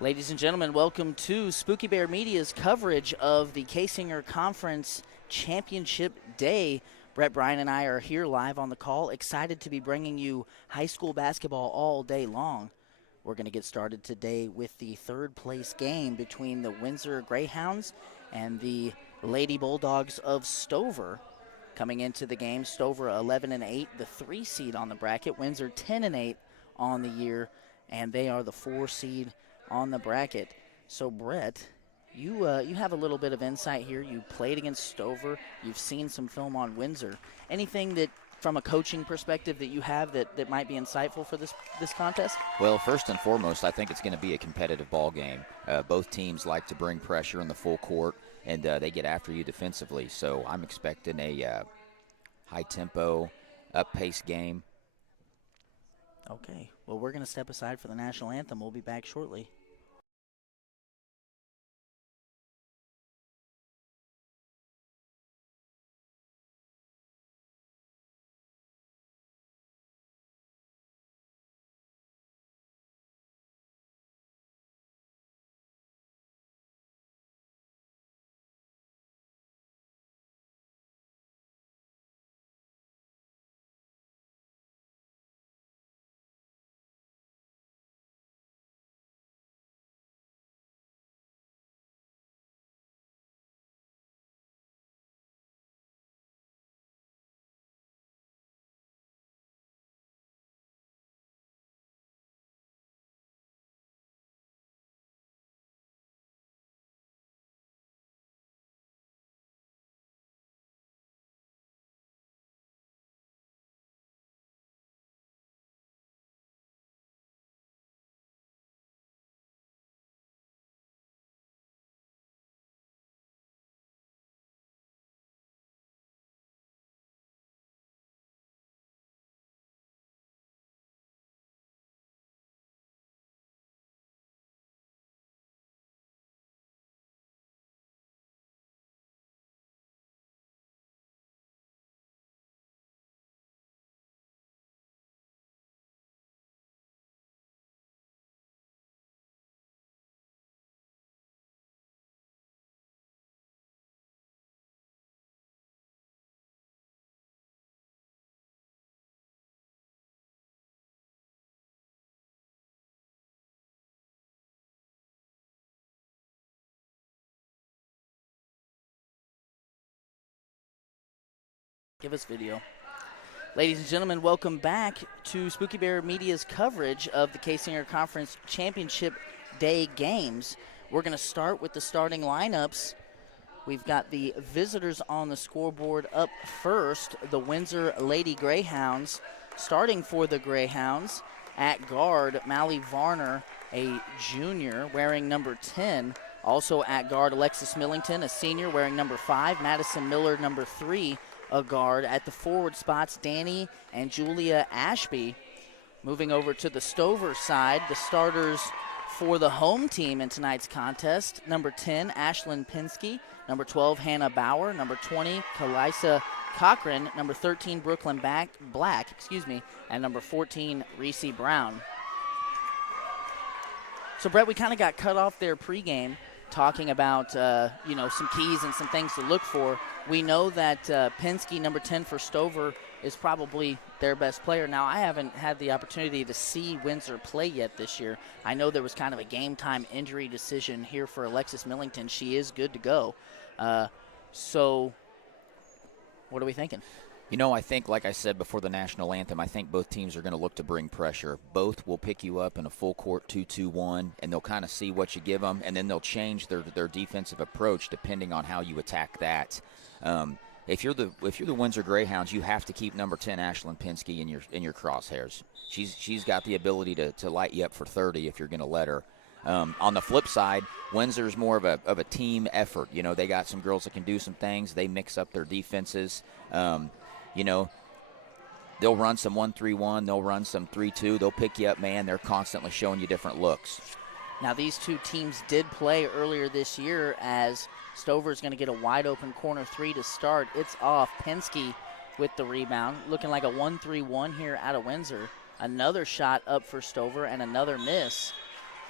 Ladies and gentlemen, welcome to Spooky Bear Media's coverage of the Kaysinger Conference Championship Day. Brett Bryan and I are here live on the call, excited to be bringing you high school basketball all day long. We're going to get started today with the third place game between the Windsor Greyhounds and the Lady Bulldogs of Stover. Coming into the game, Stover 11-8, the 3 seed on the bracket. Windsor 10-8 on the year, and they are the 4 seed on the bracket. So, Brett, you have a little bit of insight here. You played against Stover. You've seen some film on Windsor. Anything that, from a coaching perspective, that you have that might be insightful for this contest? Well, first and foremost, I think it's going to be a competitive ball game. Both teams like to bring pressure in the full court, and they get after you defensively. So I'm expecting a high-tempo, up-paced game. Okay. Well, we're going to step aside for the national anthem. We'll be back shortly. Give us video. Ladies and gentlemen, welcome back to Spooky Bear Media's coverage of the Kaysinger Conference Championship Day games. We're going to start with the starting lineups. We've got the visitors on the scoreboard up first, the Windsor Lady Greyhounds. Starting for the Greyhounds at guard, Mally Varner, a junior, wearing number 10. Also at guard, Alexis Millington, a senior, wearing number 5. Madison Miller, number 3. A guard. At the forward spots, Danny and Julia Ashby. Moving over to the Stover side, the starters for the home team in tonight's contest: number 10, Ashlyn Pinsky; number 12, Hannah Bauer; number 20, Kalisa Cochran; number 13, Brooklyn Black, and number 14, Reese Brown. So, Brett, we kind of got cut off there pregame talking about, some keys and some things to look for. We know that Pinsky, number 10 for Stover, is probably their best player. Now, I haven't had the opportunity to see Windsor play yet this year. I know there was kind of a game-time injury decision here for Alexis Millington. She is good to go. So what are we thinking? You know, I think, like I said before the national anthem, I think both teams are going to look to bring pressure. Both will pick you up in a full court 2-2-1, and they'll kind of see what you give them, and then they'll change their defensive approach depending on how you attack that. If you're the Windsor Greyhounds, you have to keep number 10 Ashlyn Pinsky in your crosshairs. She's got the ability to light you up for 30 if you're going to let her. On the flip side, Windsor's more of a team effort. You know, they got some girls that can do some things. They mix up their defenses. They'll run some 1-3-1. They'll run some 3-2. They'll pick you up, man. They're constantly showing you different looks. Now, these two teams did play earlier this year, as Stover's going to get a wide-open corner 3 to start. It's off. Pinsky with the rebound. Looking like a 1-3-1 here out of Windsor. Another shot up for Stover and another miss.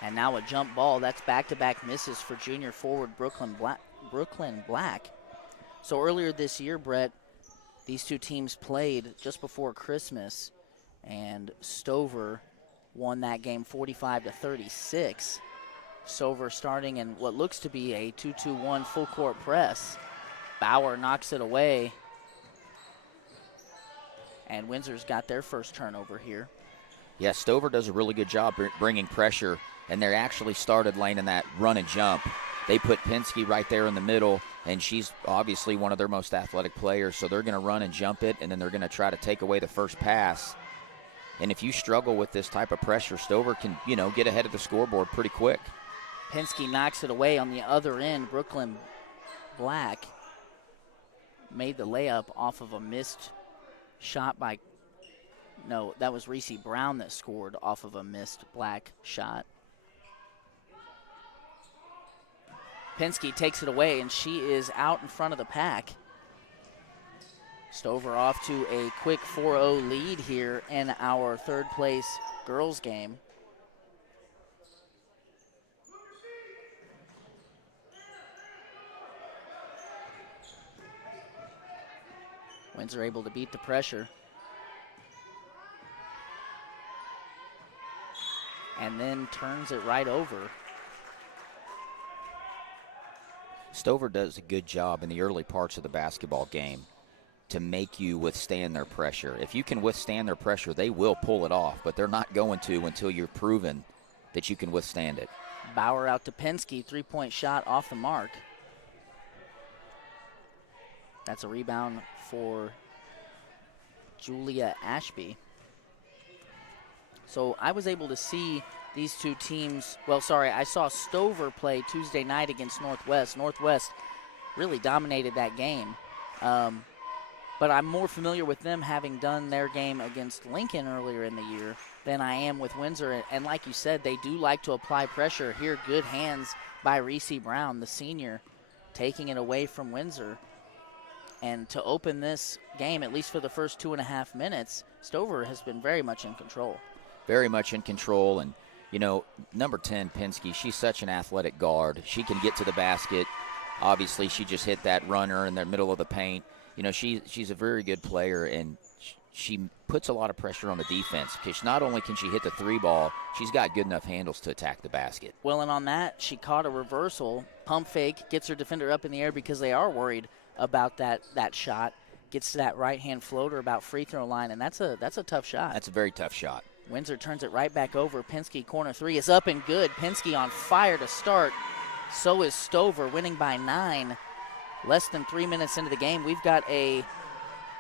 And now a jump ball. That's back-to-back misses for junior forward Brooklyn Black. So earlier this year, Brett, these two teams played just before Christmas, and Stover won that game 45-36. Stover starting in what looks to be a 2-2-1 full-court press. Bauer knocks it away, and Windsor's got their first turnover here. Yeah, Stover does a really good job bringing pressure, and they actually started laying in that run and jump. They put Penske right there in the middle, and she's obviously one of their most athletic players, so they're going to run and jump it, and then they're going to try to take away the first pass. And if you struggle with this type of pressure, Stover can, get ahead of the scoreboard pretty quick. Penske knocks it away on the other end. Brooklyn Black made the layup off of a missed shot by, no, that was Reese Brown that scored off of a missed Black shot. Penske takes it away, and she is out in front of the pack. Stover off to a quick 4-0 lead here in our third place girls game. Windsor able to beat the pressure. And then turns it right over. Stover does a good job in the early parts of the basketball game to make you withstand their pressure. If you can withstand their pressure, they will pull it off, but they're not going to until you're proven that you can withstand it. Bauer out to Penske, three-point shot off the mark. That's a rebound for Julia Ashby. So I was able to see these two teams, I saw Stover play Tuesday night against Northwest. Northwest really dominated that game. But I'm more familiar with them having done their game against Lincoln earlier in the year than I am with Windsor. And like you said, they do like to apply pressure. Here, good hands by Reese Brown, the senior, taking it away from Windsor. And to open this game, at least for the first 2.5 minutes, Stover has been very much in control. Very much in control. And, number 10, Penske, she's such an athletic guard. She can get to the basket. Obviously, she just hit that runner in the middle of the paint. She's a very good player, and she puts a lot of pressure on the defense because not only can she hit the three ball, she's got good enough handles to attack the basket. Well, and on that, she caught a reversal, pump fake, gets her defender up in the air because they are worried about that shot. Gets to that right-hand floater about free throw line, and that's a tough shot. That's a very tough shot. Windsor turns it right back over. Penske corner three is up and good. Penske on fire to start. So is Stover, winning by 9. Less than 3 minutes into the game, we've got a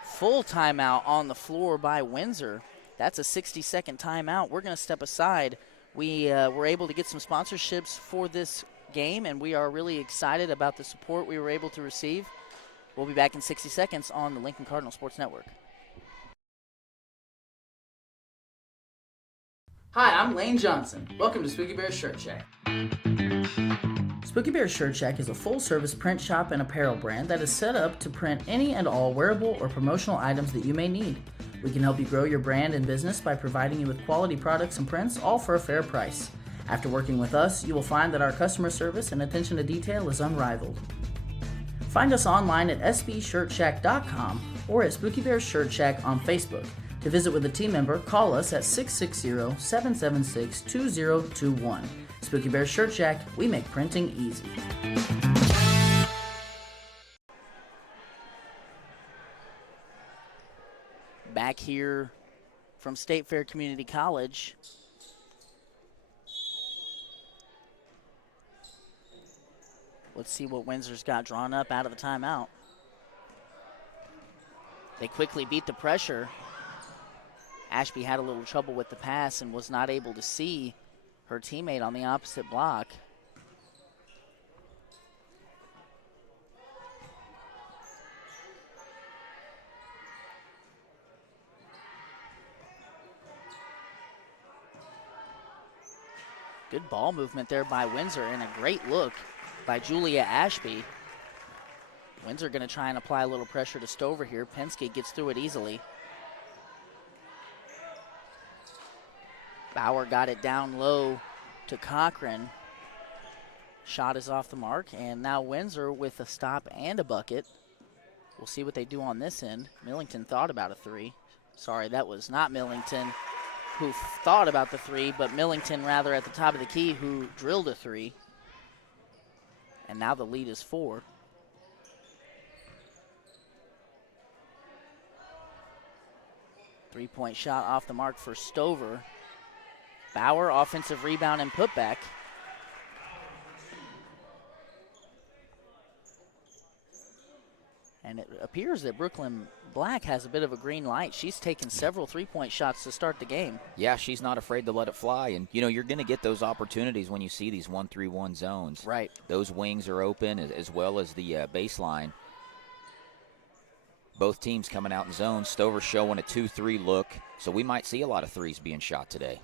full timeout on the floor by Windsor. That's a 60-second timeout. We're going to step aside. We were able to get some sponsorships for this game, and we are really excited about the support we were able to receive. We'll be back in 60 seconds on the Lincoln Cardinal Sports Network. Hi, I'm Lane Johnson. Welcome to Spooky Bear's Shirt Shack. Spooky Bear's Shirt Shack is a full-service print shop and apparel brand that is set up to print any and all wearable or promotional items that you may need. We can help you grow your brand and business by providing you with quality products and prints, all for a fair price. After working with us, you will find that our customer service and attention to detail is unrivaled. Find us online at sbshirtshack.com or at Spooky Bear's Shirt Shack on Facebook. To visit with a team member, call us at 660-776-2021. Spooky Bear's Shirt Shack, we make printing easy. Back here from State Fair Community College. Let's see what Windsor's got drawn up out of the timeout. They quickly beat the pressure. Ashby had a little trouble with the pass and was not able to see her teammate on the opposite block. Good ball movement there by Windsor and a great look by Julia Ashby. Windsor going to try and apply a little pressure to Stover here. Penske gets through it easily. Bauer got it down low to Cochran. Shot is off the mark, and now Windsor with a stop and a bucket. We'll see what they do on this end. Millington thought about a three. Sorry, that was not Millington who thought about the three, but Millington rather at the top of the key who drilled a three. And now the lead is 4. Three-point shot off the mark for Stover. Bauer, offensive rebound and putback. And it appears that Brooklyn Black has a bit of a green light. She's taken several three-point shots to start the game. Yeah, she's not afraid to let it fly. And, you know, you're going to get those opportunities when you see these 1-3-1 zones. Right. Those wings are open as well as the baseline. Both teams coming out in zone. Stover showing a 2-3 look, so we might see a lot of threes being shot today.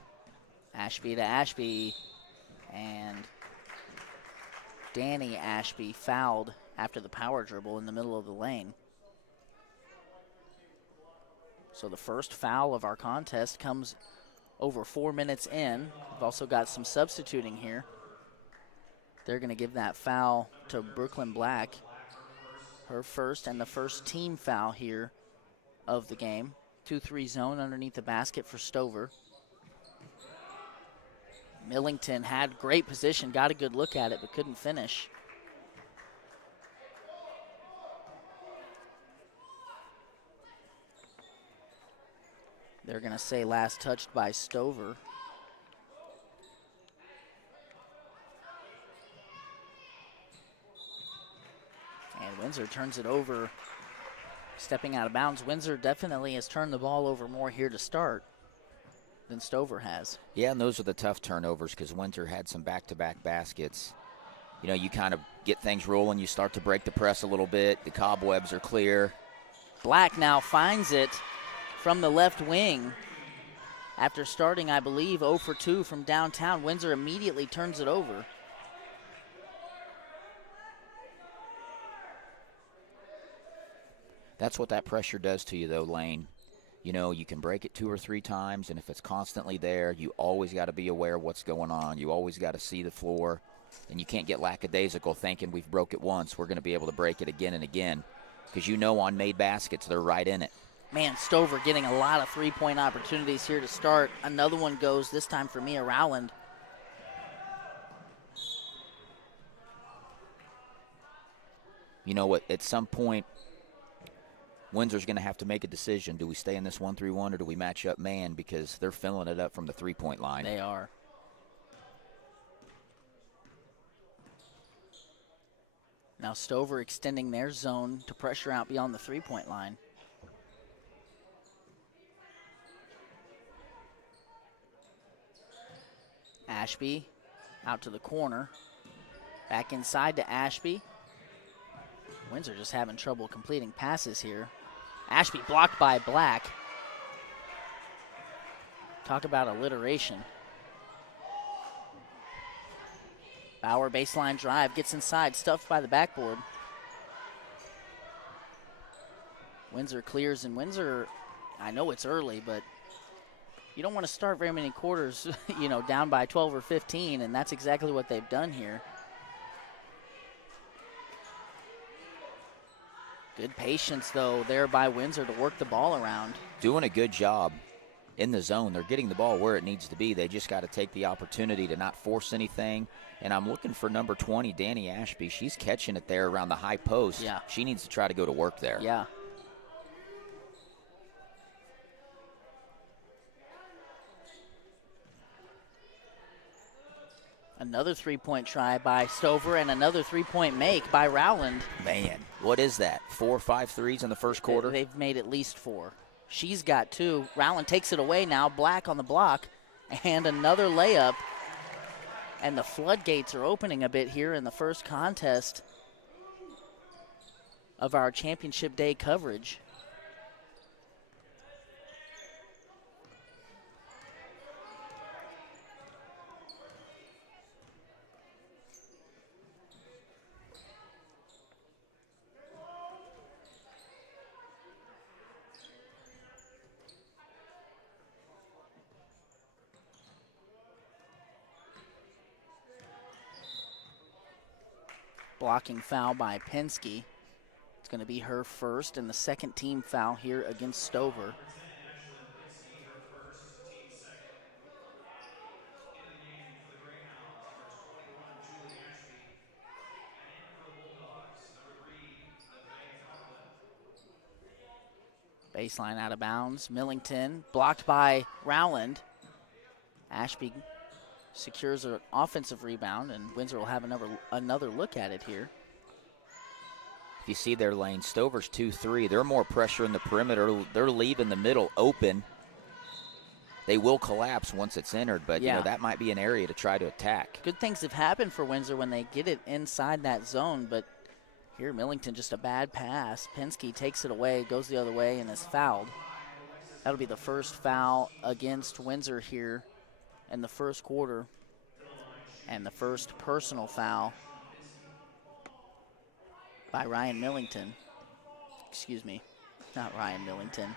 Ashby to Ashby, and Danny Ashby fouled after the power dribble in the middle of the lane. So the first foul of our contest comes over 4 minutes in. We've also got some substituting here. They're going to give that foul to Brooklyn Black. Her first and the first team foul here of the game. 2-3 zone underneath the basket for Stover. Millington had great position, got a good look at it, but couldn't finish. They're going to say last touched by Stover. And Windsor turns it over, stepping out of bounds. Windsor definitely has turned the ball over more here to start than Stover has. Yeah, and those are the tough turnovers because Windsor had some back-to-back baskets. You know, you kind of get things rolling. You start to break the press a little bit. The cobwebs are clear. Black now finds it from the left wing. After starting, I believe, 0 for 2 from downtown, Windsor immediately turns it over. That's what that pressure does to you, though, Lane. You know, you can break it 2 or 3 times, and if it's constantly there, you always got to be aware of what's going on. You always got to see the floor, and you can't get lackadaisical thinking we've broke it once. We're going to be able to break it again and again because you know on made baskets, they're right in it. Man, Stover getting a lot of three-point opportunities here to start. Another one goes, this time for Mia Rowland. You know what, at some point, Windsor's going to have to make a decision. Do we stay in this 1-3-1 or do we match up man? Because they're filling it up from the three-point line. They are. Now Stover extending their zone to pressure out beyond the three-point line. Ashby out to the corner. Back inside to Ashby. Windsor just having trouble completing passes here. Ashby blocked by Black. Talk about alliteration. Bauer baseline drive, gets inside, stuffed by the backboard. Windsor clears, and Windsor, I know it's early, but you don't want to start very many quarters, you know, down by 12 or 15, and that's exactly what they've done here. Good patience, though, there by Windsor to work the ball around. Doing a good job in the zone. They're getting the ball where it needs to be. They just got to take the opportunity to not force anything. And I'm looking for number 20, Danny Ashby. She's catching it there around the high post. Yeah. She needs to try to go to work there. Yeah. Another three-point try by Stover and another three-point make by Rowland. Man, what is that? 4 or 5 threes in the first quarter? They've made at least 4. She's got 2. Rowland takes it away now. Black on the block. And another layup. And the floodgates are opening a bit here in the first contest of our championship day coverage. Blocking foul by Penske. It's going to be her first and the second team foul here against Stover. Baseline out of bounds. Millington blocked by Rowland. Ashby secures an offensive rebound, and Windsor will have another look at it here. If you see their lane, Stover's 2-3. They're more pressure in the perimeter. They're leaving the middle open. They will collapse once it's entered, but yeah, that might be an area to try to attack. Good things have happened for Windsor when they get it inside that zone, but here Millington just a bad pass. Penske takes it away, goes the other way, and is fouled. That'll be the first foul against Windsor here in the first quarter, and the first personal foul by Ryan Millington. Excuse me, not Ryan Millington.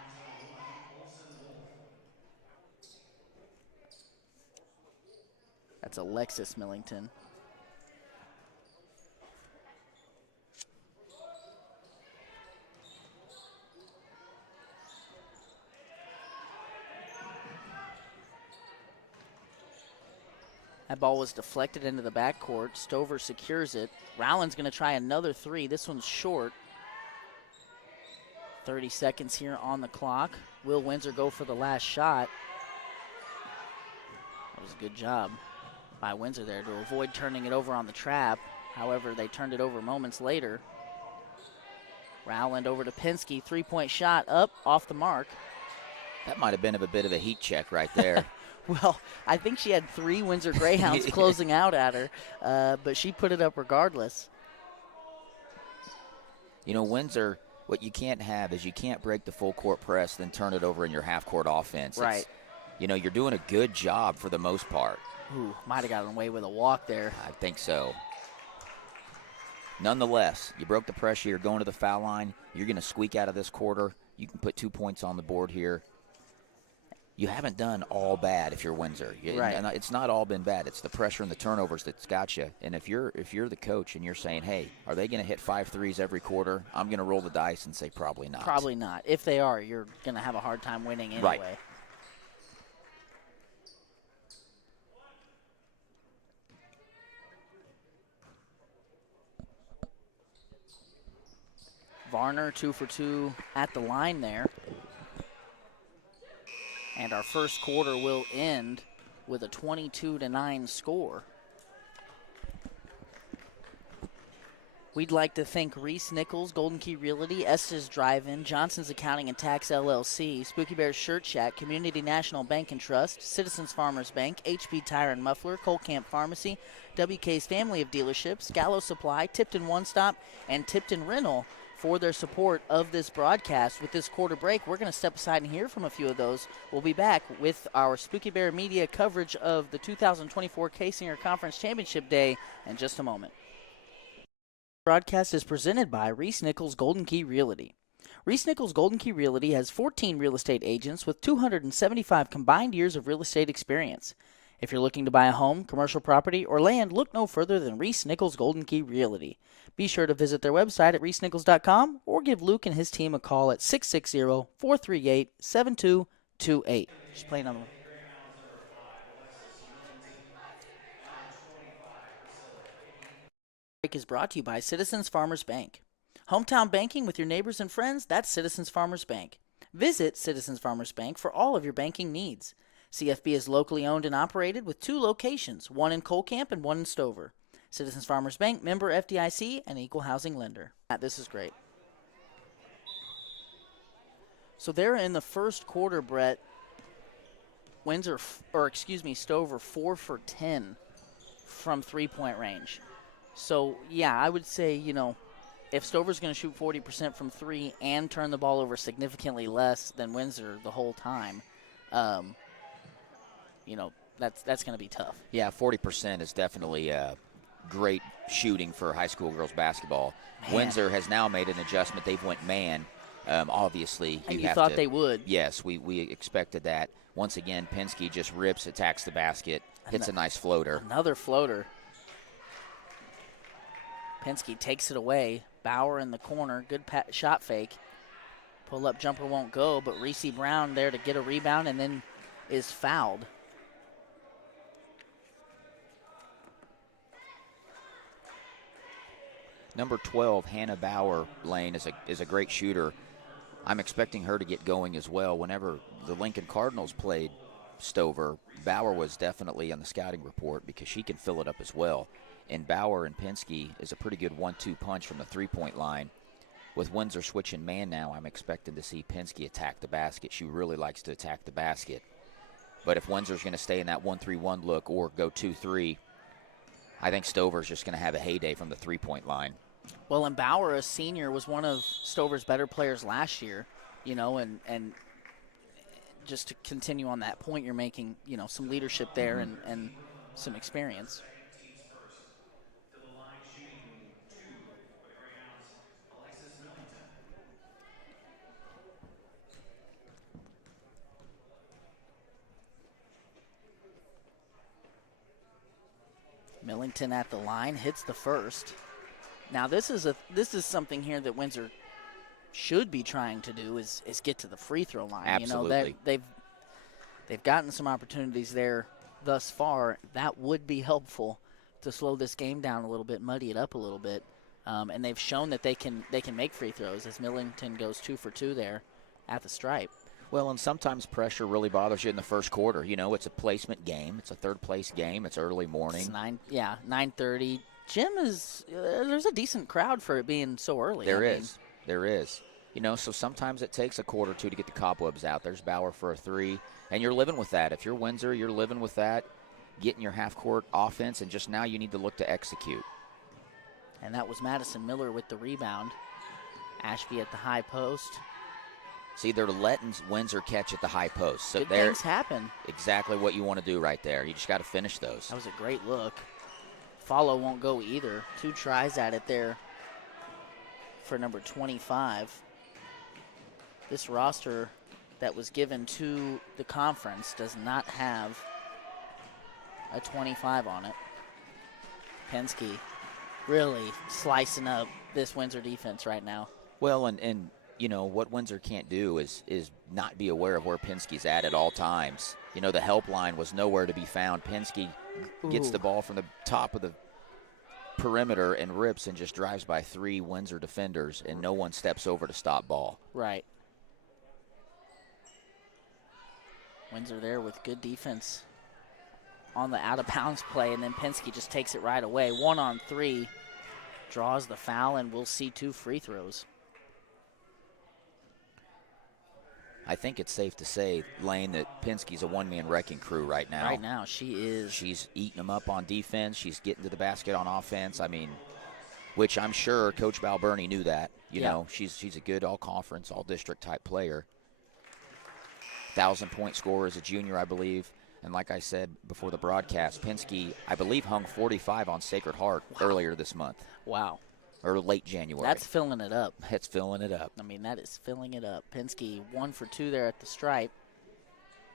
That's Alexis Millington. That ball was deflected into the backcourt. Stover secures it. Rowland's going to try another three. This one's short. 30 seconds here on the clock. Will Windsor go for the last shot? That was a good job by Windsor there to avoid turning it over on the trap. However, they turned it over moments later. Rowland over to Penske. Three-point shot up, off the mark. That might have been a bit of a heat check right there. Well, I think she had 3 Windsor Greyhounds closing out at her, but she put it up regardless. Windsor, what you can't have is you can't break the full court press, then turn it over in your half-court offense. Right. You're doing a good job for the most part. Ooh, might have gotten away with a walk there. I think so. Nonetheless, you broke the pressure. You're going to the foul line. You're going to squeak out of this quarter. You can put 2 points on the board here. You haven't done all bad if you're Windsor. Right. And it's not all been bad. It's the pressure and the turnovers that's got you. And if you're the coach and you're saying, hey, are they going to hit 5 threes every quarter? I'm going to roll the dice and say probably not. Probably not. If they are, you're going to have a hard time winning anyway. Right. Varner 2 for 2 at the line there. And our first quarter will end with a 22-9 score. We'd like to thank Reese Nichols, Golden Key Realty, Estes Drive-In, Johnson's Accounting and Tax LLC, Spooky Bear's Shirt Shack, Community National Bank and Trust, Citizens Farmers Bank, HP Tire and Muffler, Cole Camp Pharmacy, WK's family of dealerships, Gallo Supply, Tipton One Stop, and Tipton Rental for their support of this broadcast. With this quarter break, we're going to step aside and hear from a few of those. We'll be back with our Spooky Bear Media coverage of the 2024 Kaysinger Conference Championship Day in just a moment. Broadcast is presented by Reese Nichols Golden Key Realty. Reese Nichols Golden Key Realty has 14 real estate agents with 275 combined years of real estate experience. If you're looking to buy a home, commercial property, or land, look no further than Reese Nichols Golden Key Realty. Be sure to visit their website at reesenichols.com or give Luke and his team a call at 660-438-7228. Just playing on the break is brought to you by Citizens Farmers Bank. Hometown banking with your neighbors and friends, that's Citizens Farmers Bank. Visit Citizens Farmers Bank for all of your banking needs. CFB is locally owned and operated with 2 locations, one in Cole Camp and one in Stover. Citizens Farmers Bank, member FDIC, and equal housing lender. This is great. So they're in the first quarter, Brett. Stover 4 for 10 from 3-point range. So, yeah, I would say, if Stover's going to shoot 40% from 3 and turn the ball over significantly less than Windsor the whole time, that's going to be tough. Yeah, 40% is definitely great shooting for high school girls basketball. Man. Windsor has now made an adjustment. They've went man. Obviously, and you thought they would. Yes, we expected that. Once again, Penske just rips, attacks the basket, hits a nice floater. Another floater. Penske takes it away. Bauer in the corner. Good shot fake. Pull-up jumper won't go, but Reese Brown there to get a rebound and then is fouled. Number 12, Hannah Bauer, Lane, is a great shooter. I'm expecting her to get going as well. Whenever the Lincoln Cardinals played Stover, Bauer was definitely on the scouting report because she can fill it up as well. And Bauer and Penske is a pretty good 1-2 punch from the three-point line. With Windsor switching man now, I'm expecting to see Penske attack the basket. She really likes to attack the basket. But if Windsor's going to stay in that 1-3-1 look or go 2-3, I think Stover's just going to have a heyday from the three-point line. Well, and Bauer, a senior, was one of Stover's better players last year, and just to continue on that point you're making, some leadership there and some experience. Millington at the line, hits the first. Now this is something here that Windsor should be trying to do is get to the free throw line. Absolutely. They've gotten some opportunities there thus far. That would be helpful to slow this game down a little bit, muddy it up a little bit. And they've shown that they can make free throws as Millington goes 2 for 2 there at the stripe. Well, and sometimes pressure really bothers you in the first quarter. It's a placement game. It's a third-place game. It's early morning. It's 9:30. Jim there's a decent crowd for it being so early. There is. So sometimes it takes a quarter or two to get the cobwebs out. There's Bauer for a three, and you're living with that. If you're Windsor, you're living with that, getting your half-court offense, and just now you need to look to execute. And that was Madison Miller with the rebound. Ashby at the high post. See, they're letting Windsor catch at the high post. So Good things happen. Exactly what you want to do right there. You just got to finish those. That was a great look. Follow won't go either. 2 tries at it there for number 25. This roster that was given to the conference does not have a 25 on it. Penske really slicing up this Windsor defense right now. Well, and what Windsor can't do is not be aware of where Penske's at all times. The help line was nowhere to be found. Penske gets the ball from the top of the perimeter and rips and just drives by 3 Windsor defenders, and no one steps over to stop ball. Right. Windsor there with good defense on the out-of-bounds play, and then Penske just takes it right away. 1-on-3, draws the foul, and we'll see 2 free throws. I think it's safe to say, Lane, that Penske's a one-man wrecking crew right now. Right now, she is. She's eating them up on defense. She's getting to the basket on offense. Which I'm sure Coach Balburney knew that. She's a good all-conference, all-district type player. 1,000-point scorer as a junior, I believe. And like I said before the broadcast, Penske, I believe, hung 45 on Sacred Heart earlier this month. Wow. Or late January. That's filling it up. It's filling it up. That is filling it up. Penske 1 for 2 there at the stripe.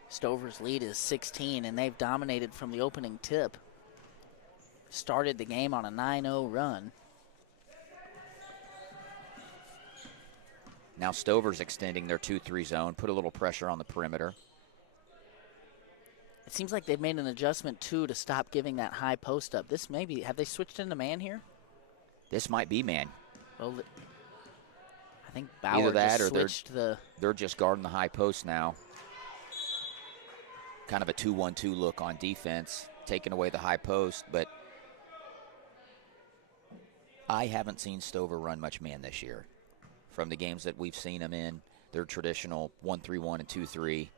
Stover's lead is 16, and they've dominated from the opening tip. Started the game on a 9-0 run. Now Stover's extending their 2-3 zone, put a little pressure on the perimeter. It seems like they've made an adjustment, too, to stop giving that high post up. Have they switched into man here? This might be man. Well, I think Bauer either that just or switched they're just guarding the high post now. Kind of a 2-1-2 look on defense, taking away the high post. But I haven't seen Stover run much man this year. From the games that we've seen them in, their traditional 1-3-1 and 2-3.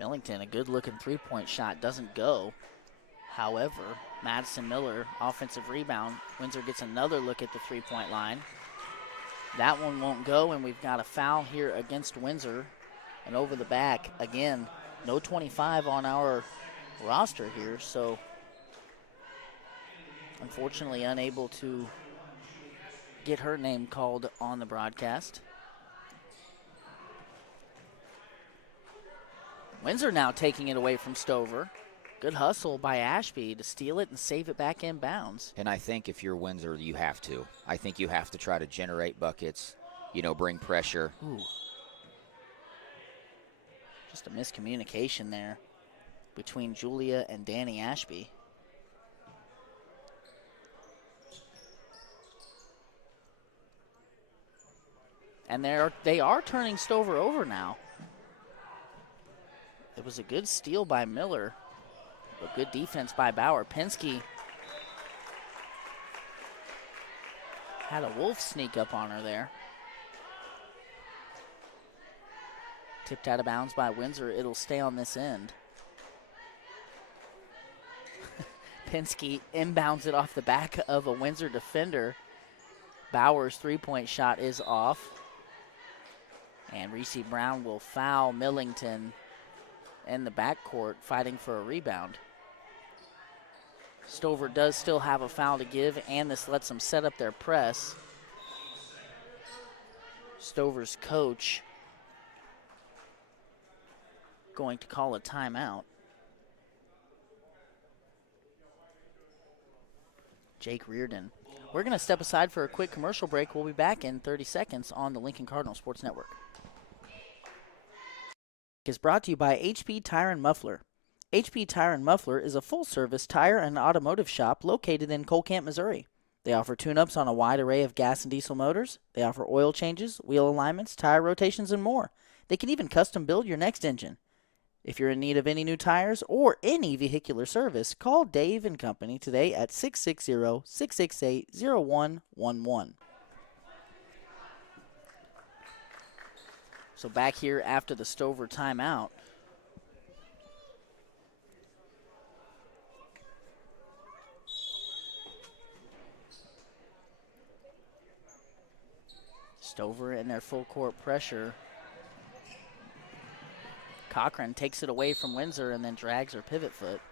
Millington, a good-looking three-point shot, doesn't go. However, Madison Miller, offensive rebound. Windsor gets another look at the three-point line. That one won't go, and we've got a foul here against Windsor. And over the back, again, no 25 on our roster here, so unfortunately unable to get her name called on the broadcast. Windsor now taking it away from Stover. Good hustle by Ashby to steal it and save it back in bounds. And I think if you're Windsor, you have to. I think you have to try to generate buckets, bring pressure. Ooh. Just a miscommunication there between Julia and Danny Ashby. And they are turning Stover over now. It was a good steal by Miller, but good defense by Bauer. Penske had a wolf sneak up on her there. Tipped out of bounds by Windsor. It'll stay on this end. Penske inbounds it off the back of a Windsor defender. Bauer's three-point shot is off. And Reese Brown will foul Millington in the backcourt, fighting for a rebound. Stover does still have a foul to give, and this lets them set up their press. Stover's coach going to call a timeout. Jake Reardon. We're going to step aside for a quick commercial break. We'll be back in 30 seconds on the Lincoln Cardinal Sports Network. Is brought to you by HP Tire and Muffler. HP Tire and Muffler is a full-service tire and automotive shop located in Cole Camp, Missouri. They offer tune-ups on a wide array of gas and diesel motors. They offer oil changes, wheel alignments, tire rotations, and more. They can even custom build your next engine. If you're in need of any new tires or any vehicular service, call Dave and Company today at 660-668-0111. So back here after the Stover timeout. Stover in their full court pressure. Cochran takes it away from Windsor and then drags her pivot foot.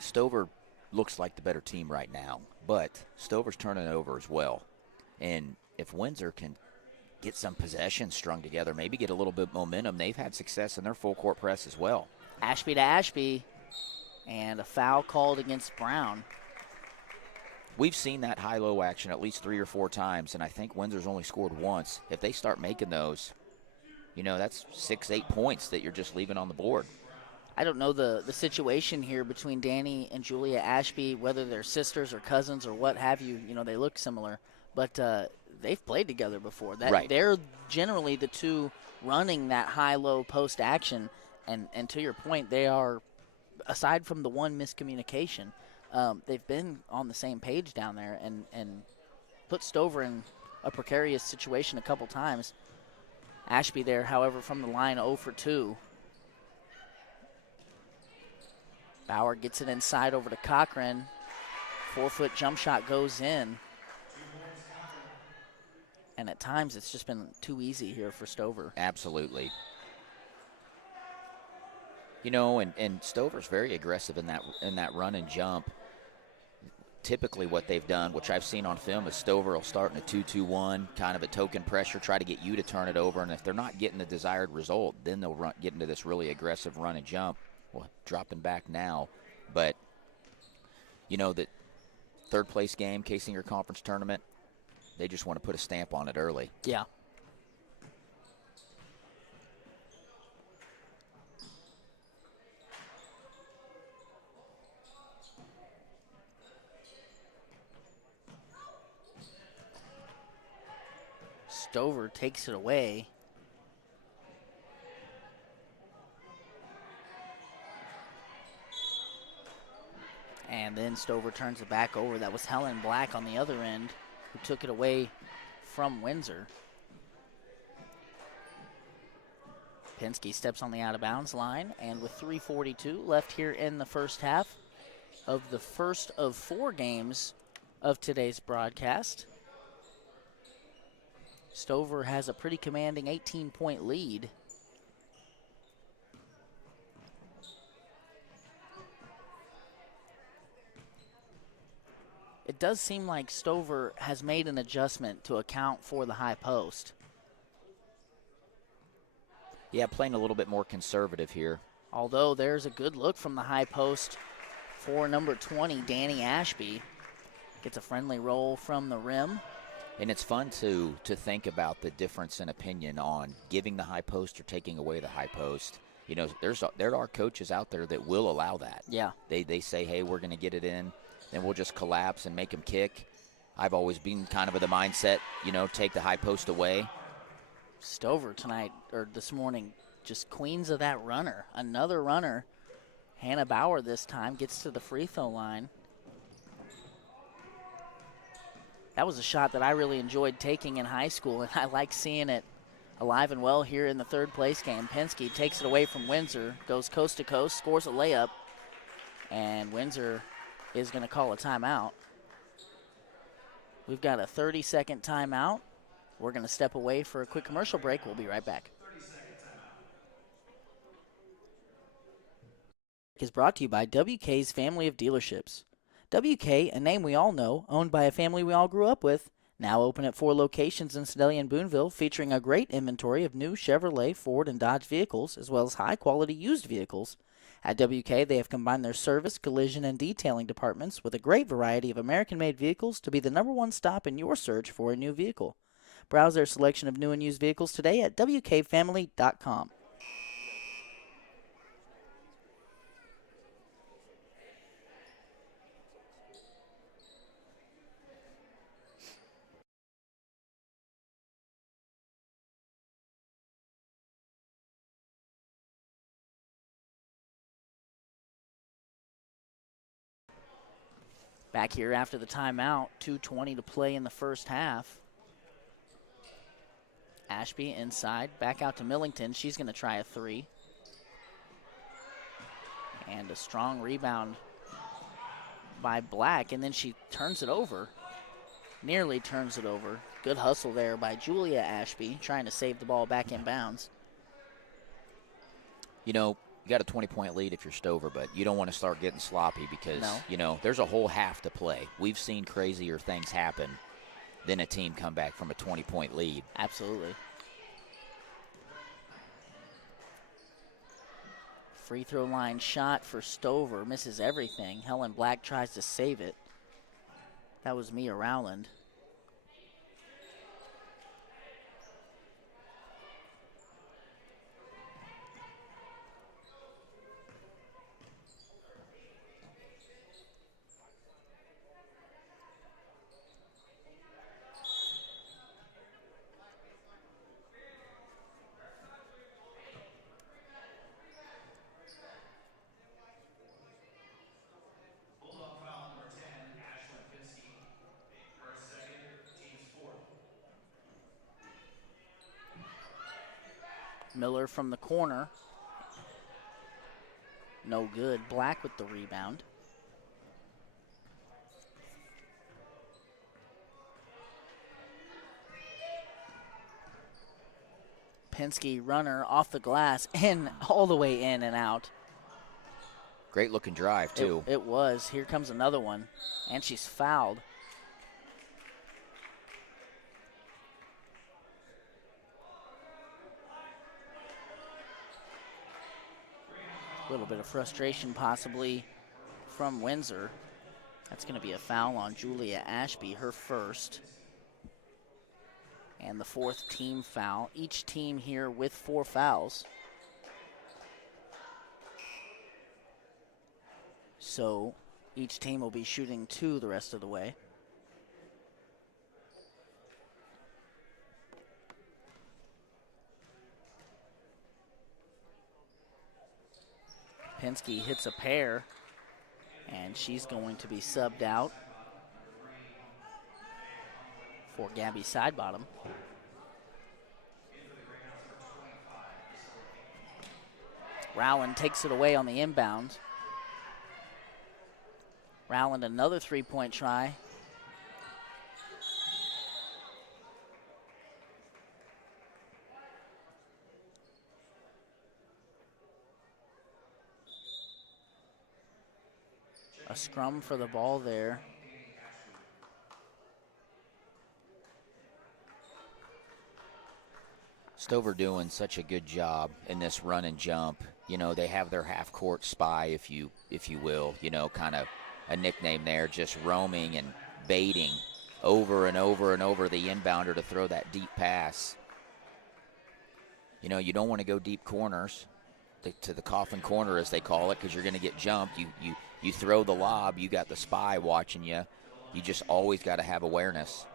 Stover looks like the better team right now, but Stover's turning it over as well. And if Windsor can get some possession strung together, maybe get a little bit of momentum, they've had success in their full court press as well. Ashby to Ashby, and a foul called against Brown. We've seen that high-low action at least 3 or 4 times, and I think Windsor's only scored once. If they start making those, that's 6-8 points that you're just leaving on the board. I don't know the situation here between Danny and Julia Ashby, whether they're sisters or cousins or what have you. They look similar, but they've played together before. Right. They're generally the two running that high-low post action, and to your point, they are, aside from the one miscommunication, they've been on the same page down there and put Stover in a precarious situation a couple times. Ashby there, however, from the line 0 for 2. Bauer gets it inside over to Cochran. 4-foot jump shot goes in. And at times it's just been too easy here for Stover. Absolutely. And Stover's very aggressive in that run and jump. Typically what they've done, which I've seen on film, is Stover will start in a 2-2-1, kind of a token pressure, try to get you to turn it over, and if they're not getting the desired result, then they'll get into this really aggressive run and jump. Well, dropping back now, but that third-place game, Kaysinger Conference Tournament, they just want to put a stamp on it early. Yeah. Stover takes it away. And then Stover turns it back over. That was Helen Black on the other end who took it away from Windsor. Penske steps on the out-of-bounds line, and with 3:42 left here in the first half of the first of 4 games of today's broadcast, Stover has a pretty commanding 18-point lead. It does seem like Stover has made an adjustment to account for the high post. Yeah, playing a little bit more conservative here. Although there's a good look from the high post for number 20, Danny Ashby. Gets a friendly roll from the rim. And it's fun to think about the difference in opinion on giving the high post or taking away the high post. You know, there are coaches out there that will allow that. Yeah. They say, hey, we're going to get it in, then we'll just collapse and make them kick. I've always been kind of the mindset, you know, take the high post away. Stover tonight, or this morning, just queens of that runner. Another runner. Hannah Bauer this time gets to the free throw line. That was a shot that I really enjoyed taking in high school, and I like seeing it alive and well here in the third place game. Penske takes it away from Windsor, goes coast to coast, scores a layup, and Windsor is going to call a timeout. We've got a 30-second timeout. We're going to step away for a quick commercial break. We'll be right back. Is brought to you by WK's family of dealerships. WK, a name we all know, owned by a family we all grew up with, now open at 4 locations in Sedalia and Boonville, featuring a great inventory of new Chevrolet, Ford, and Dodge vehicles, as well as high-quality used vehicles. At WK, they have combined their service, collision, and detailing departments with a great variety of American-made vehicles to be the #1 stop in your search for a new vehicle. Browse their selection of new and used vehicles today at WKFamily.com. Back here after the timeout, 2:20 to play in the first half. Ashby inside, back out to Millington. She's going to try a three. And a strong rebound by Black, and then she turns it over. Nearly turns it over. Good hustle there by Julia Ashby, trying to save the ball back in bounds. You know, you got a 20-point lead if you're Stover, but you don't want to start getting sloppy because, you know, there's a whole half to play. We've seen crazier things happen than a team come back from a 20-point lead. Absolutely. Free throw line shot for Stover. Misses everything. Helen Black tries to save it. That was Mia Rowland. Miller from the corner. No good. Black with the rebound. Penske runner off the glass and all the way in and out. Great looking drive, too. It was. Here comes another one, and she's fouled. A little bit of frustration possibly from Windsor. That's going to be a foul on Julia Ashby, her first. And the fourth team foul. Each team here with 4 fouls. So each team will be shooting 2 the rest of the way. Penske hits a pair, and she's going to be subbed out for Gabby Sidebottom. Rowland takes it away on the inbound. Rowland another three-point try. A scrum for the ball there. Stover doing such a good job in this run and jump. You know, they have their half-court spy, if you will, you know, kind of a nickname there, just roaming and baiting over and over and over the inbounder to throw that deep pass. You know, you don't want to go deep corners, to the coffin corner as they call it, because you're going to get jumped. You throw the lob, you got the spy watching you. You just always got to have awareness.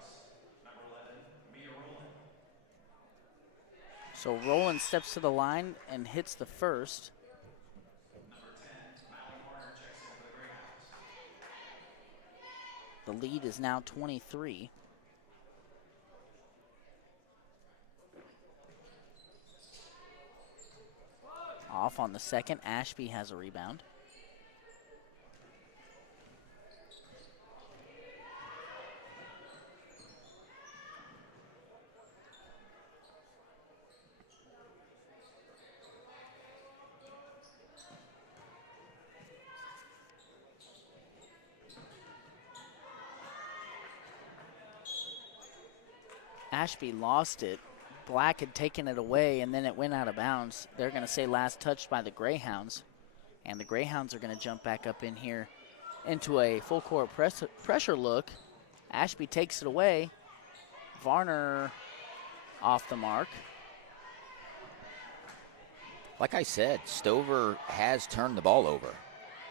So Rowland steps to the line and hits the first. The lead is now 23. Off on the second, Ashby has a rebound. Ashby lost it. Black had taken it away, and then it went out of bounds. They're going to say last touched by the Greyhounds. And the Greyhounds are going to jump back up in here into a full court pressure look. Ashby takes it away. Varner off the mark. Like I said, Stover has turned the ball over.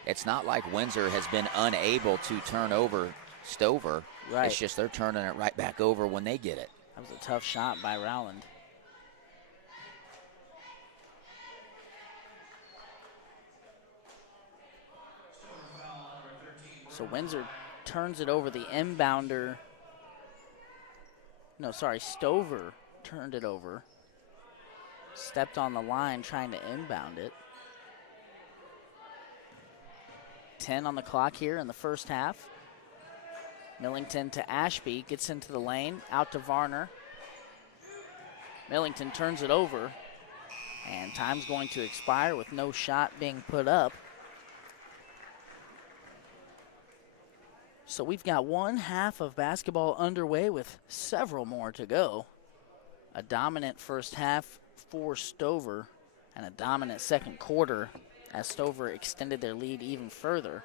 It's not like Windsor has been unable to turn over Stover. Right. It's just they're turning it right back over when they get it. That was a tough shot by Rowland. So Windsor turns it over. The inbounder. No, sorry, Stover turned it over. Stepped on the line trying to inbound it. 10 on the clock here in the first half. Millington to Ashby, gets into the lane, out to Varner. Millington turns it over, and time's going to expire with no shot being put up. So we've got one half of basketball underway with several more to go. A dominant first half for Stover and a dominant second quarter as Stover extended their lead even further.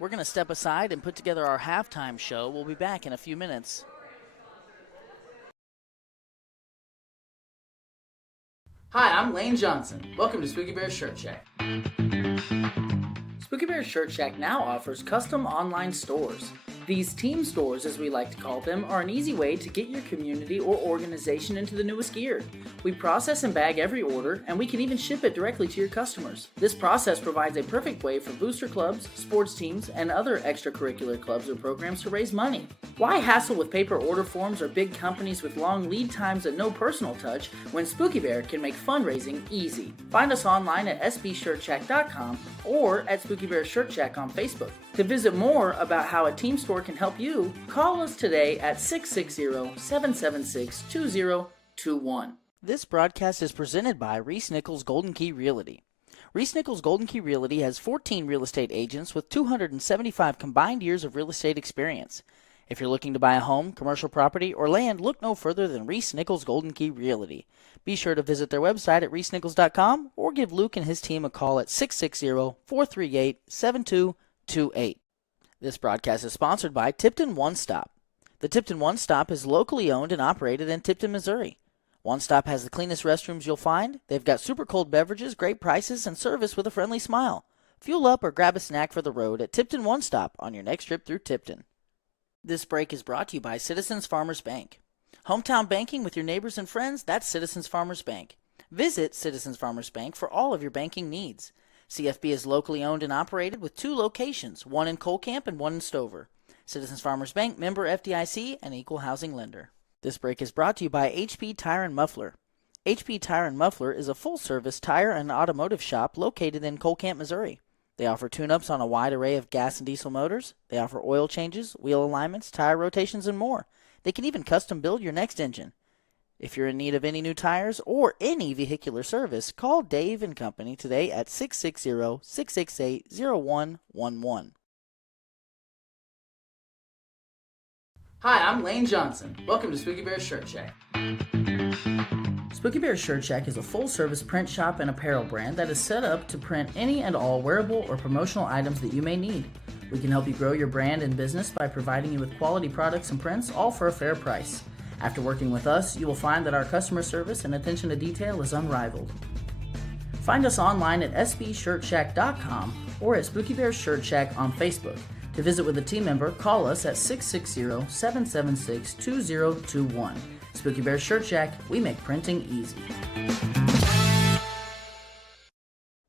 We're going to step aside and put together our halftime show. We'll be back in a few minutes. Hi, I'm Lane Johnson. Welcome to Spooky Bear Shirt Shack. Spooky Bear Shirt Shack now offers custom online stores. These team stores, as we like to call them, are an easy way to get your community or organization into the newest gear. We process and bag every order, and we can even ship it directly to your customers. This process provides a perfect way for booster clubs, sports teams, and other extracurricular clubs or programs to raise money. Why hassle with paper order forms or big companies with long lead times and no personal touch when Spooky Bear can make fundraising easy? Find us online at sbshirtshack.com or at Spooky Bear Shirt Shack on Facebook. To visit more about how a team store can help you, call us today at 660-776-2021. This broadcast is presented by Reese Nichols Golden Key Realty. Reese Nichols Golden Key Realty has 14 real estate agents with 275 combined years of real estate experience. If you're looking to buy a home, commercial property, or land, look no further than Reese Nichols Golden Key Realty. Be sure to visit their website at reesenichols.com or give Luke and his team a call at 660-438-7228. This broadcast is sponsored by Tipton One Stop. The Tipton One Stop is locally owned and operated in Tipton, Missouri. One Stop has the cleanest restrooms you'll find. They've got super cold beverages, great prices, and service with a friendly smile. Fuel up or grab a snack for the road at Tipton One Stop on your next trip through Tipton. This break is brought to you by Citizens Farmers Bank. Hometown banking with your neighbors and friends, that's Citizens Farmers Bank. Visit Citizens Farmers Bank for all of your banking needs. CFB is locally owned and operated with 2 locations, one in Cole Camp and one in Stover. Citizens Farmers Bank, member FDIC, and equal housing lender. This break is brought to you by HP Tire and Muffler. HP Tire and Muffler is a full-service tire and automotive shop located in Cole Camp, Missouri. They offer tune-ups on a wide array of gas and diesel motors. They offer oil changes, wheel alignments, tire rotations, and more. They can even custom build your next engine. If you're in need of any new tires or any vehicular service, call Dave & Company today at 660-668-0111. Hi, I'm Lane Johnson. Welcome to Spooky Bear Shirt Shack. Spooky Bear Shirt Shack is a full-service print shop and apparel brand that is set up to print any and all wearable or promotional items that you may need. We can help you grow your brand and business by providing you with quality products and prints, all for a fair price. After working with us, you will find that our customer service and attention to detail is unrivaled. Find us online at sbshirtshack.com or at Spooky Bear Shirt Shack on Facebook. To visit with a team member, call us at 660-776-2021. Spooky Bear Shirt Shack, we make printing easy.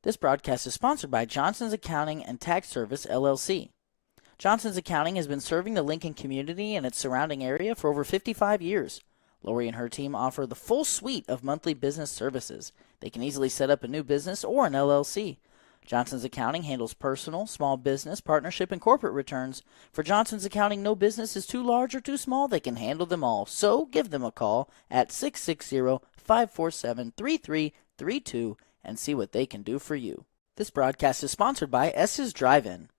This broadcast is sponsored by Johnson's Accounting and Tax Service, LLC. Johnson's Accounting has been serving the Lincoln community and its surrounding area for over 55 years. Lori and her team offer the full suite of monthly business services. They can easily set up a new business or an LLC. Johnson's Accounting handles personal, small business, partnership, and corporate returns. For Johnson's Accounting, no business is too large or too small. They can handle them all. So give them a call at 660-547-3332 and see what they can do for you. This broadcast is sponsored by S's Drive-In.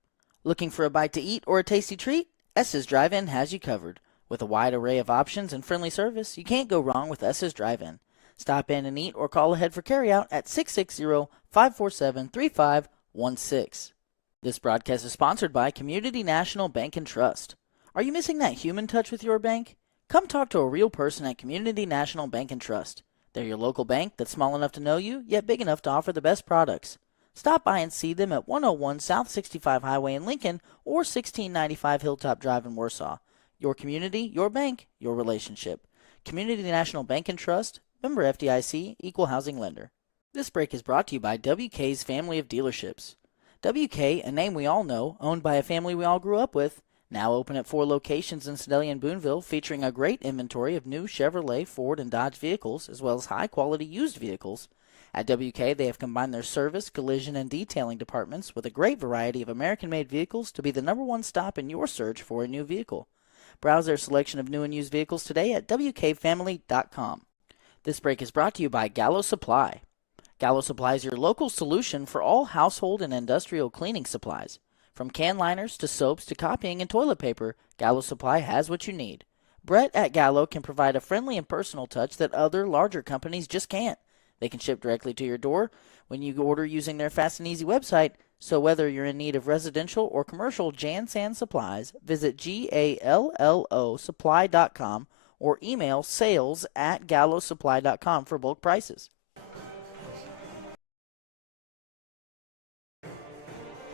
Looking for a bite to eat or a tasty treat? S's Drive-In has you covered. With a wide array of options and friendly service, you can't go wrong with S's Drive-In. Stop in and eat or call ahead for carryout at 660-547-3516. This broadcast is sponsored by Community National Bank and Trust. Are you missing that human touch with your bank? Come talk to a real person at Community National Bank and Trust. They're your local bank that's small enough to know you, yet big enough to offer the best products. Stop by and see them at 101 South 65 Highway in Lincoln or 1695 Hilltop Drive in Warsaw. Your community, your bank, your relationship. Community National Bank and Trust, member FDIC, equal housing lender. This break is brought to you by WK's family of dealerships. WK, a name we all know, owned by a family we all grew up with, now open at 4 locations in Sedalia and Boonville, featuring a great inventory of new Chevrolet, Ford, and Dodge vehicles, as well as high-quality used vehicles. At WK, they have combined their service, collision, and detailing departments with a great variety of American-made vehicles to be the #1 stop in your search for a new vehicle. Browse their selection of new and used vehicles today at WKFamily.com. This break is brought to you by Gallo Supply. Gallo Supply is your local solution for all household and industrial cleaning supplies. From can liners to soaps to copying and toilet paper, Gallo Supply has what you need. Brett at Gallo can provide a friendly and personal touch that other larger companies just can't. They can ship directly to your door when you order using their fast and easy website. So whether you're in need of residential or commercial Jan-San supplies, visit GALLOsupply.com or email sales@gallosupply.com for bulk prices.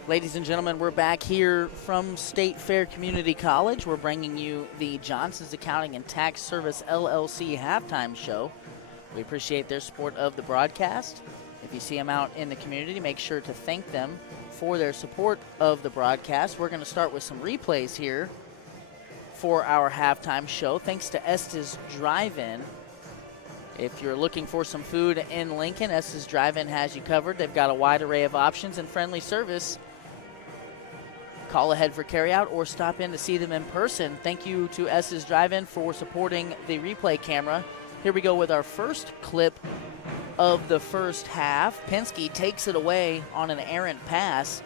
Ladies and gentlemen, we're back here from State Fair Community College. We're bringing you the Johnson's Accounting and Tax Service LLC halftime show. We appreciate their support of the broadcast. If you see them out in the community, make sure to thank them for their support of the broadcast. We're going to start with some replays here for our halftime show, thanks to Estes Drive-In. If you're looking for some food in Lincoln, Estes Drive-In has you covered. They've got a wide array of options and friendly service. Call ahead for carryout or stop in to see them in person. Thank you to Estes Drive-In for supporting the replay camera. Here we go with our first clip of the first half. Penske takes it away on an errant pass,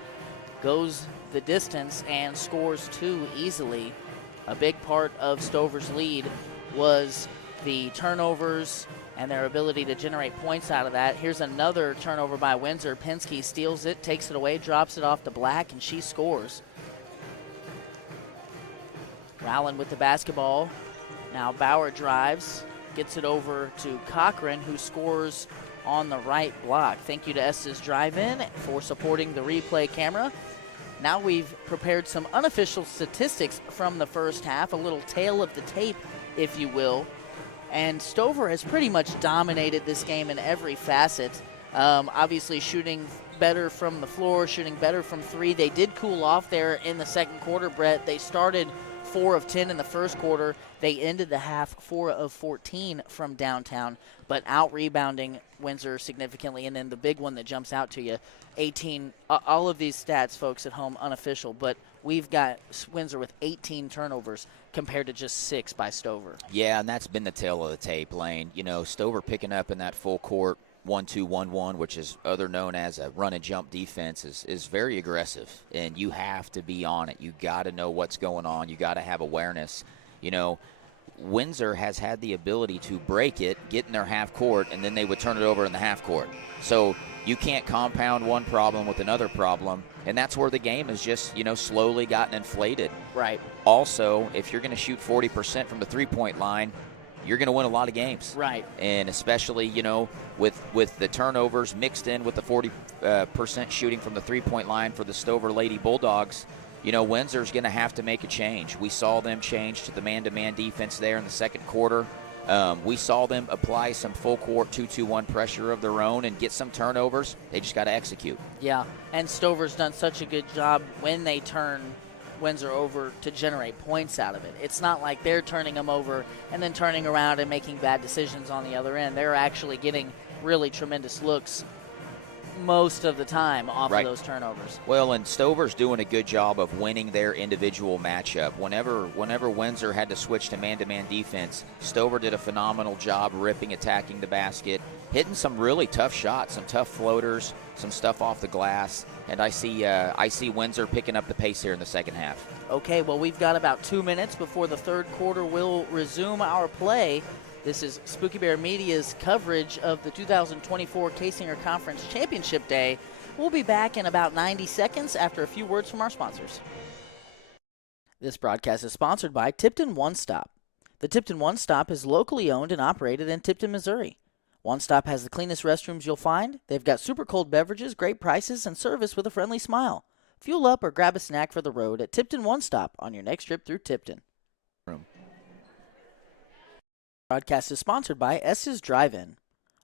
goes the distance, and scores 2 easily. A big part of Stover's lead was the turnovers and their ability to generate points out of that. Here's another turnover by Windsor. Penske steals it, takes it away, drops it off to Black, and she scores. Rowland with the basketball. Now Bauer drives, gets it over to Cochran, who scores on the right block. Thank you to Estes Drive-In for supporting the replay camera. Now we've prepared some unofficial statistics from the first half, a little tail of the tape, if you will. And Stover has pretty much dominated this game in every facet. Obviously shooting better from the floor, shooting better from 3. They did cool off there in the second quarter, Brett. They started 4 of 10 in the first quarter. They ended the half 4 of 14 from downtown, but out-rebounding Windsor significantly. And then the big one that jumps out to you, 18. All of these stats, folks at home, unofficial, but we've got Windsor with 18 turnovers compared to just 6 by Stover. Yeah, and that's been the tail of the tape, Lane. You know, Stover picking up in that full court 1-2-1-1, which is other known as a run and jump defense, is very aggressive, and you have to be on it. You got to know what's going on. You got to have awareness. Windsor has had the ability to break it, get in their half court, and then they would turn it over in the half court. So you can't compound one problem with another problem, and that's where the game has just, slowly gotten inflated. Right. Also, if you're going to shoot 40% from the three-point line, you're going to win a lot of games. Right. And especially, with the turnovers mixed in with the 40% shooting from the three-point line for the Stover Lady Bulldogs, Windsor's going to have to make a change. We saw them change to the man-to-man defense there in the second quarter. We saw them apply some full-court 2-2-1 pressure of their own and get some turnovers. They just got to execute. Yeah, and Stover's done such a good job when they turn Windsor over to generate points out of it. It's not like they're turning them over and then turning around and making bad decisions on the other end. They're actually getting really tremendous looks most of the time off of those turnovers. Well, and Stover's doing a good job of winning their individual matchup. Whenever Windsor had to switch to man-to-man defense, Stover did a phenomenal job attacking the basket, hitting some really tough shots, some tough floaters, some stuff off the glass, and I see Windsor picking up the pace here in the second half. Okay, well, we've got about 2 minutes before the third quarter. We'll resume our play. This is Spooky Bear Media's coverage of the 2024 Kaysinger Conference Championship Day. We'll be back in about 90 seconds after a few words from our sponsors. This broadcast is sponsored by Tipton One Stop. The Tipton One Stop is locally owned and operated in Tipton, Missouri. One Stop has the cleanest restrooms you'll find. They've got super cold beverages, great prices, and service with a friendly smile. Fuel up or grab a snack for the road at Tipton One Stop on your next trip through Tipton. Broadcast is sponsored by S's Drive-In.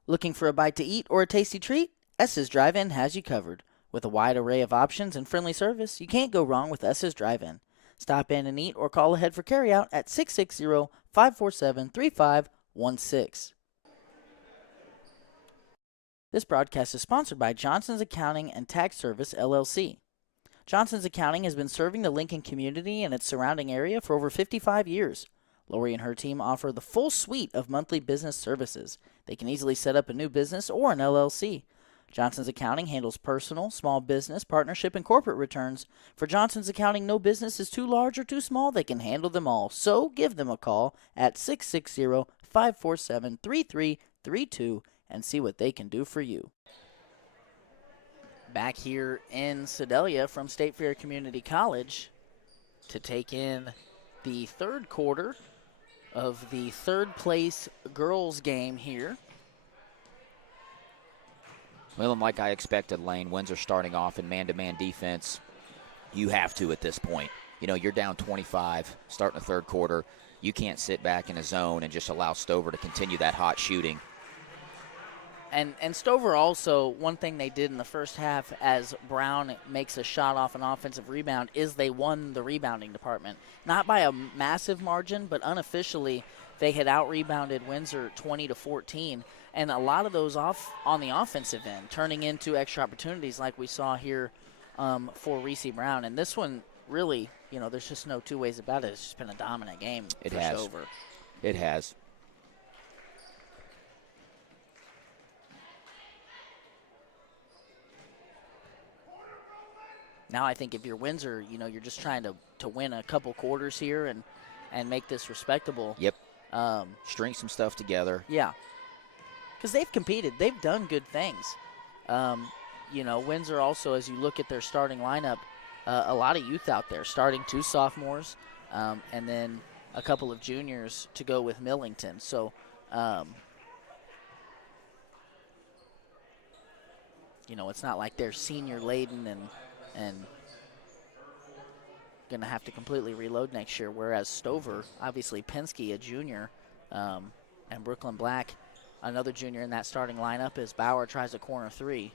Looking for a bite to eat or a tasty treat? S's Drive-In has you covered. With a wide array of options and friendly service, you can't go wrong with S's Drive-In. Stop in and eat or call ahead for carryout at 660-547-3516. This broadcast is sponsored by Johnson's Accounting and Tax Service, LLC. Johnson's Accounting has been serving the Lincoln community and its surrounding area for over 55 years. Lori and her team offer the full suite of monthly business services. They can easily set up a new business or an LLC. Johnson's Accounting handles personal, small business, partnership, and corporate returns. For Johnson's Accounting, no business is too large or too small. They can handle them all. So give them a call at 660-547-3332 and see what they can do for you. Back here in Sedalia from State Fair Community College to take in the third quarter of the third place girls game here. Well, and like I expected, Lane, Windsor starting off in man-to-man defense. You have to at this point. You're down 25, starting the third quarter. You can't sit back in a zone and just allow Stover to continue that hot shooting. And Stover also, one thing they did in the first half as Brown makes a shot off an offensive rebound is they won the rebounding department. Not by a massive margin, but unofficially they had out-rebounded Windsor 20-14. And a lot of those off on the offensive end, turning into extra opportunities like we saw here for Reese Brown. And this one really, there's just no two ways about it. It's just been a dominant game for Stover. It has. Now I think if you're Windsor, you're just trying to win a couple quarters here and make this respectable. Yep. String some stuff together. Yeah. Because they've competed. They've done good things. Windsor also, as you look at their starting lineup, a lot of youth out there, starting 2 sophomores and then a couple of juniors to go with Millington. So, it's not like they're senior laden and going to have to completely reload next year, whereas Stover, obviously Penske, a junior, and Brooklyn Black, another junior in that starting lineup as Bauer tries a corner 3.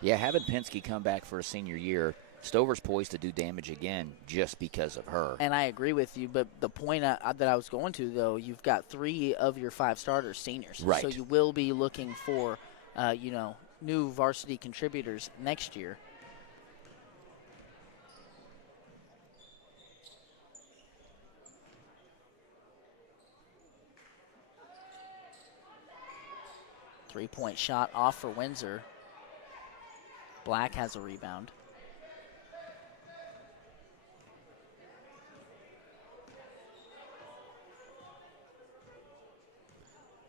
Yeah, having Penske come back for a senior year, Stover's poised to do damage again just because of her. And I agree with you, but the point that I was going to, though, you've got 3 of your 5 starters seniors. Right. So you will be looking for, new varsity contributors next year. Three-point shot off for Windsor. Black has a rebound.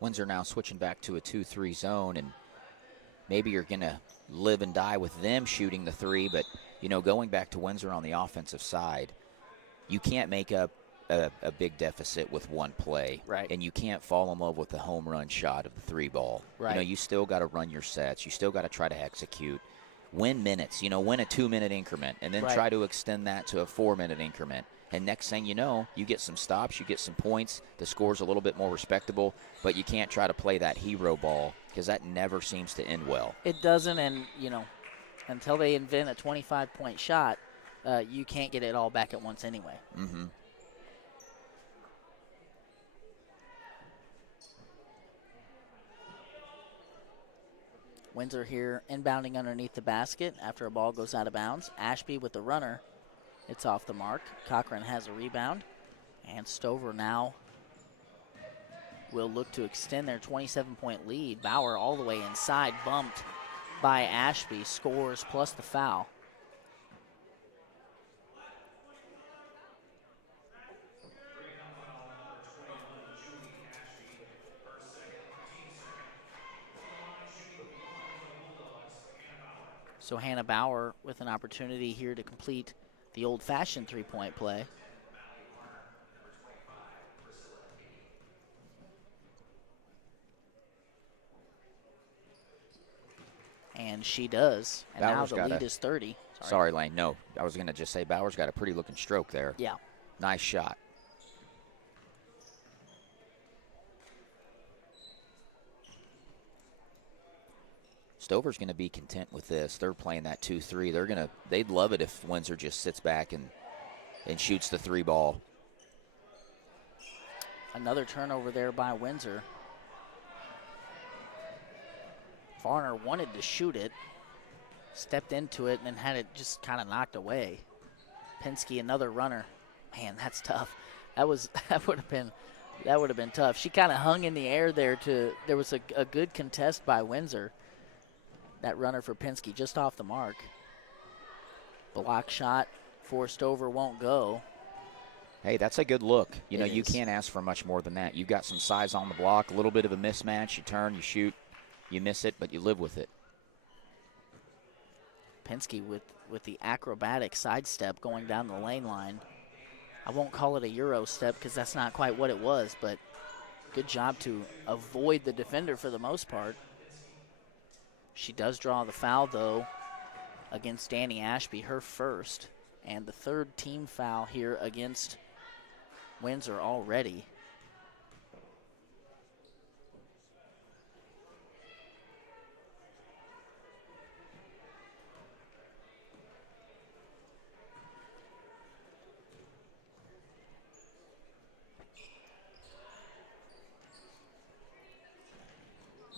Windsor now switching back to a 2-3 zone, and maybe you're going to live and die with them shooting the three, but, going back to Windsor on the offensive side, you can't make up a big deficit with one play. Right. And you can't fall in love with the home run shot of the three ball. Right. You still got to run your sets. You still got to try to execute. Win minutes, win a 2-minute increment, and then try to extend that to a 4-minute increment. And next thing you know, you get some stops, you get some points, the score's a little bit more respectable, but you can't try to play that hero ball because that never seems to end well. It doesn't, and, until they invent a 25-point shot, you can't get it all back at once anyway. Mm-hmm. Windsor here inbounding underneath the basket after a ball goes out of bounds. Ashby with the runner. It's off the mark. Cochran has a rebound. And Stover now will look to extend their 27-point lead. Bauer all the way inside, bumped by Ashby. Scores plus the foul. So Hannah Bauer with an opportunity here to complete the old-fashioned three-point play. And she does. And Bauer's now the lead is 30. Sorry, Lane. No, I was going to just say Bauer's got a pretty looking stroke there. Yeah. Nice shot. Stover's going to be content with this. They're playing that 2-3. They'd love it if Windsor just sits back and shoots the three ball. Another turnover there by Windsor. Varner wanted to shoot it, stepped into it, and then had it just kind of knocked away. Penske, another runner. Man, that's tough. That would have been tough. She kind of hung in the air there. There was a good contest by Windsor. That runner for Penske just off the mark. Block shot for Stover won't go. Hey, that's a good look. You It is. can't ask for much more than that. You've got some size on the block, a little bit of a mismatch. You turn, you shoot, you miss it, but you live with it. Penske with the acrobatic sidestep going down the lane line. I won't call it a Euro step because that's not quite what it was, but good job to avoid the defender for the most part. She does draw the foul, though, against Danny Ashby, her first, and the third team foul here against Windsor already.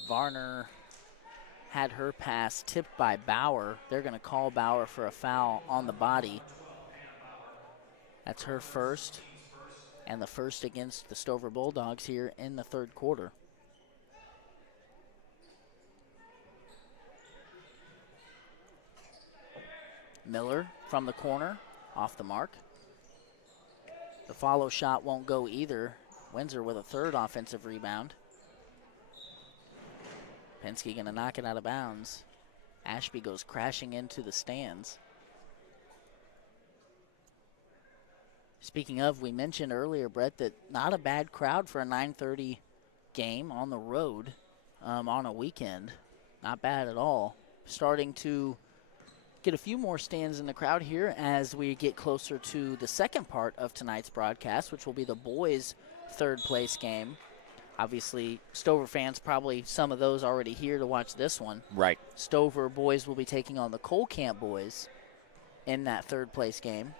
Varner had her pass tipped by Bauer. They're going to call Bauer for a foul on the body. That's her first, and the first against the Stover Bulldogs here in the third quarter. Miller from the corner, off the mark. The follow shot won't go either. Windsor with a third offensive rebound. Penske going to knock it out of bounds. Ashby goes crashing into the stands. Speaking of, we mentioned earlier, Brett, that not a bad crowd for a 9:30 game on the road on a weekend. Not bad at all. Starting to get a few more stands in the crowd here as we get closer to the second part of tonight's broadcast, which will be the boys' third place game. Obviously, Stover fans, probably some of those already here to watch this one. Right. Stover boys will be taking on the Cole Camp boys in that third place game,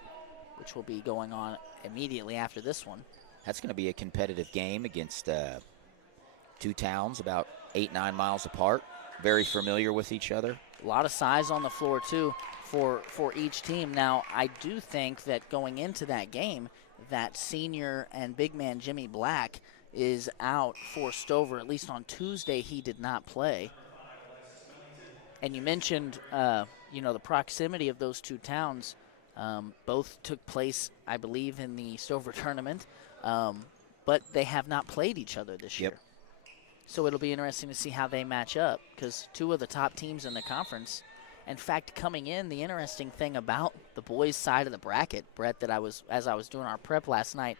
which will be going on immediately after this one. That's going to be a competitive game against two towns about 8-9 miles apart, very familiar with each other. A lot of size on the floor, too, for each team. Now, I do think that going into that game, that senior and big man Jimmy Black is out for Stover. At least on Tuesday, he did not play. And you mentioned, the proximity of those two towns. Both took place, I believe, in the Stover tournament, but they have not played each other this year. So it'll be interesting to see how they match up because two of the top teams in the conference. In fact, coming in, the interesting thing about the boys' side of the bracket, Brett, as I was doing our prep last night,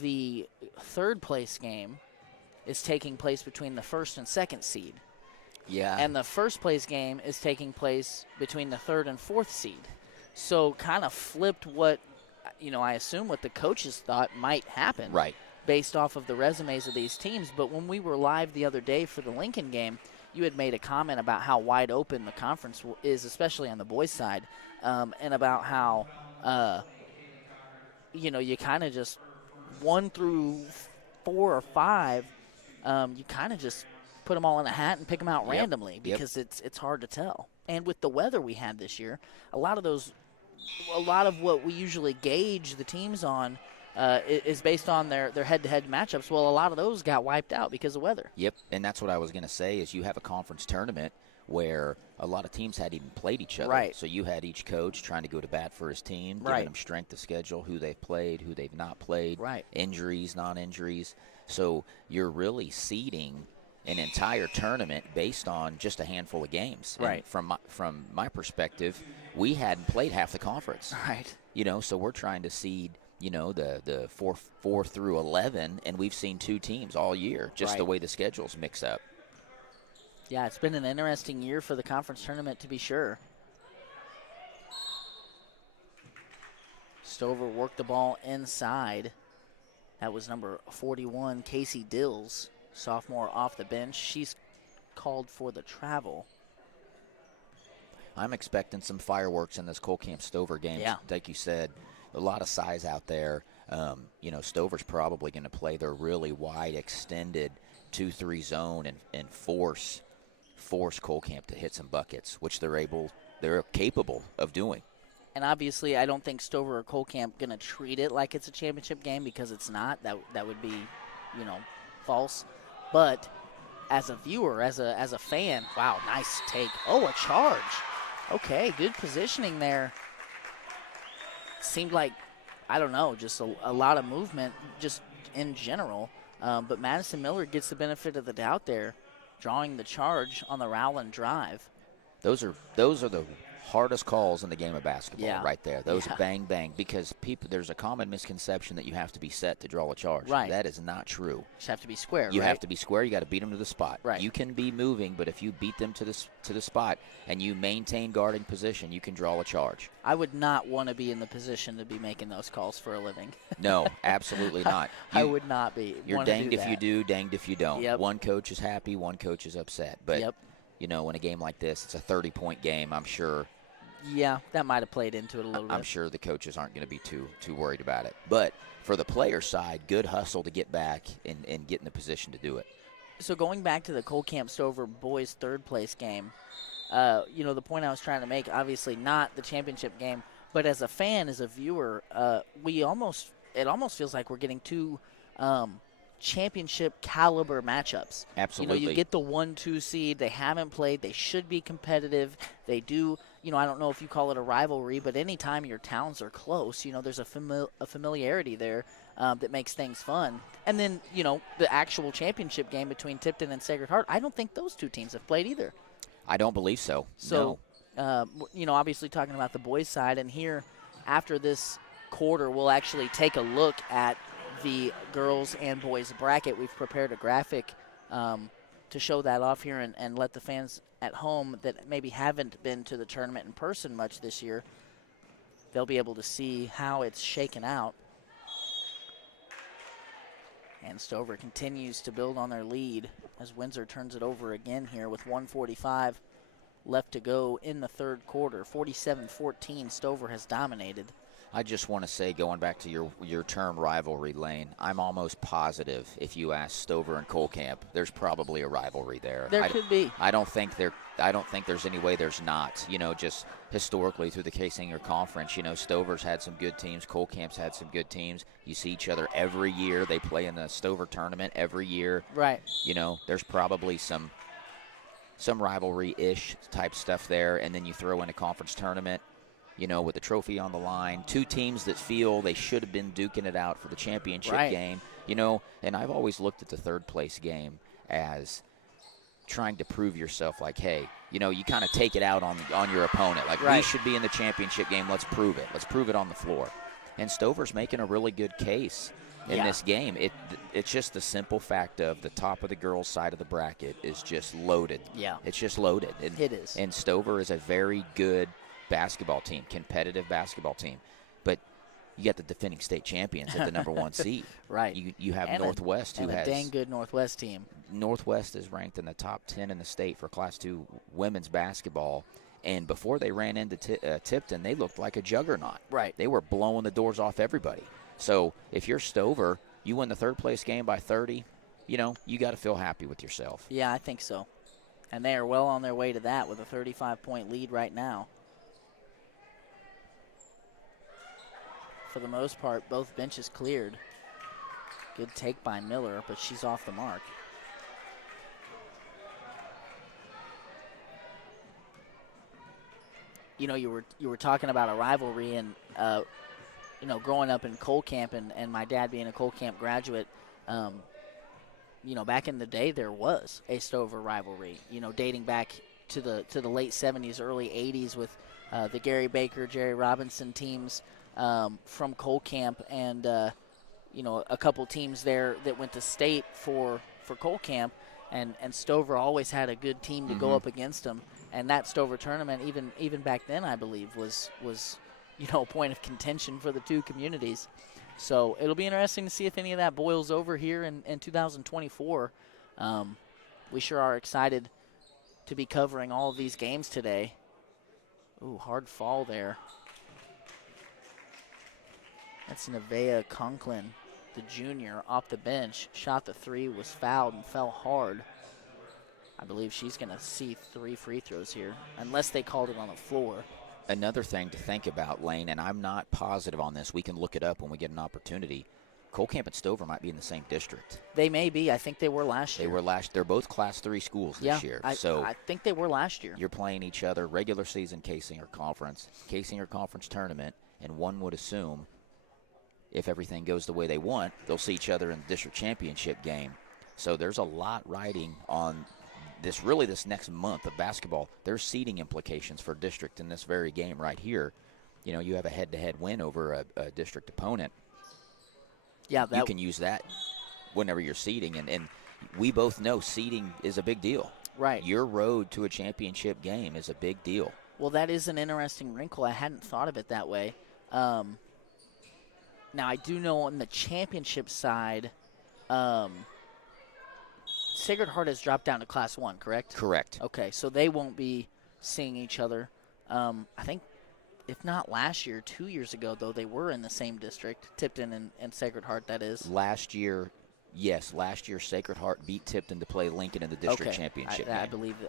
the third place game is taking place between the first and second seed. Yeah. And the first place game is taking place between the third and fourth seed. So kind of flipped what, I assume what the coaches thought might happen. Right. Based off of the resumes of these teams. But when we were live the other day for the Lincoln game, you had made a comment about how wide open the conference is, especially on the boys' side, and about how, you kind of just 1 through 4 or 5, you kind of just put them all in a hat and pick them out randomly because it's hard to tell. And with the weather we had this year, a lot of what we usually gauge the teams on is based on their head-to-head matchups. Well, a lot of those got wiped out because of weather. Yep, and that's what I was going to say is you have a conference tournament where a lot of teams hadn't even played each other. Right. So you had each coach trying to go to bat for his team, giving them strength of schedule, who they've played, who they've not played, injuries, non-injuries. So you're really seeding an entire tournament based on just a handful of games. Right. And from my perspective, we hadn't played half the conference. Right. So we're trying to seed the 4 through 11, and we've seen 2 teams all year, just the way the schedules mix up. Yeah, it's been an interesting year for the conference tournament, to be sure. Stover worked the ball inside. That was number 41, Casey Dills, sophomore off the bench. She's called for the travel. I'm expecting some fireworks in this Cole Camp Stover game. Yeah. Like you said, a lot of size out there. Stover's probably going to play their really wide, extended 2-3 zone and force Cole Camp to hit some buckets, which they're capable of doing. And obviously, I don't think Stover or Cole Camp going to treat it like it's a championship game because it's not. That would be, false. But as a viewer, as a fan, wow, nice take. Oh, a charge. Okay, good positioning there. Seemed like, I don't know, just a lot of movement just in general. But Madison Miller gets the benefit of the doubt there, drawing the charge on the Rowland drive. Those are the hardest calls in the game of basketball right there. Those are bang, bang, because there's a common misconception that you have to be set to draw a charge. Right. That is not true. You just have to be square, You have to be square. You got to beat them to the spot. Right. You can be moving, but if you beat them to the spot and you maintain guarding position, you can draw a charge. I would not want to be in the position to be making those calls for a living. No, absolutely not. I would not be. You're danged if you do, danged if you don't. Yep. One coach is happy, one coach is upset. But, in a game like this, it's a 30-point game, I'm sure. Yeah, that might have played into it a little bit. I'm sure the coaches aren't going to be too worried about it. But for the player side, good hustle to get back and get in the position to do it. So going back to the Cole Camp Stover boys third place game, the point I was trying to make, obviously not the championship game, but as a fan, as a viewer, it almost feels like we're getting two championship caliber matchups. Absolutely. You get the 1-2 seed. They haven't played. They should be competitive. They do. I don't know if you call it a rivalry, but anytime your towns are close, there's a familiarity there that makes things fun. And then, the actual championship game between Tipton and Sacred Heart, I don't think those two teams have played either. I don't believe so. So, obviously talking about the boys' side, and here after this quarter, we'll actually take a look at the girls and boys bracket. We've prepared a graphic to show that off here and let the fans at home that maybe haven't been to the tournament in person much this year, they'll be able to see how it's shaken out. And Stover continues to build on their lead as Windsor turns it over again here with 1:45 left to go in the third quarter. 47-14, Stover has dominated. I just want to say, going back to your term rivalry, Lane, I'm almost positive if you ask Stover and Cole Camp, there's probably a rivalry there. There could be. I don't think there's any way there's not. Just historically through the Kaysinger Conference, Stover's had some good teams, Cole Camp's had some good teams. You see each other every year. They play in the Stover tournament every year. Right. There's probably some rivalry-ish type stuff there, and then you throw in a conference tournament. with the trophy on the line. Two teams that feel they should have been duking it out for the championship Right. game. And I've always looked at the third place game as trying to prove yourself, like, hey, you kind of take it out on your opponent. Like, Right. we should be in the championship game. Let's prove it. Let's prove it on the floor. And Stover's making a really good case in this game. It's just the simple fact of the top of the girls' side of the bracket is just loaded. Yeah. It's just loaded. It is. And Stover is a very good basketball team, competitive basketball team. But you got the defending state champions at the number 1 seed. Right. You have and Northwest, who has a dang good Northwest team. Northwest is ranked in the top 10 in the state for Class 2 women's basketball. And before they ran into Tipton, they looked like a juggernaut. Right. They were blowing the doors off everybody. So if you're Stover, you win the third-place game by 30, you got to feel happy with yourself. Yeah, I think so. And they are well on their way to that with a 35-point lead right now. For the most part, both benches cleared. Good take by Miller, but she's off the mark. You were talking about a rivalry, and growing up in Cole Camp and my dad being a Cole Camp graduate, back in the day there was a Stover rivalry. Dating back to the late 70s, early 80s with the Gary Baker, Jerry Robinson teams from Cole Camp, and a couple teams there that went to state for Cole Camp, and Stover always had a good team to go up against them. And that Stover tournament, even back then, I believe, was a point of contention for the two communities. So it'll be interesting to see if any of that boils over here in 2024. We sure are excited to be covering all of these games today. Ooh, hard fall there. That's Nevaeh Conklin, the junior, off the bench. Shot the three, was fouled, and fell hard. I believe she's going to see 3 free throws here, unless they called it on the floor. Another thing to think about, Lane, and I'm not positive on this. We can look it up when we get an opportunity. Cole Camp and Stover might be in the same district. They may be. I think they were last year. They're both Class 3 schools this year. I think they were last year. You're playing each other regular season Kaysinger Conference tournament, and one would assume if everything goes the way they want, they'll see each other in the district championship game. So there's a lot riding on this next month of basketball. There's seeding implications for district in this very game right here. You have a head-to-head win over a district opponent. Yeah, you can use that whenever you're seeding, and we both know seeding is a big deal. Right. Your road to a championship game is a big deal. Well, that is an interesting wrinkle. I hadn't thought of it that way. Now, I do know on the championship side, Sacred Heart has dropped down to Class 1, correct? Correct. Okay, so they won't be seeing each other. I think, if not last year, 2 years ago, though, they were in the same district, Tipton and Sacred Heart, that is. Last year, Sacred Heart beat Tipton to play Lincoln in the district championship game.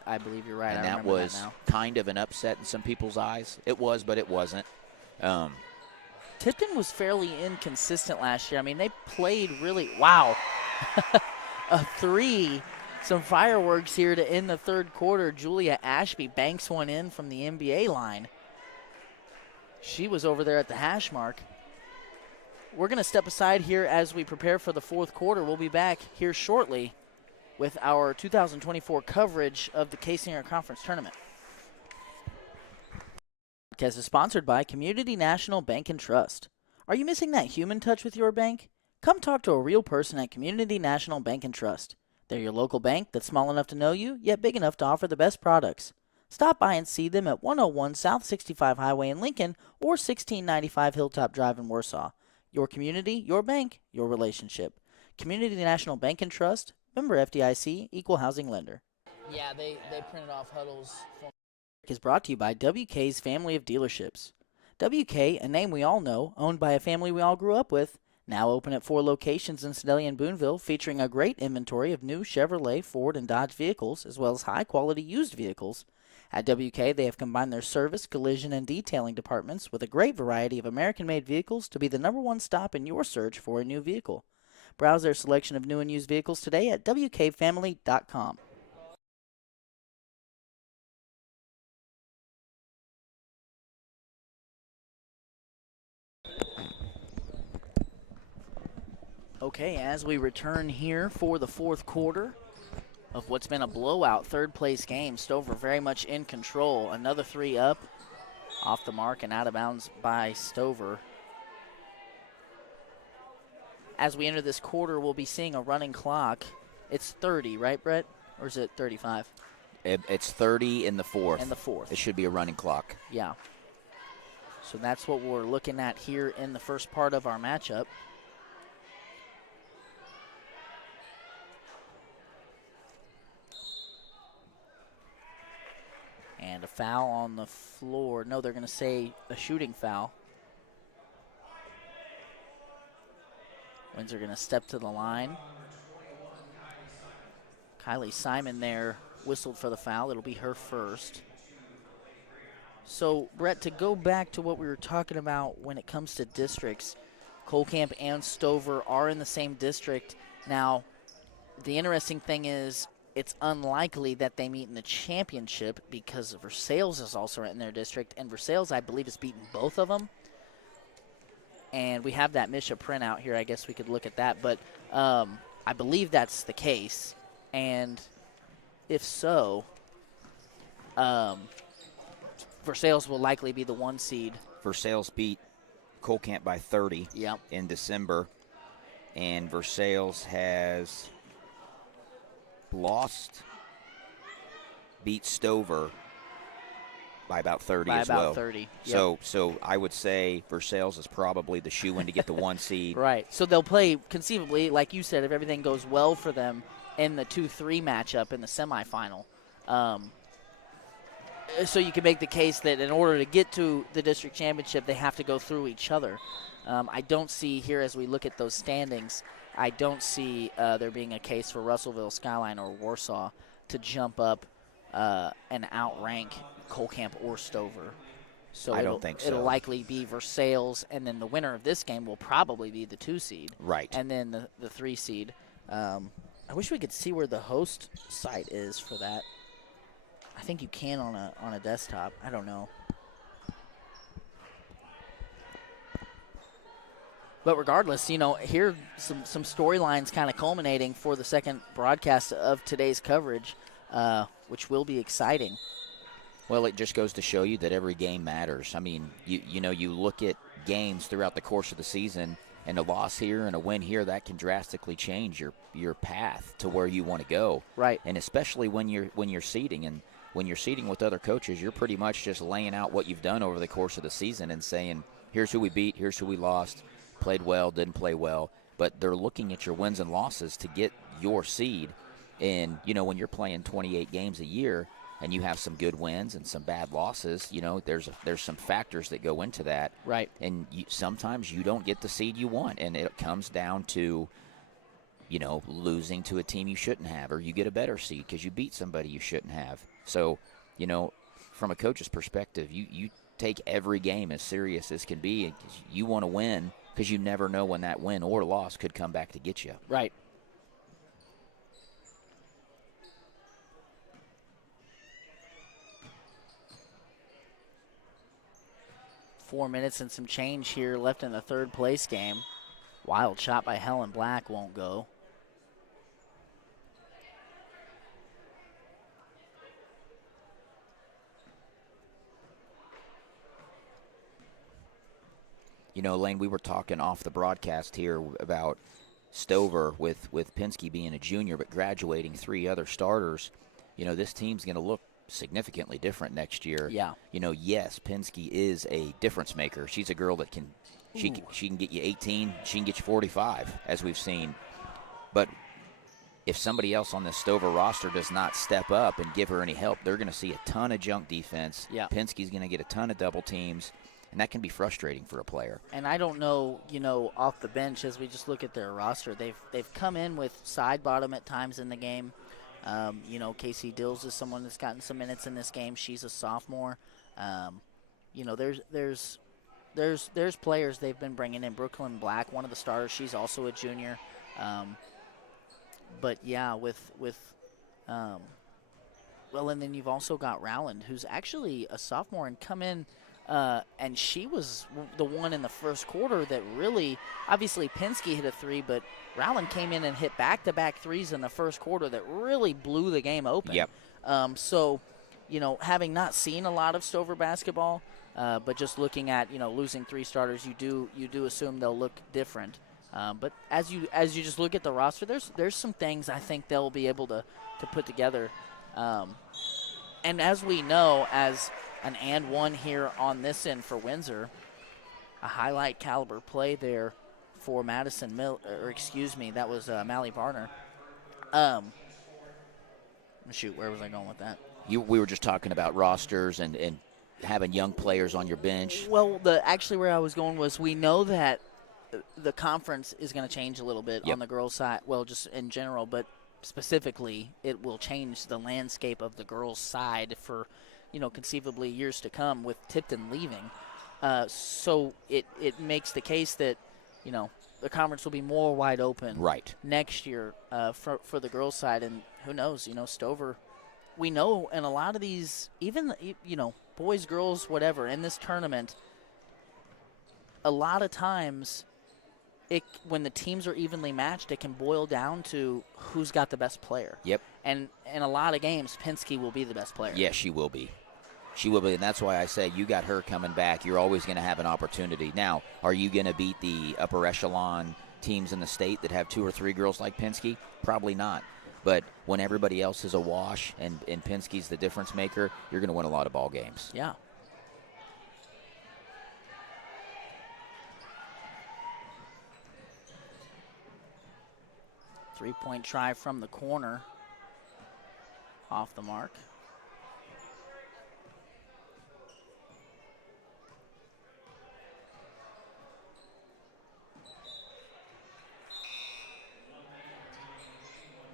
I believe you're right. And that was kind of an upset in some people's eyes. It was, but it wasn't. Tipton was fairly inconsistent last year. I mean, they played really – wow. A three, some fireworks here to end the third quarter. Julia Ashby banks one in from the NBA line. She was over there at the hash mark. We're going to step aside here as we prepare for the fourth quarter. We'll be back here shortly with our 2024 coverage of the Kaysinger Conference Tournament. Podcast is sponsored by Community National Bank and Trust. Are you missing that human touch with your bank? Come talk to a real person at Community National Bank and Trust. They're your local bank that's small enough to know you, yet big enough to offer the best products. Stop by and see them at 101 South 65 Highway in Lincoln or 1695 Hilltop Drive in Warsaw. Your community, your bank, your relationship. Community National Bank and Trust, member FDIC, equal housing lender. Yeah, they printed off huddles. Is brought to you by WK's family of dealerships. WK, a name we all know, owned by a family we all grew up with. Now open at 4 locations in Sedalia and Boonville, featuring a great inventory of new Chevrolet, Ford, and Dodge vehicles, as well as high-quality used vehicles. At WK, they have combined their service, collision, and detailing departments with a great variety of American-made vehicles to be the #1 stop in your search for a new vehicle. Browse their selection of new and used vehicles today at WKFamily.com. Okay, as we return here for the fourth quarter of what's been a blowout third-place game, Stover very much in control. Another three up, off the mark and out of bounds by Stover. As we enter this quarter, we'll be seeing a running clock. It's 30, right, Brett? Or is it 35? It's 30 in the fourth. In the fourth. It should be a running clock. Yeah. So that's what we're looking at here in the first part of our matchup. And a foul on the floor. No, they're going to say a shooting foul. Windsor going to step to the line. Kylie Simon there whistled for the foul. It'll be her first. So, Brett, to go back to what we were talking about when it comes to districts, Colcamp and Stover are in the same district. Now, the interesting thing is it's unlikely that they meet in the championship because Versailles is also in their district, and Versailles, I believe, has beaten both of them. And we have that Misha printout here. I guess we could look at that. But I believe that's the case. And if so, Versailles will likely be the 1 seed. Versailles beat Colcamp by 30 in December. And Versailles has beat Stover by about 30 as well. By about 30. Yep. So I would say Versailles is probably the shoe-in to get the 1 seed. Right. So they'll play conceivably, like you said, if everything goes well for them in the 2-3 matchup in the semifinal. So you can make the case that in order to get to the district championship, they have to go through each other. I don't see here as we look at those standings, I don't see there being a case for Russellville, Skyline, or Warsaw to jump up and outrank Colcamp or Stover. So I don't think so. It'll likely be Versailles, and then the winner of this game will probably be the 2 seed. Right. And then the 3 seed. I wish we could see where the host site is for that. I think you can on a desktop. I don't know. But regardless, here some storylines kind of culminating for the second broadcast of today's coverage, which will be exciting. Well, it just goes to show you that every game matters. I mean, you look at games throughout the course of the season, and a loss here and a win here, that can drastically change your path to where you want to go. Right. And especially when you're seeding, and when you're seeding with other coaches, you're pretty much just laying out what you've done over the course of the season and saying, here's who we beat, here's who we lost, played well, didn't play well. But they're looking at your wins and losses to get your seed. And, when you're playing 28 games a year and you have some good wins and some bad losses, there's some factors that go into that. Right. And sometimes you don't get the seed you want, and it comes down to, losing to a team you shouldn't have, or you get a better seed because you beat somebody you shouldn't have. So, from a coach's perspective, you take every game as serious as can be, and you want to win because you never know when that win or loss could come back to get you. Right. Four minutes and some change here left in the third place game. Wild shot by Helen Black won't go. Lane, we were talking off the broadcast here about Stover with Penske being a junior but graduating 3 other starters. This team's going to look significantly different next year. Yeah. Yes, Penske is a difference maker. She's a girl that can she can get you 18, she can get you 45, as we've seen. But if somebody else on this Stover roster does not step up and give her any help, they're going to see a ton of junk defense. Yeah. Penske's going to get a ton of double teams, and that can be frustrating for a player. And I don't know, off the bench, as we just look at their roster, they've come in with side bottom at times in the game. Casey Dills is someone that's gotten some minutes in this game. She's a sophomore. There's players they've been bringing in. Brooklyn Black, one of the stars, she's also a junior. But yeah, and then you've also got Rowland, who's actually a sophomore and come in And she was the one in the first quarter that really, obviously Penske hit a three, but Rowland came in and hit back-to-back threes in the first quarter that really blew the game open. Yep. So, having not seen a lot of Stover basketball, but just looking at, losing three starters, you do assume they'll look different. But as you just look at the roster, there's some things I think they'll be able to put together. And as we know, as an and one here on this end for Windsor, a highlight caliber play there for Madison that was Mally Varner. Shoot, where was I going with that? We were just talking about rosters and having young players on your bench. Well, actually where I was going was we know that the conference is going to change a little bit on the girls' side. Well, just in general, but specifically, it will change the landscape of the girls' side for, conceivably years to come with Tipton leaving. So it makes the case that, the conference will be more wide open next year for the girls' side. And who knows, Stover, we know in a lot of these, even, boys, girls, whatever, in this tournament, a lot of times when the teams are evenly matched, it can boil down to who's got the best player. Yep. And in a lot of games, Penske will be the best player. Yes, she will be. She will be, and that's why I say you got her coming back. You're always going to have an opportunity. Now, are you going to beat the upper echelon teams in the state that have 2 or 3 girls like Penske? Probably not. But when everybody else is a wash and Penske's the difference maker, you're going to win a lot of ball games. Yeah. Three-point try from the corner. Off the mark.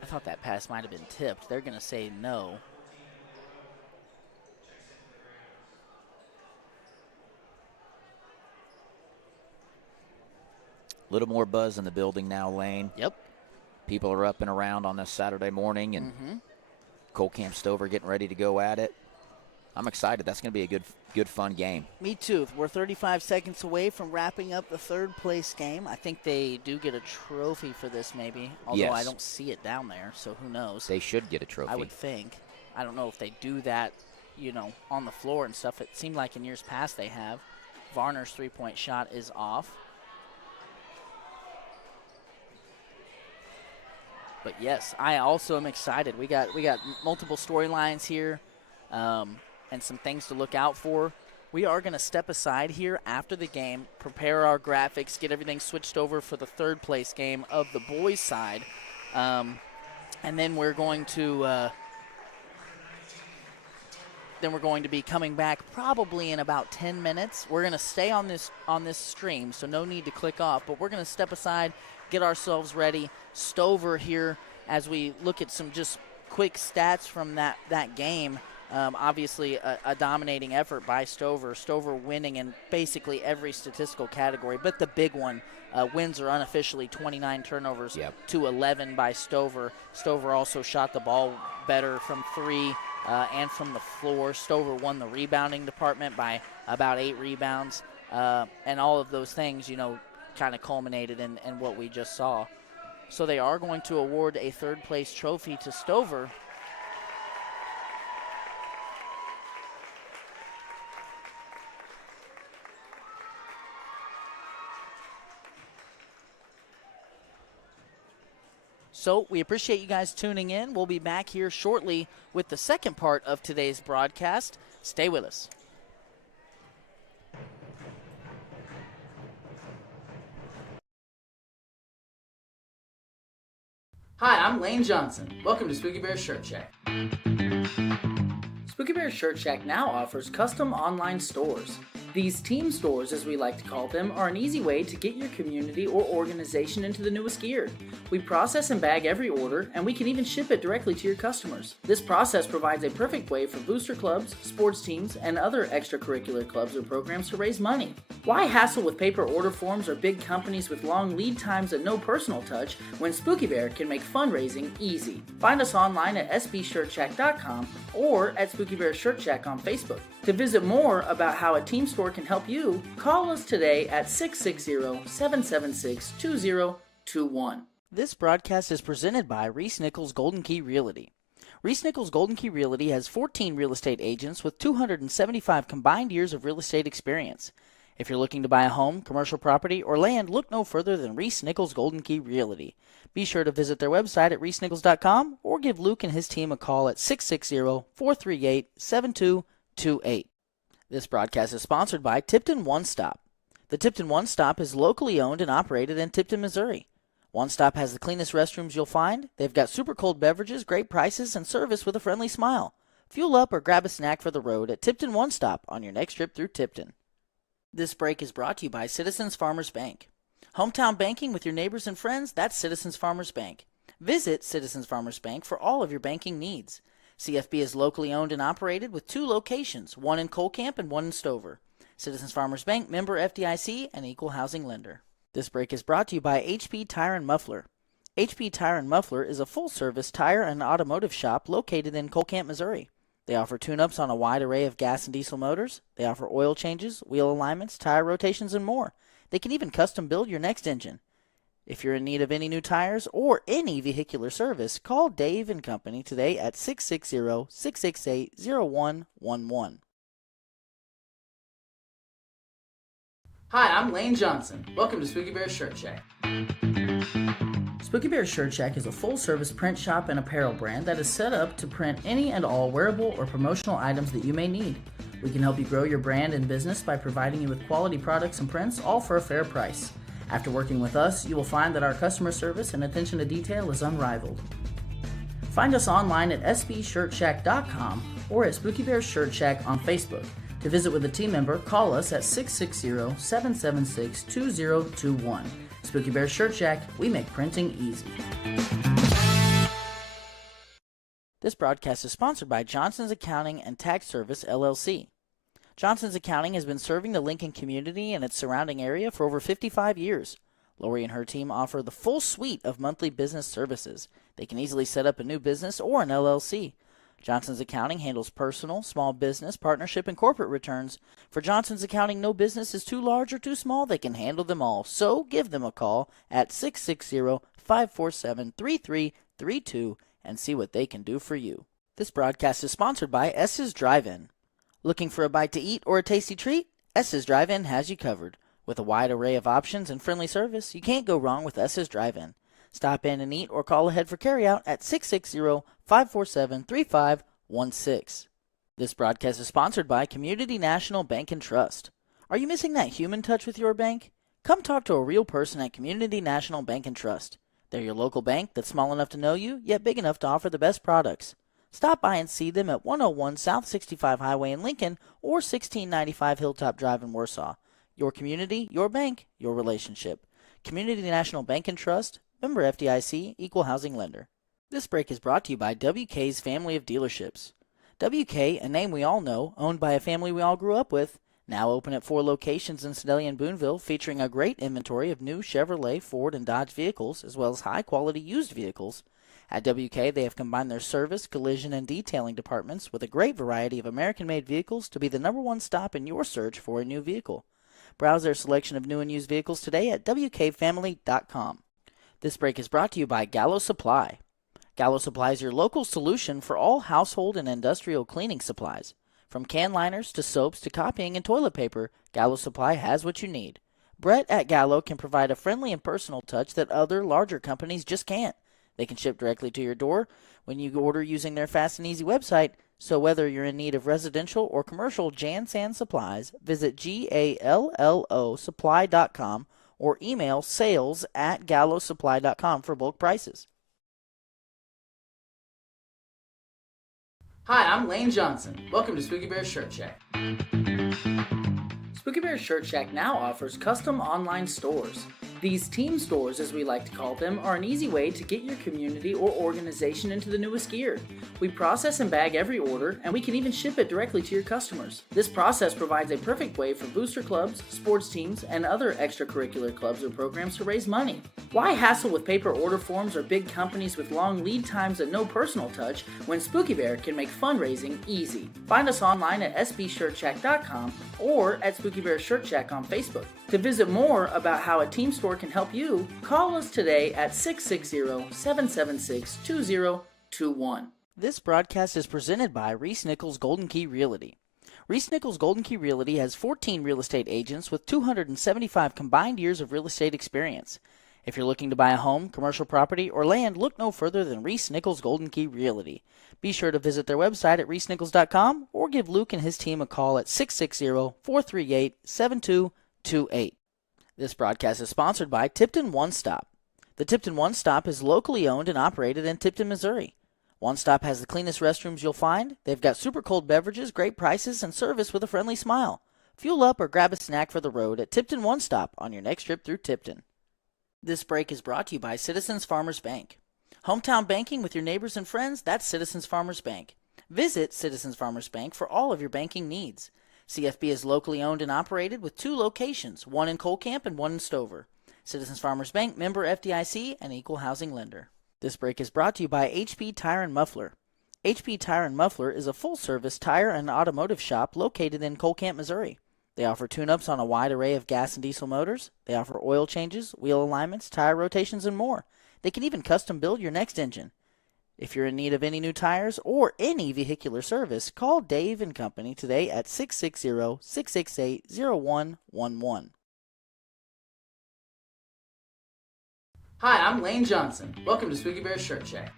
I thought that pass might have been tipped. They're going to say no. A little more buzz in the building now, Lane. Yep. People are up and around on this Saturday morning, and Cole Camp Stover getting ready to go at it. I'm excited. That's going to be a good, fun game. Me too. We're 35 seconds away from wrapping up the third-place game. I think they do get a trophy for this maybe, although I don't see it down there, so who knows. They should get a trophy. I would think. I don't know if they do that, on the floor and stuff. It seemed like in years past they have. Varner's three-point shot is off. But yes, I also am excited. We got multiple storylines here, and some things to look out for. We are going to step aside here after the game, prepare our graphics, get everything switched over for the third place game of the boys' side, and then we're going to be coming back probably in about 10 minutes. We're going to stay on this stream, so no need to click off, but we're going to step aside, get ourselves ready. Stover here as we look at some just quick stats from that game. Obviously a dominating effort by Stover. Stover winning in basically every statistical category, but the big one, Windsor unofficially 29 turnovers to 11 by Stover. Stover also shot the ball better from 3 and from the floor. Stover won the rebounding department by about 8 rebounds, and all of those things, kind of culminated in what we just saw. So they are going to award a third-place trophy to Stover. So we appreciate you guys tuning in. We'll be back here shortly with the second part of today's broadcast. Stay with us. Hi, I'm Lane Johnson. Welcome to Spooky Bear Shirt Shack. Spooky Bear Shirt Shack now offers custom online stores. These team stores, as we like to call them, are an easy way to get your community or organization into the newest gear. We process and bag every order, and we can even ship it directly to your customers. This process provides a perfect way for booster clubs, sports teams, and other extracurricular clubs or programs to raise money. Why hassle with paper order forms or big companies with long lead times and no personal touch when Spooky Bear can make fundraising easy? Find us online at sbshirtshack.com or at Spooky Bear Shirt Shack on Facebook. To visit more about how a team store store can help you, call us today at 660-776-2021. This broadcast is presented by Reese Nichols Golden Key Realty. Reese Nichols Golden Key Realty has 14 real estate agents with 275 combined years of real estate experience. If you're looking to buy a home, commercial property, or land, look no further than Reese Nichols Golden Key Realty. Be sure to visit their website at reesenichols.com or give Luke and his team a call at 660-438-7228. This broadcast is sponsored by Tipton One Stop. The Tipton One Stop is locally owned and operated in Tipton, Missouri. One Stop has the cleanest restrooms you'll find. They've got super cold beverages, great prices, and service with a friendly smile. Fuel up or grab a snack for the road at Tipton One Stop on your next trip through Tipton. This break is brought to you by Citizens Farmers Bank. Hometown banking with your neighbors and friends, that's Citizens Farmers Bank. Visit Citizens Farmers Bank for all of your banking needs. CFB is locally owned and operated with 2 locations, one in Cole Camp and one in Stover. Citizens Farmers Bank, member FDIC, and equal housing lender. This break is brought to you by HP Tire and Muffler. HP Tire and Muffler is a full-service tire and automotive shop located in Cole Camp, Missouri. They offer tune-ups on a wide array of gas and diesel motors. They offer oil changes, wheel alignments, tire rotations, and more. They can even custom build your next engine. If you're in need of any new tires or any vehicular service, call Dave and Company today at 660-668-0111. Hi, I'm Lane Johnson. Welcome to Spooky Bear Shirt Shack. Spooky Bear Shirt Shack is a full-service print shop and apparel brand that is set up to print any and all wearable or promotional items that you may need. We can help you grow your brand and business by providing you with quality products and prints, all for a fair price. After working with us, you will find that our customer service and attention to detail is unrivaled. Find us online at sbshirtshack.com or at Spooky Bear Shirt Shack on Facebook. To visit with a team member, call us at 660-776-2021. Spooky Bear Shirt Shack, we make printing easy. This broadcast is sponsored by Johnson's Accounting and Tax Service, LLC. Johnson's Accounting has been serving the Lincoln community and its surrounding area for over 55 years. Lori and her team offer the full suite of monthly business services. They can easily set up a new business or an LLC. Johnson's Accounting handles personal, small business, partnership, and corporate returns. For Johnson's Accounting, no business is too large or too small. They can handle them all. So give them a call at 660-547-3332 and see what they can do for you. This broadcast is sponsored by S's Drive-In. Looking for a bite to eat or a tasty treat? S's Drive-In has you covered. With a wide array of options and friendly service, you can't go wrong with S's Drive-In. Stop in and eat or call ahead for carryout at 660-547-3516. This broadcast is sponsored by Community National Bank and Trust. Are you missing that human touch with your bank? Come talk to a real person at Community National Bank and Trust. They're your local bank that's small enough to know you, yet big enough to offer the best products. Stop by and see them at 101 South 65 Highway in Lincoln or 1695 Hilltop Drive in Warsaw. Your community, your bank, your relationship. Community National Bank and Trust, member FDIC, equal housing lender. This break is brought to you by WK's Family of Dealerships. WK, a name we all know, owned by a family we all grew up with, now open at 4 locations in Sedalia and Boonville, featuring a great inventory of new Chevrolet, Ford, and Dodge vehicles, as well as high-quality used vehicles. At WK, they have combined their service, collision, and detailing departments with a great variety of American-made vehicles to be the #1 stop in your search for a new vehicle. Browse their selection of new and used vehicles today at WKFamily.com. This break is brought to you by Gallo Supply. Gallo Supply is your local solution for all household and industrial cleaning supplies. From can liners to soaps to copying and toilet paper, Gallo Supply has what you need. Brett at Gallo can provide a friendly and personal touch that other larger companies just can't. They can ship directly to your door when you order using their fast and easy website. So whether you're in need of residential or commercial Jan-San supplies, visit GALLOsupply.com or email sales@gallosupply.com for bulk prices. Hi, I'm Lane Johnson. Welcome to Spooky Bear Shirt Shack. Spooky Bear Shirt Shack now offers custom online stores. These team stores, as we like to call them, are an easy way to get your community or organization into the newest gear. We process and bag every order, and we can even ship it directly to your customers. This process provides a perfect way for booster clubs, sports teams, and other extracurricular clubs or programs to raise money. Why hassle with paper order forms or big companies with long lead times and no personal touch when Spooky Bear can make fundraising easy? Find us online at sbshirtshack.com or at Spooky Bear Shirt Shack on Facebook. To visit more about how a team store can help you, call us today at 660-776-2021. This broadcast is presented by Reese Nichols Golden Key Realty. Reese Nichols Golden Key Realty has 14 real estate agents with 275 combined years of real estate experience. If you're looking to buy a home, commercial property, or land, look no further than Reese Nichols Golden Key Realty. Be sure to visit their website at reesenichols.com or give Luke and his team a call at 660-438-7228. This broadcast is sponsored by Tipton One Stop. The Tipton One Stop is locally owned and operated in Tipton, Missouri. One Stop has the cleanest restrooms you'll find. They've got super cold beverages, great prices, and service with a friendly smile. Fuel up or grab a snack for the road at Tipton One Stop on your next trip through Tipton. This break is brought to you by Citizens Farmers Bank. Hometown banking with your neighbors and friends, that's Citizens Farmers Bank. Visit Citizens Farmers Bank for all of your banking needs. CFB is locally owned and operated with 2 locations, one in Cole Camp and one in Stover. Citizens Farmers Bank, member FDIC, and equal housing lender. This break is brought to you by HP Tire and Muffler. HP Tire and Muffler is a full-service tire and automotive shop located in Cole Camp, Missouri. They offer tune-ups on a wide array of gas and diesel motors. They offer oil changes, wheel alignments, tire rotations, and more. They can even custom build your next engine. If you're in need of any new tires or any vehicular service, call Dave & Company today at 660-668-0111. Hi, I'm Lane Johnson. Welcome to Spooky Bear Shirt Shack.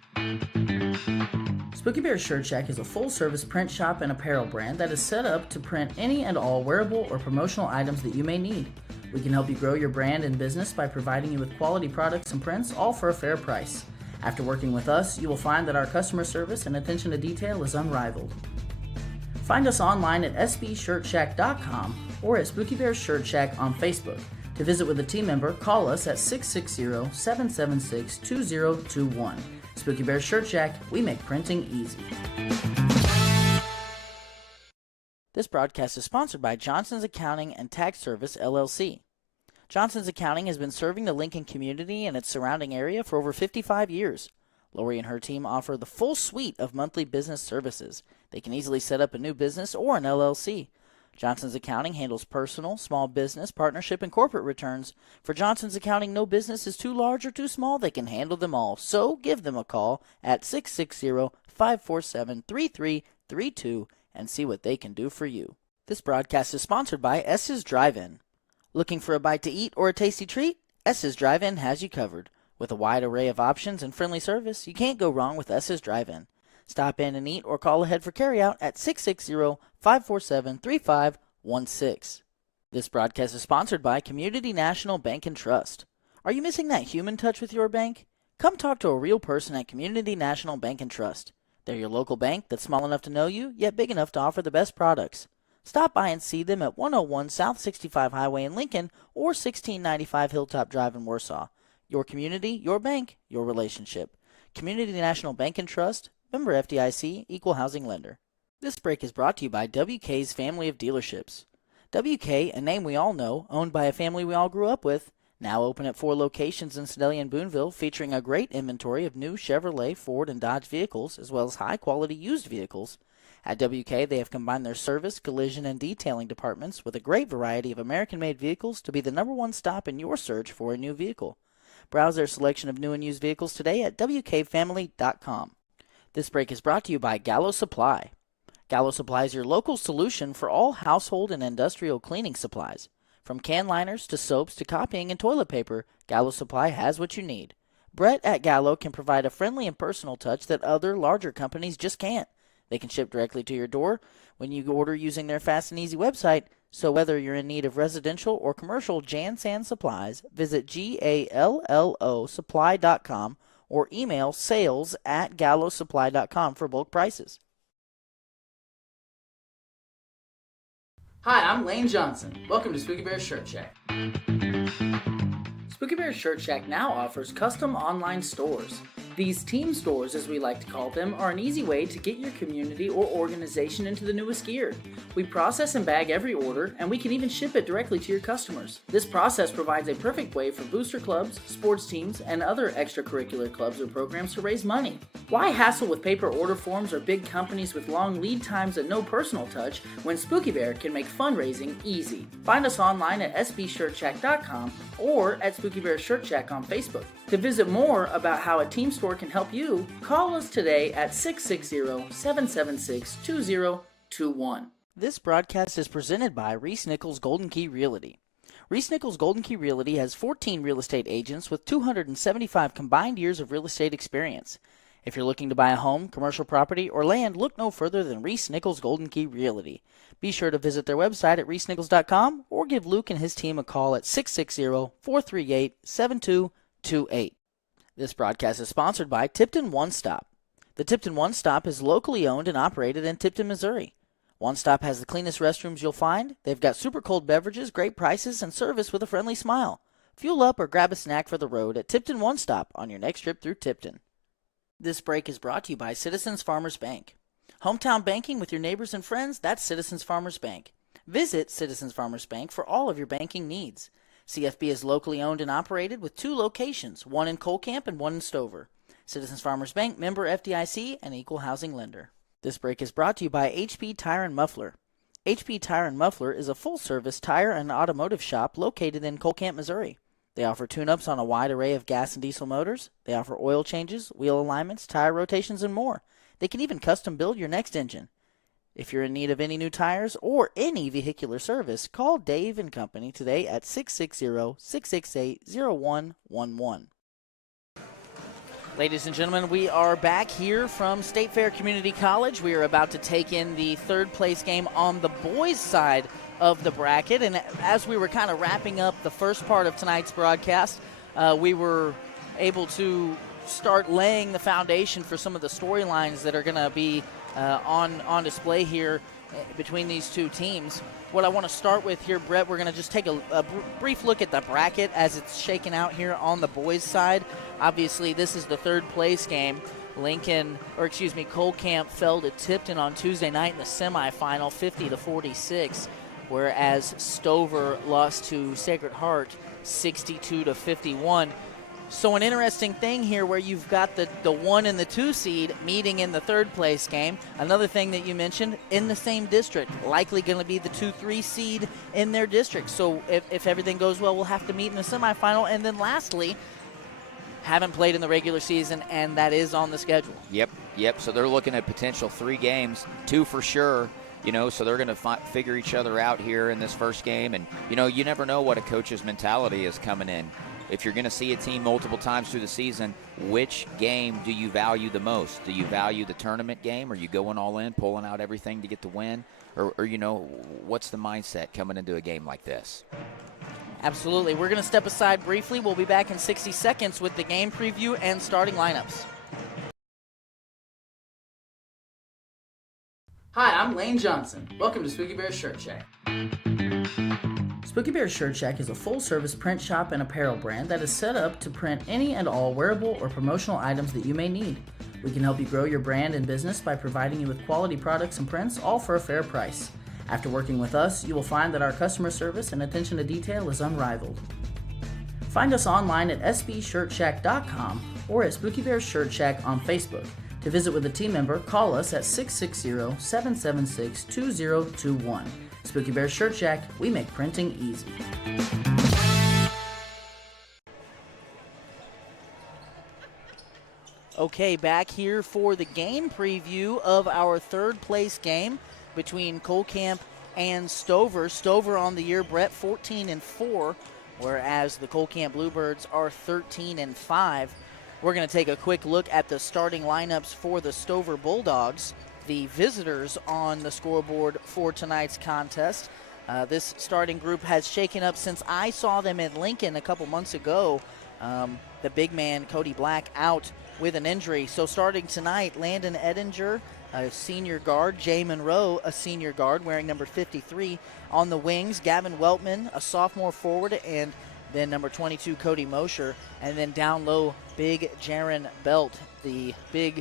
Spooky Bear Shirt Shack is a full-service print shop and apparel brand that is set up to print any and all wearable or promotional items that you may need. We can help you grow your brand and business by providing you with quality products and prints, all for a fair price. After working with us, you will find that our customer service and attention to detail is unrivaled. Find us online at sbshirtshack.com or at Spooky Bear Shirt Shack on Facebook. To visit with a team member, call us at 660-776-2021. Spooky Bear Shirt Shack, we make printing easy. This broadcast is sponsored by Johnson's Accounting and Tax Service, LLC. Johnson's Accounting has been serving the Lincoln community and its surrounding area for over 55 years. Lori and her team offer the full suite of monthly business services. They can easily set up a new business or an LLC. Johnson's Accounting handles personal, small business, partnership, and corporate returns. For Johnson's Accounting, no business is too large or too small. They can handle them all. So give them a call at 660-547-3332 and see what they can do for you. This broadcast is sponsored by S's Drive-In. Looking for a bite to eat or a tasty treat? S's Drive-In has you covered. With a wide array of options and friendly service, you can't go wrong with S's Drive-In. Stop in and eat or call ahead for carryout at 660-547-3516. This broadcast is sponsored by Community National Bank and Trust. Are you missing that human touch with your bank? Come talk to a real person at Community National Bank and Trust. They're your local bank that's small enough to know you, yet big enough to offer the best products. Stop by and see them at 101 South 65 Highway in Lincoln or 1695 Hilltop Drive in Warsaw. Your community, your bank, your relationship. Community National Bank and Trust, member FDIC, equal housing lender. This break is brought to you by WK's Family of Dealerships. WK, a name we all know, owned by a family we all grew up with, now open at 4 locations in Sedalia and Boonville, featuring a great inventory of new Chevrolet, Ford, and Dodge vehicles, as well as high-quality used vehicles. At WK, they have combined their service, collision, and detailing departments with a great variety of American-made vehicles to be the #1 stop in your search for a new vehicle. Browse their selection of new and used vehicles today at WKFamily.com. This break is brought to you by Gallo Supply. Gallo Supply is your local solution for all household and industrial cleaning supplies. From can liners to soaps to copying and toilet paper, Gallo Supply has what you need. Brett at Gallo can provide a friendly and personal touch that other larger companies just can't. They can ship directly to your door when you order using their fast and easy website. So whether you're in need of residential or commercial Jan-San supplies, visit GALLOsupply.com or email sales@gallosupply.com for bulk prices. Hi, I'm Lane Johnson. Welcome to Spooky Bear Shirt Shack. Spooky Spooky Bear Shirt Shack now offers custom online stores. These team stores, as we like to call them, are an easy way to get your community or organization into the newest gear. We process and bag every order, and we can even ship it directly to your customers. This process provides a perfect way for booster clubs, sports teams, and other extracurricular clubs or programs to raise money. Why hassle with paper order forms or big companies with long lead times and no personal touch when Spooky Bear can make fundraising easy? Find us online at sbshirtshack.com or at Spooky Bear Shirt Shack on Facebook. To visit more about how a team store can help you, call us today at 660-776-2021. This broadcast is presented by Reese Nichols Golden Key Realty. Reese Nichols Golden Key Realty has 14 real estate agents with 275 combined years of real estate experience. If you're looking to buy a home, commercial property, or land, look no further than Reese Nichols Golden Key Realty. Be sure to visit their website at reesenichols.com or give Luke and his team a call at 660-438-7228. This broadcast is sponsored by Tipton One Stop. The Tipton One Stop is locally owned and operated in Tipton, Missouri. One Stop has the cleanest restrooms you'll find. They've got super cold beverages, great prices, and service with a friendly smile. Fuel up or grab a snack for the road at Tipton One Stop on your next trip through Tipton. This break is brought to you by Citizens Farmers Bank. Hometown banking with your neighbors and friends, that's Citizens Farmers Bank. Visit Citizens Farmers Bank for all of your banking needs. CFB is locally owned and operated with 2 locations, one in Colcamp and one in Stover. Citizens Farmers Bank, member FDIC, and equal housing lender. This break is brought to you by HP Tire and Muffler. HP Tire and Muffler is a full-service tire and automotive shop located in Colcamp, Missouri. They offer tune-ups on a wide array of gas and diesel motors. They offer oil changes, wheel alignments, tire rotations, and more. They can even custom build your next engine. If you're in need of any new tires or any vehicular service, call Dave & Company today at 660-668-0111. Ladies and gentlemen, we are back here from State Fair Community College. We are about to take in the third place game on the boys' side of the bracket. And as we were kind of wrapping up the first part of tonight's broadcast, we were able to start laying the foundation for some of the storylines that are going to be on display here between these two teams. What I want to start with here, Brett, we're going to just take a brief look at the bracket as it's shaken out here on the boys' side. Obviously, this is the third place game. Colcamp fell to Tipton on Tuesday night in the semifinal, 50-46, whereas Stover lost to Sacred Heart, 62-51. So an interesting thing here where you've got the 1 and the 2 seed meeting in the third place game. Another thing that you mentioned, in the same district, likely going to be the 2-3 seed in their district. So if everything goes well, we'll have to meet in the semifinal. And then lastly, haven't played in the regular season, and that is on the schedule. Yep. So they're looking at potential 3 games, 2 for sure. So they're going to figure each other out here in this first game. And, you never know what a coach's mentality is coming in. If you're going to see a team multiple times through the season, which game do you value the most? Do you value the tournament game? Are you going all in, pulling out everything to get the win? Or what's the mindset coming into a game like this? Absolutely. We're going to step aside briefly. We'll be back in 60 seconds with the game preview and starting lineups. Hi, I'm Lane Johnson. Welcome to Spooky Bear Shirt Shack. Spooky Bear Shirt Shack is a full-service print shop and apparel brand that is set up to print any and all wearable or promotional items that you may need. We can help you grow your brand and business by providing you with quality products and prints, all for a fair price. After working with us, you will find that our customer service and attention to detail is unrivaled. Find us online at sbshirtshack.com or at Spooky Bear Shirt Shack on Facebook. To visit with a team member, call us at 660-776-2021. Spooky Bear Shirt Shack, we make printing easy. Okay, back here for the game preview of our third place game between Colcamp and Stover. Stover on the year, Brett, 14-4, whereas the Colcamp Bluebirds are 13-5. We're going to take a quick look at the starting lineups for the Stover Bulldogs, the visitors on the scoreboard for tonight's contest. This starting group has shaken up since I saw them in Lincoln a couple months ago. The big man, Cody Black, out with an injury. So starting tonight, Landon Edinger, a senior guard, Jay Monroe, a senior guard wearing number 53. On the wings, Gavin Weltman, a sophomore forward, and then number 22, Cody Mosher, and then down low, big Jaron Belt, the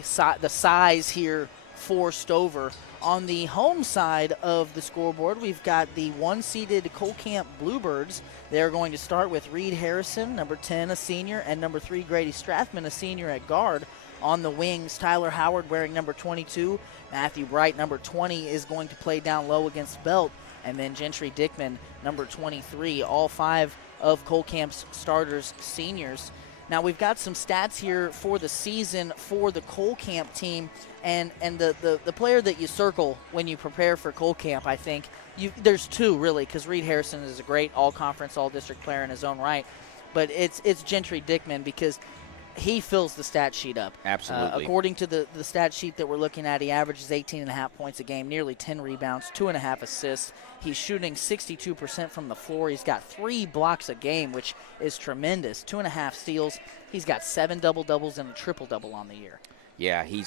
size here for Stover. On the home side of the scoreboard, we've got the one-seeded Colcamp Bluebirds. They're going to start with Reed Harrison, number 10, a senior, and number 3, Grady Strathman, a senior at guard. On the wings, Tyler Howard wearing number 22. Matthew Bright, number 20, is going to play down low against Belt. And then Gentry Dickman, number 23. All 5 of Colcamp's starters seniors. Now we've got some stats here for the season for the Colcamp team, and the player that you circle when you prepare for Colcamp, I think, there's 2 really, because Reed Harrison is a great all-conference, all-district player in his own right, but it's Gentry Dickman because he fills the stat sheet up. Absolutely. According to the stat sheet that we're looking at, he averages 18.5 points a game, nearly 10 rebounds, 2.5 assists. He's shooting 62% from the floor. He's got 3 blocks a game, which is tremendous. 2.5 steals. He's got 7 double-doubles and a triple-double on the year. Yeah, he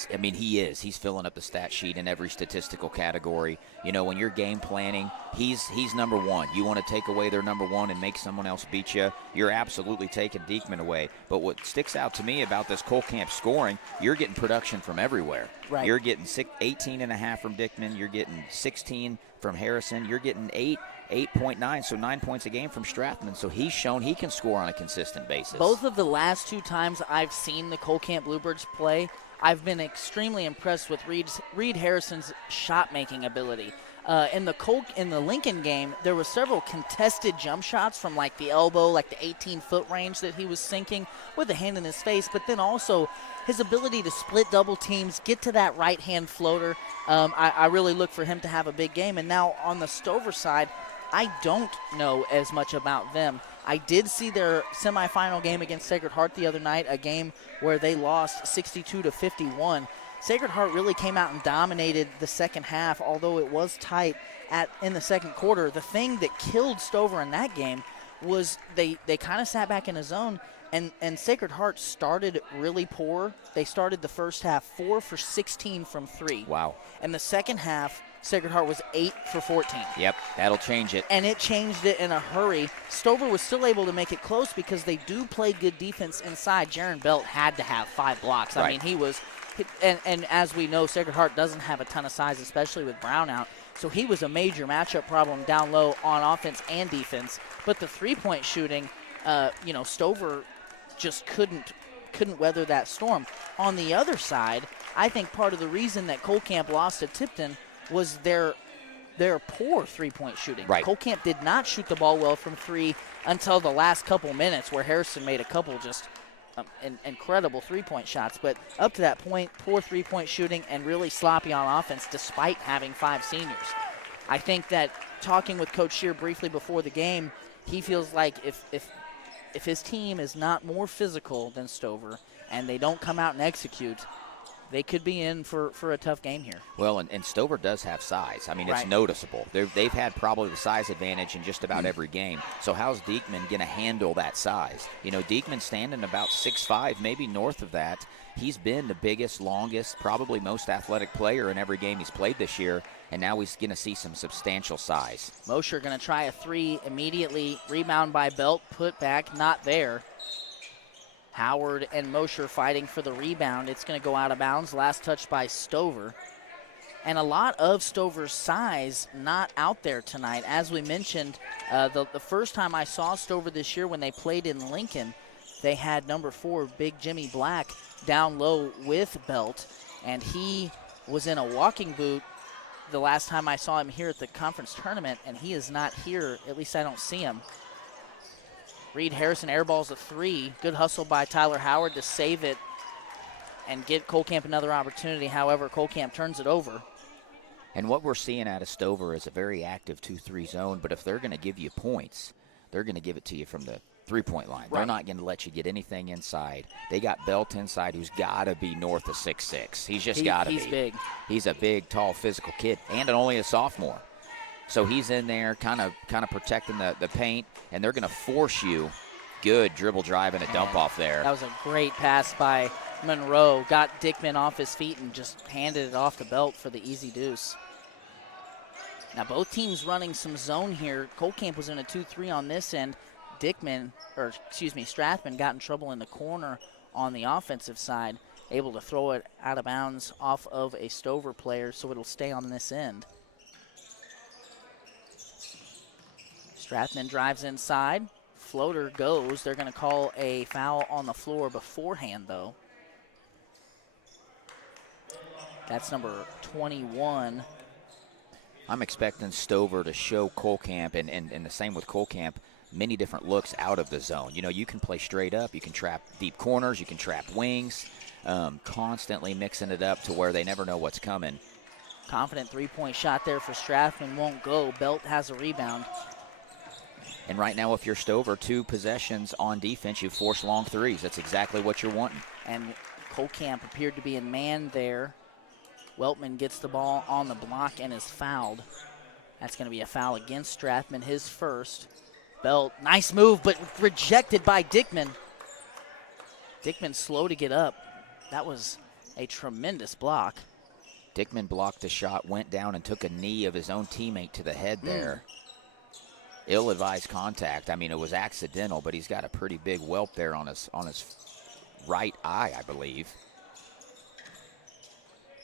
is. He's filling up the stat sheet in every statistical category. You know, when you're game planning, he's number 1. You want to take away their number 1 and make someone else beat you, you're absolutely taking Diekman away. But what sticks out to me about this Colcamp scoring, you're getting production from everywhere. Right. You're getting 18.5 from Dickman. You're getting 16 from Harrison. You're getting 8.9, so 9 points a game from Strathman. So he's shown he can score on a consistent basis. Both of the last 2 times I've seen the Colcamp Bluebirds play, I've been extremely impressed with Reed Harrison's shot-making ability. In the Lincoln game, there were several contested jump shots from like the elbow, like the 18-foot range that he was sinking with a hand in his face, but then also his ability to split double teams, get to that right-hand floater. I really look for him to have a big game. And now on the Stover side, I don't know as much about them. I did see their semifinal game against Sacred Heart the other night, a game where they lost 62-51. Sacred Heart really came out and dominated the second half, although it was tight in the second quarter. The thing that killed Stover in that game was they kind of sat back in a zone, and Sacred Heart started really poor. They started the first half 4 for 16 from 3. Wow. And the second half, Sacred Heart was 8 for 14. Yep, that'll change it. And it changed it in a hurry. Stover was still able to make it close because they do play good defense inside. Jaron Belt had to have 5 blocks. Right. I mean, he was – and as we know, Sacred Heart doesn't have a ton of size, especially with Brown out. So he was a major matchup problem down low on offense and defense. But the three-point shooting, Stover just couldn't weather that storm. On the other side, I think part of the reason that Colcamp lost to Tipton was their poor three-point shooting. Right. Colcamp did not shoot the ball well from 3 until the last couple minutes, where Harrison made a couple just incredible three-point shots. But up to that point, poor three-point shooting and really sloppy on offense despite having 5 seniors. I think that talking with Coach Scheer briefly before the game, he feels like if his team is not more physical than Stover and they don't come out and execute, they could be in for a tough game here. Well, and Stover does have size. I mean, Right. it's noticeable. They've had probably the size advantage in just about every game. So how's Diekman going to handle that size? You know, Diekman's standing about 6'5", maybe north of that. He's been the biggest, longest, probably most athletic player in every game he's played this year, and now he's going to see some substantial size. Mosher going to try a 3 immediately. Rebound by Belt, put back, not there. Howard and Mosher fighting for the rebound. It's going to go out of bounds. Last touch by Stover. And a lot of Stover's size not out there tonight. As we mentioned, the first time I saw Stover this year when they played in Lincoln, they had number 4, Big Jimmy Black, down low with Belt. And he was in a walking boot the last time I saw him here at the conference tournament, and he is not here. At least I don't see him. Reed Harrison airballs a 3. Good hustle by Tyler Howard to save it and get Colcamp another opportunity. However, Colcamp turns it over. And what we're seeing out of Stover is a very active 2-3 zone, but if they're going to give you points, they're going to give it to you from the three-point line. Right. They're not going to let you get anything inside. They got Belt inside, who's got to be north of 6'6". He's just got to be. He's big. He's a big, tall, physical kid, and only a sophomore. So he's in there kind of protecting the paint, and they're going to force you. Good dribble drive and a dump off there. That was a great pass by Monroe. Got Dickman off his feet and just handed it off the Belt for the easy deuce. Now both teams running some zone here. Colcamp was in a 2-3 on this end. Strathman got in trouble in the corner on the offensive side, able to throw it out of bounds off of a Stover player, so it'll stay on this end. Strathman drives inside. Floater goes. They're going to call a foul on the floor beforehand, though. That's number 21. I'm expecting Stover to show Kohlkamp, and the same with Kohlkamp, many different looks out of the zone. You know, you can play straight up. You can trap deep corners. You can trap wings, constantly mixing it up to where they never know what's coming. Confident three-point shot there for Strathman. Won't go. Belt has a rebound. And right now, if you're Stover, 2 possessions on defense, you force long threes. That's exactly what you're wanting. And Kohlkamp appeared to be in man there. Weltman gets the ball on the block and is fouled. That's going to be a foul against Strathman, his first. Belt, nice move, but rejected by Dickman. Dickman slow to get up. That was a tremendous block. Dickman blocked the shot, went down, and took a knee of his own teammate to the head there. Ill-advised contact. I mean, it was accidental, but he's got a pretty big whelp there on his right eye, I believe.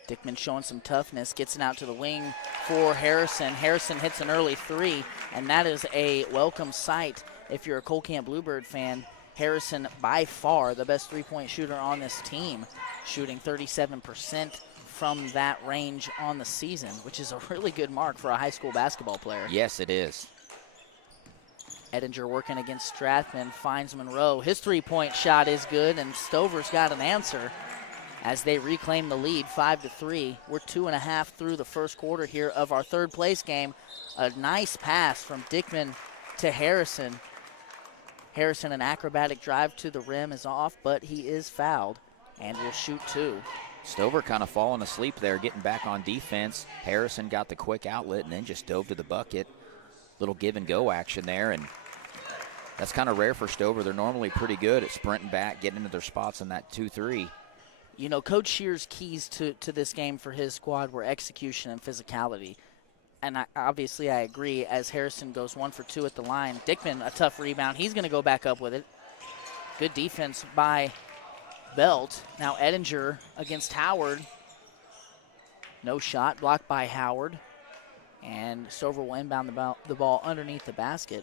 Dickman showing some toughness, gets it out to the wing for Harrison. Harrison hits an early three, and that is a welcome sight if you're a Kohlkamp Bluebird fan. Harrison, by far the best three-point shooter on this team, shooting 37% from that range on the season, which is a really good mark for a high school basketball player. Yes, it is. Edinger working against Strathman, finds Monroe. His three-point shot is good, and Stover's got an answer as they reclaim the lead 5-3. We're 2.5 through the first quarter here of our third place game. A nice pass from Dickman to Harrison. Harrison, an acrobatic drive to the rim is off, but he is fouled and will shoot 2. Stover kind of falling asleep there, getting back on defense. Harrison got the quick outlet and then just dove to the bucket. Little give and go action there, and that's kind of rare for Stover. They're normally pretty good at sprinting back, getting into their spots in that 2-3. You know, Coach Shear's keys to this game for his squad were execution and physicality. And obviously I agree as Harrison goes 1 for 2 at the line. Dickman, a tough rebound. He's going to go back up with it. Good defense by Belt. Now Edinger against Howard. No shot, blocked by Howard. And Stover will inbound the ball underneath the basket.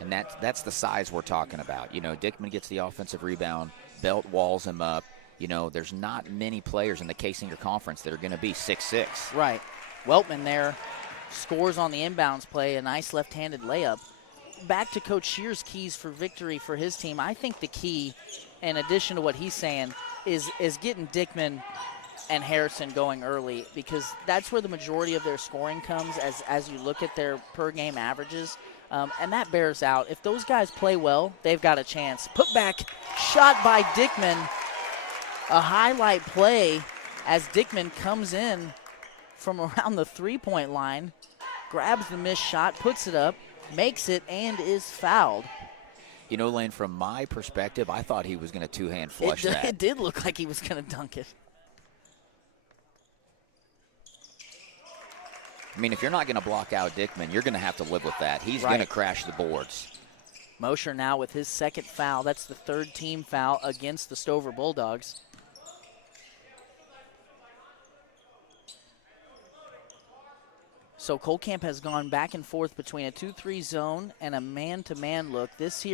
And that's the size we're talking about. You know, Dickman gets the offensive rebound. Belt walls him up. You know, there's not many players in the Kaysinger Conference that are going to be 6'6". Right. Weltman there scores on the inbounds play, a nice left-handed layup. Back to Coach Shear's keys for victory for his team. I think the key, in addition to what he's saying, is getting Dickman and Harrison going early, because that's where the majority of their scoring comes as you look at their per-game averages. And that bears out. If those guys play well, they've got a chance. Put back shot by Dickman. A highlight play as Dickman comes in from around the three-point line, grabs the missed shot, puts it up, makes it, and is fouled. You know, Lane, from my perspective, I thought he was going to two-hand flush that. It did look like he was going to dunk it. I mean, if you're not going to block out Dickman, you're going to have to live with that. He's going to crash the boards. Mosher now with his second foul. That's the third team foul against the Stover Bulldogs. So Kohlkamp has gone back and forth between a 2-3 zone and a man-to-man look. This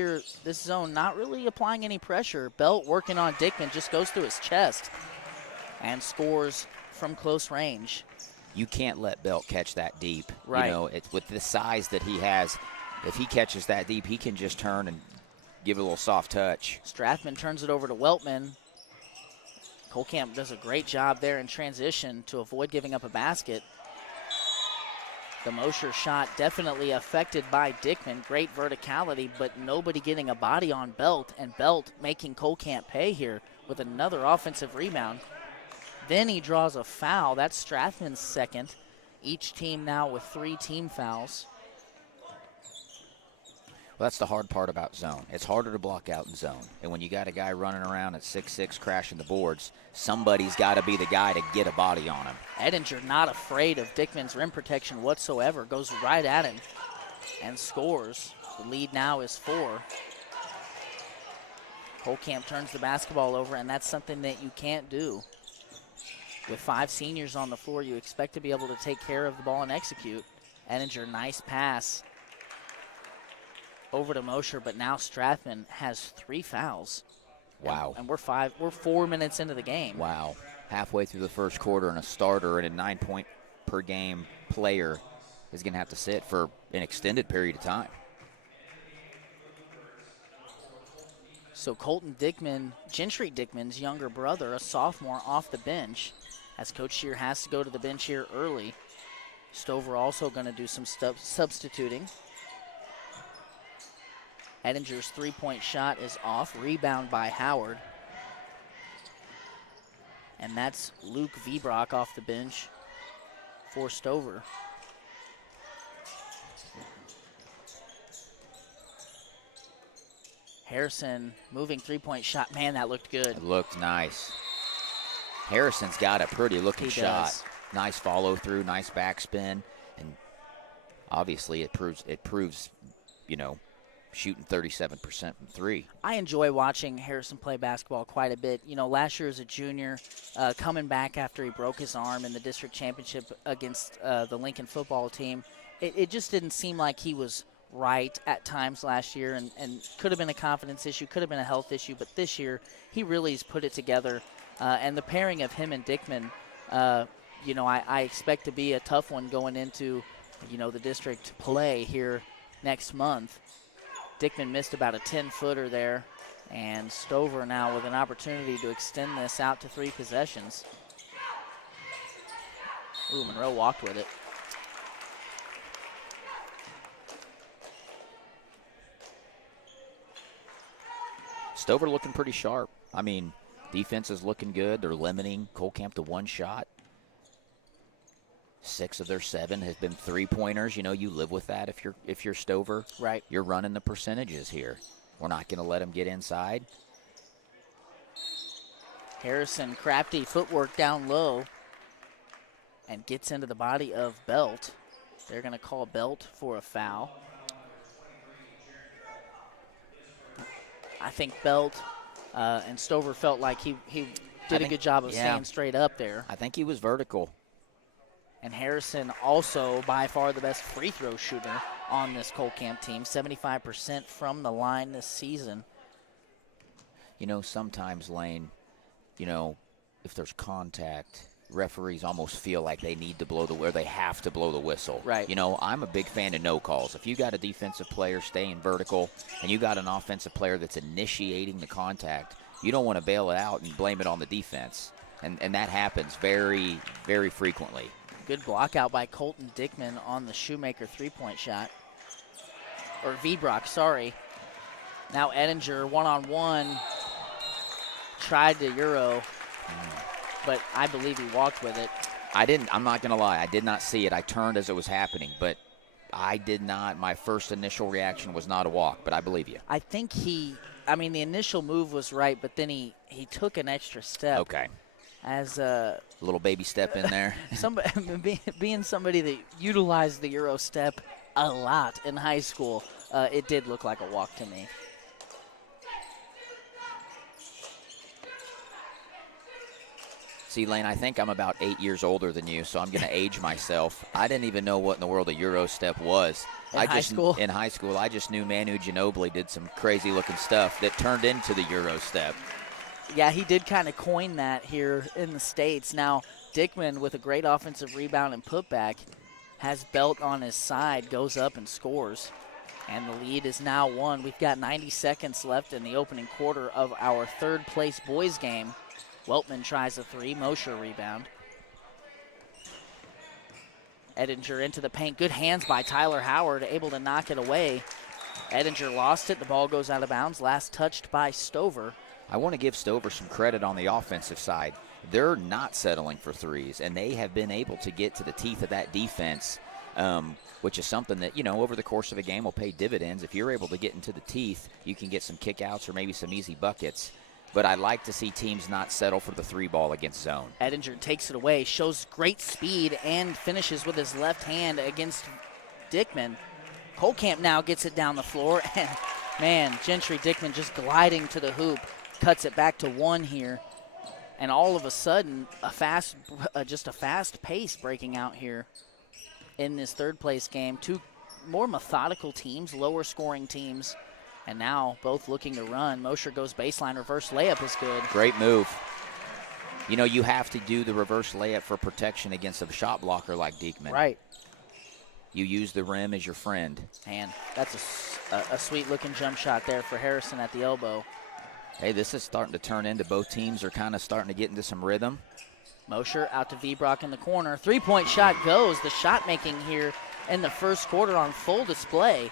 zone not really applying any pressure. Belt working on Dickman, just goes through his chest and scores from close range. You can't let Belt catch that deep. Right. You know, it's with the size that he has. If he catches that deep, he can just turn and give it a little soft touch. Strathman turns it over to Weltman. Kohlkamp does a great job there in transition to avoid giving up a basket. The Mosher shot definitely affected by Dickman. Great verticality, but nobody getting a body on Belt, and Belt making Kohlkamp pay here with another offensive rebound. Then he draws a foul. That's Strathman's second. Each team now with 3 team fouls. Well, that's the hard part about zone. It's harder to block out in zone. And when you got a guy running around at 6'6", crashing the boards, somebody's got to be the guy to get a body on him. Edinger not afraid of Dickman's rim protection whatsoever. Goes right at him and scores The lead now is 4. Holcamp turns the basketball over, and that's something that you can't do. With 5 seniors on the floor, you expect to be able to take care of the ball and execute. Ettinger, nice pass over to Mosher, but now Strathman has 3 fouls. Wow. And we're 4 minutes into the game. Wow. Halfway through the first quarter, and a starter and a 9-point per game player is going to have to sit for an extended period of time. So Colton Dickman, Gentry Dickman's younger brother, a sophomore, off the bench, as Coach Shear has to go to the bench here early. Stover also going to do some substituting. Ettinger's three-point shot is off. Rebound by Howard. And that's Luke Vibrock off the bench for Stover. Harrison moving three-point shot. Man, that looked good. It looked nice. Harrison's got a pretty looking shot. Does. Nice follow through, nice backspin, and obviously it proves, you know, shooting 37% from 3. I enjoy watching Harrison play basketball quite a bit. You know, last year as a junior, coming back after he broke his arm in the district championship against the Lincoln football team, it just didn't seem like he was right at times last year, and could have been a confidence issue, could have been a health issue, but this year he really has put it together. And the pairing of him and Dickman, you know, I expect to be a tough one going into, you know, the district play here next month. Dickman missed about a 10-footer there, and Stover now with an opportunity to extend this out to 3 possessions. Ooh, Monroe walked with it. Stover looking pretty sharp. I mean, defense is looking good. They're limiting Colcamp to 1 shot. 6 of their 7 has been 3-pointers. You know, you live with that if you're Stover. Right. You're running the percentages here. We're not going to let them get inside. Harrison, crafty footwork down low, and gets into the body of Belt. They're going to call Belt for a foul. I think Belt and Stover felt like he did a good job of staying straight up there. I think he was vertical. And Harrison also by far the best free throw shooter on this Colcamp team, 75% from the line this season. You know, sometimes, Lane, you know, if there's contact, referees almost feel like they need to blow they have to blow the whistle. Right. You know, I'm a big fan of no calls. If you got a defensive player staying vertical and you got an offensive player that's initiating the contact, you don't want to bail it out and blame it on the defense. And that happens very, very frequently. Good block out by Colton Dickman on the Shoemaker three-point shot. Or Vibrock, sorry. Now Ettinger, one-on-one, tried to Euro, but I believe he walked with it. I'm not going to lie, I did not see it. I turned as it was happening, but I did not. My first initial reaction was not a walk, but I believe you. I think the initial move was right, but then he took an extra step. Okay. As a little baby step in there. Being somebody that utilized the Euro step a lot in high school, it did look like a walk to me. See, Lane, I think I'm about 8 years older than you, so I'm going to age myself. I didn't even know what in the world a Euro step was. In high school, I just knew Manu Ginobili did some crazy-looking stuff that turned into the Euro step. Yeah, he did kind of coin that here in the States. Now, Dickman, with a great offensive rebound and putback, has Belt on his side, goes up and scores. And the lead is now 1. We've got 90 seconds left in the opening quarter of our third-place boys game. Weltman tries a 3, Mosher rebound. Ettinger into the paint. Good hands by Tyler Howard, able to knock it away. Ettinger lost it. The ball goes out of bounds. Last touched by Stover. I want to give Stover some credit on the offensive side. They're not settling for threes, and they have been able to get to the teeth of that defense, which is something that, you know, over the course of a game will pay dividends. If you're able to get into the teeth, you can get some kickouts or maybe some easy buckets. But I like to see teams not settle for the 3-ball against zone. Ettinger takes it away, shows great speed, and finishes with his left hand against Dickman. Colcamp now gets it down the floor, and man, Gentry Dickman just gliding to the hoop, cuts it back to 1 here. And all of a sudden, just a fast pace breaking out here in this third place game. Two more methodical teams, lower scoring teams, and now both looking to run. Mosher goes baseline, reverse layup is good. Great move. You know, you have to do the reverse layup for protection against a shot blocker like Diekman. Right. You use the rim as your friend. Man, that's a sweet-looking jump shot there for Harrison at the elbow. Hey, this is starting to turn into both teams are kind of starting to get into some rhythm. Mosher out to Vbrock in the corner. Three-point shot goes. The shot making here in the first quarter on full display.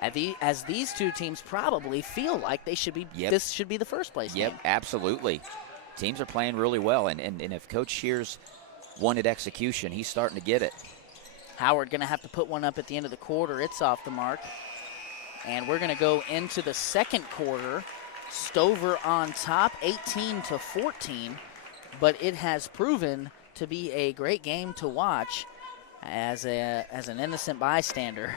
As these two teams probably feel like they should be. Yep. This should be the first place Yep, game. absolutely. Teams are playing really well, and if Coach Shears wanted execution, he's starting to get it. Howard going to have to put one up at the end of the quarter. It's off the mark. And we're going to go into the second quarter. Stover on top, 18-14. But it has proven to be a great game to watch as an innocent bystander.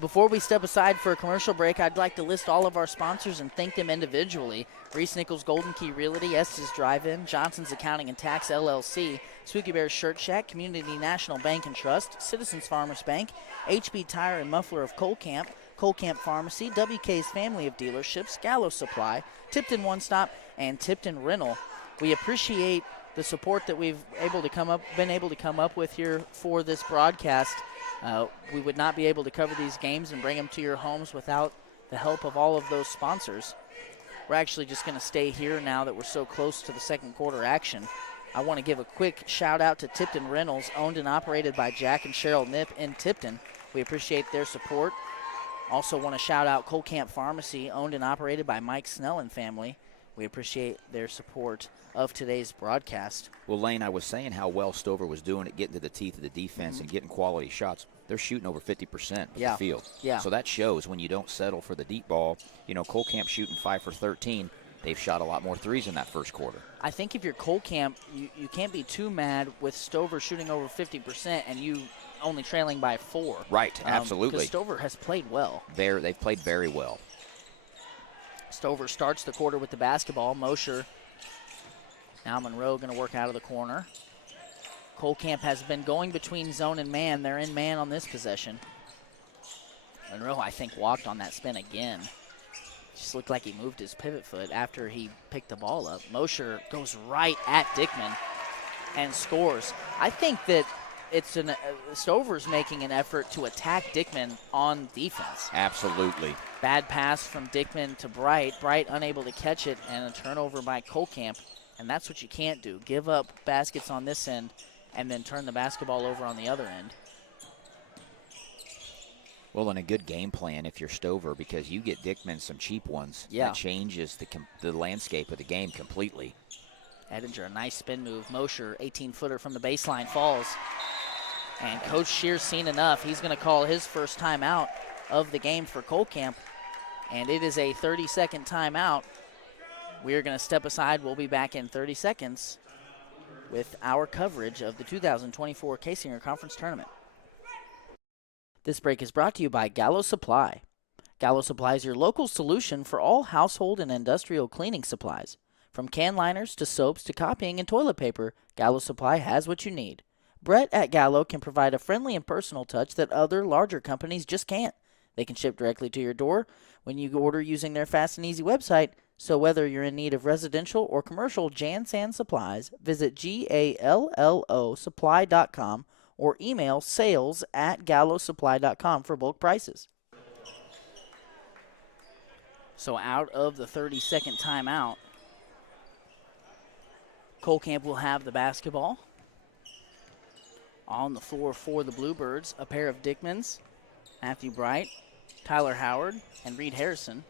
Before we step aside for a commercial break, I'd like to list all of our sponsors and thank them individually. Reese Nichols Golden Key Realty, Estes Drive-In, Johnson's Accounting and Tax LLC, Spooky Bear Shirt Shack, Community National Bank and Trust, Citizens Farmers Bank, HB Tire and Muffler of Colcamp, Colcamp Pharmacy, WK's Family of Dealerships, Gallo Supply, Tipton One Stop, and Tipton Rental. We appreciate the support that we've been able to come up with here for this broadcast. We would not be able to cover these games and bring them to your homes without the help of all of those sponsors. We're actually just going to stay here now that we're so close to the second quarter action. I want to give a quick shout out to Tipton Rentals, owned and operated by Jack and Cheryl Knipp in Tipton. We appreciate their support. Also want to shout out Colcamp Pharmacy, owned and operated by Mike Snell and family. We appreciate their support of today's broadcast. Well, Lane, I was saying how well Stover was doing at getting to the teeth of the defense and getting quality shots. They're shooting over 50% of the field. Yeah. So that shows when you don't settle for the deep ball. You know, Colcamp shooting 5 for 13. They've shot a lot more threes in that first quarter. I think if you're Colcamp, you can't be too mad with Stover shooting over 50% and you only trailing by 4. Right, absolutely. Because Stover has played well. They've played very well. Stover starts the quarter with the basketball. Mosher. Now Monroe going to work out of the corner. Colcamp has been going between zone and man. They're in man on this possession. Monroe, I think, walked on that spin again. Just looked like he moved his pivot foot after he picked the ball up. Mosher goes right at Dickman and scores. I think that Stover's making an effort to attack Dickman on defense. Absolutely. Bad pass from Dickman to Bright. Bright unable to catch it, and a turnover by Colcamp. And that's what you can't do. Give up baskets on this end and then turn the basketball over on the other end. Well, and a good game plan if you're Stover, because you get Dickman some cheap ones. Yeah. That changes the landscape of the game completely. Edinger, a nice spin move. Mosher, 18-footer from the baseline, falls. And Coach Shear's seen enough. He's going to call his first timeout of the game for Colcamp. And it is a 30-second timeout. We are going to step aside. We'll be back in 30 seconds with our coverage of the 2024 Kaysinger Conference Tournament. This break is brought to you by Gallo Supply. Gallo Supply is your local solution for all household and industrial cleaning supplies. From can liners to soaps to copying and toilet paper, Gallo Supply has what you need. Brett at Gallo can provide a friendly and personal touch that other larger companies just can't. They can ship directly to your door when you order using their fast and easy website. So whether you're in need of residential or commercial Jan-San supplies, visit GALLOsupply.com or email sales@gallosupply.com for bulk prices. So out of the 30-second timeout, Colcamp will have the basketball. On the floor for the Bluebirds, a pair of Dickmans, Matthew Bright, Tyler Howard, and Reed Harrison.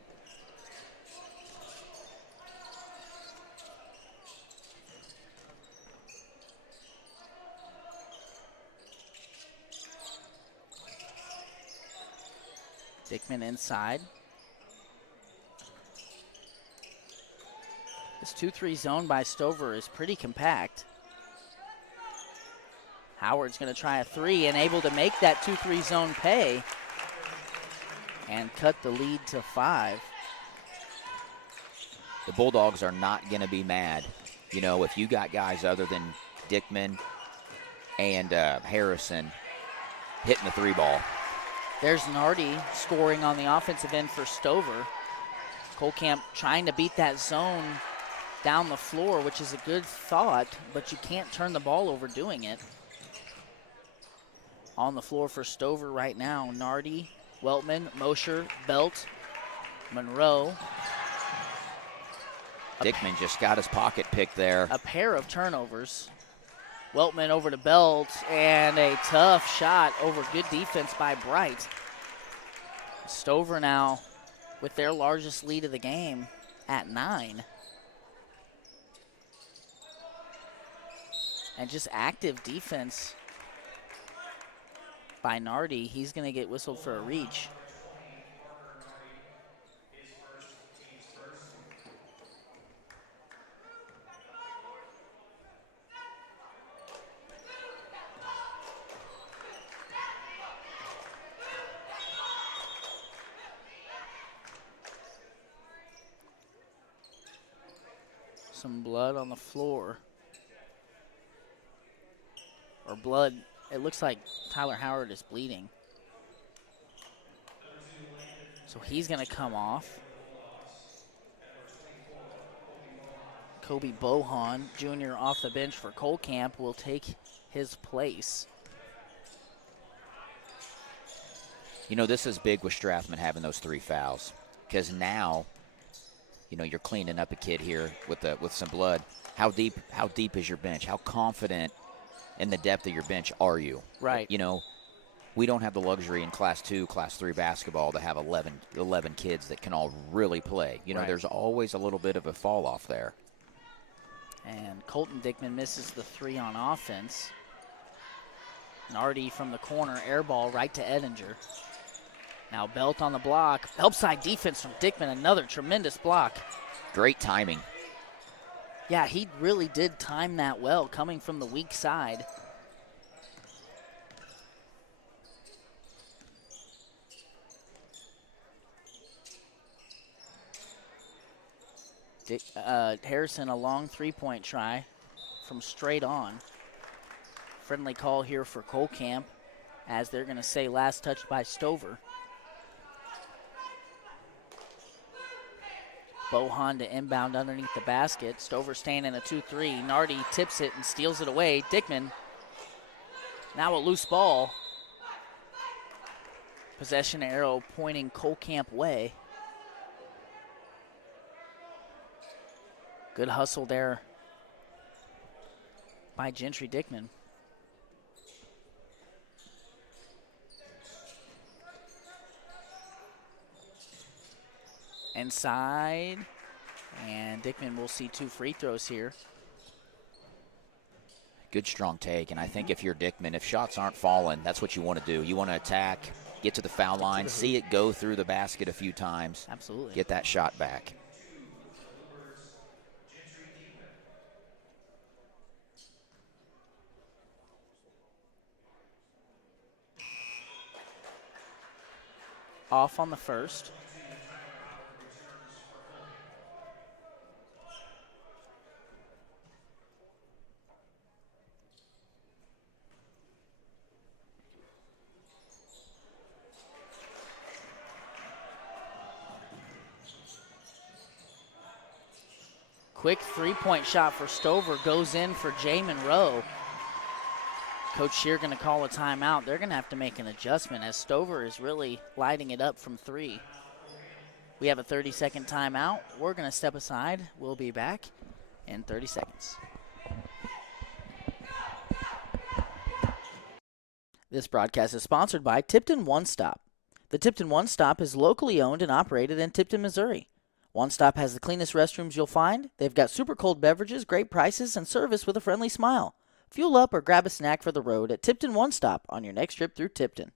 Dickman inside. This 2-3 zone by Stover is pretty compact. Howard's going to try a 3 and able to make that 2-3 zone pay. and cut the lead to 5. The Bulldogs are not going to be mad. You know, if you got guys other than Dickman and Harrison hitting the 3-ball. There's Nardi scoring on the offensive end for Stover. Colcamp trying to beat that zone down the floor, which is a good thought, but you can't turn the ball over doing it. On the floor for Stover right now, Nardi, Weltman, Mosher, Belt, Monroe. Dickman just got his pocket picked there. A pair of turnovers. Weltman over to Belt, and a tough shot over good defense by Bright. Stover now with their largest lead of the game at 9. And just active defense by Nardi. He's going to get whistled for a reach. Some blood on the floor. Or blood. It looks like Tyler Howard is bleeding. So he's going to come off. Kobe Bohan, Jr. off the bench for Colcamp, will take his place. You know, this is big with Strathman having those 3 fouls, because now, you know, you're cleaning up a kid here with some blood. How deep is your bench? How confident in the depth of your bench are you? Right. You know, we don't have the luxury in Class 2, Class 3 basketball to have 11 kids that can all really play. You know, Right. There's always a little bit of a fall off there. And Colton Dickman misses the 3 on offense. Nardi from the corner, air ball right to Edinger. Now Belt on the block. Help side defense from Dickman, another tremendous block. Great timing. Yeah, he really did time that well, coming from the weak side. Harrison, a long three-point try from straight on. Friendly call here for Colcamp, as they're going to say last touch by Stover. Bohan to inbound underneath the basket. Stover staying in a 2-3. Nardi tips it and steals it away. Dickman now a loose ball. Possession arrow pointing Colcamp way. Good hustle there by Gentry Dickman. Inside, and Dickman will see 2 free throws here. Good strong take, and I think if you're Dickman, if shots aren't falling, that's what you want to do. You want to attack, get to the foul line, see it go through the basket a few times. Absolutely. Get that shot back. Off on the first. Quick three-point shot for Stover goes in for Jay Monroe. Coach Scheer going to call a timeout. They're going to have to make an adjustment as Stover is really lighting it up from 3. We have a 30-second timeout. We're going to step aside. We'll be back in 30 seconds. This broadcast is sponsored by Tipton One Stop. The Tipton One Stop is locally owned and operated in Tipton, Missouri. One Stop has the cleanest restrooms you'll find. They've got super cold beverages, great prices, and service with a friendly smile. Fuel up or grab a snack for the road at Tipton One Stop on your next trip through Tipton.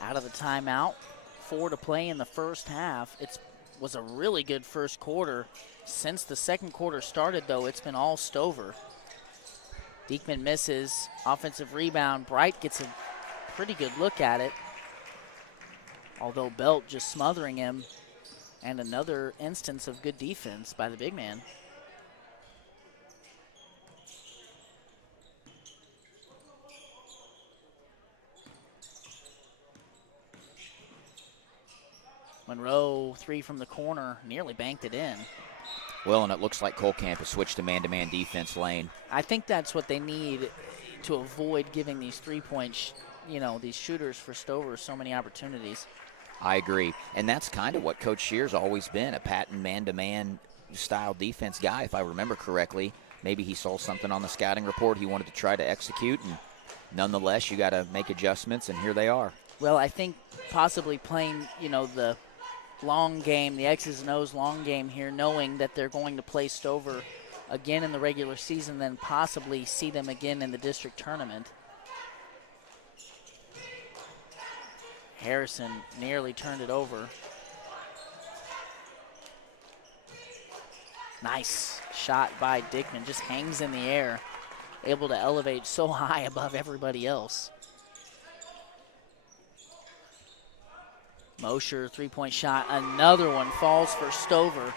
out of the timeout. 4 to play in the first half. It was a really good first quarter. Since the second quarter started, though, it's been all Stover. Diekman misses. Offensive rebound. Bright gets a pretty good look at it, although Belt just smothering him. And another instance of good defense by the big man. Monroe, 3 from the corner, nearly banked it in. Well, and it looks like Colcamp has switched to man-to-man defense lane. I think that's what they need to avoid giving these three-point, these shooters for Stover so many opportunities. I agree. And that's kind of what Coach Shear's always been, a patent man-to-man style defense guy, if I remember correctly. Maybe he saw something on the scouting report he wanted to try to execute, and nonetheless, you got to make adjustments, and here they are. Well, I think possibly playing, the long game, the X's and O's long game here, knowing that they're going to play Stover again in the regular season, then possibly see them again in the district tournament. Harrison nearly turned it over. Nice shot by Dickman, just hangs in the air, able to elevate so high above everybody else. Mosher, three-point shot, another one falls for Stover.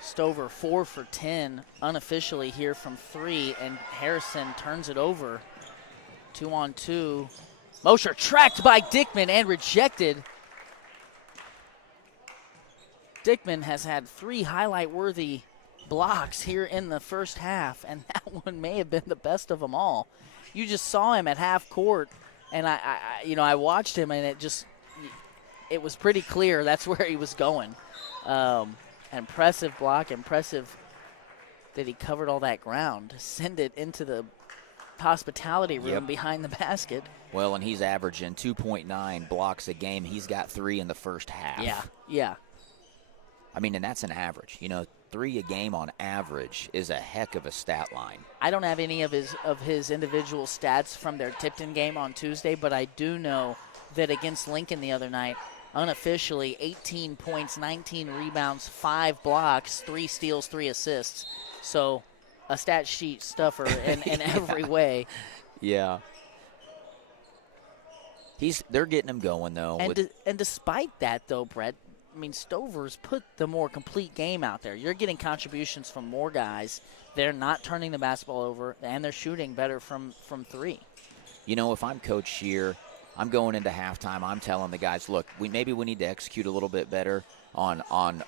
Stover 4 for 10 unofficially here from 3, and Harrison turns it over. 2-on-2. Mosher tracked by Dickman and rejected. Dickman has had 3 highlight-worthy blocks here in the first half, and that one may have been the best of them all. You just saw him at half court, and I watched him, and it was pretty clear that's where he was going. Impressive block, impressive that he covered all that ground to send it into the hospitality room behind the basket. Well, and he's averaging 2.9 blocks a game. He's got 3 in the first half. Yeah. I mean, and that's an average. 3 a game on average is a heck of a stat line. I don't have any of his individual stats from their Tipton game on Tuesday, but I do know that against Lincoln the other night, unofficially 18 points, 19 rebounds, 5 blocks, 3 steals, 3 assists. So a stat sheet stuffer in every way. Yeah. They're getting him going, though. And despite that, though, Brett, I mean, Stover's put the more complete game out there. You're getting contributions from more guys. They're not turning the basketball over, and they're shooting better from 3. If I'm Coach Shear, I'm going into halftime. I'm telling the guys, look, maybe we need to execute a little bit better on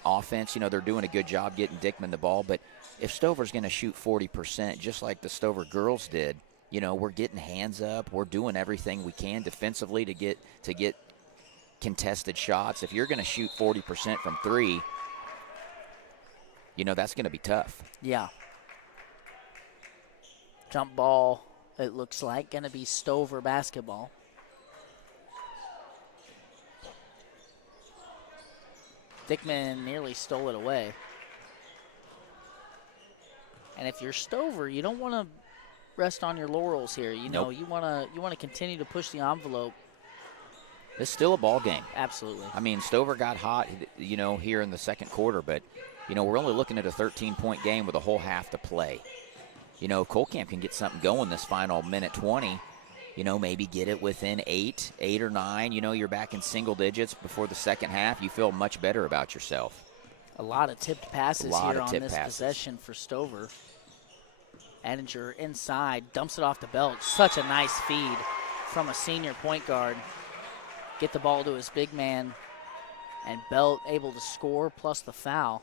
offense. They're doing a good job getting Dickman the ball, but if Stover's going to shoot 40%, just like the Stover girls did, we're getting hands up. We're doing everything we can defensively to get contested shots. If you're going to shoot 40% from 3, that's going to be tough. Yeah. Jump ball, it looks like, going to be Stover basketball. Dickman nearly stole it away. And if you're Stover, you don't want to rest on your laurels here. Nope. You want to continue to push the envelope. It's still a ball game. Absolutely. I mean, Stover got hot, here in the second quarter, but, we're only looking at a 13-point game with a whole half to play. Colcamp can get something going this final minute 20, maybe get it within 8 or 9. You're back in single digits before the second half. You feel much better about yourself. A lot of tipped passes here on this possession for Stover. Edinger inside, dumps it off the Belt. Such a nice feed from a senior point guard. Get the ball to his big man, and Belt able to score plus the foul.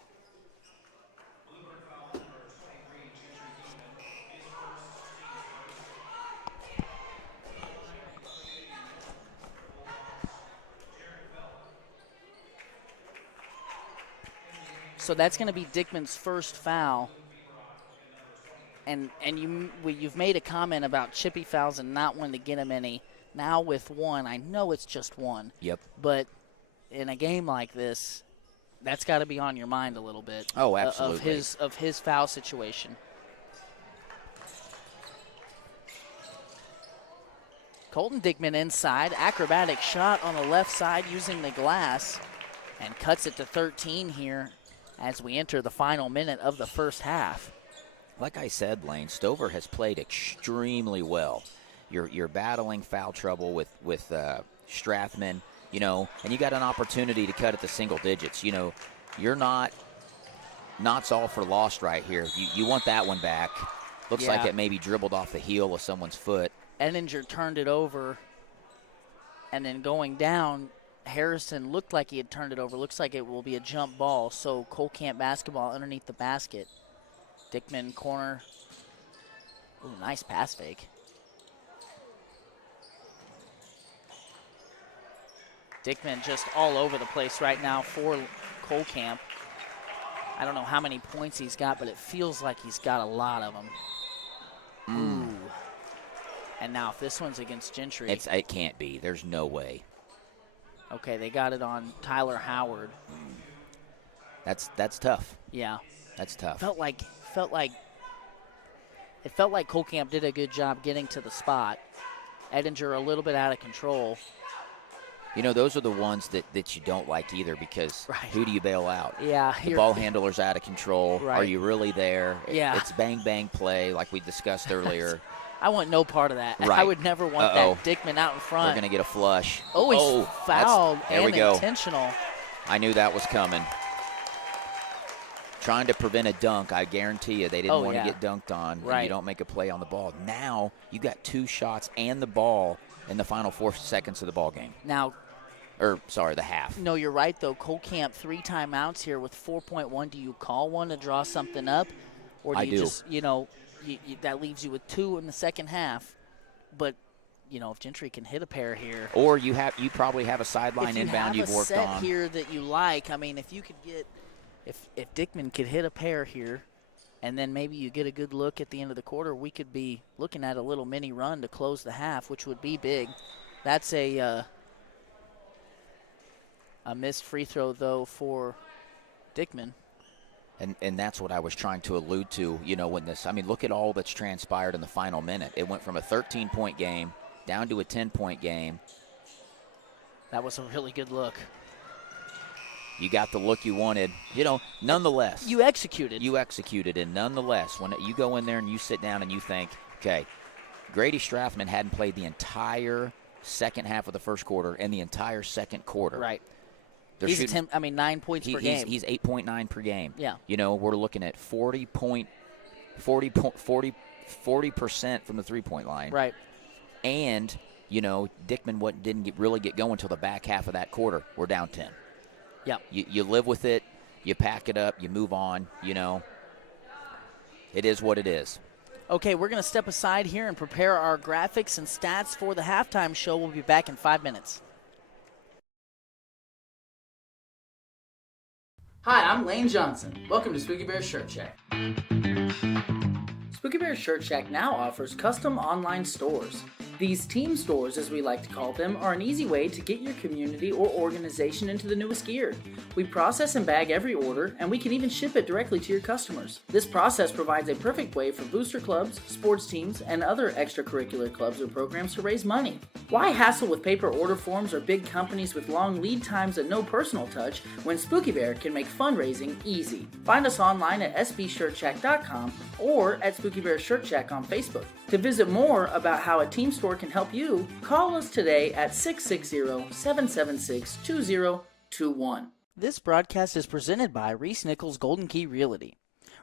So that's going to be Dickman's first foul. And you've made a comment about chippy fouls and not wanting to get him any. Now with 1, I know it's just 1. Yep. But in a game like this, that's got to be on your mind a little bit. Oh, absolutely. Of his foul situation. Colton Dickman inside. Acrobatic shot on the left side using the glass and cuts it to 13 here as we enter the final minute of the first half. Like I said, Lane, Stover has played extremely well. You're battling foul trouble with Strathman, and you got an opportunity to cut it to single digits. You're not all for lost right here. You want that one back. Looks like it maybe dribbled off the heel of someone's foot. Edinger turned it over, and then going down, Harrison looked like he had turned it over. Looks like it will be a jump ball, so Colcamp basketball underneath the basket. Dickman corner. Ooh, nice pass fake. Dickman just all over the place right now for Colcamp. I don't know how many points he's got, but it feels like he's got a lot of them. Ooh. And now if this one's against Gentry. It can't be. There's no way. Okay, they got it on Tyler Howard. That's tough. Yeah. That's tough. It felt like Colcamp did a good job getting to the spot. Edinger a little bit out of control. Those are the ones that you don't like either because who do you bail out? Yeah. The ball handler's out of control. Right. Are you really there? Yeah. It's bang play like we discussed earlier. I want no part of that. Right. I would never want that Dickman out in front. We're going to get a flush. Oh, he's fouled there and we go. intentional. I knew that was coming. Trying to prevent a dunk, I guarantee you they didn't want to get dunked on. Right. And you don't make a play on the ball. Now you got 2 shots and the ball in the final 4 seconds of the ball game. Now, the half. No, you're right, though. Colcamp 3 timeouts here with 4.1. Do you call one to draw something up? Or do you just, that leaves you with 2 in the second half. But, if Gentry can hit a pair here. Or you probably have a sideline inbound you've worked on. If you have a set here that you like, if you could get – if Dickman could hit a pair here and then maybe you get a good look at the end of the quarter, we could be looking at a little mini run to close the half, which would be big. That's a missed free throw, though, for Dickman. And that's what I was trying to allude to, when look at all that's transpired in the final minute. It went from a 13-point game down to a 10-point game. That was a really good look. You got the look you wanted. Nonetheless. You executed. And nonetheless, when you go in there and you sit down and you think, okay, Grady Strathman hadn't played the entire second half of the first quarter and the entire second quarter. Right. They're he's shooting, 9 points per game. He's 8.9 per game. Yeah. We're looking at 40% from the three-point line. Right. And, Dickman didn't really get going until the back half of that quarter. We're down 10. Yeah. You live with it. You pack it up. You move on. It is what it is. Okay, we're going to step aside here and prepare our graphics and stats for the halftime show. We'll be back in 5 minutes. Hi, I'm Lane Johnson. Welcome to Spooky Bear Shirt Shack. Spooky Bear Shirt Shack now offers custom online stores. These team stores, as we like to call them, are an easy way to get your community or organization into the newest gear. We process and bag every order, and we can even ship it directly to your customers. This process provides a perfect way for booster clubs, sports teams, and other extracurricular clubs or programs to raise money. Why hassle with paper order forms or big companies with long lead times and no personal touch when Spooky Bear can make fundraising easy? Find us online at sbshirtshack.com or at Spooky Bear Shirt Shack on Facebook. To visit more about how a team store can help you, call us today at 660-776-2021. This broadcast is presented by Reese Nichols Golden Key Realty.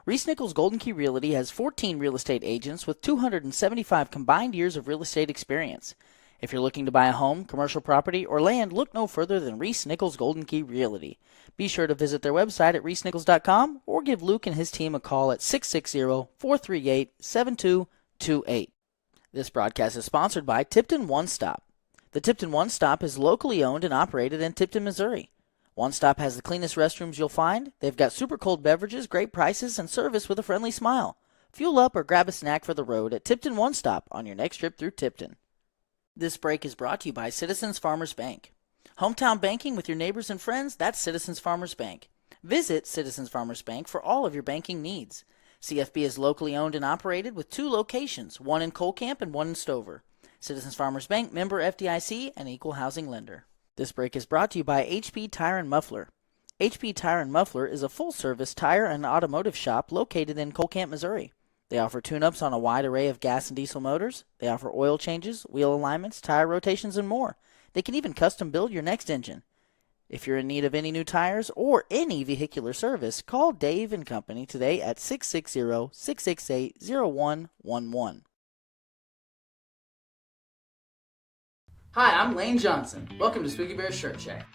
Reese Nichols Golden Key Realty has 14 real estate agents with 275 combined years of real estate experience. If you're looking to buy a home, commercial property, or land, look no further than Reese Nichols Golden Key Realty. Be sure to visit their website at reesenichols.com or give Luke and his team a call at 660-438-7228. This broadcast is sponsored by Tipton One Stop. The Tipton One Stop is locally owned and operated in Tipton, Missouri. One Stop has the cleanest restrooms you'll find. They've got super cold beverages, great prices, and service with a friendly smile. Fuel up or grab a snack for the road at Tipton One Stop on your next trip through Tipton. This break is brought to you by Citizens Farmers Bank. Hometown banking with your neighbors and friends, that's Citizens Farmers Bank. Visit Citizens Farmers Bank for all of your banking needs. CFB is locally owned and operated with 2 locations, one in Colcamp and one in Stover. Citizens Farmers Bank, member FDIC, and equal housing lender. This break is brought to you by HP Tire and Muffler. HP Tire and Muffler is a full-service tire and automotive shop located in Colcamp, Missouri. They offer tune-ups on a wide array of gas and diesel motors. They offer oil changes, wheel alignments, tire rotations, and more. They can even custom build your next engine. If you're in need of any new tires or any vehicular service, call Dave & Company today at 660-668-0111. Hi, I'm Lane Johnson. Welcome to Spooky Bear's Shirt Shack.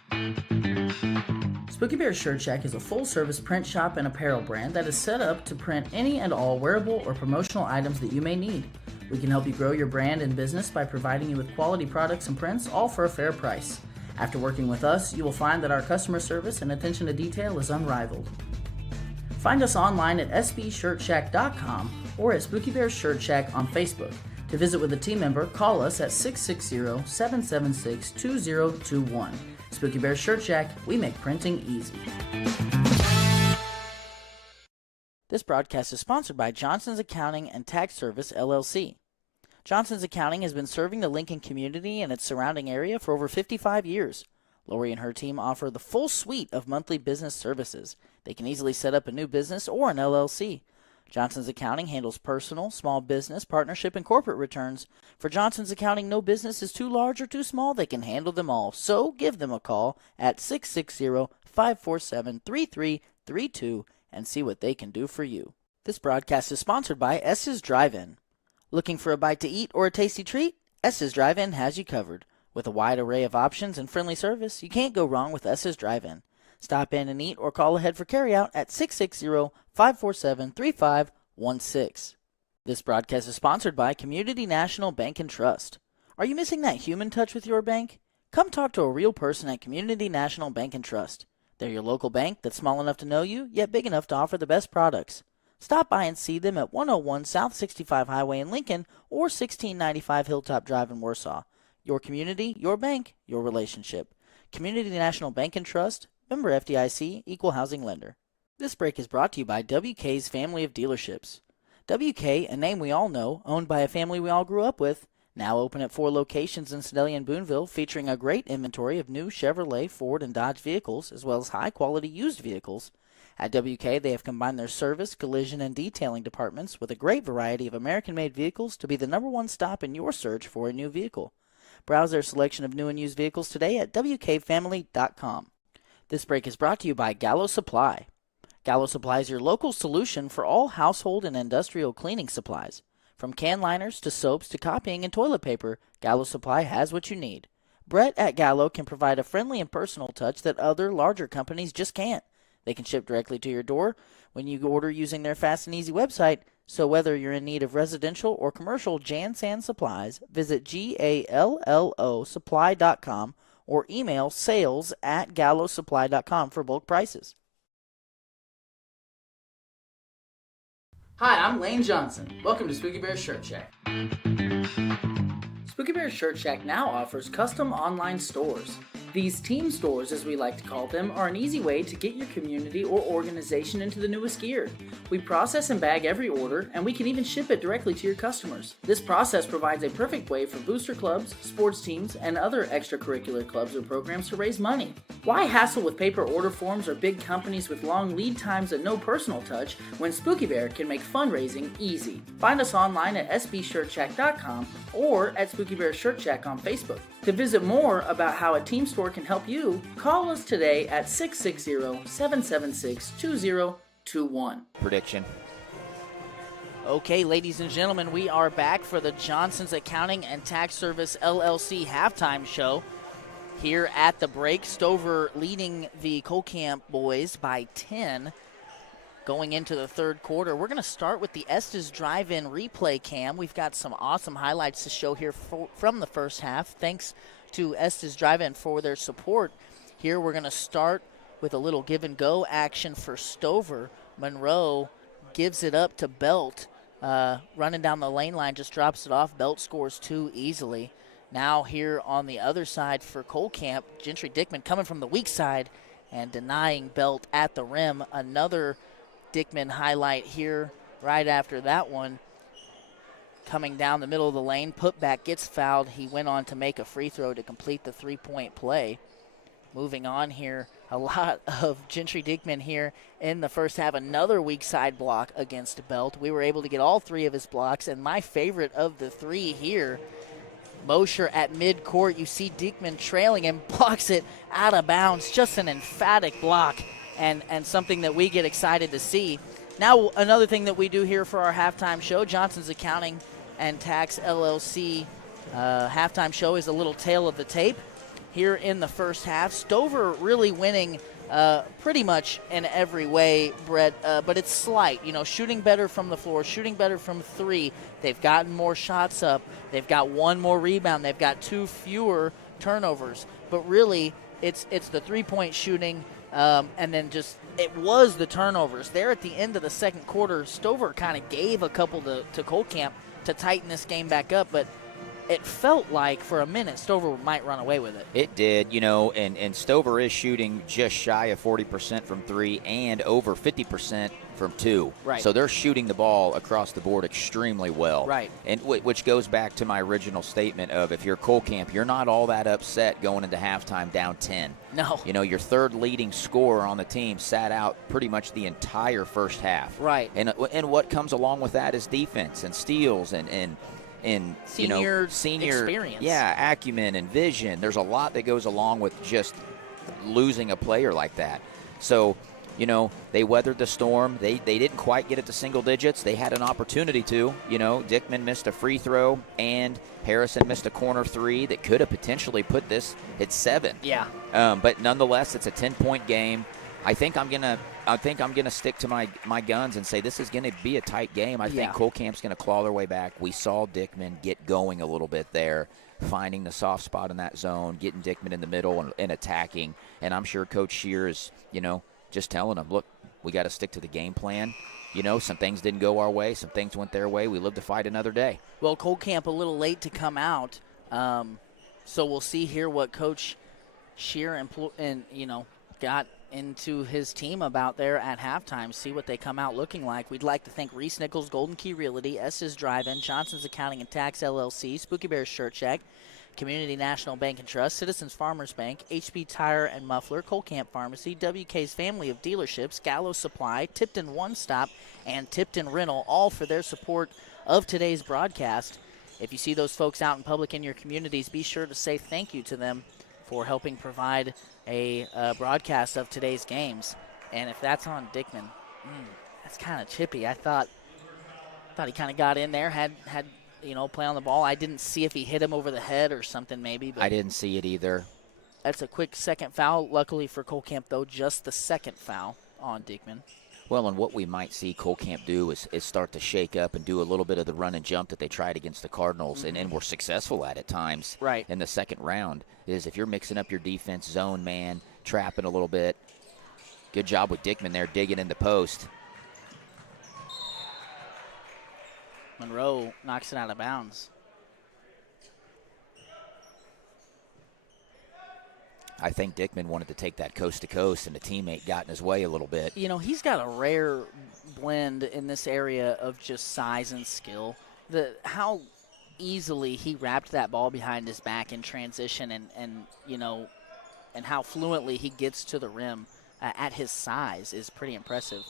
Spooky Bear's Shirt Shack is a full-service print shop and apparel brand that is set up to print any and all wearable or promotional items that you may need. We can help you grow your brand and business by providing you with quality products and prints, all for a fair price. After working with us, you will find that our customer service and attention to detail is unrivaled. Find us online at sbshirtshack.com or at Spooky Bear's Shirt Shack on Facebook. To visit with a team member, call us at 660-776-2021. Spooky Bear Shirt Shack, we make printing easy. This broadcast is sponsored by Johnson's Accounting and Tax Service, LLC. Johnson's Accounting has been serving the Lincoln community and its surrounding area for over 55 years. Lori and her team offer the full suite of monthly business services. They can easily set up a new business or an LLC. Johnson's Accounting handles personal, small business, partnership, and corporate returns. For Johnson's Accounting, no business is too large or too small. They can handle them all. So give them a call at 660-547-3332 and see what they can do for you. This broadcast is sponsored by S's Drive-In. Looking for a bite to eat or a tasty treat? S's Drive-In has you covered. With a wide array of options and friendly service, you can't go wrong with S's Drive-In. Stop in and eat or call ahead for carryout at 660-547-3516. This broadcast is sponsored by Community National Bank and Trust. Are you missing that human touch with your bank? Come talk to a real person at Community National Bank and Trust. They're your local bank that's small enough to know you, yet big enough to offer the best products. Stop by and see them at 101 South 65 Highway in Lincoln or 1695 Hilltop Drive in Warsaw. Your community, your bank, your relationship. Community National Bank and Trust, member FDIC, equal housing lender. This break is brought to you by WK's family of dealerships. WK, a name we all know, owned by a family we all grew up with, now open at 4 locations in Sedalia and Boonville, featuring a great inventory of new Chevrolet, Ford, and Dodge vehicles, as well as high-quality used vehicles. At WK, they have combined their service, collision, and detailing departments with a great variety of American-made vehicles to be the #1 stop in your search for a new vehicle. Browse their selection of new and used vehicles today at WKFamily.com. This break is brought to you by Gallo Supply. Gallo Supply is your local solution for all household and industrial cleaning supplies. From can liners to soaps to copying and toilet paper, Gallo Supply has what you need. Brett at Gallo can provide a friendly and personal touch that other larger companies just can't. They can ship directly to your door when you order using their fast and easy website. So whether you're in need of residential or commercial Jan-San supplies, visit GALLOsupply.com or email sales@gallosupply.com for bulk prices. Hi, I'm Lane Johnson. Welcome to Spooky Bear's Shirt Shack. Spooky Bear's Shirt Shack now offers custom online stores. These team stores, as we like to call them, are an easy way to get your community or organization into the newest gear. We process and bag every order, and we can even ship it directly to your customers. This process provides a perfect way for booster clubs, sports teams, and other extracurricular clubs or programs to raise money. Why hassle with paper order forms or big companies with long lead times and no personal touch when Spooky Bear can make fundraising easy? Find us online at sbshirtshack.com or at Spooky Bear Shirt Shack on Facebook. To visit more about how a team store can help you, call us today at 660-776-2021. Prediction. Okay, ladies and gentlemen, we are back for the Johnson's Accounting and Tax Service LLC halftime show here at the break. Stover leading the Colcamp boys by 10 going into the third quarter. We're going to start with the Estes Drive-In replay cam. We've got some awesome highlights to show here from the first half. Thanks to Estes Drive-In for their support. Here we're going to start with a little give-and-go action for Stover. Monroe gives it up to Belt. Running down the lane line, just drops it off. Belt scores 2 easily. Now here on the other side for Colcamp, Gentry Dickman coming from the weak side and denying Belt at the rim. Another Dickman highlight here right after that one. coming down the middle of the lane. Putback gets fouled. He went on to make a free throw to complete the three-point play. Moving on here, a lot of Gentry Dickman here in the first half. Another weak side block against Belt. We were able to get all 3 of his blocks, and my favorite of the 3 here, Mosher at midcourt. You see Diekman trailing and blocks it out of bounds. Just an emphatic block and something that we get excited to see. Now, another thing that we do here for our halftime show, Johnson's Accounting and Tax LLC halftime show, is a little tale of the tape here in the first half. Stover really winning pretty much in every way, Brett, but it's slight. Shooting better from the floor, shooting better from 3. They've gotten more shots up. They've got 1 more rebound. They've got 2 fewer turnovers. But really, it's the three-point shooting, and then just it was the turnovers. There at the end of the second quarter, Stover kind of gave a couple to Colcamp to tighten this game back up, but it felt like for a minute Stover might run away with it. It did, and Stover is shooting just shy of 40% from 3 and over 50% from 2. Right. So they're shooting the ball across the board extremely well. Right. And which goes back to my original statement of if you're Colcamp, you're not all that upset going into halftime down 10. No. Your third leading scorer on the team sat out pretty much the entire first half. Right. And what comes along with that is defense and steals and senior experience. Yeah, acumen and vision. There's a lot that goes along with just losing a player like that. So, they weathered the storm. They didn't quite get it to single digits. They had an opportunity to. Dickman missed a free throw and Harrison missed a corner 3 that could have potentially put this at 7. Yeah. But nonetheless, it's a 10-point game. I think I'm gonna stick to my guns and say this is gonna be a tight game. I think Colcamp's gonna claw their way back. We saw Dickman get going a little bit there, finding the soft spot in that zone, getting Dickman in the middle and attacking. And I'm sure Coach Scheer is, just telling them, look, we got to stick to the game plan. Some things didn't go our way, some things went their way. We live to fight another day. Well, Colcamp a little late to come out, so we'll see here what Coach Scheer got into his team about there at halftime, see what they come out looking like. We'd like to thank Reese Nichols, Golden Key Realty, Estes Drive-In, Johnson's Accounting and Tax LLC, Spooky Bears Shirt Shack, Community National Bank and Trust, Citizens Farmers Bank, HB Tire and Muffler, Colcamp Pharmacy, WK's family of dealerships, Gallo Supply, Tipton One Stop, and Tipton Rental, all for their support of today's broadcast. If you see those folks out in public in your communities, be sure to say thank you to them for helping provide a broadcast of today's games. And if that's on Dickman, that's kind of chippy. I thought he kind of got in there, had play on the ball. I didn't see if he hit him over the head or something maybe. But I didn't see it either. That's a quick second foul. Luckily for Colcamp, though, just the second foul on Dickman. Well, and what we might see Colcamp do is start to shake up and do a little bit of the run and jump that they tried against the Cardinals and were successful at times right in the second round, is if you're mixing up your defense, zone man, trapping a little bit. Good job with Dickman there digging in the post. Monroe knocks it out of bounds. I think Dickman wanted to take that coast to coast, and the teammate got in his way a little bit. He's got a rare blend in this area of just size and skill. How easily he wrapped that ball behind his back in transition, and how fluently he gets to the rim at his size is pretty impressive.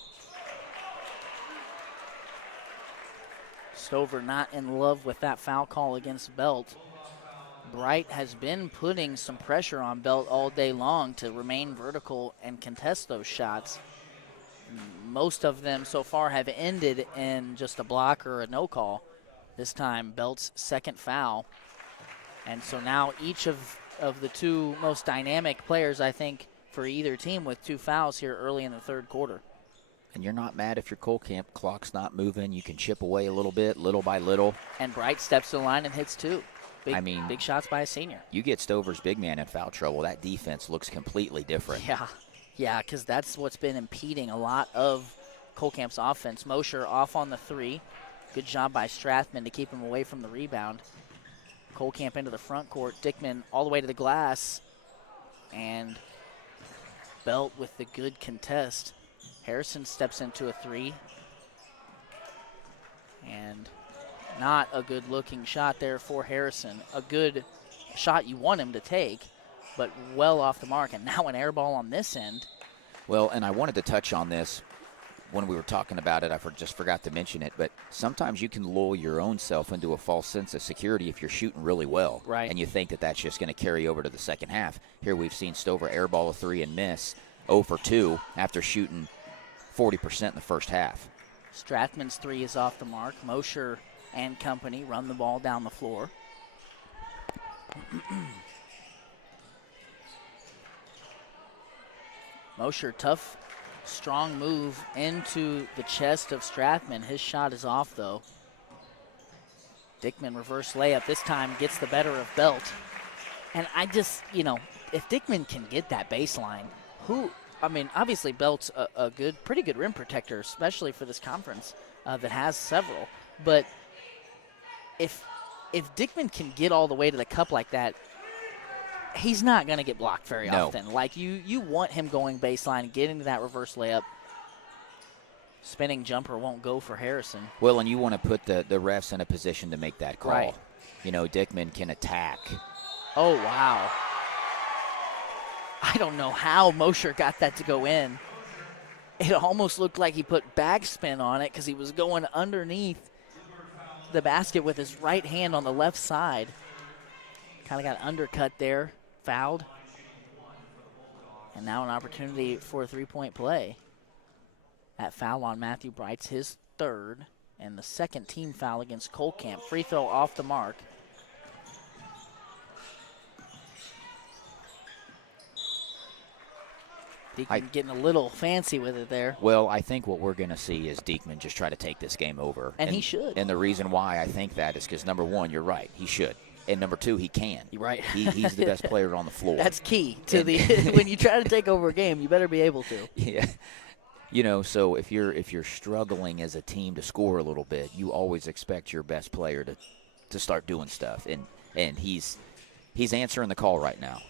Stover not in love with that foul call against Belt. Bright has been putting some pressure on Belt all day long to remain vertical and contest those shots. Most of them so far have ended in just a block or a no call. This time, Belt's second foul. And so now each of the two most dynamic players, I think, for either team with 2 fouls here early in the third quarter. And you're not mad if your Colcamp clock's not moving. You can chip away a little bit, little by little. And Bright steps to the line and hits 2. Big shots by a senior. You get Stover's big man in foul trouble, that defense looks completely different. Yeah, because that's what's been impeding a lot of Colcamp's offense. Mosher off on the 3. Good job by Strathman to keep him away from the rebound. Colcamp into the front court. Dickman all the way to the glass. And Belt with the good contest. Harrison steps into a 3. And Not a good-looking shot there for Harrison. A good shot you want him to take, but well off the mark. And now an air ball on this end. Well, and I wanted to touch on this when we were talking about it. I just forgot to mention it, but sometimes you can lull your own self into a false sense of security if you're shooting really well. Right. And you think that that's just going to carry over to the second half. Here we've seen Stover airball a 3 and miss 0 for 2 after shooting 40% in the first half. Strathman's 3 is off the mark. Mosher and company run the ball down the floor. Mosher, tough, strong move into the chest of Strathman. His shot is off, though. Dickman reverse layup this time gets the better of Belt. And I just, if Dickman can get that baseline, obviously Belt's a pretty good rim protector, especially for this conference that has several. But if Dickman can get all the way to the cup like that, he's not going to get blocked very often. Like, you want him going baseline, getting to that reverse layup. Spinning jumper won't go for Harrison. Well, and you want to put the refs in a position to make that call. Right. Dickman can attack. Oh, wow. I don't know how Mosher got that to go in. It almost looked like he put backspin on it because he was going underneath the basket with his right hand on the left side. Kind of got undercut there, fouled. And now an opportunity for a three-point play. That foul on Matthew Bright's his third, and the second team foul against Colcamp. Free throw off the mark. Deekman getting a little fancy with it there. Well, I think what we're going to see is Diekman just try to take this game over. And he should. And the reason why I think that is because, number one, you're right, he should. And number two, he can. You're right. He's the best player on the floor. That's key to when you try to take over a game, you better be able to. Yeah. So if you're struggling as a team to score a little bit, you always expect your best player to start doing stuff. And he's answering the call right now.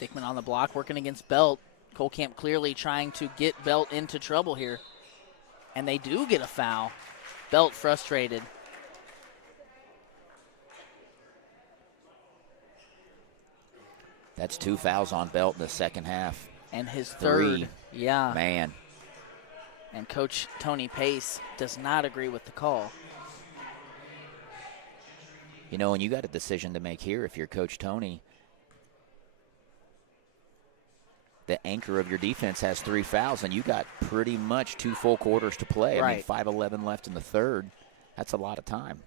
Dickman on the block, working against Belt. Colcamp clearly trying to get Belt into trouble here. And they do get a foul. Belt frustrated. That's 2 fouls on Belt in the second half. And his third. 3. Yeah. Man. And Coach Tony Pace does not agree with the call. And you got a decision to make here if you're Coach Tony. The anchor of your defense has 3 fouls, and you got pretty much 2 full quarters to play. Right. 5:11 left in the third. That's a lot of time.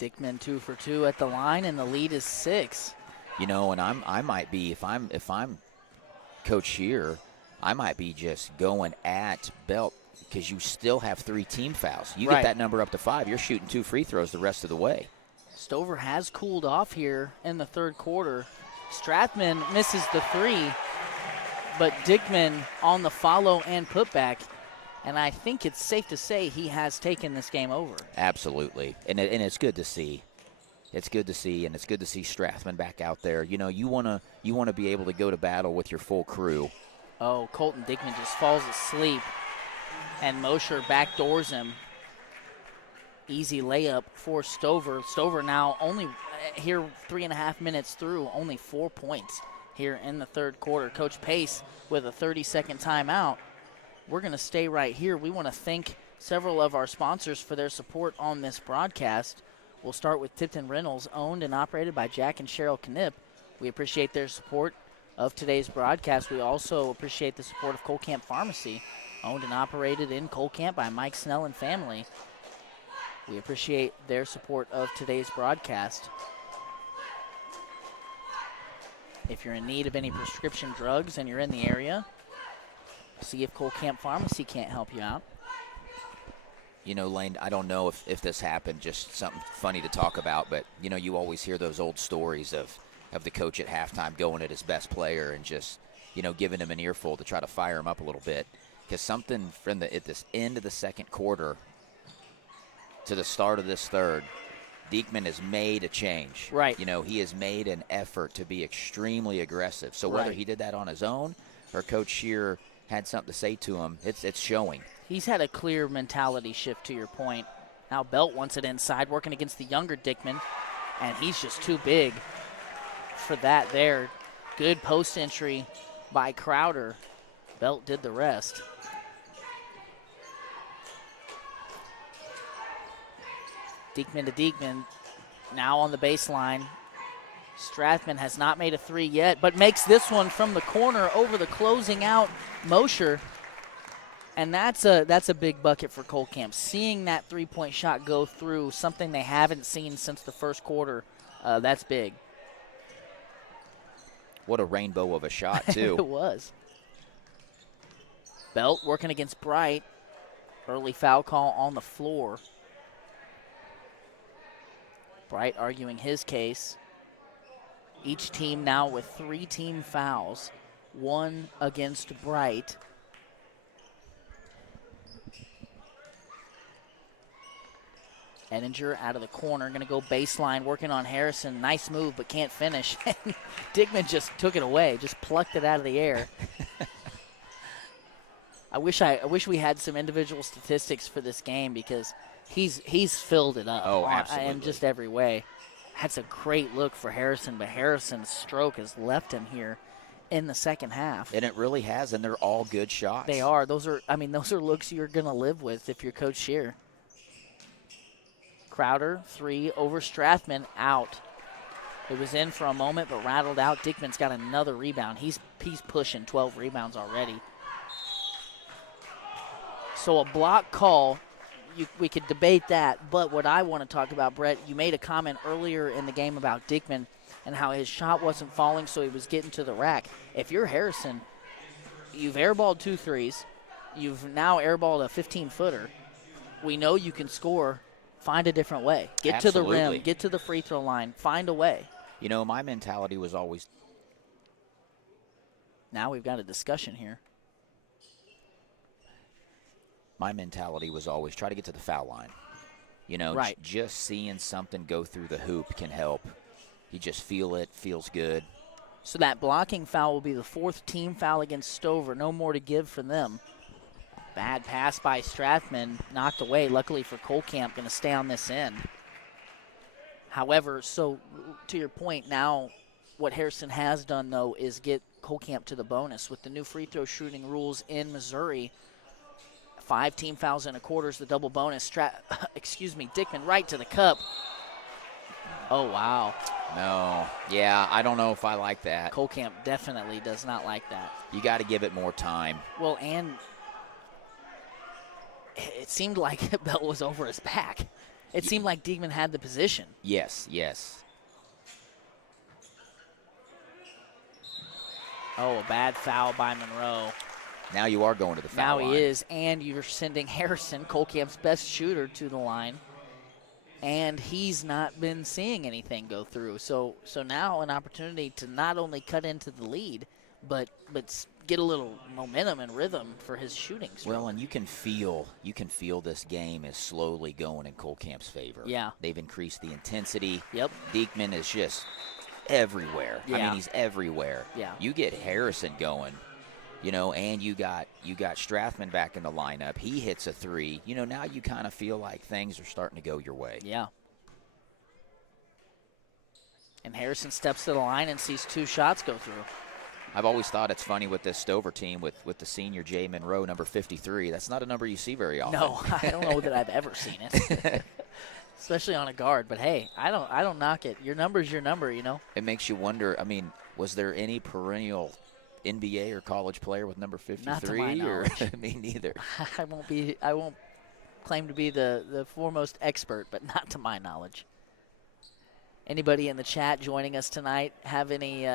Dickman 2 for 2 at the line, and the lead is 6. And I might be if I'm Coach Shear, I might be just going at Belt because you still have 3 team fouls. You get that number up to 5, you're shooting 2 free throws the rest of the way. Stover has cooled off here in the third quarter. Strathman misses the 3, but Dickman on the follow and putback. And I think it's safe to say he has taken this game over. Absolutely. And it's good to see. It's good to see, and it's good to see Strathman back out there. You want to be able to go to battle with your full crew. Oh, Colton Dickman just falls asleep, and Mosher backdoors him. Easy layup for Stover. Stover now only here 3.5 minutes through, only 4 points here in the third quarter. Coach Pace with a 30-second timeout. We're going to stay right here. We want to thank several of our sponsors for their support on this broadcast. We'll start with Tipton Rentals, owned and operated by Jack and Cheryl Knipp. We appreciate their support of today's broadcast. We also appreciate the support of Colcamp Pharmacy, owned and operated in Colcamp by Mike Snell and family. We appreciate their support of today's broadcast. If you're in need of any prescription drugs and you're in the area, see if Colcamp Pharmacy can't help you out. Lane, I don't know if this happened, just something funny to talk about, but, you always hear those old stories of the coach at halftime going at his best player and just, giving him an earful to try to fire him up a little bit. Because something at this end of the second quarter to the start of this third, Diekman has made a change. Right. You know, he has made an effort to be extremely aggressive. So whether he did that on his own or Coach Shear had something to say to him, it's showing. He's had a clear mentality shift, to your point. Now Belt wants it inside, working against the younger Diekman, and he's just too big for that there. Good post entry by Crowder. Belt did the rest. Diekman to Diekman, now on the baseline. Strathman has not made a three yet, but makes this one from the corner over the closing out Mosher. And that's a big bucket for Colcamp. Seeing that three-point shot go through, something they haven't seen since the first quarter, that's big. What a rainbow of a shot, too. It was. Belt working against Bright. Early foul call on the floor. Bright arguing his case. Each team now with 3 team fouls, 1 against Bright. Ettinger out of the corner, going to go baseline, working on Harrison. Nice move, but can't finish. Diekman just took it away, just plucked it out of the air. I wish we had some individual statistics for this game, because he's filled it up. Oh, absolutely. In just every way. That's a great look for Harrison, but Harrison's stroke has left him here in the second half. And it really has, and they're all good shots. They are. Those are looks you're going to live with if you're Coach Shear. Crowder, 3 over Strathman, out. It was in for a moment, but rattled out. Diekman's got another rebound. He's pushing 12 rebounds already. So a block call, we could debate that, but what I want to talk about, Brett, you made a comment earlier in the game about Diekman and how his shot wasn't falling, so he was getting to the rack. If you're Harrison, you've airballed 2 threes. You've now airballed a 15-footer. We know you can score. Find a different way. Get Absolutely. to the rim. Get to the free throw line. Find a way. You know, my mentality was always. Now we've got a discussion here. My mentality was always try to get to the foul line. You know, right. Just seeing something go through the hoop can help. You just feel it, feels good. So that blocking foul will be the 4th team foul against Stover. No more to give for them. Bad pass by Strathman, knocked away. Luckily for Colcamp, going to stay on this end. However, so to your point, now what Harrison has done, though, is get Colcamp to the bonus. With the new free throw shooting rules in Missouri, 5 team fouls in a quarter is the double bonus. Diekman right to the cup. Oh, wow. No. Yeah, I don't know if I like that. Colcamp definitely does not like that. You got to give it more time. Well, and it seemed like Belt was over his back. It seemed like Diekman had the position. Yes. Oh, a bad foul by Monroe. Now you are going to the foul line. Now he is, and you're sending Harrison, Colcamp's best shooter, to the line. And he's not been seeing anything go through. So now an opportunity to not only cut into the lead, but get a little momentum and rhythm for his shooting stroke. Well, and you can feel this game is slowly going in Colcamp's favor. Yeah. They've increased the intensity. Yep. Diekman is just everywhere. Yeah. I mean, he's everywhere. Yeah. You get Harrison going, and you got Strathman back in the lineup. He hits a 3. Now you kind of feel like things are starting to go your way. Yeah. And Harrison steps to the line and sees 2 shots go through. I've always thought it's funny with this Stover team with the senior Jay Monroe, number 53. That's not a number you see very often. No, I don't know that I've ever seen it, especially on a guard. But hey, I don't knock it. Your number's your number, It makes you wonder. I mean, was there any perennial NBA or college player with number 53? Not to my knowledge. Me neither. I won't claim to be the foremost expert, but not to my knowledge. Anybody in the chat joining us tonight have any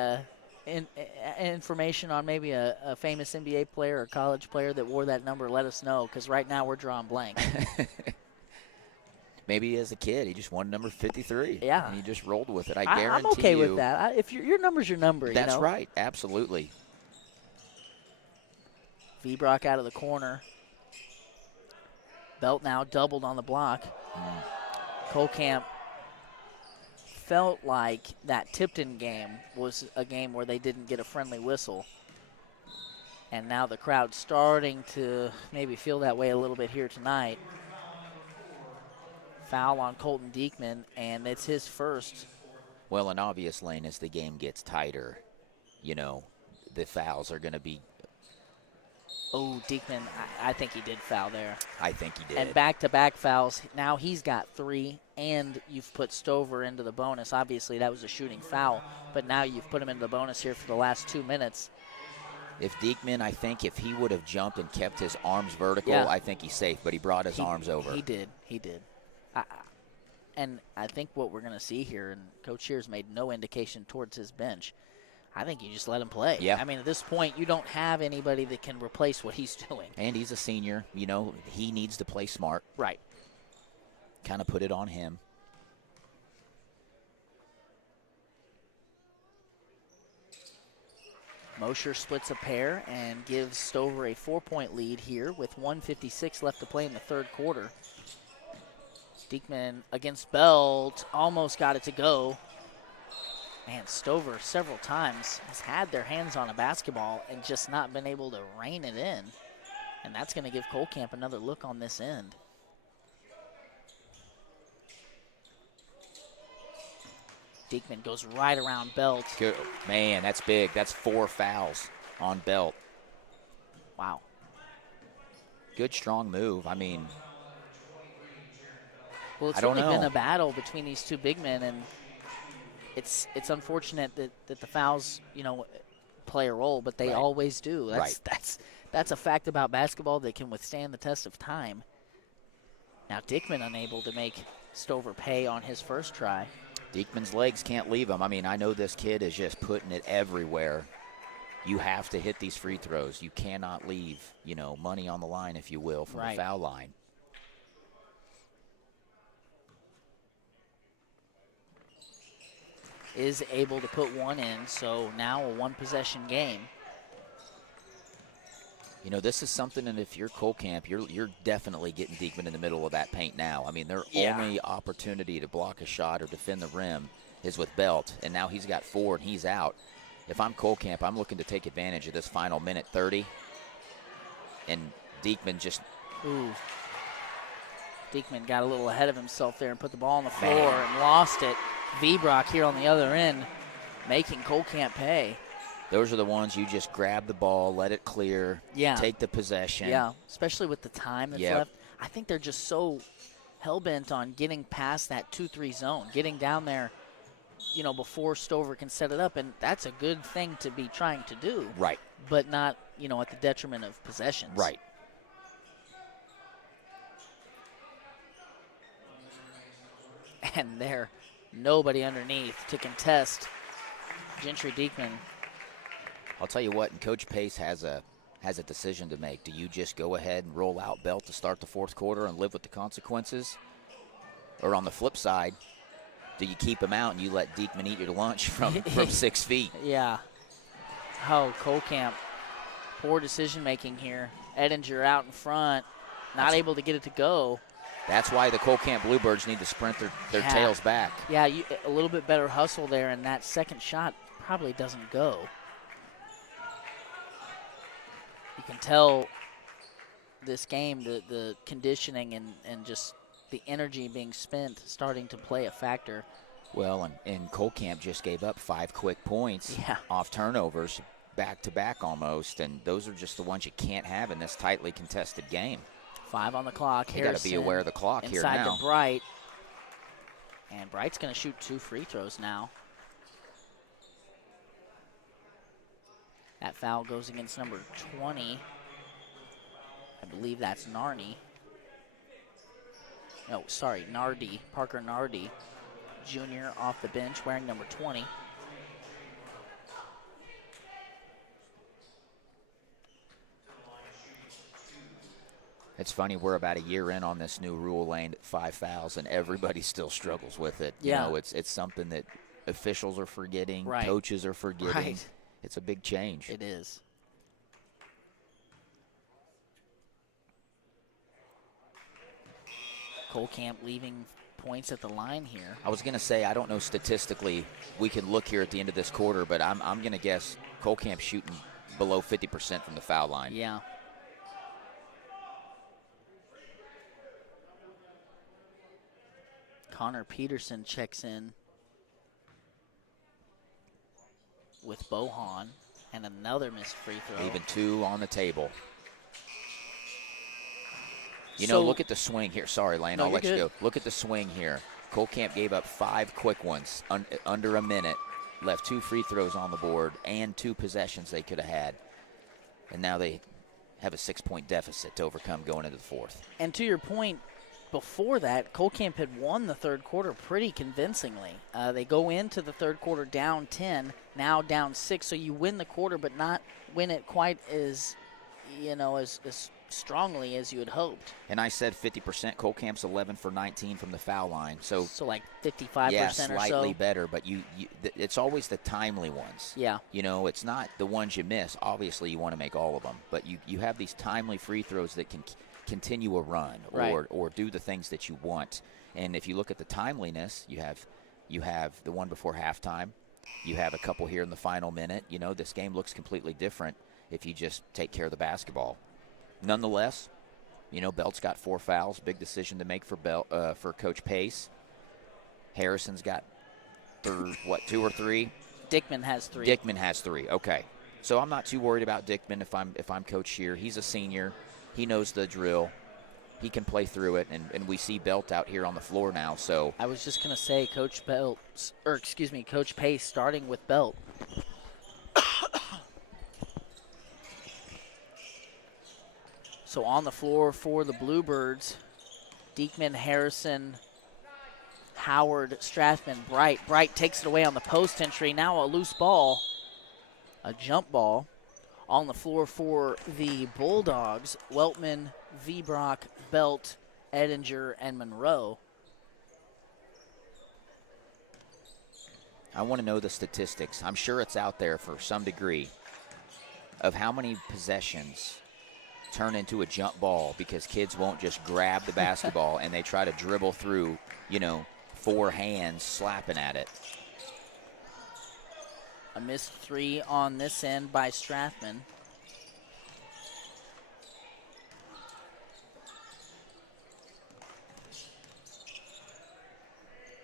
information on maybe a famous NBA player or college player that wore that number? Let us know, because right now we're drawing blank. Maybe as a kid he just wanted number 53. Yeah, and he just rolled with it. I guarantee I'm okay you, with that. If your number's your number, that's right. Absolutely. V-Brock out of the corner. Belt now doubled on the block. Colcamp felt like that Tipton game was a game where they didn't get a friendly whistle. And now the crowd's starting to maybe feel that way a little bit here tonight. Foul on Colton Diekman, and it's his first. Well, and obvious, Lane, as the game gets tighter, you know, the fouls are going to be. Oh, Diekman, I think he did foul there. I think he did. And back-to-back fouls. Now he's got 3, and you've put Stover into the bonus. Obviously, that was a shooting foul, but now you've put him into the bonus here for the last 2 minutes. If Diekman, I think if he would have jumped and kept his arms vertical, I think he's safe, but he brought his arms over. He did. And I think what we're going to see here, and Coach Shears made no indication towards his bench, I think you just let him play. Yeah. I mean, at this point, you don't have anybody that can replace what he's doing. And he's a senior. You know, he needs to play smart. Right. Kind of put it on him. Mosher splits a pair and gives Stover a 4-point lead here with 1:56 left to play in the third quarter. Diekman against Belt, almost got it to go. Man, Stover several times has had their hands on a basketball and just not been able to rein it in. And that's going to give Colcamp another look on this end. Diekman goes right around Belt. Good. Man, that's big. That's 4 fouls on Belt. Wow. Good, strong move. I mean, well, it's I don't really know. been a battle between these two big men, and it's unfortunate that the fouls, you know, play a role, but they always do. That's a fact about basketball that can withstand the test of time. Now Diekman unable to make Stover pay on his first try. Diekman's legs can't leave him. I mean, I know this kid is just putting it everywhere. You have to hit these free throws. You cannot leave, you know, money on the line, if you will, from the foul line. Is able to put one in, so now a one-possession game. You know, this is something that if you're Colcamp, you're definitely getting Diekman in the middle of that paint now. I mean, their only opportunity to block a shot or defend the rim is with Belt, and now he's got 4 and he's out. If I'm Colcamp, I'm looking to take advantage of this final minute 30, and Diekman just... Ooh. Diekman got a little ahead of himself there and put the ball on the floor and lost it. V-Brock here on the other end making Colcamp pay. Those are the ones you just grab the ball, let it clear, take the possession. Yeah, especially with the time that's left. I think they're just so hell-bent on getting past that 2-3 zone, getting down there, you know, before Stover can set it up, and that's a good thing to be trying to do. Right. But not, you know, at the detriment of possessions. Right. And there, nobody underneath to contest Gentry Diekman. I'll tell you what, and Coach Pace has a decision to make. Do you just go ahead and roll out Belt to start the fourth quarter and live with the consequences? Or on the flip side, do you keep him out and you let Diekman eat your lunch from 6 feet? Yeah. Oh, Colcamp, poor decision-making here. Edinger out in front, not able to get it to go. That's why the Colcamp Bluebirds need to sprint their tails back. Yeah, a little bit better hustle there, and that second shot probably doesn't go. You can tell this game, the conditioning and just the energy being spent starting to play a factor. Well, and Colcamp just gave up 5 quick points off turnovers, back-to-back almost, and those are just the ones you can't have in this tightly contested game. 5 on the clock. You got to be aware of the clock here now. Inside to Bright. And Bright's going to shoot 2 free throws now. That foul goes against number 20. I believe that's Narney. No, sorry, Nardi. Parker Nardi, junior off the bench, wearing number 20. It's funny, we're about a year in on this new rule, Lane, at 5 fouls, and everybody still struggles with it. Yeah. You know, it's something that officials are forgetting, Right. coaches are forgetting. Right. It's a big change. It is. Colcamp leaving points at the line here. I was going to say, I don't know statistically. We can look here at the end of this quarter, but I'm going to guess Colcamp's shooting below 50% from the foul line. Yeah. Connor Peterson checks in with Bohan, and another missed free throw. Even 2 on the table. You So- know, look at the swing here. Sorry, Lane, No, I'll you're let you good. go. Look at the swing here. Colcamp gave up 5 quick ones under a minute, left 2 free throws on the board and 2 possessions they could have had. And now they have a 6-point deficit to overcome going into the fourth. And to your point, before that, Colcamp had won the third quarter pretty convincingly. They go into the third quarter down 10, now down 6. So you win the quarter, but not win it quite as, as strongly as you had hoped. And I said 50%. Colcamp's 11 for 19 from the foul line. So like 55% yeah, or so. slightly better, but it's always the timely ones. Yeah. You know, it's not the ones you miss. Obviously, you want to make all of them, but you have these timely free throws that can continue a run or do the things that you want. And if you look at the timeliness, you have the one before halftime. You have a couple here in the final minute. You know, this game looks completely different if you just take care of the basketball. Nonetheless, you know, Belt's got 4 fouls. Big decision to make for Coach Pace. Harrison's got 2 or 3? Dickman has 3. Dickman has 3. Okay, so I'm not too worried about Dickman if I'm Coach Shear. He's a senior. He knows the drill. He can play through it, and we see Belt out here on the floor now. So I was just gonna say, Coach Pace starting with Belt. So on the floor for the Bluebirds, Diekman, Harrison, Howard, Strathman, Bright. Bright takes it away on the post entry. Now a loose ball, a jump ball. On the floor for the Bulldogs, Weltman, Vbrock, Belt, Edinger, and Monroe. I want to know the statistics. I'm sure it's out there for some degree of how many possessions turn into a jump ball because kids won't just grab the basketball and they try to dribble through, 4 hands slapping at it. A missed 3 on this end by Strathman.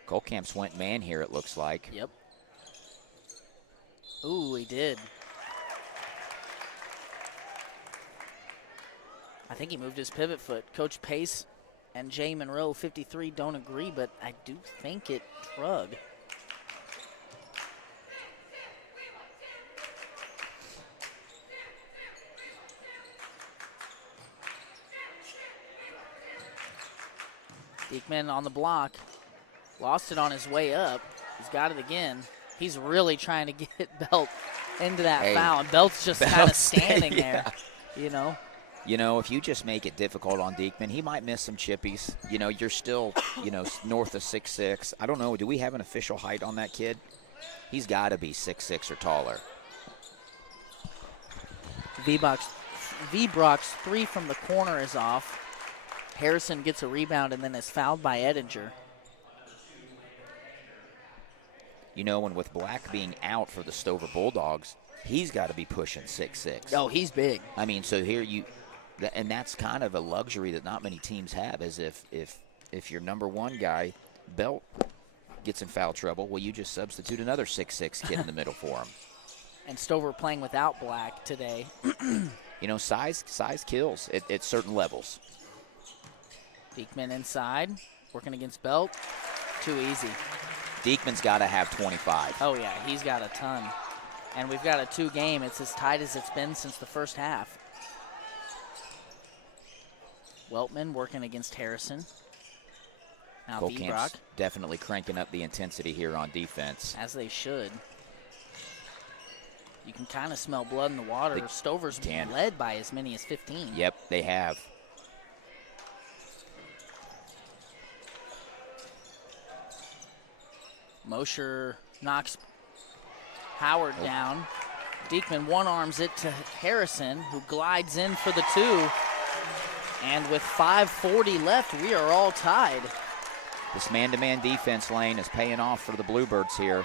Colcamp's went man here, it looks like. Yep. Ooh, he did. I think he moved his pivot foot. Coach Pace and Jay Monroe, 53, don't agree, but I do think it drug. Diekman on the block. Lost it on his way up. He's got it again. He's really trying to get Belt into that foul, and Belt's just kind of standing there, You know, if you just make it difficult on Diekman, he might miss some chippies. You're still, north of 6'6". I don't know. Do we have an official height on that kid? He's got to be 6'6" or taller. Vbrock's 3 from the corner is off. Harrison gets a rebound and then is fouled by Edinger. And with Black being out for the Stover Bulldogs, he's got to be pushing 6'6". Oh, he's big. I mean, so here and that's kind of a luxury that not many teams have, is if your number one guy, Belt, gets in foul trouble, well, you just substitute another 6'6" kid in the middle for him. And Stover playing without Black today. Size kills at certain levels. Diekman inside, working against Belt. Too easy. Diekman's got to have 25. Oh, yeah, he's got a ton. And we've got a 2 game. It's as tight as it's been since the first half. Weltman working against Harrison. Now Vbrock. Colcamp's definitely cranking up the intensity here on defense. As they should. You can kind of smell blood in the water. Stover's led by as many as 15. Yep, they have. Mosher knocks Howard down. Diekman one-arms it to Harrison, who glides in for the 2. And with 5:40 left, we are all tied. This man-to-man defense lane is paying off for the Bluebirds here.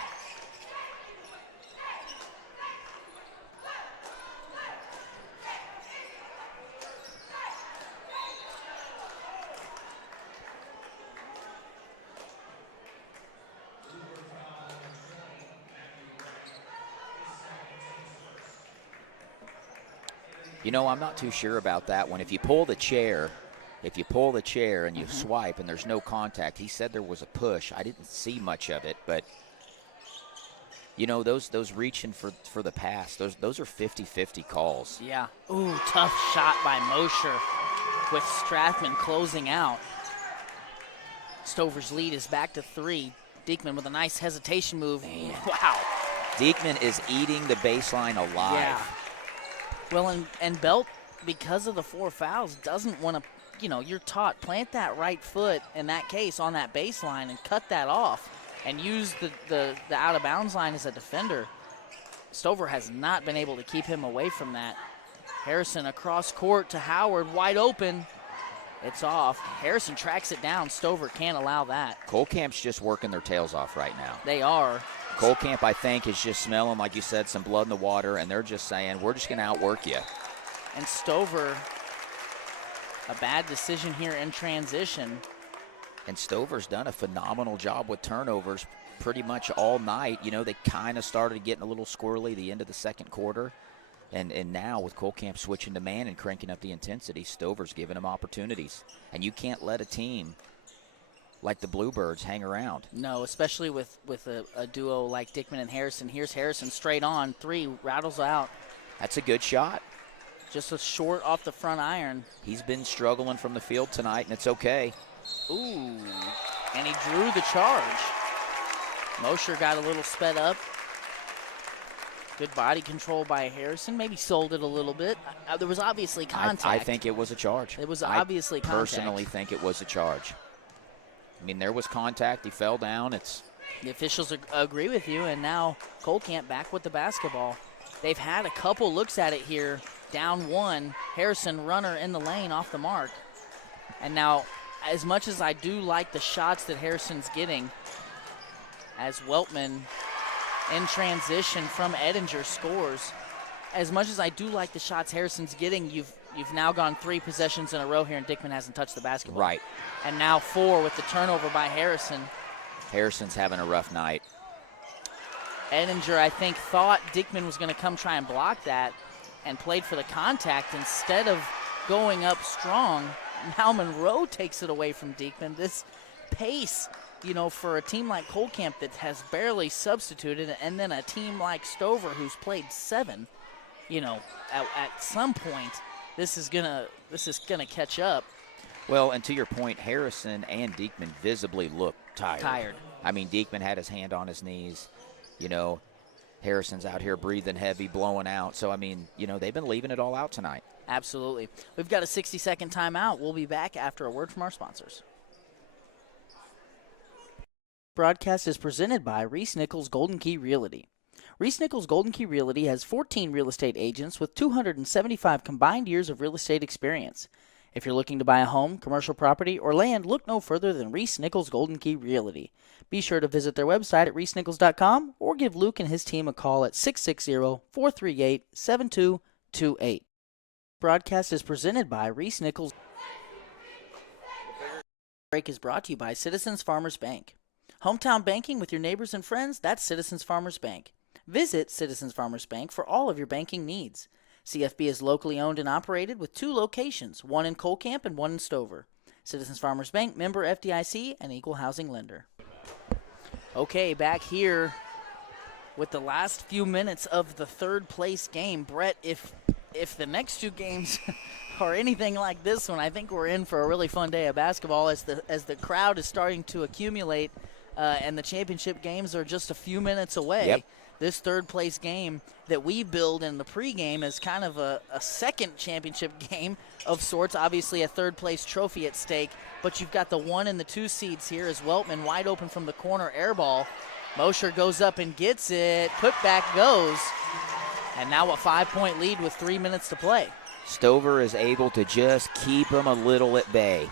You know, I'm not too sure about that one. If you pull the chair and you swipe and there's no contact, he said there was a push. I didn't see much of it, but you know, those reaching for the pass, those are 50-50 calls. Yeah. Ooh, tough shot by Mosher with Strathman closing out. Stover's lead is back to 3. Diekman with a nice hesitation move. Man. Wow. Diekman is eating the baseline alive. Yeah. Well, and Belt, because of the 4 fouls, doesn't want to, you know, you're taught, plant that right foot, in that case, on that baseline and cut that off and use the out-of-bounds line as a defender. Stover has not been able to keep him away from that. Harrison across court to Howard, wide open. It's off. Harrison tracks it down. Stover can't allow that. Kohlkamp's just working their tails off right now. They are. Kohlkamp, I think, is just smelling, like you said, some blood in the water, and they're just saying, we're just going to outwork you. And Stover, a bad decision here in transition. And Stover's done a phenomenal job with turnovers pretty much all night. You know, they kind of started getting a little squirrely the end of the second quarter. And now with Kohlkamp switching to man and cranking up the intensity, Stover's giving them opportunities. And you can't let a team like the Bluebirds hang around. No, especially with a duo like Diekman and Harrison. Here's Harrison straight on 3, rattles out. That's a good shot. Just a short off the front iron. He's been struggling from the field tonight, and it's okay. Ooh, and he drew the charge. Mosher got a little sped up. Good body control by Harrison. Maybe sold it a little bit. There was obviously contact. I think it was a charge. It was obviously contact. I personally think it was a charge. I mean, there was contact. He fell down. The officials agree with you, and now Kohlkamp back with the basketball. They've had a couple looks at it here. Down 1, Harrison runner in the lane off the mark. And now, as much as I do like the shots that Harrison's getting, as Weltman in transition from Edinger scores, as much as I do like the shots Harrison's getting, you've now gone 3 possessions in a row here, and Diekman hasn't touched the basketball. Right. And now 4 with the turnover by Harrison. Harrison's having a rough night. Edinger, I think, thought Diekman was going to come try and block that and played for the contact instead of going up strong. Now Monroe takes it away from Diekman. This pace, you know, for a team like Kohlkamp that has barely substituted, and then a team like Stover who's played 7, you know, at some point, this is gonna catch up. Well, and to your point, Harrison and Diekman visibly look tired. I mean, Diekman had his hand on his knees. You know, Harrison's out here breathing heavy, blowing out. So, I mean, you know, they've been leaving it all out tonight. Absolutely. We've got a 60-second timeout. We'll be back after a word from our sponsors. Broadcast is presented by Reese Nichols Golden Key Realty. Reese Nichols Golden Key Realty has 14 real estate agents with 275 combined years of real estate experience. If you're looking to buy a home, commercial property, or land, look no further than Reese Nichols Golden Key Realty. Be sure to visit their website at reesenichols.com or give Luke and his team a call at 660-438-7228. Broadcast is presented by Reese Nichols. Break is brought to you by Citizens Farmers Bank. Hometown banking with your neighbors and friends, that's Citizens Farmers Bank. Visit Citizens Farmers Bank for all of your banking needs. CFB is locally owned and operated with 2 locations, one in Kohlkamp and one in Stover. Citizens Farmers Bank, member FDIC, and equal housing lender. Okay, back here with the last few minutes of the third place game. Brett, if the next 2 games are anything like this one, I think we're in for a really fun day of basketball as the crowd is starting to accumulate and the championship games are just a few minutes away. Yep. This third place game that we build in the pregame is kind of a second championship game of sorts. Obviously a third place trophy at stake, but you've got the 1 and the 2 seeds here as Weltman wide open from the corner air ball. Mosher goes up and gets it. Putback goes. And now a 5-point lead with 3 minutes to play. Stover is able to just keep them a little at bay.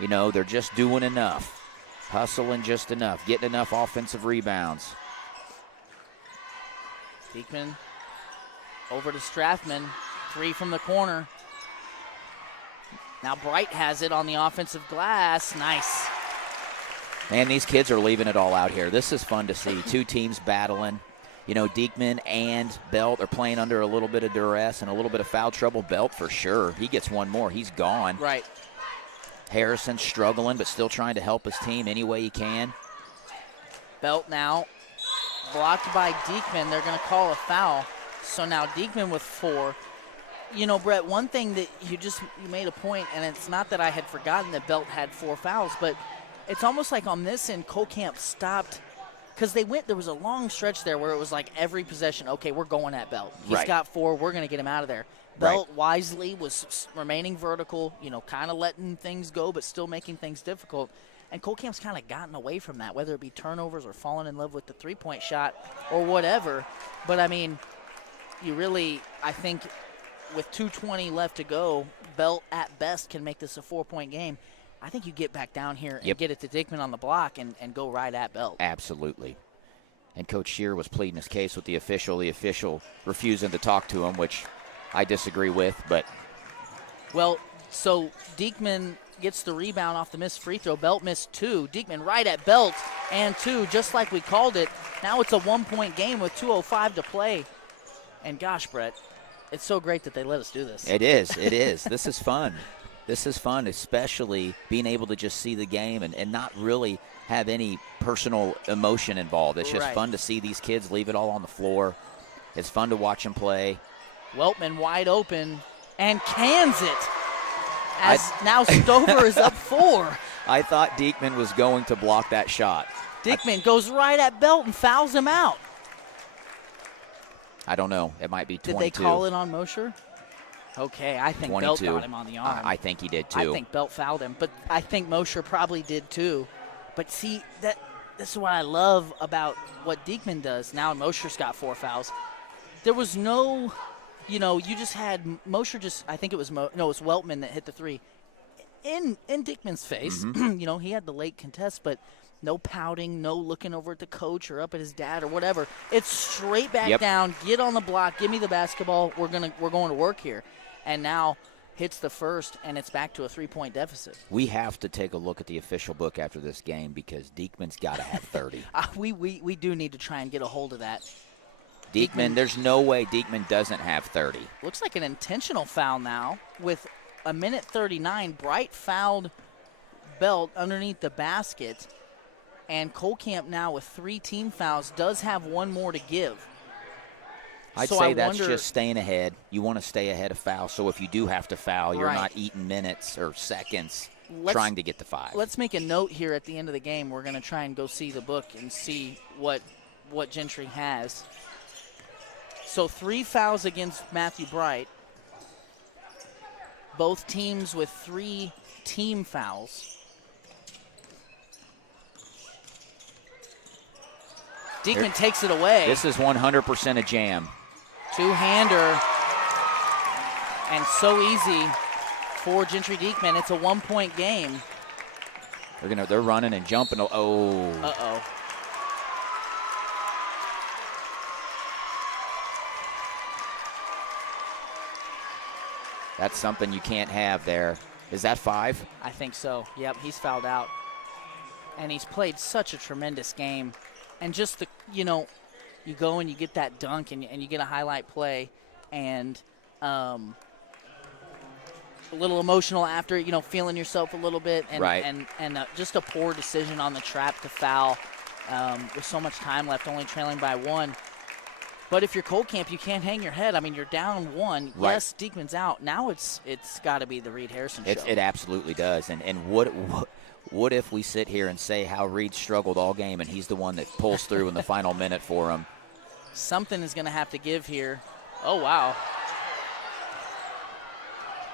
You know, they're just doing enough. Hustling just enough, getting enough offensive rebounds. Diekman over to Strathman. 3 from the corner. Now Bright has it on the offensive glass. Nice. Man, these kids are leaving it all out here. This is fun to see. 2 teams battling. You know, Diekman and Belt are playing under a little bit of duress and a little bit of foul trouble. Belt for sure. He gets one more. He's gone. Right. Harrison struggling, but still trying to help his team any way he can. Belt now blocked by Diekman. They're going to call a foul. So now Diekman with 4. You know, Brett, one thing that you made a point, and it's not that I had forgotten that Belt had 4 fouls, but it's almost like on this end, Colcamp stopped because there was a long stretch there where it was like every possession, okay, we're going at Belt. He's got 4, we're going to get him out of there. Belt wisely was remaining vertical, you know, kind of letting things go but still making things difficult. And Colcamp's kind of gotten away from that, whether it be turnovers or falling in love with the three-point shot or whatever. But, I mean, I think with 2:20 left to go, Belt at best can make this a 4-point game. I think you get back down here and get it to Diekman on the block and go right at Belt. Absolutely. And Coach Shear was pleading his case with the official refusing to talk to him, which I disagree with. But well, so Diekman gets the rebound off the missed free throw. Belt missed 2. Diekman right at Belt and 2, just like we called it. Now it's a 1-point game with 2:05 to play. And gosh, Brett, it's so great that they let us do this. It is. It is. This is fun. This is fun, especially being able to just see the game and not really have any personal emotion involved. It's just fun to see these kids leave it all on the floor. It's fun to watch them play. Weltman wide open and cans it. Now Stover is up 4. I thought Diekman was going to block that shot. Diekman goes right at Belt and fouls him out. I don't know. It might be 22. Did they call it on Mosher? Okay, I think 22. Belt got him on the arm. I think he did too. I think Belt fouled him, but I think Mosher probably did too. But see, this is what I love about what Diekman does. Now Mosher's got 4 fouls. There was no, you just had Mosher I think it was, it was Weltman that hit the 3. In Diekman's face, he had the late contest, but no pouting, no looking over at the coach or up at his dad or whatever. It's straight back down, get on the block, give me the basketball, we're going to work here. And now hits the first, and it's back to a 3-point deficit. We have to take a look at the official book after this game because Diekman's got to have 30. We do need to try and get a hold of that. Diekman, there's no way Diekman doesn't have 30. Looks like an intentional foul now with a minute 39. Bright fouled Belt underneath the basket, and Colcamp now with 3 team fouls does have 1 more to give. I'd say that's just staying ahead. You want to stay ahead of foul, so if you do have to foul, you're not eating minutes or seconds trying to get to 5. Let's make a note here at the end of the game. We're going to try and go see the book and see what Gentry has. So 3 fouls against Matthew Bright. Both teams with 3 team fouls. Diekman takes it away. This is 100% a jam. 2-hander. And so easy for Gentry Diekman. It's a 1-point game. They're running and jumping. Oh. Uh-oh. That's something you can't have there. Is that 5? I think so. Yep, he's fouled out. And he's played such a tremendous game. And just you go and you get that dunk and you get a highlight play and a little emotional after it, feeling yourself a little bit. And, and just a poor decision on the trap to foul with so much time left, only trailing by 1. But if you're Colcamp, you can't hang your head. I mean, you're down 1. Right. Yes, Diekman's out. Now it's got to be the Reed Harrison show. It absolutely does. And what if we sit here and say how Reed struggled all game and he's the one that pulls through in the final minute for him? Something is going to have to give here. Oh, wow.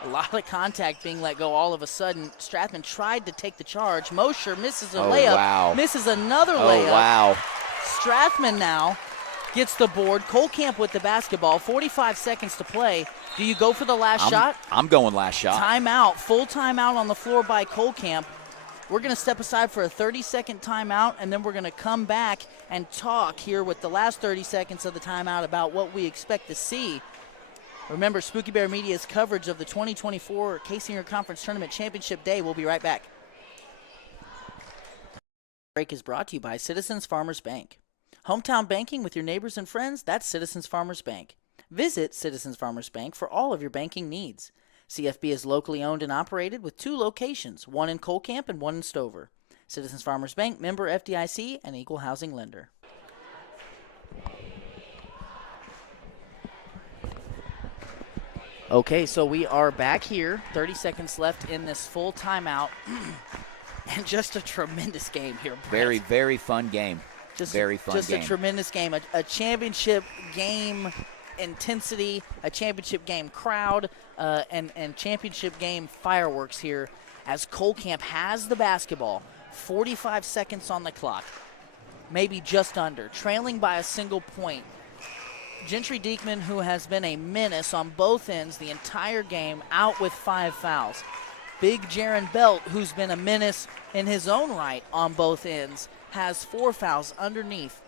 A lot of contact being let go all of a sudden. Strathman tried to take the charge. Mosher misses a layup. Wow. Misses another layup. Oh, wow. Strathman now gets the board. Colcamp with the basketball. 45 seconds to play. Do you go for the last shot? I'm going last shot. Timeout. Full timeout on the floor by Colcamp. We're going to step aside for a 30-second timeout, and then we're going to come back and talk here with the last 30 seconds of the timeout about what we expect to see. Remember, Spooky Bear Media's coverage of the 2024 Kaysinger Conference Tournament Championship Day. We'll be right back. Break is brought to you by Citizens Farmers Bank. Hometown banking with your neighbors and friends, that's Citizens Farmers Bank. Visit Citizens Farmers Bank for all of your banking needs. CFB is locally owned and operated with 2 locations, one in Cole Camp and one in Stover. Citizens Farmers Bank, member FDIC, and equal housing lender. Okay, so we are back here. 30 seconds left in this full timeout. And just a tremendous game here, Brett. Very, very fun game. Very fun game. Just a tremendous game. A championship game intensity, a championship game crowd, and championship game fireworks here as Cole Camp has the basketball. 45 seconds on the clock. Maybe just under. Trailing by a single point. Gentry Diekman, who has been a menace on both ends the entire game, out with 5 fouls. Big Jaron Belt, who's been a menace in his own right on both ends, has 4 fouls underneath.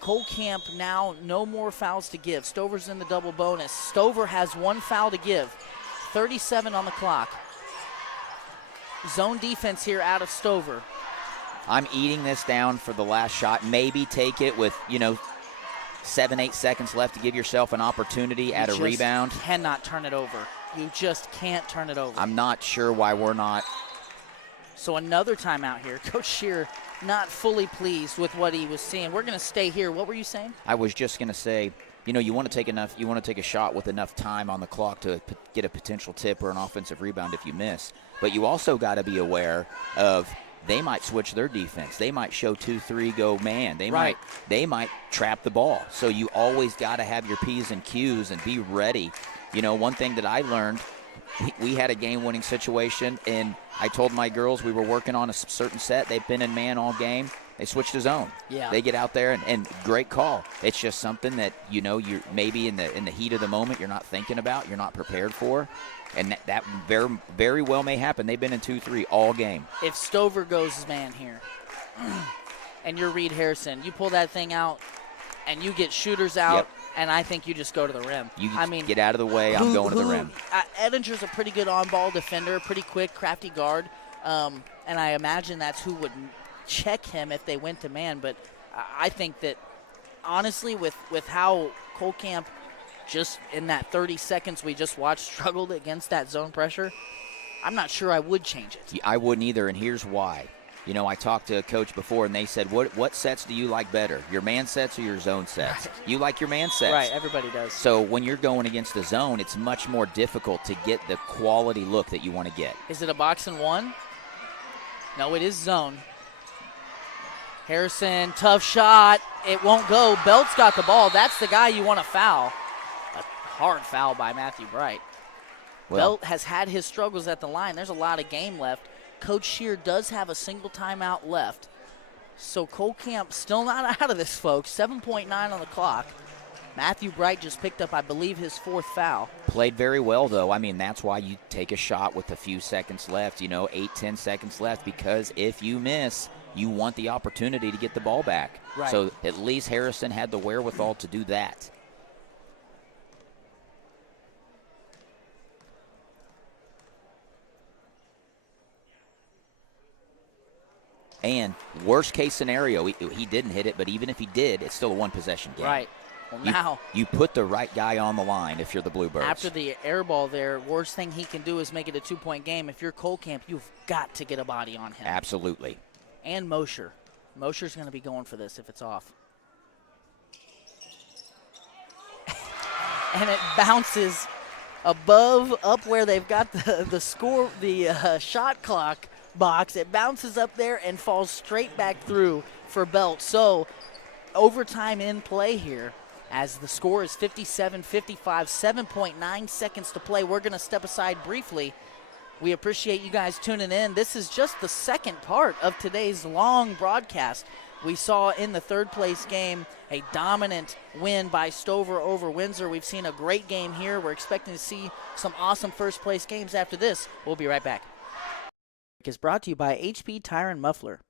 Cole Camp now no more fouls to give. Stover's in the double bonus. Stover has 1 foul to give. 37 on the clock. Zone defense here out of Stover. I'm eating this down for the last shot. Maybe take it with, 7-8 seconds left to give yourself an opportunity at a rebound. You cannot turn it over. You just can't turn it over. I'm not sure why we're not. So another timeout here. Coach Shear not fully pleased with what he was seeing. We're going to stay here. What were you saying? I was just going to say, you want to take a shot with enough time on the clock to get a potential tip or an offensive rebound if you miss. But you also got to be aware of they might switch their defense. They might show 2-3 go man. They might trap the ball. So you always got to have your P's and Q's and be ready. One thing that I learned, we had a game-winning situation, and I told my girls we were working on a certain set. They've been in man all game. They switched to zone. Yeah. They get out there, and great call. It's just something that, you're maybe in the heat of the moment you're not thinking about, you're not prepared for, and that very, very well may happen. They've been in 2-3 all game. If Stover goes man here, and you're Reed Harrison, you pull that thing out, and you get shooters out, Yep. and I think you just go to the rim. Get out of the way. I'm going to the rim. Edinger's a pretty good on-ball defender, pretty quick, crafty guard, and I imagine that's who would check him if they went to man. But I think that, honestly, with how Cole Camp just in that 30 seconds we just watched struggled against that zone pressure, I'm not sure I would change it. I wouldn't either, and here's why. I talked to a coach before, and they said, what sets do you like better, your man sets or your zone sets? You like your man sets. Right, everybody does. So when you're going against the zone, it's much more difficult to get the quality look that you want to get. Is it a box and one? No, it is zone. Harrison, tough shot. It won't go. Belt's got the ball. That's the guy you want to foul. A hard foul by Matthew Bright. Belt has had his struggles at the line. There's a lot of game left. Coach Shear does have a single timeout left. So Cole Camp still not out of this, folks. 7.9 on the clock. Matthew Bright just picked up, I believe, his 4th foul. Played very well, though. That's why you take a shot with a few seconds left, 8-10 seconds left, because if you miss, you want the opportunity to get the ball back. Right. So at least Harrison had the wherewithal to do that. And worst case scenario, he didn't hit it, but even if he did, it's still a one-possession game. Right. Well, now you put the right guy on the line if you're the Bluebirds. After the air ball there, worst thing he can do is make it a 2-point game. If you're Cole Camp, you've got to get a body on him. Absolutely. And Mosher. Mosher's going to be going for this if it's off. And it bounces up where they've got the score, the shot clock box. It bounces up there and falls straight back through for Belt. So overtime in play here as the score is 57-55, 7.9 seconds to play. We're going to step aside briefly. We appreciate you guys tuning in. This is just the second part of today's long broadcast. We saw in the third place game a dominant win by Stover over Windsor. We've seen a great game here. We're expecting to see some awesome first place games after this. We'll be right back. is brought to you by HP Tire and Muffler.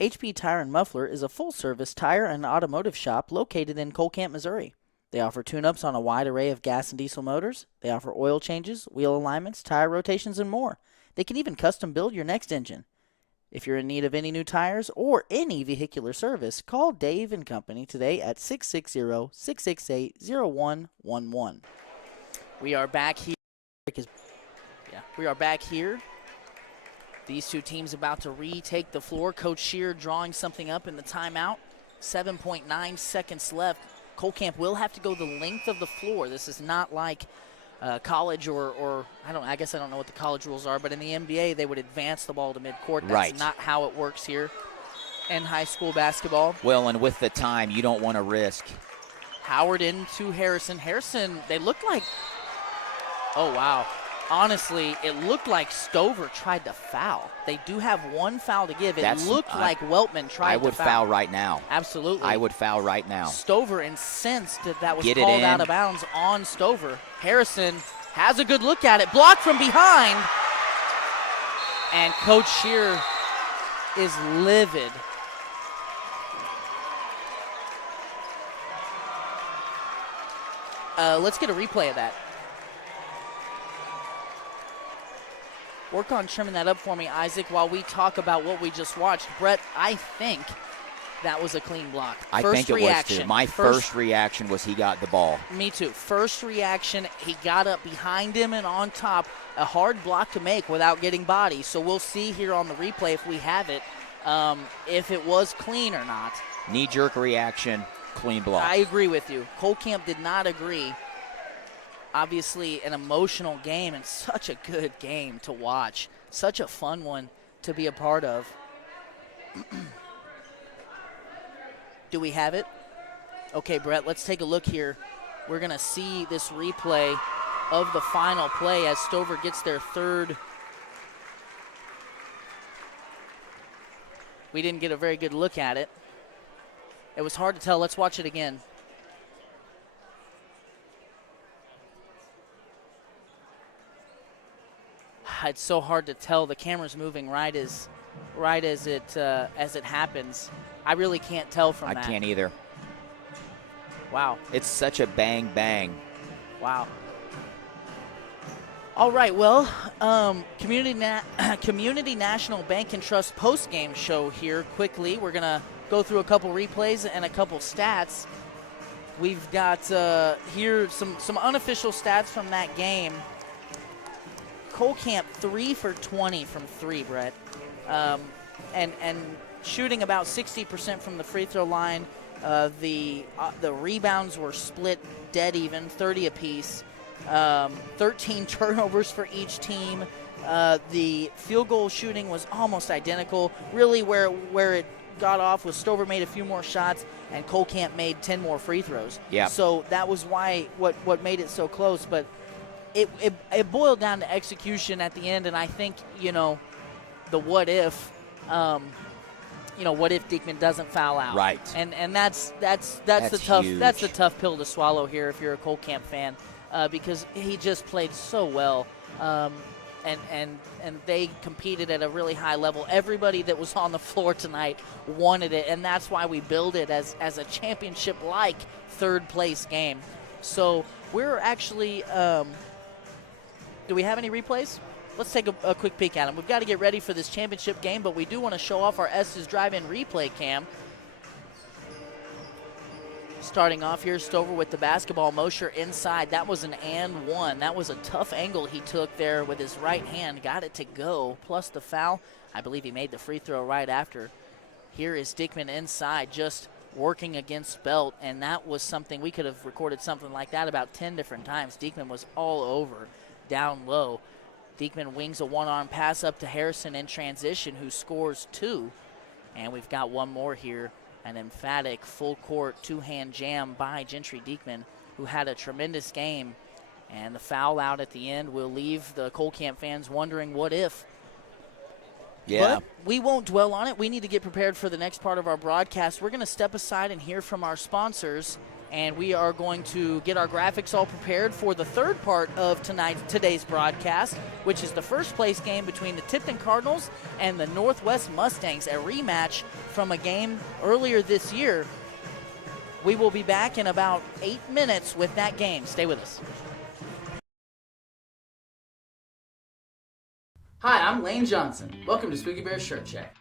HP Tire and Muffler is a full-service tire and automotive shop located in Cole Camp, Missouri. They offer tune-ups on a wide array of gas and diesel motors. They offer oil changes, wheel alignments, tire rotations, and more. They can even custom build your next engine. If you're in need of any new tires or any vehicular service, call Dave and Company today at 660-668-0111. We are back here. We are back here. These two teams about to retake the floor. Coach Shear drawing something up in the timeout. 7.9 seconds left. Cole Camp will have to go the length of the floor. This is not like college or I guess I don't know what the college rules are, but in the NBA they would advance the ball to midcourt. That's right. Not how it works here in high school basketball. Well, and with the time, you don't want to risk. Howard into Harrison. Harrison, they look like, oh, wow. Honestly, it looked like Stover tried to foul. They do have one foul to give. It looked like Weltman tried to foul. I would foul right now. Absolutely. I would foul right now. Stover incensed that was called out of bounds on Stover. Harrison has a good look at it. Blocked from behind. And Coach Shear is livid. Let's get a replay of that. Work on trimming that up for me, Isaac, while we talk about what we just watched. Brett, I think that was a clean block. I think it was too. My first reaction was he got the ball. Me too. First reaction, he got up behind him and on top. A hard block to make without getting body. So we'll see here on the replay if we have it, if it was clean or not. Knee-jerk reaction, clean block. I agree with you. Cole Camp did not agree. Obviously an emotional game and such a good game to watch. Such a fun one to be a part of. Do we have it? Okay, Brett, let's take a look here. We're going to see this replay of the final play as Stover gets their third. We didn't get a very good look at it. It was hard to tell. Let's watch it again. It's so hard to tell. The camera's moving right as it happens. I really can't tell from that. I can't either. Wow. It's such a bang bang. Wow. All right. Well, Community National Bank and Trust post-game show here. Quickly, we're gonna go through a couple replays and a couple stats. We've got here some unofficial stats from that game. Cole Camp 3 for 20 from 3, Brett, and shooting about 60% from the free throw line. The rebounds were split dead even, 30 apiece. 13 turnovers for each team. The field goal shooting was almost identical. Really, where it got off was Stover made a few more shots and Cole Camp made 10 more free throws. Yeah. So that was why what made it so close, but. It boiled down to execution at the end, and I think, the what if, what if Diekman doesn't foul out? Right. And that's the tough pill to swallow here if you're a Cole Camp fan, because he just played so well, and they competed at a really high level. Everybody that was on the floor tonight wanted it, and that's why we build it as a championship-like third place game. So we're actually. Do we have any replays? Let's take a quick peek at them. We've got to get ready for this championship game, but we do want to show off our Estes Drive-In replay cam. Starting off here, Stover with the basketball. Mosher inside. That was an and one. That was a tough angle he took there with his right hand. Got it to go, plus the foul. I believe he made the free throw right after. Here is Diekman inside, just working against Belt, and that was something we could have recorded something like that about 10 different times. Diekman was all over. Down low. Diekman wings a one-arm pass up to Harrison in transition, who scores 2. And we've got one more here, an emphatic full-court two-hand jam by Gentry Diekman, who had a tremendous game. And the foul out at the end will leave the Cole Camp fans wondering what if. Yeah. But we won't dwell on it. We need to get prepared for the next part of our broadcast. We're going to step aside and hear from our sponsors. and we are going to get our graphics all prepared for the third part of today's broadcast, which is the first place game between the Tipton Cardinals and the Northwest Mustangs, a rematch from a game earlier this year. We will be back in about 8 minutes with that game. Stay with us. Hi, I'm Lane Johnson. Welcome to Spooky Bear Shirt Shack.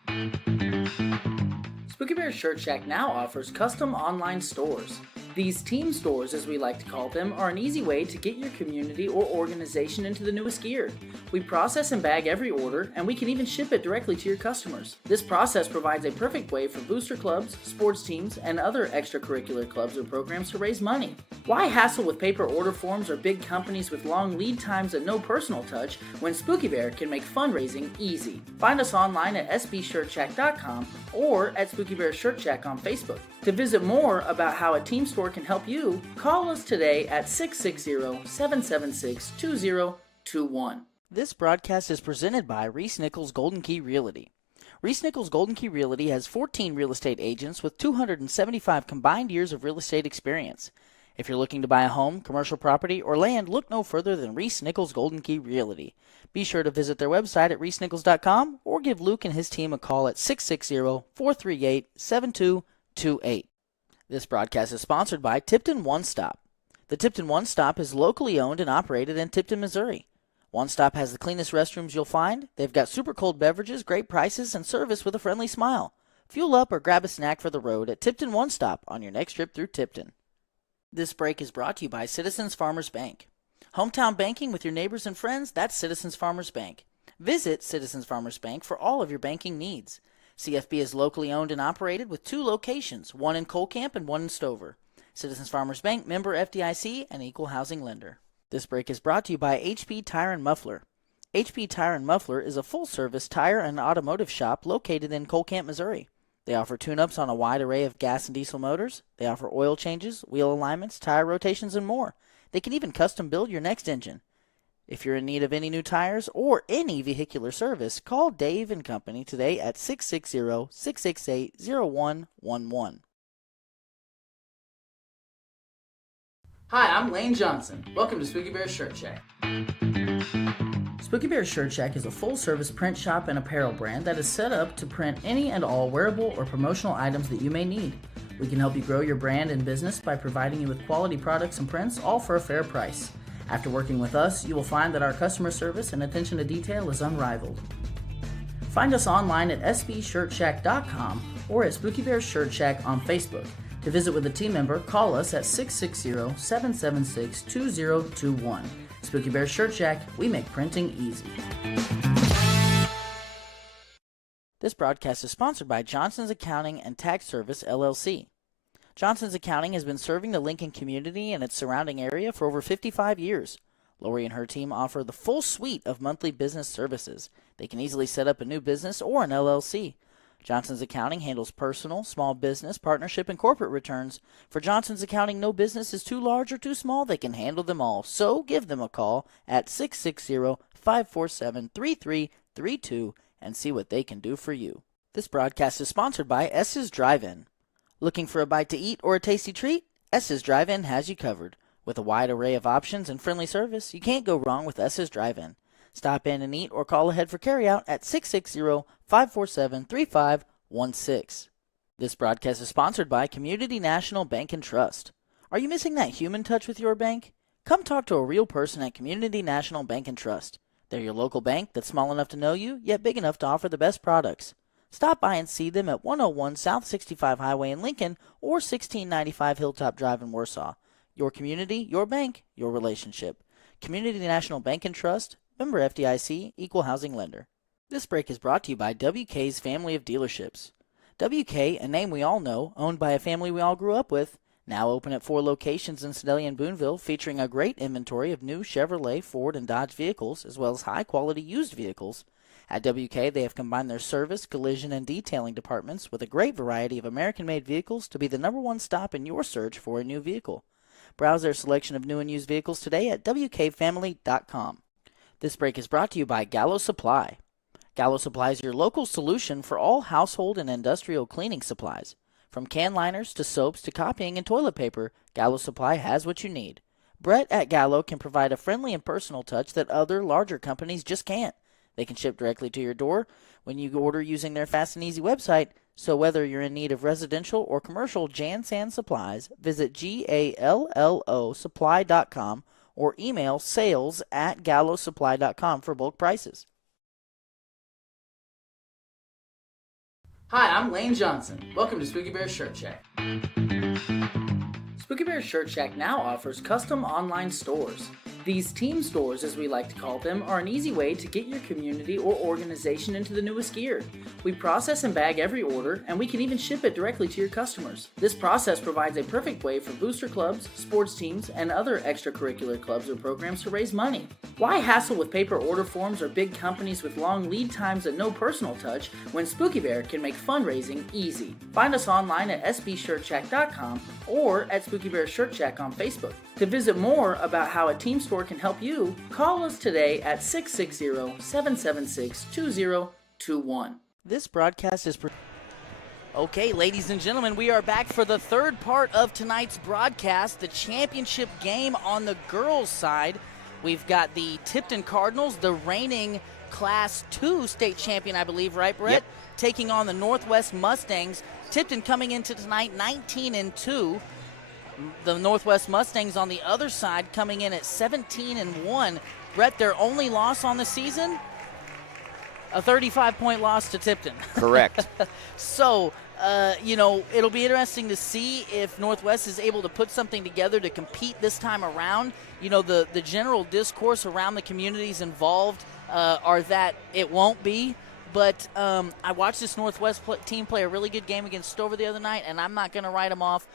Spooky Bear Shirt Shack now offers custom online stores. These team stores, as we like to call them, are an easy way to get your community or organization into the newest gear. We process and bag every order, and we can even ship it directly to your customers. This process provides a perfect way for booster clubs, sports teams, and other extracurricular clubs or programs to raise money. Why hassle with paper order forms or big companies with long lead times and no personal touch when Spooky Bear can make fundraising easy? Find us online at sbshirtshack.com or at Spooky Bear Shirt Shack on Facebook. To visit more about how a team store can help you, call us today at 660-776-2021. This broadcast is presented by Reese Nichols Golden Key Realty. Reese Nichols Golden Key Realty has 14 real estate agents with 275 combined years of real estate experience. If you're looking to buy a home, commercial property, or land, look no further than Reese Nichols Golden Key Realty. Be sure to visit their website at reesenichols.com or give Luke and his team a call at 660-438-7228. This broadcast is sponsored by Tipton One Stop. The Tipton One Stop is locally owned and operated in Tipton, Missouri. One Stop has the cleanest restrooms you'll find. They've got super cold beverages, great prices, and service with a friendly smile. Fuel up or grab a snack for the road at Tipton One Stop on your next trip through Tipton. This break is brought to you by Citizens Farmers Bank. Hometown banking with your neighbors and friends, that's Citizens Farmers Bank. Visit Citizens Farmers Bank for all of your banking needs. CFB is locally owned and operated with 2 locations, one in Colcamp and one in Stover. Citizens Farmers Bank, member FDIC, and equal housing lender. This break is brought to you by HP Tire and Muffler. HP Tire and Muffler is a full-service tire and automotive shop located in Colcamp, Missouri. They offer tune-ups on a wide array of gas and diesel motors. They offer oil changes, wheel alignments, tire rotations, and more. They can even custom build your next engine. If you're in need of any new tires or any vehicular service, call Dave & Company today at 660-668-0111. Hi, I'm Lane Johnson. Welcome to Spooky Bear Shirt Shack. Spooky Bear Shirt Shack is a full-service print shop and apparel brand that is set up to print any and all wearable or promotional items that you may need. We can help you grow your brand and business by providing you with quality products and prints, all for a fair price. After working with us, you will find that our customer service and attention to detail is unrivaled. Find us online at sbshirtshack.com or at Spooky Bear Shirt Shack on Facebook. To visit with a team member, call us at 660-776-2021. Spooky Bear Shirt Shack, we make printing easy. This broadcast is sponsored by Johnson's Accounting and Tax Service, LLC. Johnson's Accounting has been serving the Lincoln community and its surrounding area for over 55 years. Lori and her team offer the full suite of monthly business services. They can easily set up a new business or an LLC. Johnson's Accounting handles personal, small business, partnership, and corporate returns. For Johnson's Accounting, no business is too large or too small. They can handle them all. So give them a call at 660-547-3332 and see what they can do for you. This broadcast is sponsored by S's Drive-In. Looking for a bite to eat or a tasty treat? S's Drive-In has you covered. With a wide array of options and friendly service, you can't go wrong with S's Drive-In. Stop in and eat or call ahead for carryout at 660-547-3516. This broadcast is sponsored by Community National Bank and Trust. Are you missing that human touch with your bank? Come talk to a real person at Community National Bank and Trust. They're your local bank that's small enough to know you, yet big enough to offer the best products. Stop by and see them at 101 South 65 Highway in Lincoln or 1695 Hilltop Drive in Warsaw. Your community, your bank, your relationship. Community National Bank and Trust, member FDIC, equal housing lender. This break is brought to you by WK's Family of Dealerships. WK, a name we all know, owned by a family we all grew up with, now open at 4 locations in Sedalia and Boonville, featuring a great inventory of new Chevrolet, Ford, and Dodge vehicles, as well as high-quality used vehicles. At WK, they have combined their service, collision, and detailing departments with a great variety of American-made vehicles to be the #1 stop in your search for a new vehicle. Browse their selection of new and used vehicles today at WKFamily.com. This break is brought to you by Gallo Supply. Gallo Supply is your local solution for all household and industrial cleaning supplies. From can liners to soaps to copying and toilet paper, Gallo Supply has what you need. Brett at Gallo can provide a friendly and personal touch that other larger companies just can't. They can ship directly to your door when you order using their fast and easy website. So whether you're in need of residential or commercial Jan-San supplies, visit GALLOsupply.com or email sales@gallosupply.com for bulk prices. Hi, I'm Lane Johnson. Welcome to Spooky Bear Shirt Shack. Spooky Bear Shirt Shack now offers custom online stores. These team stores, as we like to call them, are an easy way to get your community or organization into the newest gear. We process and bag every order, and we can even ship it directly to your customers. This process provides a perfect way for booster clubs, sports teams, and other extracurricular clubs or programs to raise money. Why hassle with paper order forms or big companies with long lead times and no personal touch when Spooky Bear can make fundraising easy? Find us online at sbshirtshack.com or at Spooky Bear Shirt Shack on Facebook. To visit more about how a team store can help you, call us today at 660-776-2021. This broadcast is... Okay, ladies and gentlemen, we are back for the third part of tonight's broadcast, the championship game on the girls' side. We've got the Tipton Cardinals, the reigning Class 2 state champion, I believe, right, Brett? Yep. Taking on the Northwest Mustangs. Tipton coming into tonight 19-2. The Northwest Mustangs on the other side coming in at 17-1. Brett, their only loss on the season, a 35-point loss to Tipton. Correct. So, it'll be interesting to see if Northwest is able to put something together to compete this time around. You know, the general discourse around the communities involved are that it won't be. But I watched this Northwest team play a really good game against Stover the other night, and I'm not going to write them off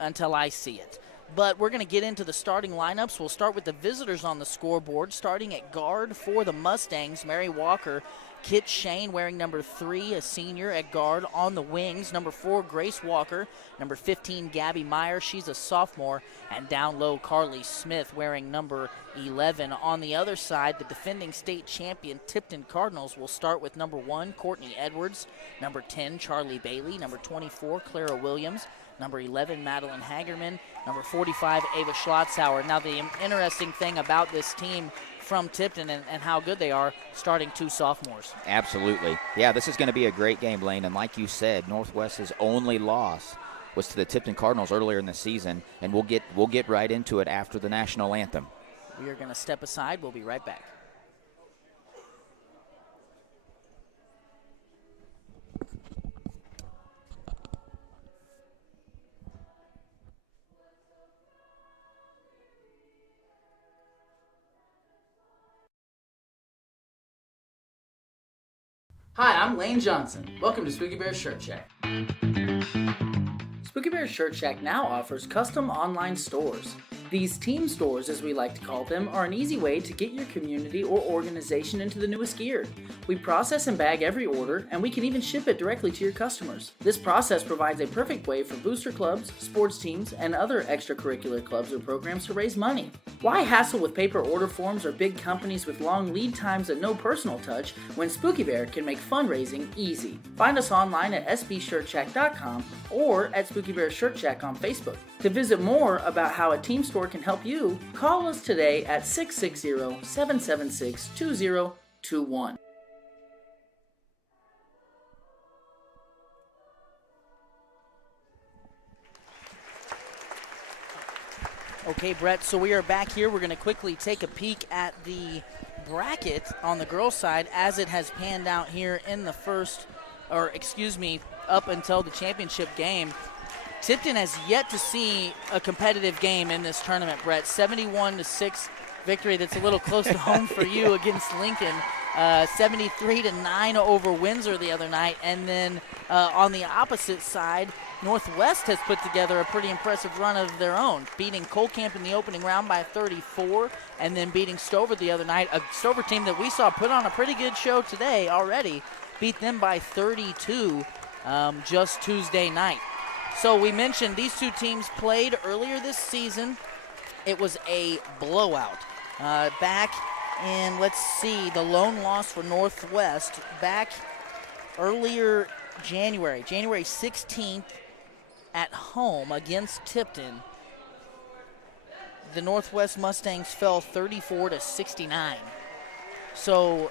until I see it. But we're going to get into the starting lineups. We'll start with the visitors on the scoreboard, starting at guard for the Mustangs, Mary Walker. Kit Shane wearing number 3, a senior at guard. On the wings, number 4, Grace Walker. Number 15, Gabby Meyer. She's a sophomore. And down low, Carly Smith wearing number 11. On the other side, the defending state champion Tipton Cardinals will start with number 1, Courtney Edwards. Number 10, Charlie Bailey. Number 24, Clara Williams. Number 11, Madeline Hagerman. Number 45, Ava Schlotzauer. Now, the interesting thing about this team from Tipton and how good they are, starting 2 sophomores. Absolutely. Yeah, this is going to be a great game, Lane. And like you said, Northwest's only loss was to the Tipton Cardinals earlier in the season, and we'll get right into it after the national anthem. We are going to step aside. We'll be right back. Hi, I'm Lane Johnson. Welcome to Spooky Bear Shirt Shack. Spooky Bear Shirt Shack now offers custom online stores. These team stores, as we like to call them, are an easy way to get your community or organization into the newest gear. We process and bag every order, and we can even ship it directly to your customers. This process provides a perfect way for booster clubs, sports teams, and other extracurricular clubs or programs to raise money. Why hassle with paper order forms or big companies with long lead times and no personal touch when Spooky Bear can make fundraising easy? Find us online at sbshirtshack.com or at Spooky Bear Shirt Shack on Facebook. To visit more about how a team store can help you, call us today at 660-776-2021. Okay, Brett, so we are back here. We're going to quickly take a peek at the bracket on the girls' side as it has panned out here in the up until the championship game. Tipton has yet to see a competitive game in this tournament, Brett. 71-6 victory that's a little close to home for you against Lincoln. 73-9 over Windsor the other night. And then on the opposite side, Northwest has put together a pretty impressive run of their own, beating Colcamp in the opening round by 34 and then beating Stover the other night, a Stover team that we saw put on a pretty good show today already, beat them by 32 just Tuesday night. So we mentioned these two teams played earlier this season. It was a blowout. Back in, let's see, the lone loss for Northwest back earlier January 16th. at home against Tipton, the Northwest Mustangs fell 34-69. So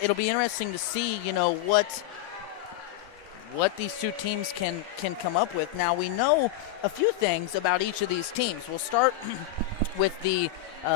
it'll be interesting to see, what these two teams can come up with. Now, we know a few things about each of these teams. We'll start with the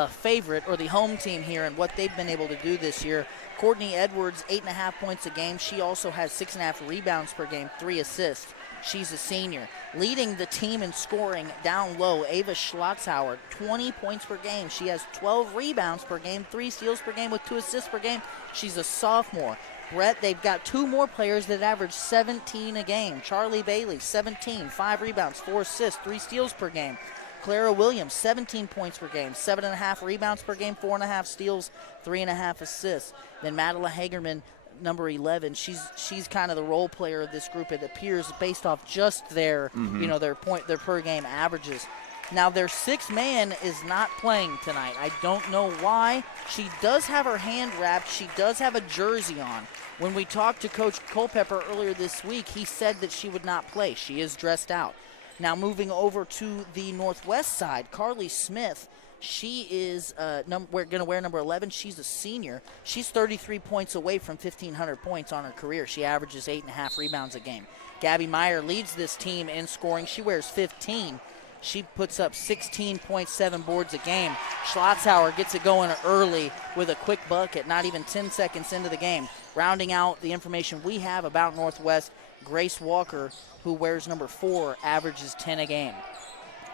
favorite or the home team here and what they've been able to do this year. Courtney Edwards, 8.5 points a game. She also has 6.5 rebounds per game, 3 assists. She's a senior. Leading the team in scoring down low, Ava Schlotzhauer, 20 points per game. She has 12 rebounds per game, 3 steals per game with 2 assists per game. She's a sophomore. Brett, they've got 2 more players that average 17 a game. Charlie Bailey, 17, 5 rebounds, 4 assists, 3 steals per game. Clara Williams, 17 points per game, 7.5 rebounds per game, 4.5 steals, 3.5 assists. Then Madeline Hagerman, number 11, she's kind of the role player of this group, it appears, based off just their their per game averages. Now, their 6th man is not playing tonight. I don't know why. She does have her hand wrapped. She does have a jersey on. When we talked to Coach Culpepper earlier this week, he said that she would not play. She is dressed out. Now, moving over to the Northwest side, Carly Smith, she is we're going to wear number 11. She's a senior. She's 33 points away from 1,500 points on her career. She averages 8.5 rebounds a game. Gabby Meyer leads this team in scoring. She wears 15. She puts up 16.7 boards a game. Schlotzhauer gets it going early with a quick bucket, not even 10 seconds into the game. Rounding out the information we have about Northwest, Grace Walker, who wears number 4, averages 10 a game.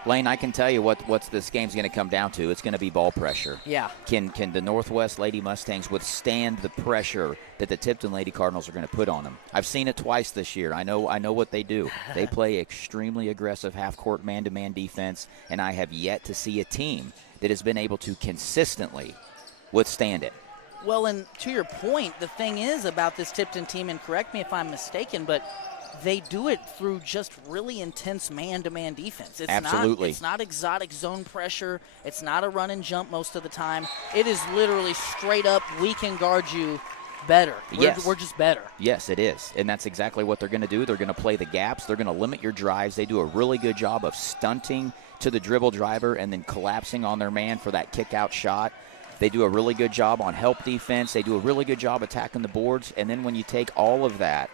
Lane, I can tell you what this game's going to come down to. It's going to be ball pressure. Yeah. Can the Northwest Lady Mustangs withstand the pressure that the Tipton Lady Cardinals are going to put on them? I've seen it twice this year. I know what they do. They play extremely aggressive half-court man-to-man defense, and I have yet to see a team that has been able to consistently withstand it. Well, and to your point, the thing is about this Tipton team, and correct me if I'm mistaken, but they do it through just really intense man-to-man defense. Absolutely. It's not exotic zone pressure. It's not a run and jump most of the time. It is literally straight up, we can guard you better. We're just better. Yes, it is. And that's exactly what they're going to do. They're going to play the gaps. They're going to limit your drives. They do a really good job of stunting to the dribble driver and then collapsing on their man for that kick-out shot. They do a really good job on help defense. They do a really good job attacking the boards. And then when you take all of that,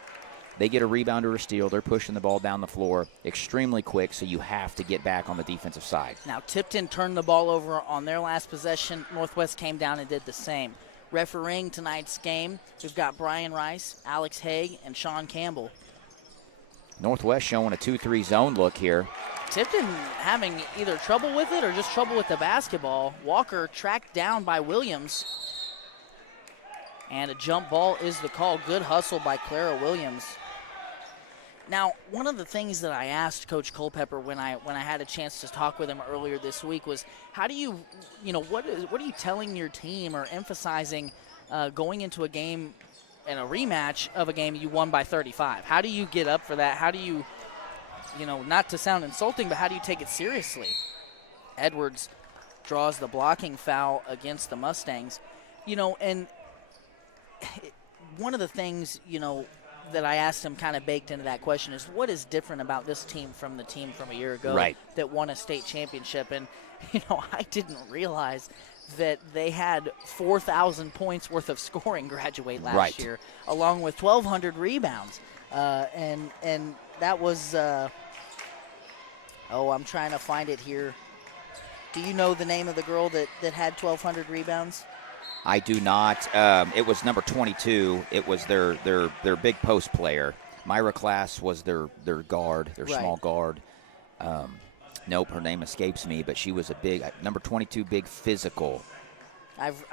they get a rebound or a steal. They're pushing the ball down the floor extremely quick, so you have to get back on the defensive side. Now, Tipton turned the ball over on their last possession. Northwest came down and did the same. Refereeing tonight's game, we've got Brian Rice, Alex Haig, and Sean Campbell. Northwest showing a 2-3 zone look here. Tipton having either trouble with it or just trouble with the basketball. Walker tracked down by Williams. And a jump ball is the call. Good hustle by Clara Williams. Now, one of the things that I asked Coach Culpepper when I had a chance to talk with him earlier this week was, how do you, what are you telling your team or emphasizing going into a game and a rematch of a game you won by 35? How do you get up for that? How do you, not to sound insulting, but how do you take it seriously? Edwards draws the blocking foul against the Mustangs. And one of the things, that I asked him kind of baked into that question is, what is different about this team from the team from a year ago that won a state championship? And, I didn't realize that they had 4,000 points worth of scoring graduate last year, along with 1,200 rebounds. And that was, I'm trying to find it here. Do you know the name of the girl that had 1,200 rebounds? I do not. It was number 22. It was their big post player. Myra Class was their guard, their small guard. Nope, her name escapes me, but she was a big number 22, big physical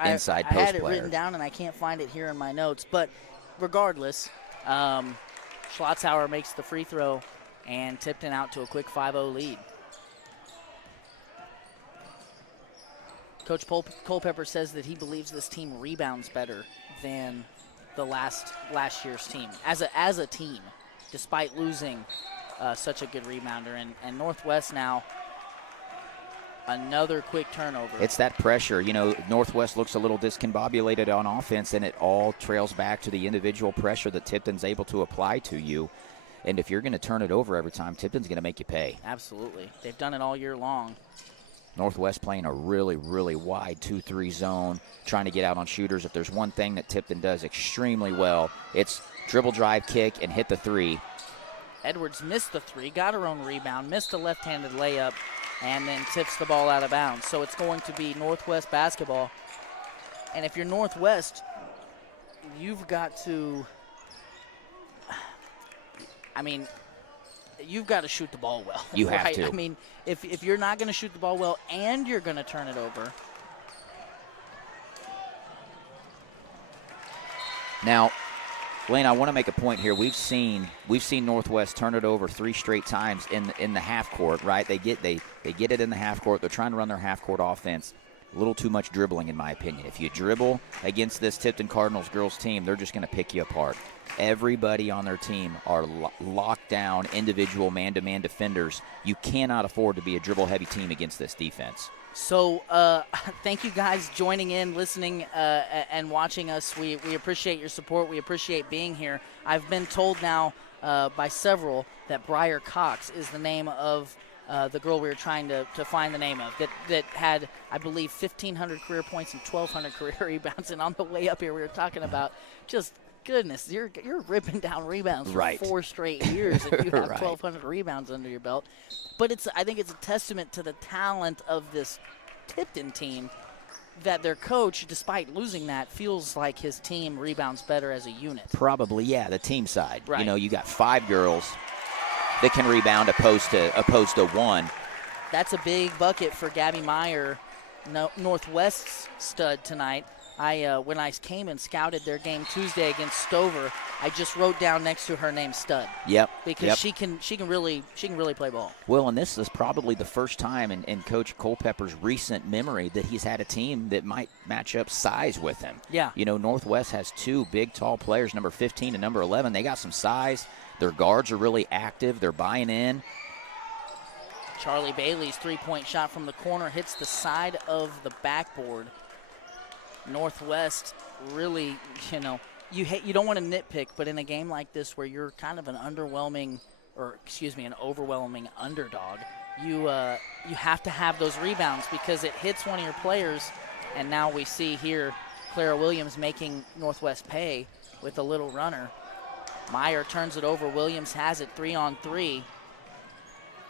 inside post player. I had it written down, and I can't find it here in my notes. But regardless, Schlotzhauer makes the free throw, and Tipton out to a quick 5-0 lead. Coach Culpepper says that he believes this team rebounds better than the last year's team as a team, despite losing such a good rebounder. And Northwest now, another quick turnover. It's that pressure. Northwest looks a little discombobulated on offense, and it all trails back to the individual pressure that Tipton's able to apply to you. And if you're going to turn it over every time, Tipton's going to make you pay. Absolutely. They've done it all year long. Northwest playing a really, really wide 2-3 zone, trying to get out on shooters. If there's one thing that Tipton does extremely well, it's dribble, drive, kick, and hit the three. Edwards missed the three, got her own rebound, missed a left-handed layup, and then tips the ball out of bounds. So it's going to be Northwest basketball. And if you're Northwest, you've got to, you've got to shoot the ball well. You have right? to. I mean, if you're not going to shoot the ball well and you're going to turn it over. Now, Lane, I want to make a point here. We've seen Northwest turn it over 3 straight times in the half court, right? They get it in the half court. They're trying to run their half court offense. A little too much dribbling, in my opinion. If you dribble against this Tipton Cardinals girls team, they're just going to pick you apart. Everybody on their team are locked down, individual man-to-man defenders. You cannot afford to be a dribble-heavy team against this defense. So thank you guys joining in, listening, and watching us. We appreciate your support. We appreciate being here. I've been told now by several that Briar Cox is the name of the girl we were trying to find the name of, that had, I believe, 1,500 career points and 1,200 career rebounds. And on the way up here, we were talking about just, goodness, you're ripping down rebounds for Right. 4 straight years if you have Right. 1,200 rebounds under your belt. But I think it's a testament to the talent of this Tipton team that their coach, despite losing that, feels like his team rebounds better as a unit. Probably, yeah, the team side. Right. You know, you got 5 girls that can rebound opposed to 1. That's a big bucket for Gabby Meyer, Northwest's stud tonight. When I came and scouted their game Tuesday against Stover, I just wrote down next to her name Stud. Yep. Because she can really play ball. Well, and this is probably the first time in Coach Culpepper's recent memory that he's had a team that might match up size with him. Yeah. You know, Northwest has 2 big, tall players, number 15 and number 11. They got some size. Their guards are really active. They're buying in. Charlie Bailey's three-point shot from the corner hits the side of the backboard. Northwest really, you don't want to nitpick, but in a game like this where you're kind of an overwhelming underdog, you have to have those rebounds because it hits one of your players. And now we see here Clara Williams making Northwest pay with a little runner. Meyer turns it over. Williams has it 3-on-3.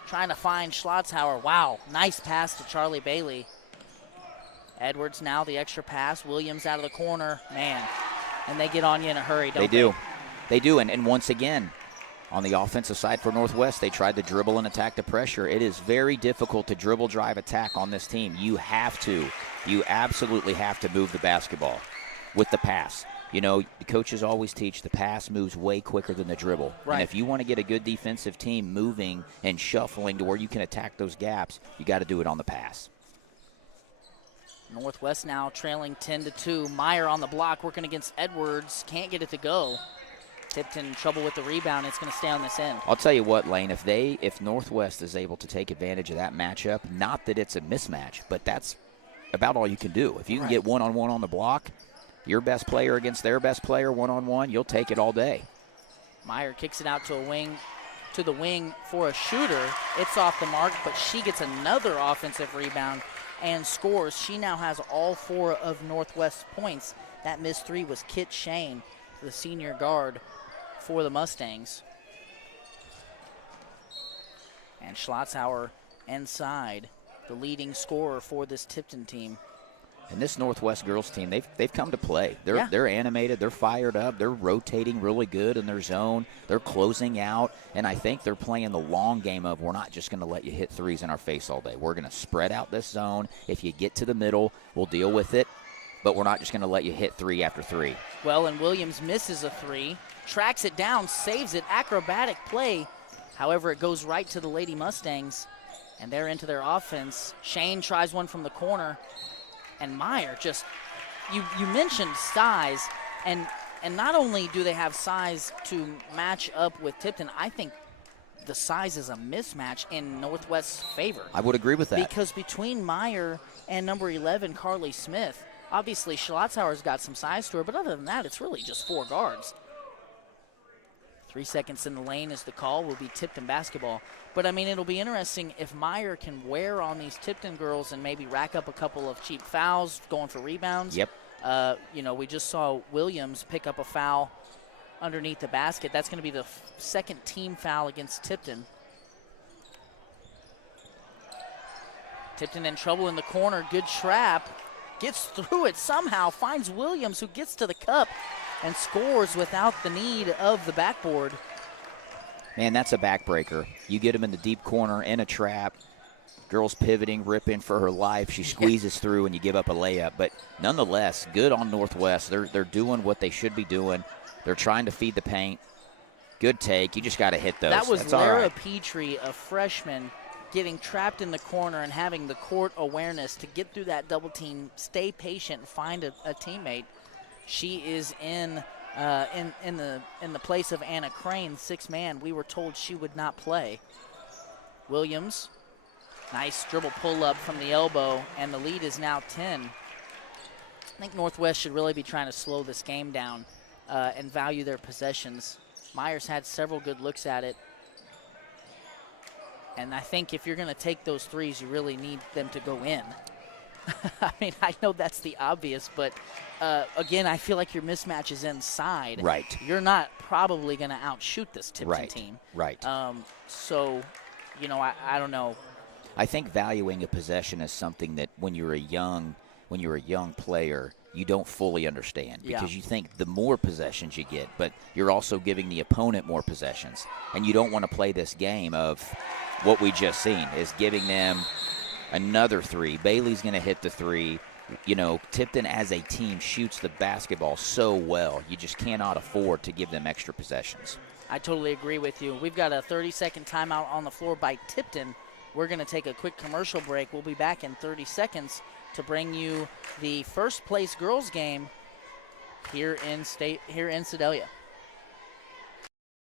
Trying to find Schlotzhauer. Wow, nice pass to Charlie Bailey. Edwards now the extra pass. Williams out of the corner. Man, and they get on you in a hurry, don't they? They do. And once again, on the offensive side for Northwest, they tried to dribble and attack the pressure. It is very difficult to dribble, drive, attack on this team. You absolutely have to move the basketball with the pass. You know, the coaches always teach the pass moves way quicker than the dribble. Right. And if you want to get a good defensive team moving and shuffling to where you can attack those gaps, you got to do it on the pass. Northwest now trailing 10-2. Meyer on the block working against Edwards. Can't get it to go. Tipton in trouble with the rebound. It's going to stay on this end. I'll tell you what, Lane, if Northwest is able to take advantage of that matchup, not that it's a mismatch, but that's about all you can do. If you can get one-on-one on the block, your best player against their best player one-on-one, you'll take it all day. Meyer kicks it out to the wing for a shooter. It's off the mark, but she gets another offensive rebound and scores. She now has all 4 of Northwest's points. That missed 3 was Kit Shane, the senior guard for the Mustangs. And Schlotzhauer inside, the leading scorer for this Tipton team. And this Northwest girls team, they've come to play. They're animated. They're fired up. They're rotating really good in their zone. They're closing out. And I think they're playing the long game of we're not just going to let you hit threes in our face all day. We're going to spread out this zone. If you get to the middle, we'll deal with it. But we're not just going to let you hit 3 after 3. Well, and Williams misses a 3, tracks it down, saves it, acrobatic play. However, it goes right to the Lady Mustangs, and they're into their offense. Shane tries one from the corner. And Meyer just, you mentioned size, and not only do they have size to match up with Tipton, I think the size is a mismatch in Northwest's favor. I would agree with that. Because between Meyer and number 11, Carly Smith, obviously Schlotzhauer's got some size to her, but other than that, it's really just 4 guards. 3 seconds in the lane is the call. Will be Tipton basketball. But, I mean, it'll be interesting if Meyer can wear on these Tipton girls and maybe rack up a couple of cheap fouls going for rebounds. Yep. You know, we just saw Williams pick up a foul underneath the basket. That's going to be the second team foul against Tipton. Tipton in trouble in the corner. Good trap. Gets through it somehow. Finds Williams, who gets to the cup and scores without the need of the backboard. Man, that's a backbreaker. You get him in the deep corner in a trap. Girl's pivoting, ripping for her life. She squeezes through, and you give up a layup. But nonetheless, good on Northwest. They're doing what they should be doing. They're trying to feed the paint. Good take. You just got to hit those. That was That's Lara all right. Petrie, a freshman, getting trapped in the corner and having the court awareness to get through that double team, stay patient, and find a teammate. She is in the place of Anna Crane, 6-man. We were told she would not play. Williams, nice dribble pull up from the elbow, and the lead is now 10. I think Northwest should really be trying to slow this game down and value their possessions. Myers had several good looks at it. And I think if you're going to take those threes, you really need them to go in. I mean, I know that's the obvious, but again, I feel like your mismatch is inside. Right. You're not probably going to outshoot this Tipton team. Right. So, you know, I don't know. I think valuing a possession is something that when you're a young player, you don't fully understand because you think the more possessions you get, but you're also giving the opponent more possessions. And you don't want to play this game of what we just seen is giving them another three. Bailey's going to hit the three. You know, Tipton as a team shoots the basketball so well. You just cannot afford to give them extra possessions. I totally agree with you. We've got a 30-second timeout on the floor by Tipton. We're going to take a quick commercial break. We'll be back in 30 seconds to bring you the first-place girls game here in Sedalia.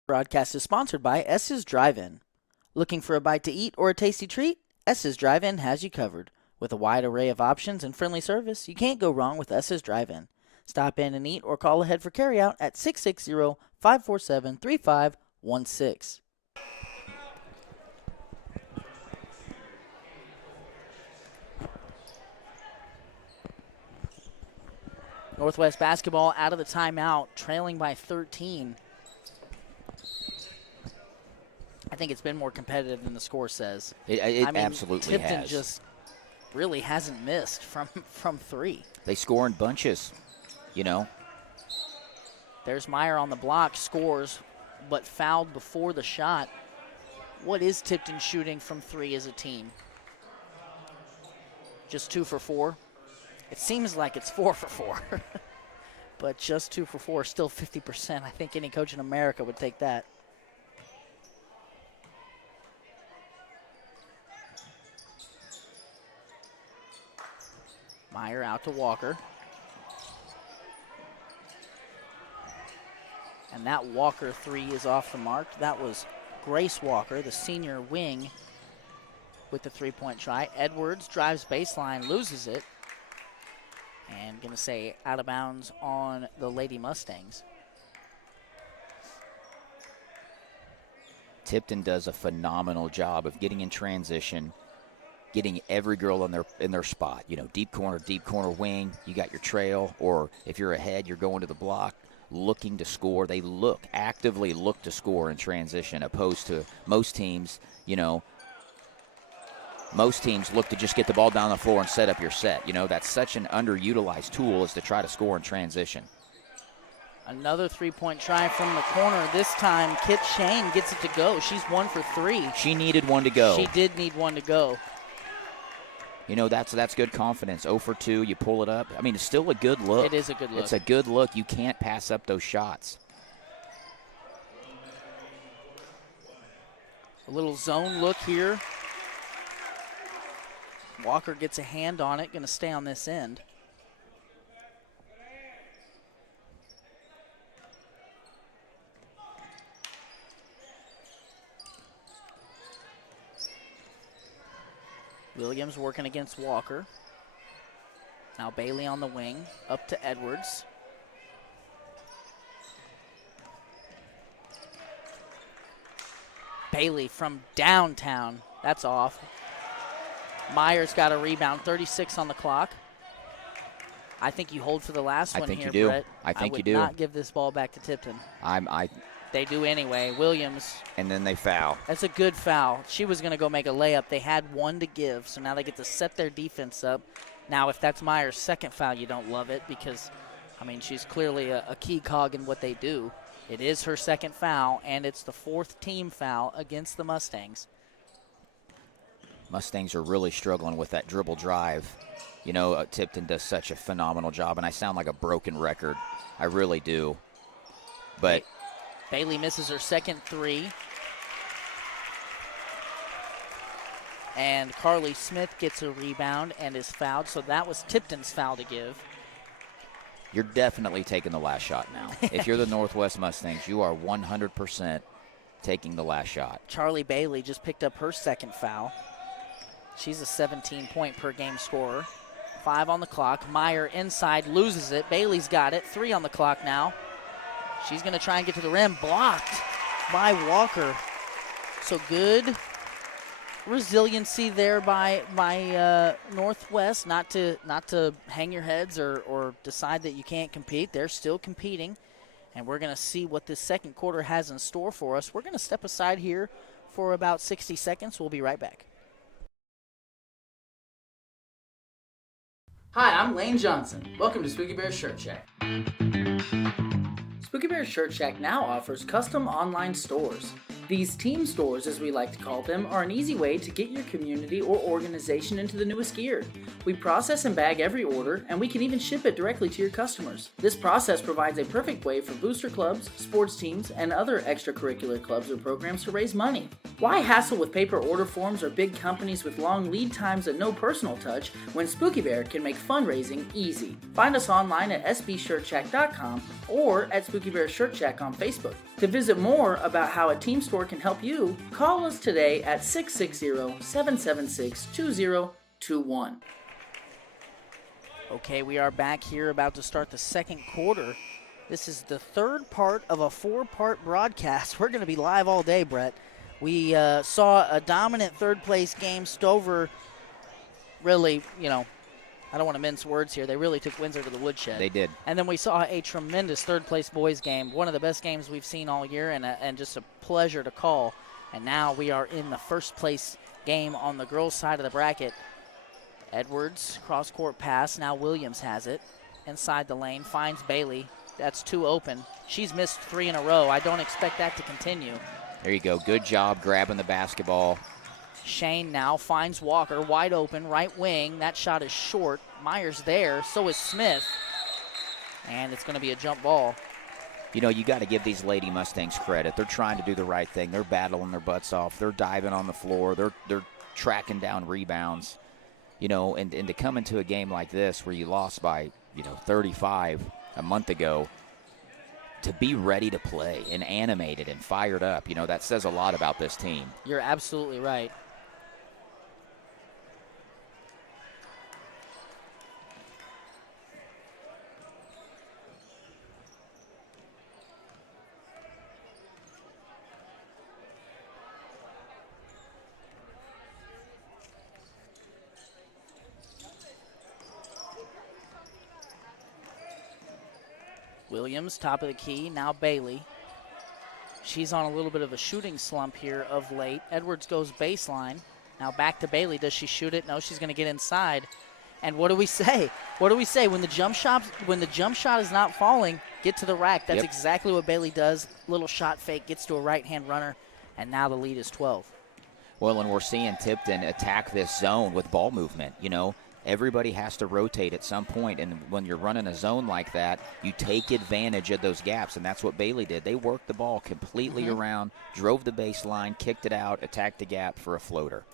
Broadcast is sponsored by S's Drive-In. Looking for a bite to eat or a tasty treat? S's Drive-In has you covered. With a wide array of options and friendly service, you can't go wrong with S's Drive-In. Stop in and eat or call ahead for carryout at 660-547-3516. Northwest basketball out of the timeout, trailing by 13. I think it's been more competitive than the score says. It I mean, absolutely Tipton has. just really hasn't missed from three. They score in bunches, you know. There's Meyer on the block, scores, but fouled before the shot. What is Tipton shooting from three as a team? Just 2 for 4? It seems like it's 4 for 4. But just 2 for 4, still 50%. I think any coach in America would take that. Meyer out to Walker. And that Walker three is off the mark. That was Grace Walker, the senior wing, with the three-point try. Edwards drives baseline, loses it. And going to say out of bounds on the Lady Mustangs. Tipton does a phenomenal job of getting in transition, getting every girl in their spot. You know, deep corner wing, you got your trail, or if you're ahead, you're going to the block, looking to score. They actively look to score in transition, opposed to most teams, you know, most teams look to just get the ball down the floor and set up your set. You know, that's such an underutilized tool is to try to score in transition. Another three-point try from the corner. This time, Kit Shane gets it to go. She's 1 for 3. She needed one to go. She did need one to go. You know, that's good confidence. 0 for 2, you pull it up. I mean, it's still a good look. It is a good look. It's a good look. You can't pass up those shots. A little zone look here. Walker gets a hand on it, going to stay on this end. Williams working against Walker. Now Bailey on the wing, up to Edwards. Bailey from downtown. That's off. Myers got a rebound, 36 on the clock. I think you hold for the last one here, Brett. I think you do. I would not give this ball back to Tipton. They do anyway. Williams. And then they foul. That's a good foul. She was going to go make a layup. They had one to give, so now they get to set their defense up. Now, if that's Myers' second foul, you don't love it because, I mean, she's clearly a key cog in what they do. It is her second foul, and it's the fourth team foul against the Mustangs. Mustangs are really struggling with that dribble drive. You know, Tipton does such a phenomenal job, and I sound like a broken record. I really do. But Bailey misses her second three. And Carly Smith gets a rebound and is fouled, so that was Tipton's foul to give. You're definitely taking the last shot now. If you're the Northwest Mustangs, you are 100% taking the last shot. Charlie Bailey just picked up her second foul. She's a 17-point per game scorer. 5 on the clock. Meyer inside, loses it. Bailey's got it. 3 on the clock now. She's going to try and get to the rim. Blocked by Walker. So good resiliency there by Northwest, not to hang your heads or decide that you can't compete. They're still competing, and we're going to see what this second quarter has in store for us. We're going to step aside here for about 60 seconds. We'll be right back. Hi, I'm Lane Johnson. Welcome to Spooky Bear Shirt Shack. Spooky Bear Shirt Shack now offers custom online stores. These team stores, as we like to call them, are an easy way to get your community or organization into the newest gear. We process and bag every order, and we can even ship it directly to your customers. This process provides a perfect way for booster clubs, sports teams, and other extracurricular clubs or programs to raise money. Why hassle with paper order forms or big companies with long lead times and no personal touch when Spooky Bear can make fundraising easy? Find us online at sbshirtshack.com or at Spooky Bear Shirt Shack on Facebook. To visit more about how a team store can help you, call us today at 660-776-2021. Okay, we are back here about to start the second quarter. This is the third part of a 4-part broadcast. We're going to be live all day, Brett. We saw a dominant third-place game. Stover really, I don't want to mince words here. They really took Windsor to the woodshed. They did. And then we saw a tremendous third-place boys game, one of the best games we've seen all year, and just a pleasure to call. And now we are in the first-place game on the girls' side of the bracket. Edwards, cross-court pass. Now Williams has it. Inside the lane, finds Bailey. That's 2 open. She's missed 3 in a row. I don't expect that to continue. There you go. Good job grabbing the basketball. Shane now finds Walker wide open, right wing. That shot is short. Myers there, so is Smith. And it's going to be a jump ball. You got to give these Lady Mustangs credit. They're trying to do the right thing. They're battling their butts off. They're diving on the floor. They're tracking down rebounds. And to come into a game like this where you lost by, 35 a month ago, to be ready to play and animated and fired up, that says a lot about this team. You're absolutely right. Williams, top of the key. Now Bailey. She's on a little bit of a shooting slump here of late. Edwards goes baseline. Now back to Bailey. Does she shoot it? No, she's going to get inside. And what do we say? What do we say? When the jump shot is not falling, get to the rack. That's exactly what Bailey does. Little shot fake, gets to a right-hand runner, and now the lead is 12. Well, and we're seeing Tipton attack this zone with ball movement, Everybody has to rotate at some point, and when you're running a zone like that, you take advantage of those gaps, and that's what Bailey did. They worked the ball completely around, drove the baseline, kicked it out, attacked the gap for a floater.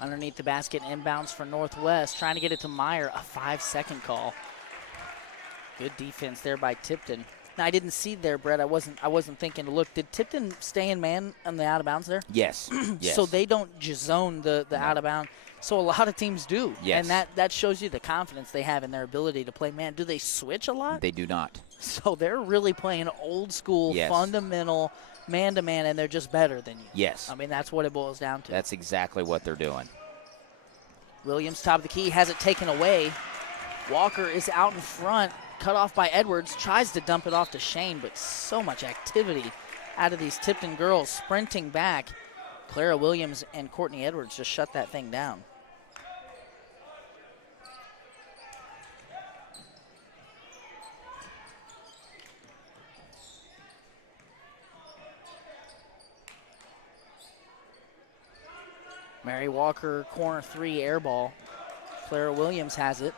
Underneath the basket, inbounds for Northwest, trying to get it to Meyer, a 5-second call. Good defense there by Tipton. Now, I didn't see there, Brett. I wasn't thinking to look. Did Tipton stay in man on the out of bounds there? Yes. Yes. So they don't just zone the No. out of bounds. So a lot of teams do. Yes. And that shows you the confidence they have in their ability to play man. Do they switch a lot? They do not. So they're really playing old school, Yes. fundamental, man-to-man, and they're just better than you. Yes. I mean, that's what it boils down to. That's exactly what they're doing. Williams, top of the key, has it taken away. Walker is out in front, cut off by Edwards, tries to dump it off to Shane, but so much activity out of these Tipton girls sprinting back. Clara Williams and Courtney Edwards just shut that thing down. Mary Walker, corner three, air ball. Clara Williams has it.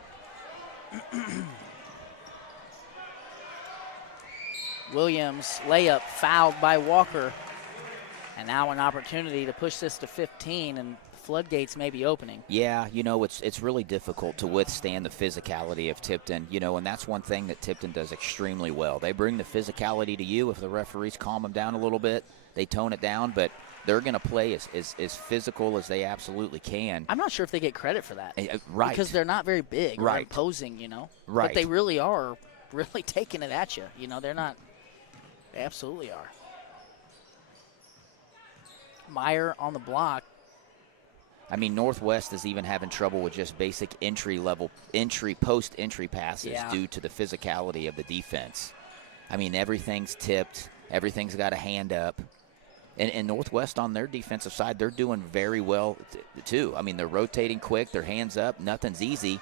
Williams, layup, fouled by Walker. And now an opportunity to push this to 15, and floodgates may be opening. Yeah, it's really difficult to withstand the physicality of Tipton, and that's one thing that Tipton does extremely well. They bring the physicality to you. If the referees calm them down a little bit, they tone it down, but they're going to play as physical as they absolutely can. I'm not sure if they get credit for that. Right. Because they're not very big or Right. imposing, Right. But they really are really taking it at you. They're not. They absolutely are. Meyer on the block. I mean, Northwest is even having trouble with just basic post-entry passes due to the physicality of the defense. I mean, everything's tipped. Everything's got a hand up. And Northwest on their defensive side, they're doing very well, too. I mean, they're rotating quick. Their hands up. Nothing's easy.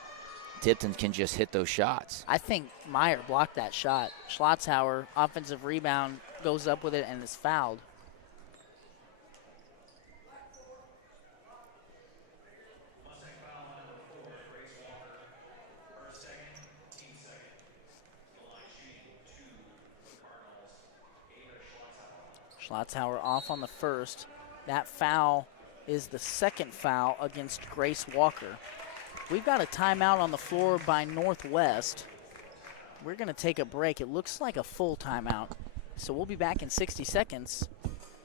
Tipton can just hit those shots. I think Meyer blocked that shot. Schlotzhauer, offensive rebound, goes up with it and is fouled. Schlotzhauer off on the first. That foul is the second foul against Grace Walker. We've got a timeout on the floor by Northwest. We're going to take a break. It looks like a full timeout. So we'll be back in 60 seconds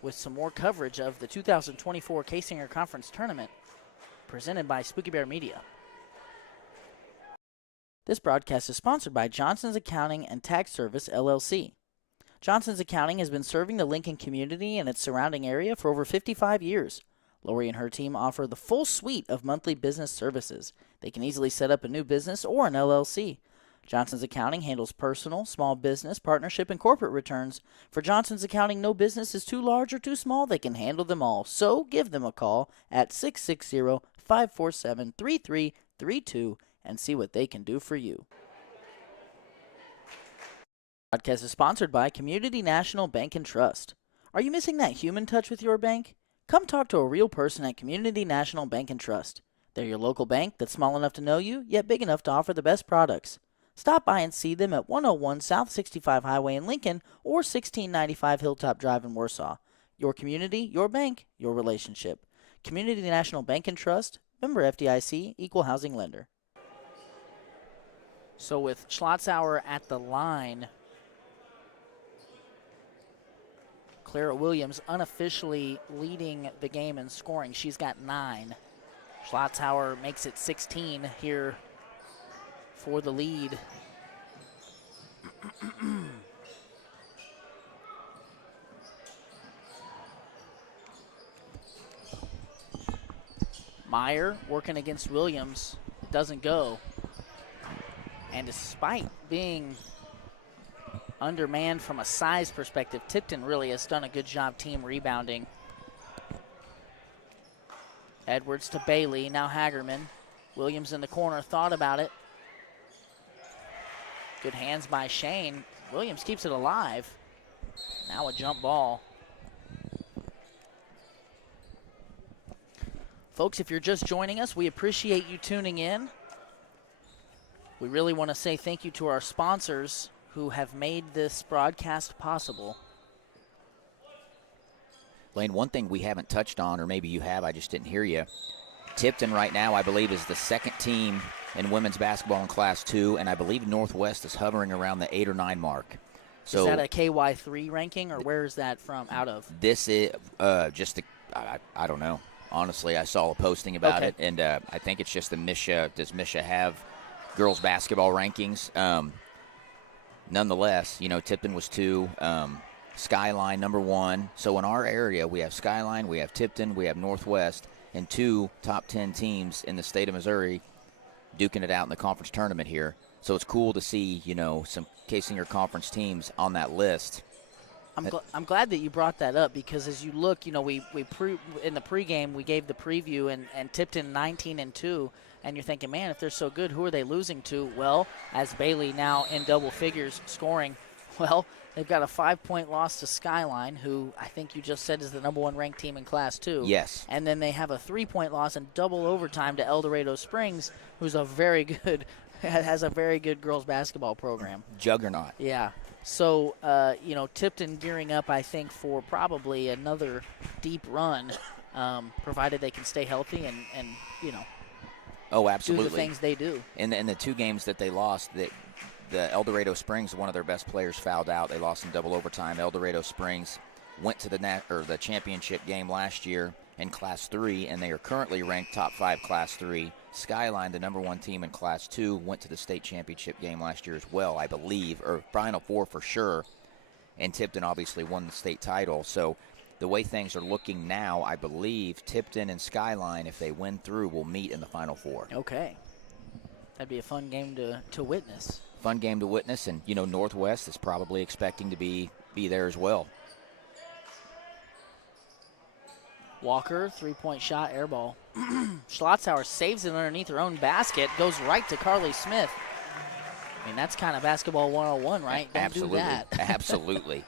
with some more coverage of the 2024 Kaysinger Conference Tournament presented by Spooky Bear Media. This broadcast is sponsored by Johnson's Accounting and Tax Service, LLC. Johnson's Accounting has been serving the Lincoln community and its surrounding area for over 55 years. Lori and her team offer the full suite of monthly business services. They can easily set up a new business or an LLC. Johnson's Accounting handles personal, small business, partnership, and corporate returns. For Johnson's Accounting, no business is too large or too small. They can handle them all. So give them a call at 660-547-3332 and see what they can do for you. Podcast is sponsored by Community National Bank and Trust. Are you missing that human touch with your bank? Come talk to a real person at Community National Bank and Trust. They're your local bank that's small enough to know you, yet big enough to offer the best products. Stop by and see them at 101 South 65 Highway in Lincoln or 1695 Hilltop Drive in Warsaw. Your community, your bank, your relationship. Community National Bank and Trust, member FDIC, equal housing lender. So with Schlotzhauer at the line, Clara Williams unofficially leading the game in scoring. She's got 9. Schlotzhauer makes it 16 here for the lead. Meyer working against Williams. Doesn't go. And despite being undermanned from a size perspective, Tipton really has done a good job team rebounding. Edwards to Bailey, now Hagerman. Williams in the corner, thought about it. Good hands by Shane. Williams keeps it alive. Now a jump ball. Folks, if you're just joining us, we appreciate you tuning in. We really want to say thank you to our sponsors who have made this broadcast possible. Lane, one thing we haven't touched on, or maybe you have, I just didn't hear you. Tipton right now, I believe, is the second team in women's basketball in Class 2, and I believe Northwest is hovering around the 8 or 9 mark. So is that a KY3 ranking, or where is that from out of? This is I don't know. Honestly, I saw a posting about it, and I think it's just the Misha. Does Misha have girls basketball rankings? Nonetheless, Tipton was 2. Skyline number 1. So in our area, we have Skyline, we have Tipton, we have Northwest, and 2 top 10 teams in the state of Missouri duking it out in the conference tournament here. So it's cool to see, some Kaysinger conference teams on that list. I'm glad that you brought that up, because as you look, in the pregame we gave the preview, and Tipton 19-2, and you're thinking, man, if they're so good, who are they losing to? Well, as Bailey now in double figures scoring, well, they've got a 5-point loss to Skyline, who I think you just said is the number 1 ranked team in Class 2. Yes. And then they have a 3-point loss in double overtime to El Dorado Springs, who's has a very good girls basketball program. Juggernaut. Yeah. So, Tipton gearing up, I think, for probably another deep run, provided they can stay healthy and Oh, absolutely. do the things they do. In the 2 games that they lost, the El Dorado Springs, one of their best players fouled out. They lost in double overtime. El Dorado Springs went to the championship game last year in Class 3, and they are currently ranked top 5 Class 3. Skyline, the number 1 team in Class 2, went to the state championship game last year as well, I believe, or Final Four for sure. And Tipton obviously won the state title. So the way things are looking now, I believe Tipton and Skyline, if they win through, will meet in the Final Four. Okay. That'd be a fun game to witness. Fun game to witness, and, Northwest is probably expecting to be there as well. Walker, 3-point shot, air ball. Schlotzauer saves it underneath her own basket, goes right to Carly Smith. I mean, that's kind of basketball 101, right? Don't Absolutely. do that. Absolutely.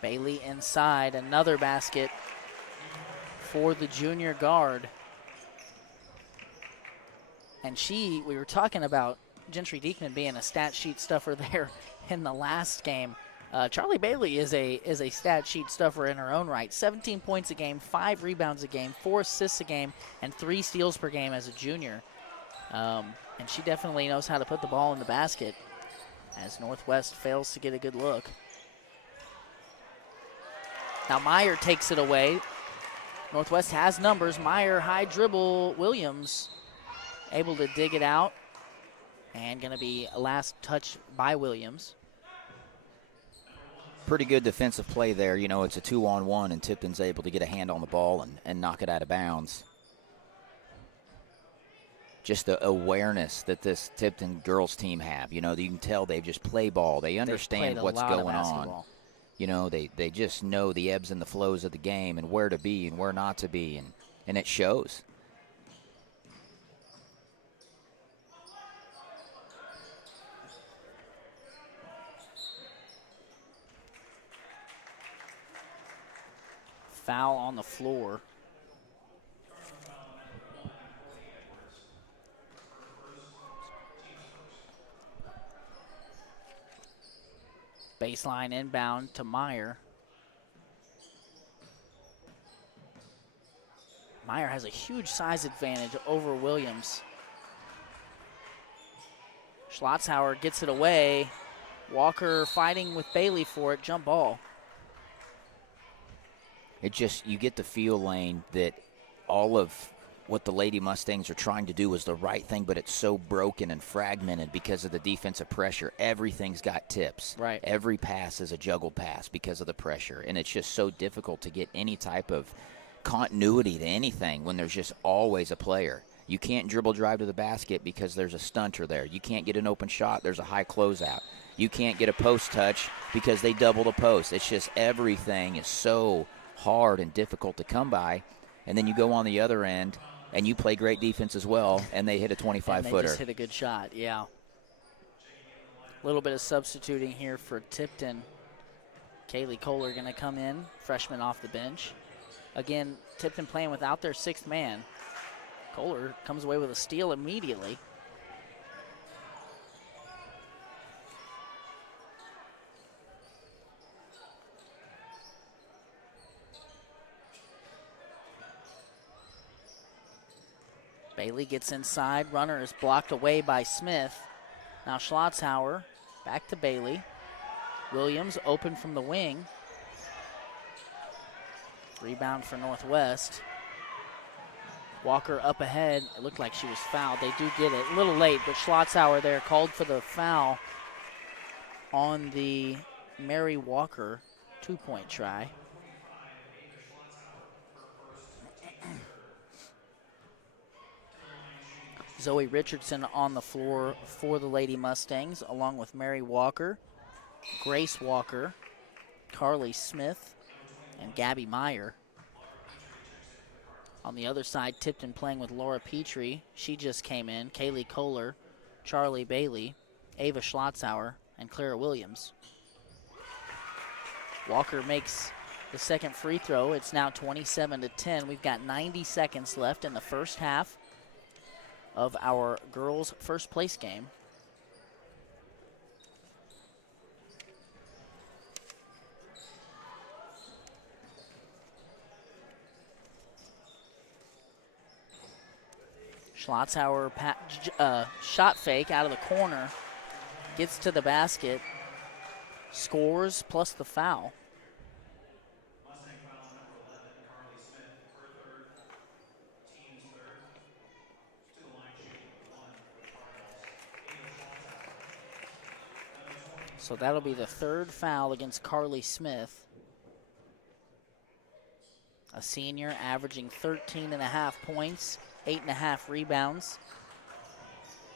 Bailey inside, another basket for the junior guard. And we were talking about Gentry Diekman being a stat sheet stuffer there in the last game. Charlie Bailey is a stat sheet stuffer in her own right. 17 points a game, 5 rebounds a game, 4 assists a game, and 3 steals per game as a junior. And she definitely knows how to put the ball in the basket, as Northwest fails to get a good look. Now Meyer takes it away. Northwest has numbers. Meyer, high dribble. Williams able to dig it out. And going to be a last touch by Williams. Pretty good defensive play there. It's a 2-on-1, and Tipton's able to get a hand on the ball and knock it out of bounds. Just the awareness that this Tipton girls team have. You can tell they just play ball. They understand what's going on. They just know the ebbs and the flows of the game and where to be and where not to be, and it shows. Foul on the floor. Baseline inbound to Meyer. Meyer has a huge size advantage over Williams. Schlotzauer gets it away. Walker fighting with Bailey for it. Jump ball. You get the feel, Lane, that all of what the Lady Mustangs are trying to do is the right thing, but it's so broken and fragmented because of the defensive pressure. Everything's got tips. Right. Every pass is a juggle pass because of the pressure, and it's just so difficult to get any type of continuity to anything when there's just always a player. You can't dribble drive to the basket because there's a stunter there. You can't get an open shot. There's a high closeout. You can't get a post touch because they double the post. It's just everything is so hard and difficult to come by. And then you go on the other end and you play great defense as well, and they hit a 25-footer. They just hit a good shot, yeah. A little bit of substituting here for Tipton. Kaylee Kohler going to come in, freshman off the bench. Again, Tipton playing without their 6th man. Kohler comes away with a steal immediately. Bailey gets inside. Runner is blocked away by Smith. Now Schlotzhauer back to Bailey. Williams open from the wing. Rebound for Northwest. Walker up ahead. It looked like she was fouled. They do get it. A little late, but Schlotzhauer there called for the foul on the Mary Walker two-point try. Zoe Richardson on the floor for the Lady Mustangs, along with Mary Walker, Grace Walker, Carly Smith, and Gabby Meyer. On the other side, Tipton playing with Laura Petrie. She just came in. Kaylee Kohler, Charlie Bailey, Ava Schlotzhauer, and Clara Williams. Walker makes the second free throw. It's now 27-10. We've got 90 seconds left in the first half of our girls' first place game. Schlotzhauer shot fake out of the corner, gets to the basket, scores plus the foul. Mustang foul number 11, Carly Smith, her third, team's third. To the line shooting one for the Cardinals. So that'll be the third foul against Carly Smith. A senior averaging 13.5 points, 8.5 rebounds.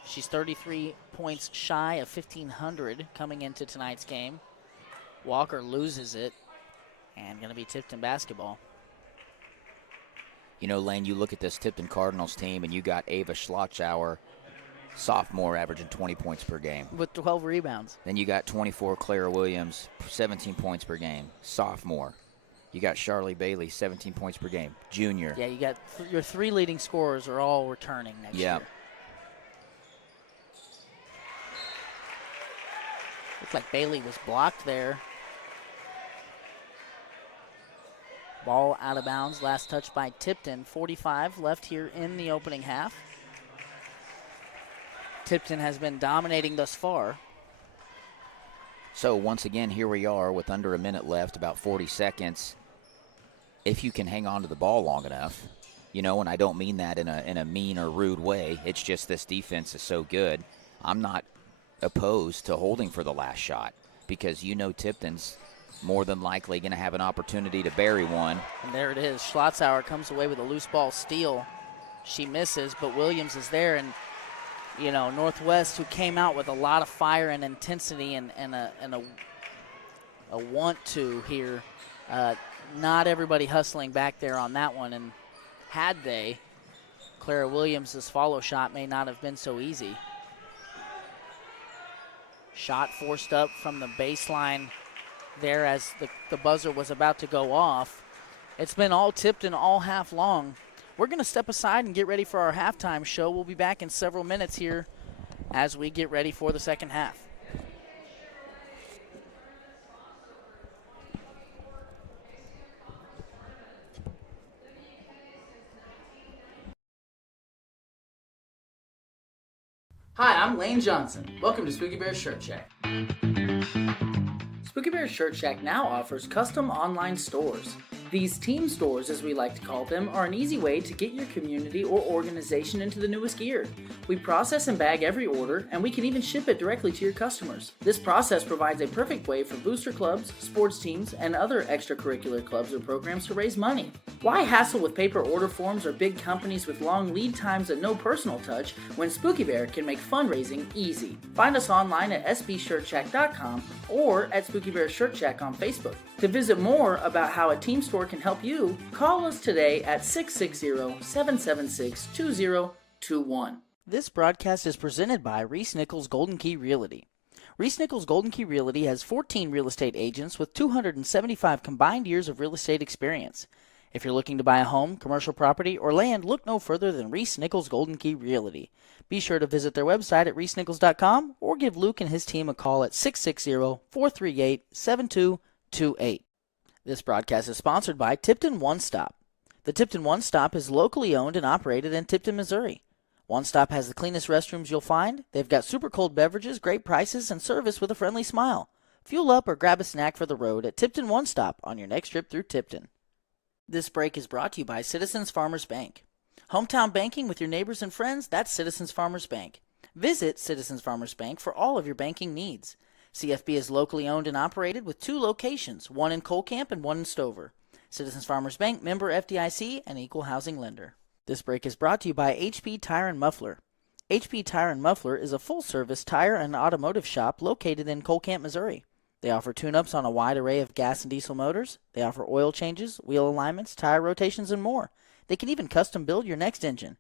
She's 33 points shy of 1,500 coming into tonight's game. Walker loses it and going to be Tipton basketball. You know, Lane, you look at this Tipton Cardinals team, and you got Ava Schlotzhauer, sophomore, averaging 20 points per game. With 12 rebounds. Then you got 24 Clara Williams, 17 points per game, sophomore. You got Charlie Bailey, 17 points per game, junior. Yeah, you got your three leading scorers are all returning next year. Looks like Bailey was blocked there. Ball out of bounds, last touch by Tipton. 45 left here in the opening half. Tipton has been dominating thus far. So once again, here we are with under a minute left, about 40 seconds. If you can hang on to the ball long enough, you know, and I don't mean that in a mean or rude way. It's just this defense is so good. I'm not opposed to holding for the last shot because you know Tipton's more than likely going to have an opportunity to bury one. And there it is. Schlotzhauer comes away with a loose ball steal. She misses, but Williams is there. And, you know, Northwest, who came out with a lot of fire and intensity and a want to here, not everybody hustling back there on that one. And had they, Clara Williams' follow shot may not have been so easy. Shot forced up from the baseline there as the buzzer was about to go off. It's been all Tipton all half long. We're going to step aside and get ready for our halftime show. We'll be back in several minutes here as we get ready for the second half. Hi, I'm Lane Johnson. Welcome to Spooky Bear Shirt Shack. Spooky Bear Shirt Shack now offers custom online stores. These team stores, as we like to call them, are an easy way to get your community or organization into the newest gear. We process and bag every order, and we can even ship it directly to your customers. This process provides a perfect way for booster clubs, sports teams, and other extracurricular clubs or programs to raise money. Why hassle with paper order forms or big companies with long lead times and no personal touch when Spooky Bear can make fundraising easy? Find us online at sbshirtshack.com or at Spooky Bear Shirt Shack on Facebook. To visit more about how a team store can help you, call us today at 660-776-2021. This broadcast is presented by Reese Nichols Golden Key Realty. Reese Nichols Golden Key Realty has 14 real estate agents with 275 combined years of real estate experience. If you're looking to buy a home, commercial property, or land, look no further than Reese Nichols Golden Key Realty. Be sure to visit their website at reesenichols.com or give Luke and his team a call at 660-438-7228. This broadcast is sponsored by Tipton One Stop. The Tipton One Stop is locally owned and operated in Tipton, Missouri. One Stop has the cleanest restrooms you'll find. They've got super cold beverages, great prices, and service with a friendly smile. Fuel up or grab a snack for the road at Tipton One Stop on your next trip through Tipton. This break is brought to you by Citizens Farmers Bank. Hometown banking with your neighbors and friends, that's Citizens Farmers Bank. Visit Citizens Farmers Bank for all of your banking needs. CFB is locally owned and operated with 2 locations, one in Colcamp and one in Stover. Citizens Farmers Bank, member FDIC, and equal housing lender. This break is brought to you by HP Tire and Muffler. HP Tire and Muffler is a full-service tire and automotive shop located in Colcamp, Missouri. They offer tune-ups on a wide array of gas and diesel motors. They offer oil changes, wheel alignments, tire rotations, and more. They can even custom build your next engine.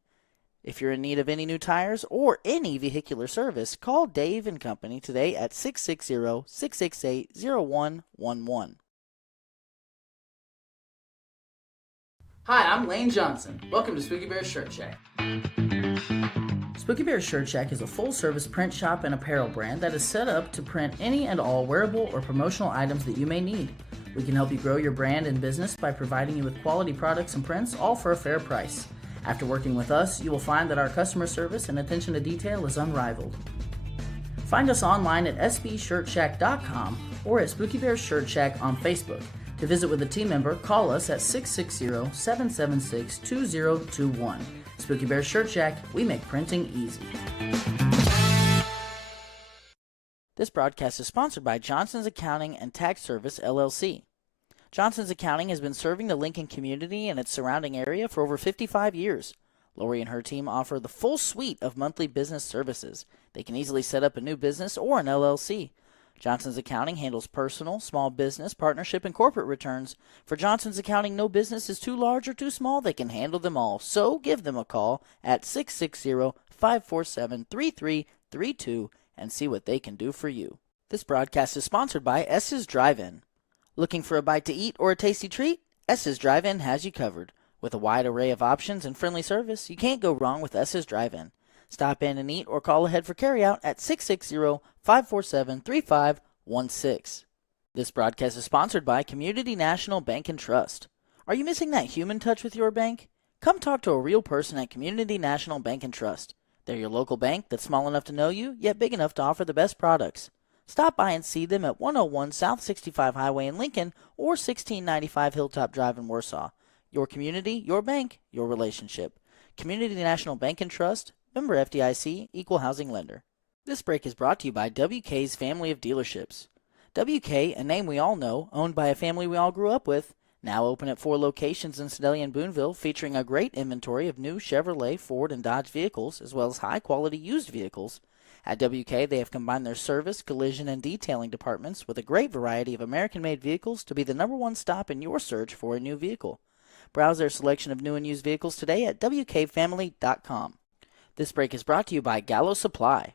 If you're in need of any new tires or any vehicular service, call Dave & Company today at 660-668-0111. Hi, I'm Lane Johnson. Welcome to Spooky Bear's Shirt Shack. Spooky Bear's Shirt Shack is a full-service print shop and apparel brand that is set up to print any and all wearable or promotional items that you may need. We can help you grow your brand and business by providing you with quality products and prints, all for a fair price. After working with us, you will find that our customer service and attention to detail is unrivaled. Find us online at sbshirtshack.com or at Spooky Bear's Shirt Shack on Facebook. To visit with a team member, call us at 660-776-2021. Spooky Bear Shirt Shack, we make printing easy. This broadcast is sponsored by Johnson's Accounting and Tax Service, LLC. Johnson's Accounting has been serving the Lincoln community and its surrounding area for over 55 years. Lori and her team offer the full suite of monthly business services. They can easily set up a new business or an LLC. Johnson's Accounting handles personal, small business, partnership, and corporate returns. For Johnson's Accounting, no business is too large or too small. They can handle them all. So give them a call at 660-547-3332 and see what they can do for you. This broadcast is sponsored by S's Drive-In. Looking for a bite to eat or a tasty treat? S's Drive-In has you covered. With a wide array of options and friendly service, you can't go wrong with S's Drive-In. Stop in and eat or call ahead for carryout at 660-547-3516. This broadcast is sponsored by Community National Bank and Trust. Are you missing that human touch with your bank? Come talk to a real person at Community National Bank and Trust. They're your local bank that's small enough to know you, yet big enough to offer the best products. Stop by and see them at 101 South 65 Highway in Lincoln or 1695 Hilltop Drive in Warsaw. Your community, your bank, your relationship. Community National Bank and Trust, member FDIC, equal housing lender. This break is brought to you by WK's Family of Dealerships. WK, a name we all know, owned by a family we all grew up with, now open at 4 locations in Sedalia and Boonville, featuring a great inventory of new Chevrolet, Ford, and Dodge vehicles, as well as high-quality used vehicles. At WK, they have combined their service, collision, and detailing departments with a great variety of American-made vehicles to be the #1 stop in your search for a new vehicle. Browse their selection of new and used vehicles today at WKFamily.com. This break is brought to you by Gallo Supply.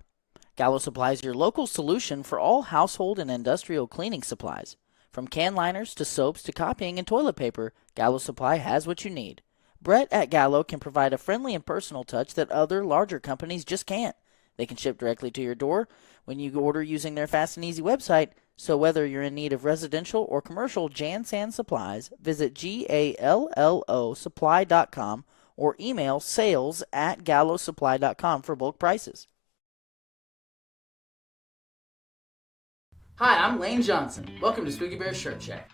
Gallo Supply is your local solution for all household and industrial cleaning supplies. From can liners to soaps to copying and toilet paper, Gallo Supply has what you need. Brett at Gallo can provide a friendly and personal touch that other larger companies just can't. They can ship directly to your door when you order using their fast and easy website. So whether you're in need of residential or commercial Jan-San supplies, visit GALLOsupply.com or email sales@gallosupply.com for bulk prices. Hi, I'm Lane Johnson. Welcome to Spooky Bear's Shirt Shack.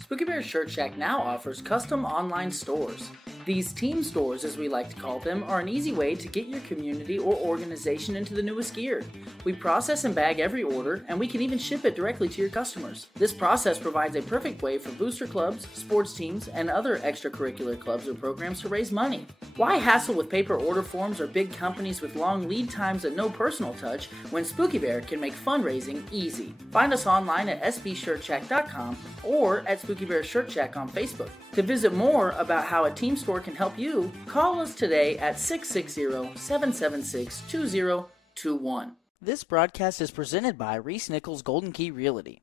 Spooky Bear's Shirt Shack now offers custom online stores. These team stores, as we like to call them, are an easy way to get your community or organization into the newest gear. We process and bag every order, and we can even ship it directly to your customers. This process provides a perfect way for booster clubs, sports teams, and other extracurricular clubs or programs to raise money. Why hassle with paper order forms or big companies with long lead times and no personal touch when Spooky Bear can make fundraising easy? Find us online at sbshirtshack.com or at Spooky Bear Shirt Shack on Facebook. To visit more about how a team store can help you, call us today at 660-776-2021. This broadcast is presented by Reese Nichols Golden Key Realty.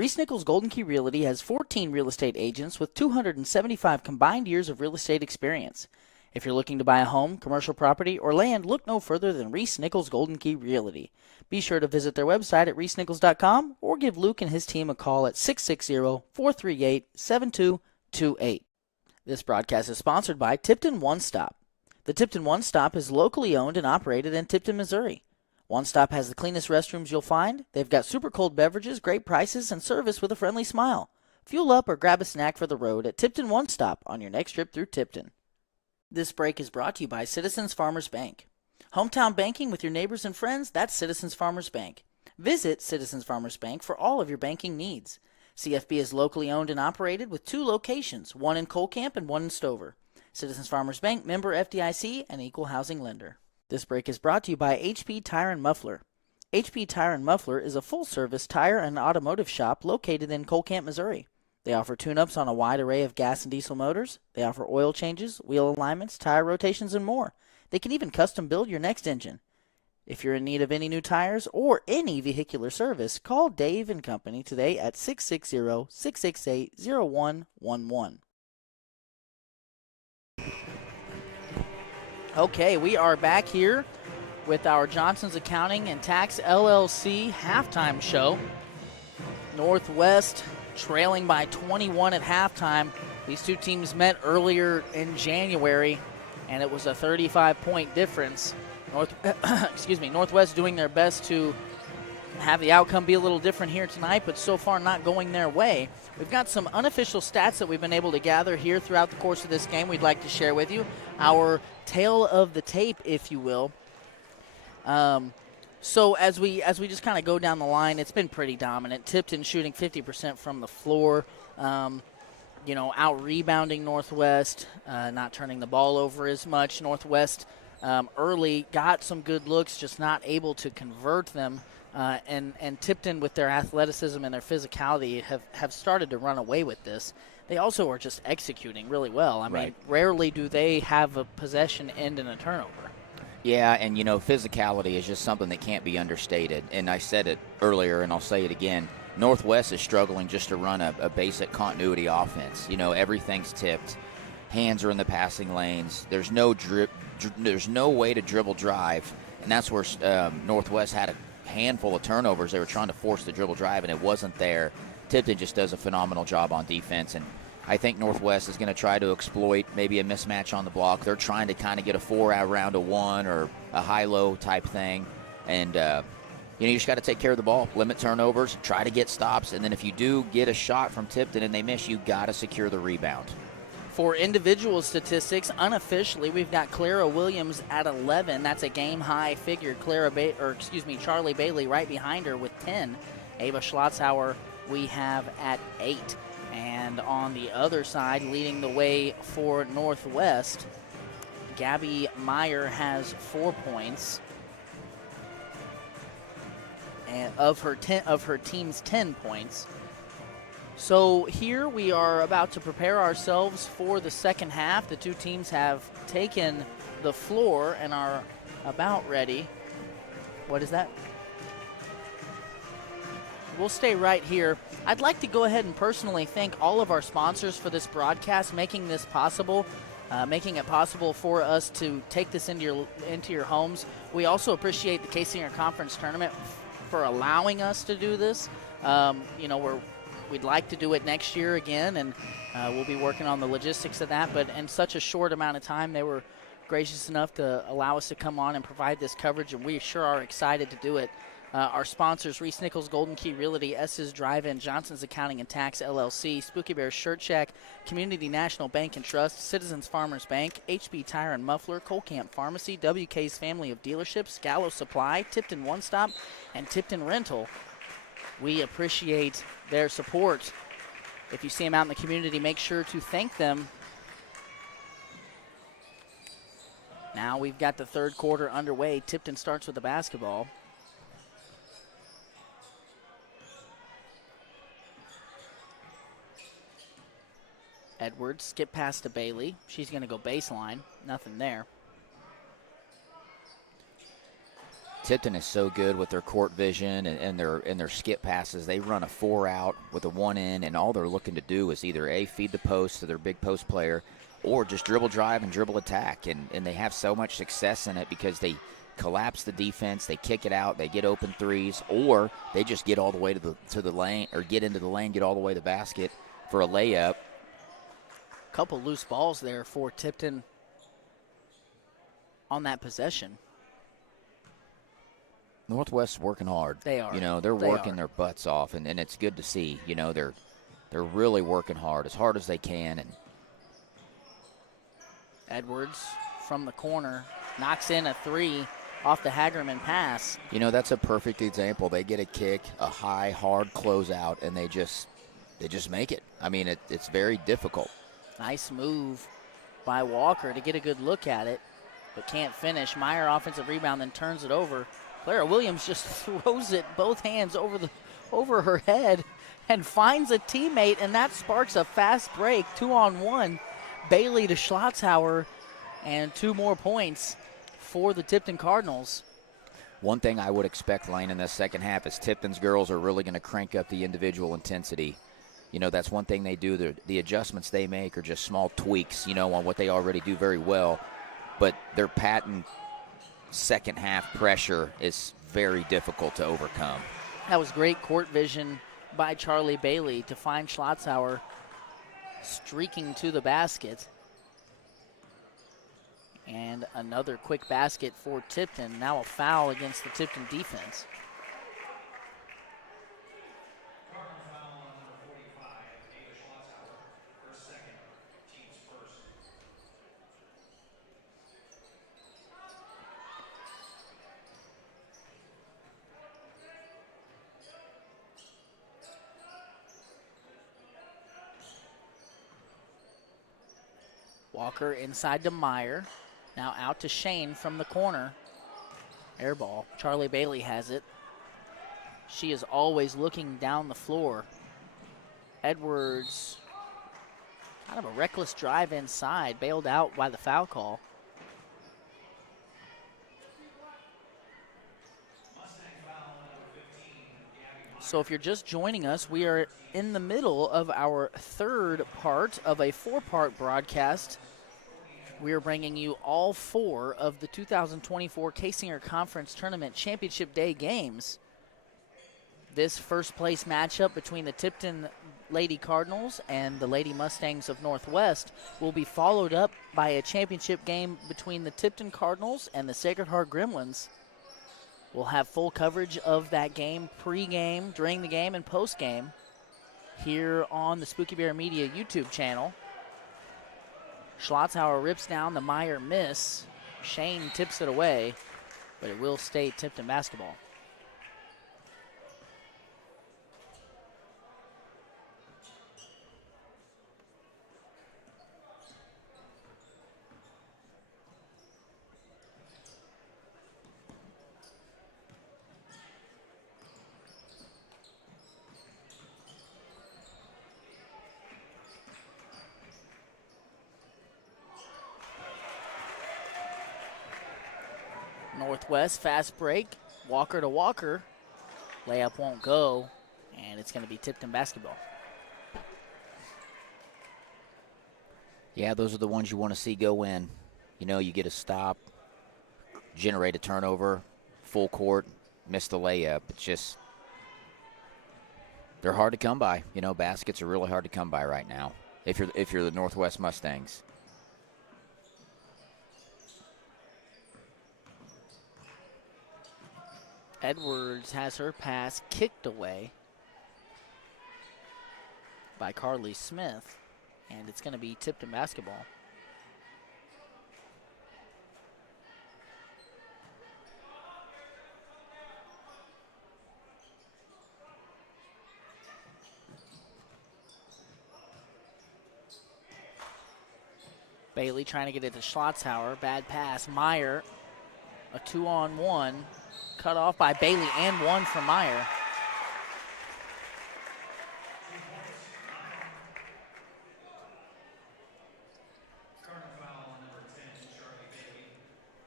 Reese Nichols Golden Key Realty has 14 real estate agents with 275 combined years of real estate experience. If you're looking to buy a home, commercial property, or land, look no further than Reese Nichols Golden Key Realty. Be sure to visit their website at reesenichols.com or give Luke and his team a call at 660-438-7228. This broadcast is sponsored by Tipton One Stop. The Tipton One Stop is locally owned and operated in Tipton, Missouri. One Stop has the cleanest restrooms you'll find. They've got super cold beverages, great prices, and service with a friendly smile. Fuel up or grab a snack for the road at Tipton One Stop on your next trip through Tipton. This break is brought to you by Citizens Farmers Bank. Hometown banking with your neighbors and friends, that's Citizens Farmers Bank. Visit Citizens Farmers Bank for all of your banking needs. CFB is locally owned and operated with 2 locations, one in Cole Camp and one in Stover. Citizens Farmers Bank, member FDIC, and equal housing lender. This break is brought to you by HP Tire and Muffler. HP Tire and Muffler is a full-service tire and automotive shop located in Cole Camp, Missouri. They offer tune-ups on a wide array of gas and diesel motors. They offer oil changes, wheel alignments, tire rotations, and more. They can even custom build your next engine. If you're in need of any new tires or any vehicular service, call Dave & Company today at 660-668-0111. Okay, we are back here with our Johnson's Accounting and Tax LLC halftime show. Northwest trailing by 21 at halftime. These two teams met earlier in January, and it was a 35-point difference. Northwest doing their best to have the outcome be a little different here tonight, but so far not going their way. We've got some unofficial stats that we've been able to gather here throughout the course of this game we'd like to share with you. Our tail of the tape, if you will. So as we just kind of go down the line, it's been pretty dominant. Tipton shooting 50% from the floor, out-rebounding Northwest, not turning the ball over as much. Northwest early got some good looks, just not able to convert them. And Tipton, with their athleticism and their physicality, have started to run away with this. They also are just executing really well. I mean, rarely do they have a possession end in a turnover. Yeah, and, physicality is just something that can't be understated. And I said it earlier, and I'll say it again. Northwest is struggling just to run a basic continuity offense. Everything's tipped. Hands are in the passing lanes. There's no there's no way to dribble drive. And that's where Northwest had a handful of turnovers. They were trying to force the dribble drive, and it wasn't there. Tipton just does a phenomenal job on defense, and I think Northwest is going to try to exploit maybe a mismatch on the block. They're trying to kind of get a 4-round to 1 or a high-low type thing, and you just got to take care of the ball, limit turnovers, try to get stops, and then if you do get a shot from Tipton and they miss, you got to secure the rebound. For individual statistics, unofficially, we've got Clara Williams at 11. That's a game-high figure. Charlie Bailey right behind her with 10. Ava Schlotzhauer we have at 8. And on the other side, leading the way for Northwest, Gabby Meyer has 4 points. And of her team's 10 points. So here we are about to prepare ourselves for the second half. The two teams have taken the floor and are about ready. What is that? We'll stay right here. I'd like to go ahead and personally thank all of our sponsors for this broadcast, making this possible, making it possible for us to take this into your homes. We also appreciate the Kaysinger Conference Tournament for allowing us to do this. We'd like to do it next year again, and we'll be working on the logistics of that. But in such a short amount of time, they were gracious enough to allow us to come on and provide this coverage, and we sure are excited to do it. Our sponsors, Reese Nichols Golden Key Realty, S's Drive-In, Johnson's Accounting and Tax LLC, Spooky Bear Shirt Shack, Community National Bank and Trust, Citizens Farmers Bank, HB Tire and Muffler, Cole Camp Pharmacy, WK's Family of Dealerships, Gallo Supply, Tipton One Stop, and Tipton Rental. We appreciate their support. If you see them out in the community, make sure to thank them. Now we've got the third quarter underway. Tipton starts with the basketball. Edwards, skip pass to Bailey. She's going to go baseline. Nothing there. Tipton is so good with their court vision and their skip passes. They run a 4-out with a 1 in, and all they're looking to do is either A, feed the post to their big post player, or just dribble drive and dribble attack. And they have so much success in it because they collapse the defense, they kick it out, they get open threes, or they just get all the way to the lane, or get into the lane, get all the way to the basket for a layup. Couple loose balls there for Tipton on that possession. Northwest's working hard. They are. You know, they're working their butts off, and it's good to see. You know, they're really working hard as they can. And Edwards from the corner knocks in a 3 off the Hagerman pass. you know, that's a perfect example. They get a kick, a high, hard closeout, and they just make it. I mean, it's very difficult. Nice move by Walker to get a good look at it, but can't finish. Meyer offensive rebound, then turns it over. Clara Williams just throws it both hands over her head and finds a teammate, and that sparks a fast break. 2-on-1. Bailey to Schlotzhauer, and 2 more points for the Tipton Cardinals. One thing I would expect, Lane, in this second half is Tipton's girls are really going to crank up the individual intensity. You know, that's one thing they do. The adjustments they make are just small tweaks, you know, on what they already do very well. But their patent second half pressure is very difficult to overcome. That was great court vision by Charlie Bailey to find Schlotzhauer streaking to the basket. And another quick basket for Tipton. Now a foul against the Tipton defense. Walker inside to Meyer. Now out to Shane from the corner. Air ball. Charlie Bailey has it. She is always looking down the floor. Edwards, kind of a reckless drive inside, bailed out by the foul call. So if you're just joining us, we are in the middle of our third part of a 4-part broadcast. We are bringing you all 4 of the 2024 Kaysinger Conference Tournament Championship Day games. This first place matchup between the Tipton Lady Cardinals and the Lady Mustangs of Northwest will be followed up by a championship game between the Tipton Cardinals and the Sacred Heart Gremlins. We'll have full coverage of that game pre-game, during the game, and post-game here on the Spooky Bear Media YouTube channel. Schlotzhauer rips down the Meyer miss. Shane tips it away, but it will stay Tipton basketball. Northwest, fast break. Walker to Walker. Layup won't go, and it's going to be Tipton basketball. Yeah, those are the ones you want to see go in. You know, you get a stop, generate a turnover, full court, miss the layup. It's just, they're hard to come by. You know, baskets are really hard to come by right now if you're the Northwest Mustangs. Edwards has her pass kicked away by Carly Smith, and it's going to be Tipton basketball. Bailey trying to get it to Schlotzhauer. Bad pass. Meyer, a 2-on-1. Cut off by Bailey and 1 for Meyer.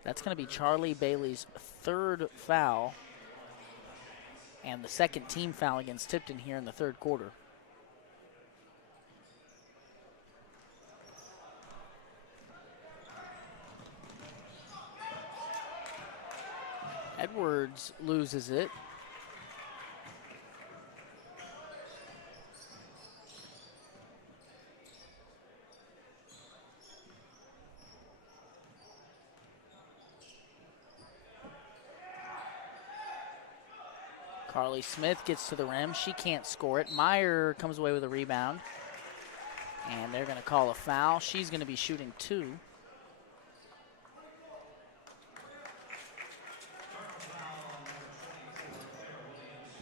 That's going to be Charlie Bailey's third foul and the second team foul against Tipton here in the third quarter. Edwards loses it. Carly Smith gets to the rim. She can't score it. Meyer comes away with a rebound. And they're going to call a foul. She's going to be shooting 2.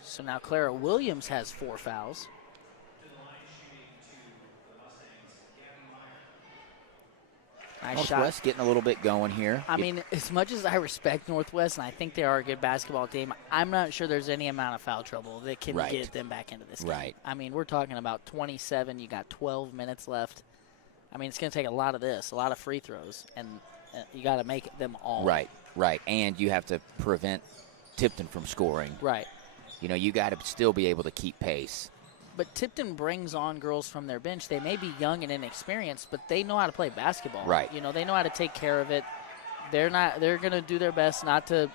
So now Clara Williams has 4 fouls. Nice shot. Northwest getting a little bit going here. I mean, as much as I respect Northwest and I think they are a good basketball team, I'm not sure there's any amount of foul trouble that can get them back into this game. Right. I mean, we're talking about 27. You got 12 minutes left. I mean, it's going to take a lot of this, a lot of free throws, and you got to make them all. Right. And you have to prevent Tipton from scoring. Right. You know, you got to still be able to keep pace. But Tipton brings on girls from their bench. They may be young and inexperienced, but they know how to play basketball. Right. You know, they know how to take care of it. They're going to do their best not to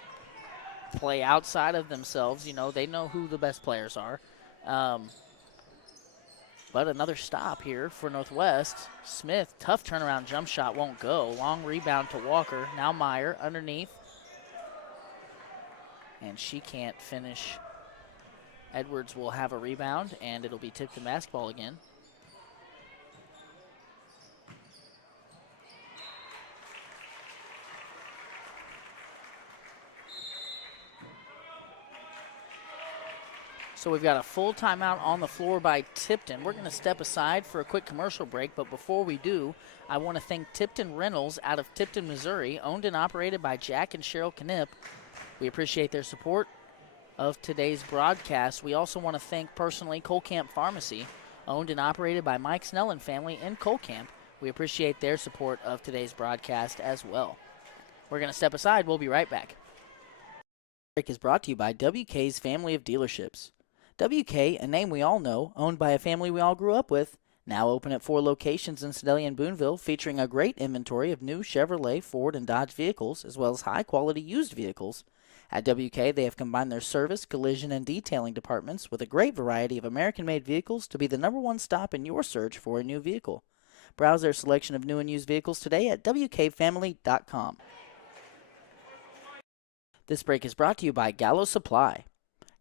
play outside of themselves. You know, they know who the best players are. But another stop here for Northwest. Smith, tough turnaround jump shot, won't go. Long rebound to Walker. Now Meyer underneath. And she can't finish. Edwards will have a rebound, and it'll be Tipton basketball again. So we've got a full timeout on the floor by Tipton. We're going to step aside for a quick commercial break, but before we do, I want to thank Tipton Rentals out of Tipton, Missouri, owned and operated by Jack and Cheryl Knipp. We appreciate their support of today's broadcast. We also want to thank personally Colcamp Pharmacy, owned and operated by Mike Snell and family in Colcamp. We appreciate their support of today's broadcast as well. We're going to step aside. We'll be right back. Break is brought to you by WK's Family of Dealerships. WK, a name we all know, owned by a family we all grew up with, now open at 4 locations in Sedalia and Boonville, featuring a great inventory of new Chevrolet, Ford, and Dodge vehicles, as well as high-quality used vehicles. At WK, they have combined their service, collision, and detailing departments with a great variety of American-made vehicles to be the #1 stop in your search for a new vehicle. Browse their selection of new and used vehicles today at WKFamily.com. This break is brought to you by Gallo Supply.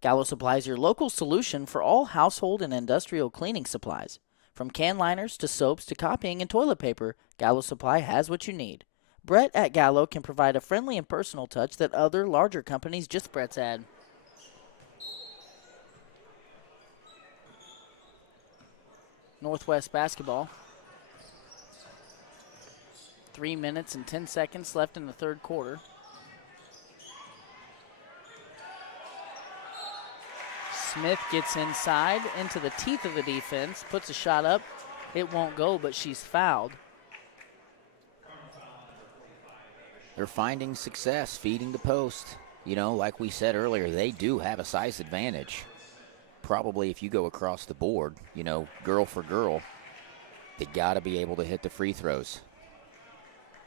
Gallo Supply is your local solution for all household and industrial cleaning supplies. From can liners to soaps to copying and toilet paper, Gallo Supply has what you need. Brett at Gallo can provide a friendly and personal touch that other larger companies just Brett's add. Northwest basketball. 3 minutes and 10 seconds left in the third quarter. Smith gets inside into the teeth of the defense, puts a shot up. It won't go, but she's fouled. They're finding success, feeding the post. You know, like we said earlier, they do have a size advantage. Probably if you go across the board, you know, girl for girl, they got to be able to hit the free throws.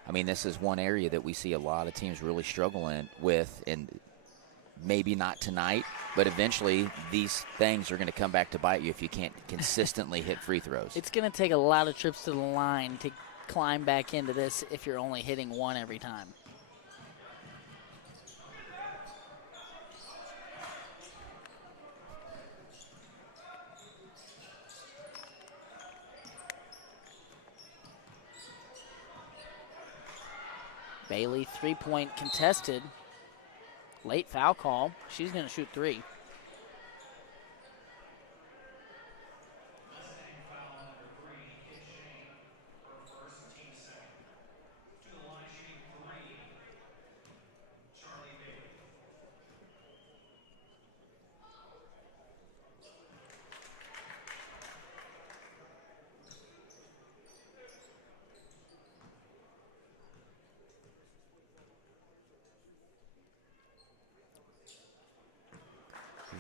I mean, this is one area that we see a lot of teams really struggling with, and maybe not tonight, but eventually these things are going to come back to bite you if you can't consistently hit free throws. It's going to take a lot of trips to the line to climb back into this if you're only hitting one every time. Bailey, three-point contested. Late foul call. She's going to shoot 3.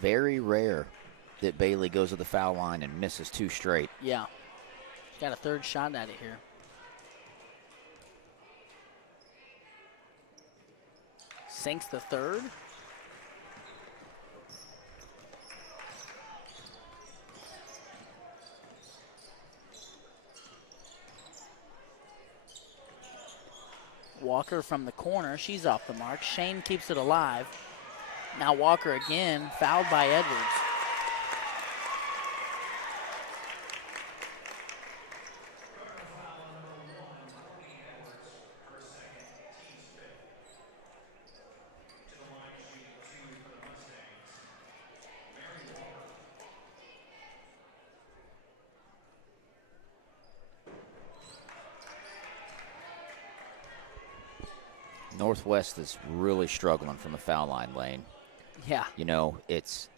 Very rare that Bailey goes to the foul line and misses 2 straight. Yeah. Got a third shot at it here. Sinks the third. Walker from the corner. She's off the mark. Shane keeps it alive. Now Walker again, fouled by Edwards. Northwest is really struggling from the foul line lane. Yeah. You know, it's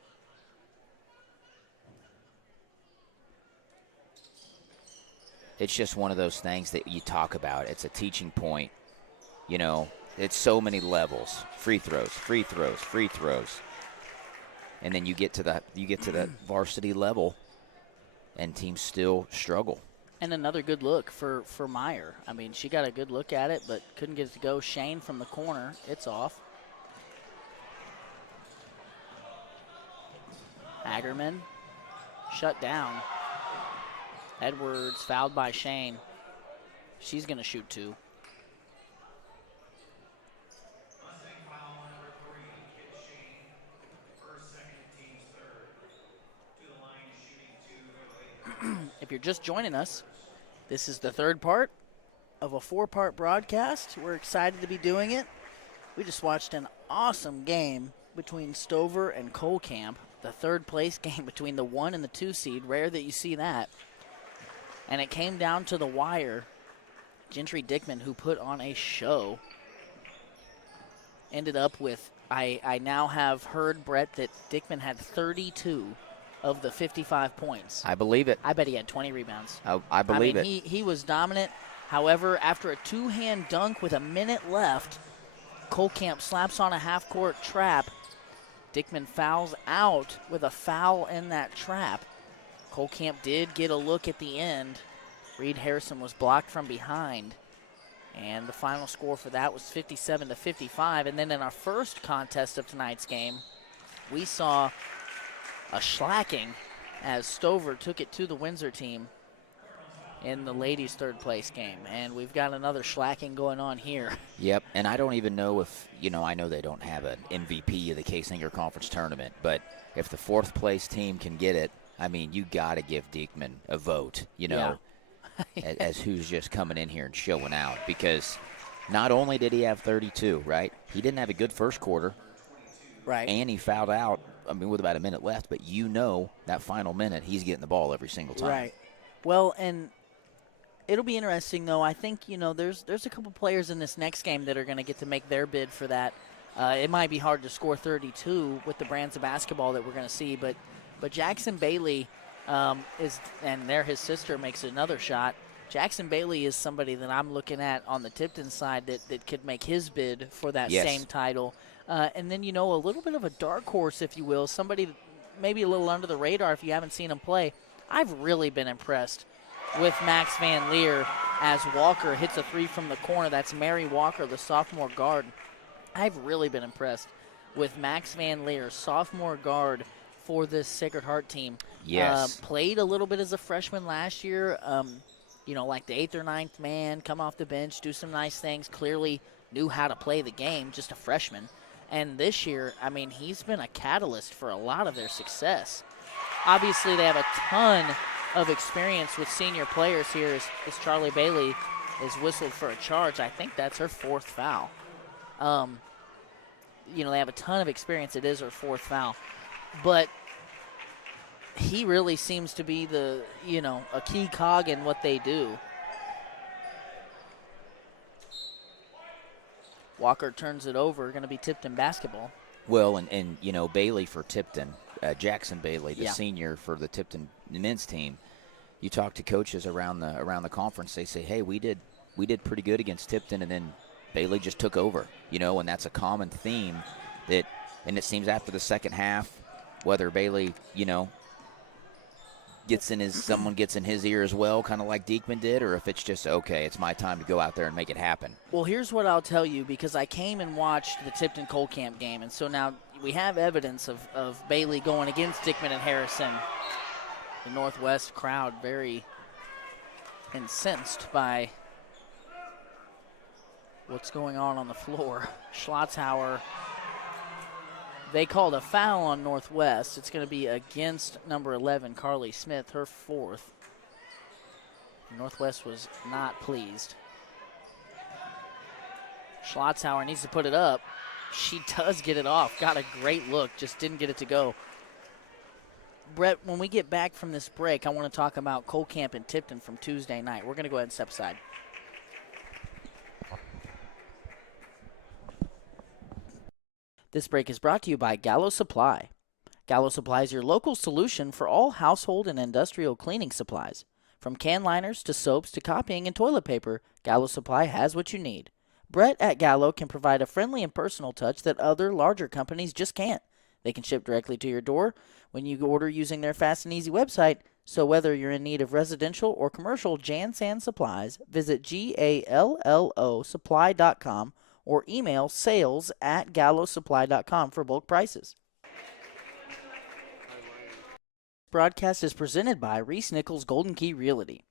just one of those things that you talk about. It's a teaching point. You know, it's so many levels. Free throws, free throws, free throws. And then you get to that varsity level and teams still struggle. And another good look for Meyer. I mean, she got a good look at it, but couldn't get it to go. Shane from the corner. It's off. Hagerman shut down. Edwards fouled by Shane. She's going to shoot 2. If you're just joining us, this is the third part of a 4-part broadcast. We're excited to be doing it. We just watched an awesome game between Stover and Colcamp, the third place game between the 1 and the 2 seed. Rare that you see that. And it came down to the wire. Gentry Dickman, who put on a show, ended up with, I now have heard, Brett, that Dickman had 32 of the 55 points. I believe it. I bet he had 20 rebounds. I believe it. He was dominant. However, after a 2-hand dunk with a minute left, Colcamp slaps on a half-court trap. Dickman fouls out with a foul in that trap. Colcamp did get a look at the end. Reed Harrison was blocked from behind. And the final score for that was 57-55. And then in our first contest of tonight's game, we saw a shellacking as Stover took it to the Windsor team in the ladies' third place game. And we've got another shellacking going on here. Yep, and I don't even know if, I know they don't have an MVP of the Kaysinger Conference Tournament, but if the 4th place team can get it, I mean, you got to give Diekman a vote, as who's just coming in here and showing out. Because not only did he have 32, right? He didn't have a good first quarter. Right. And he fouled out, with about a minute left. But that final minute, he's getting the ball every single time. Right. Well, and it'll be interesting, though. I think, there's a couple players in this next game that are going to get to make their bid for that. It might be hard to score 32 with the brands of basketball that we're going to see, but Jackson Bailey his sister makes another shot. Jackson Bailey is somebody that I'm looking at on the Tipton side that could make his bid for that same title. And then, a little bit of a dark horse, if you will, somebody maybe a little under the radar if you haven't seen him play. I've really been impressed with Max Van Leer as Walker hits a 3 from the corner. That's Mary Walker, the sophomore guard. I've really been impressed with Max Van Leer, sophomore guard for this Sacred Heart team. Yes. Played a little bit as a freshman last year, like the 8th or 9th man, come off the bench, do some nice things, clearly knew how to play the game, just a freshman. And this year, he's been a catalyst for a lot of their success. Obviously, they have a ton of experience with senior players here as Charlie Bailey is whistled for a charge. I think that's her 4th foul. They have a ton of experience. It is her 4th foul. But he really seems to be a key cog in what they do. Walker turns it over, going to be Tipton basketball. Well, and Bailey for Tipton, Jackson Bailey, the senior for the Tipton men's team. You talk to coaches around the conference, they say, hey, we did pretty good against Tipton, and then Bailey just took over, and that's a common theme and it seems after the second half, whether Bailey, someone gets in his ear as well, kind of like Diekman did, or if it's just, okay, it's my time to go out there and make it happen. Well, here's what I'll tell you, because I came and watched the Tipton-Colcamp game, and so now we have evidence of Bailey going against Dickman and Harrison. The Northwest crowd very incensed by what's going on the floor. Schlotzhauer, they called a foul on Northwest. It's going to be against number 11, Carly Smith, her fourth. Northwest was not pleased. Schlotzhauer needs to put it up. She does get it off. Got a great look, just didn't get it to go. Brett, when we get back from this break, I want to talk about Colcamp and Tipton from Tuesday night. We're going to go ahead and step aside. This break is brought to you by Gallo Supply. Gallo Supply is your local solution for all household and industrial cleaning supplies. From can liners to soaps to copying and toilet paper, Gallo Supply has what you need. Brett at Gallo can provide a friendly and personal touch that other larger companies just can't. They can ship directly to your door when you order using their fast and easy website. So whether you're in need of residential or commercial Jan-San supplies, visit GALLOsupply.com or email sales@gallosupply.com for bulk prices. Broadcast is presented by Reese Nichols Golden Key Realty.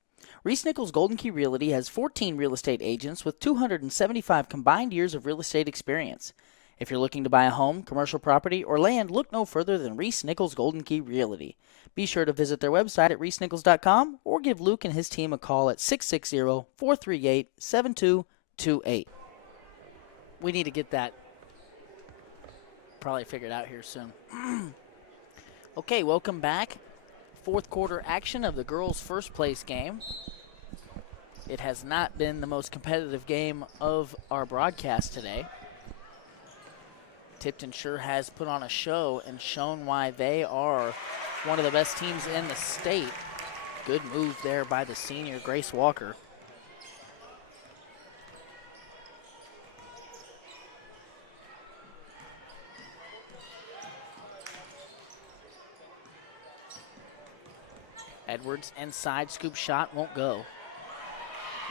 Reese Nichols Golden Key Realty has 14 real estate agents with 275 combined years of real estate experience. If you're looking to buy a home, commercial property, or land, look no further than Reese Nichols Golden Key Realty. Be sure to visit their website at reesenichols.com or give Luke and his team a call at 660-438-7228. We need to get that probably figured out here soon. Okay, welcome back. Fourth quarter action of the girls' first place game. It has not been the most competitive game of our broadcast today. Tipton sure has put on a show and shown why they are one of the best teams in the state. Good move there by the senior, Grace Walker. Edwards inside, scoop shot, won't go.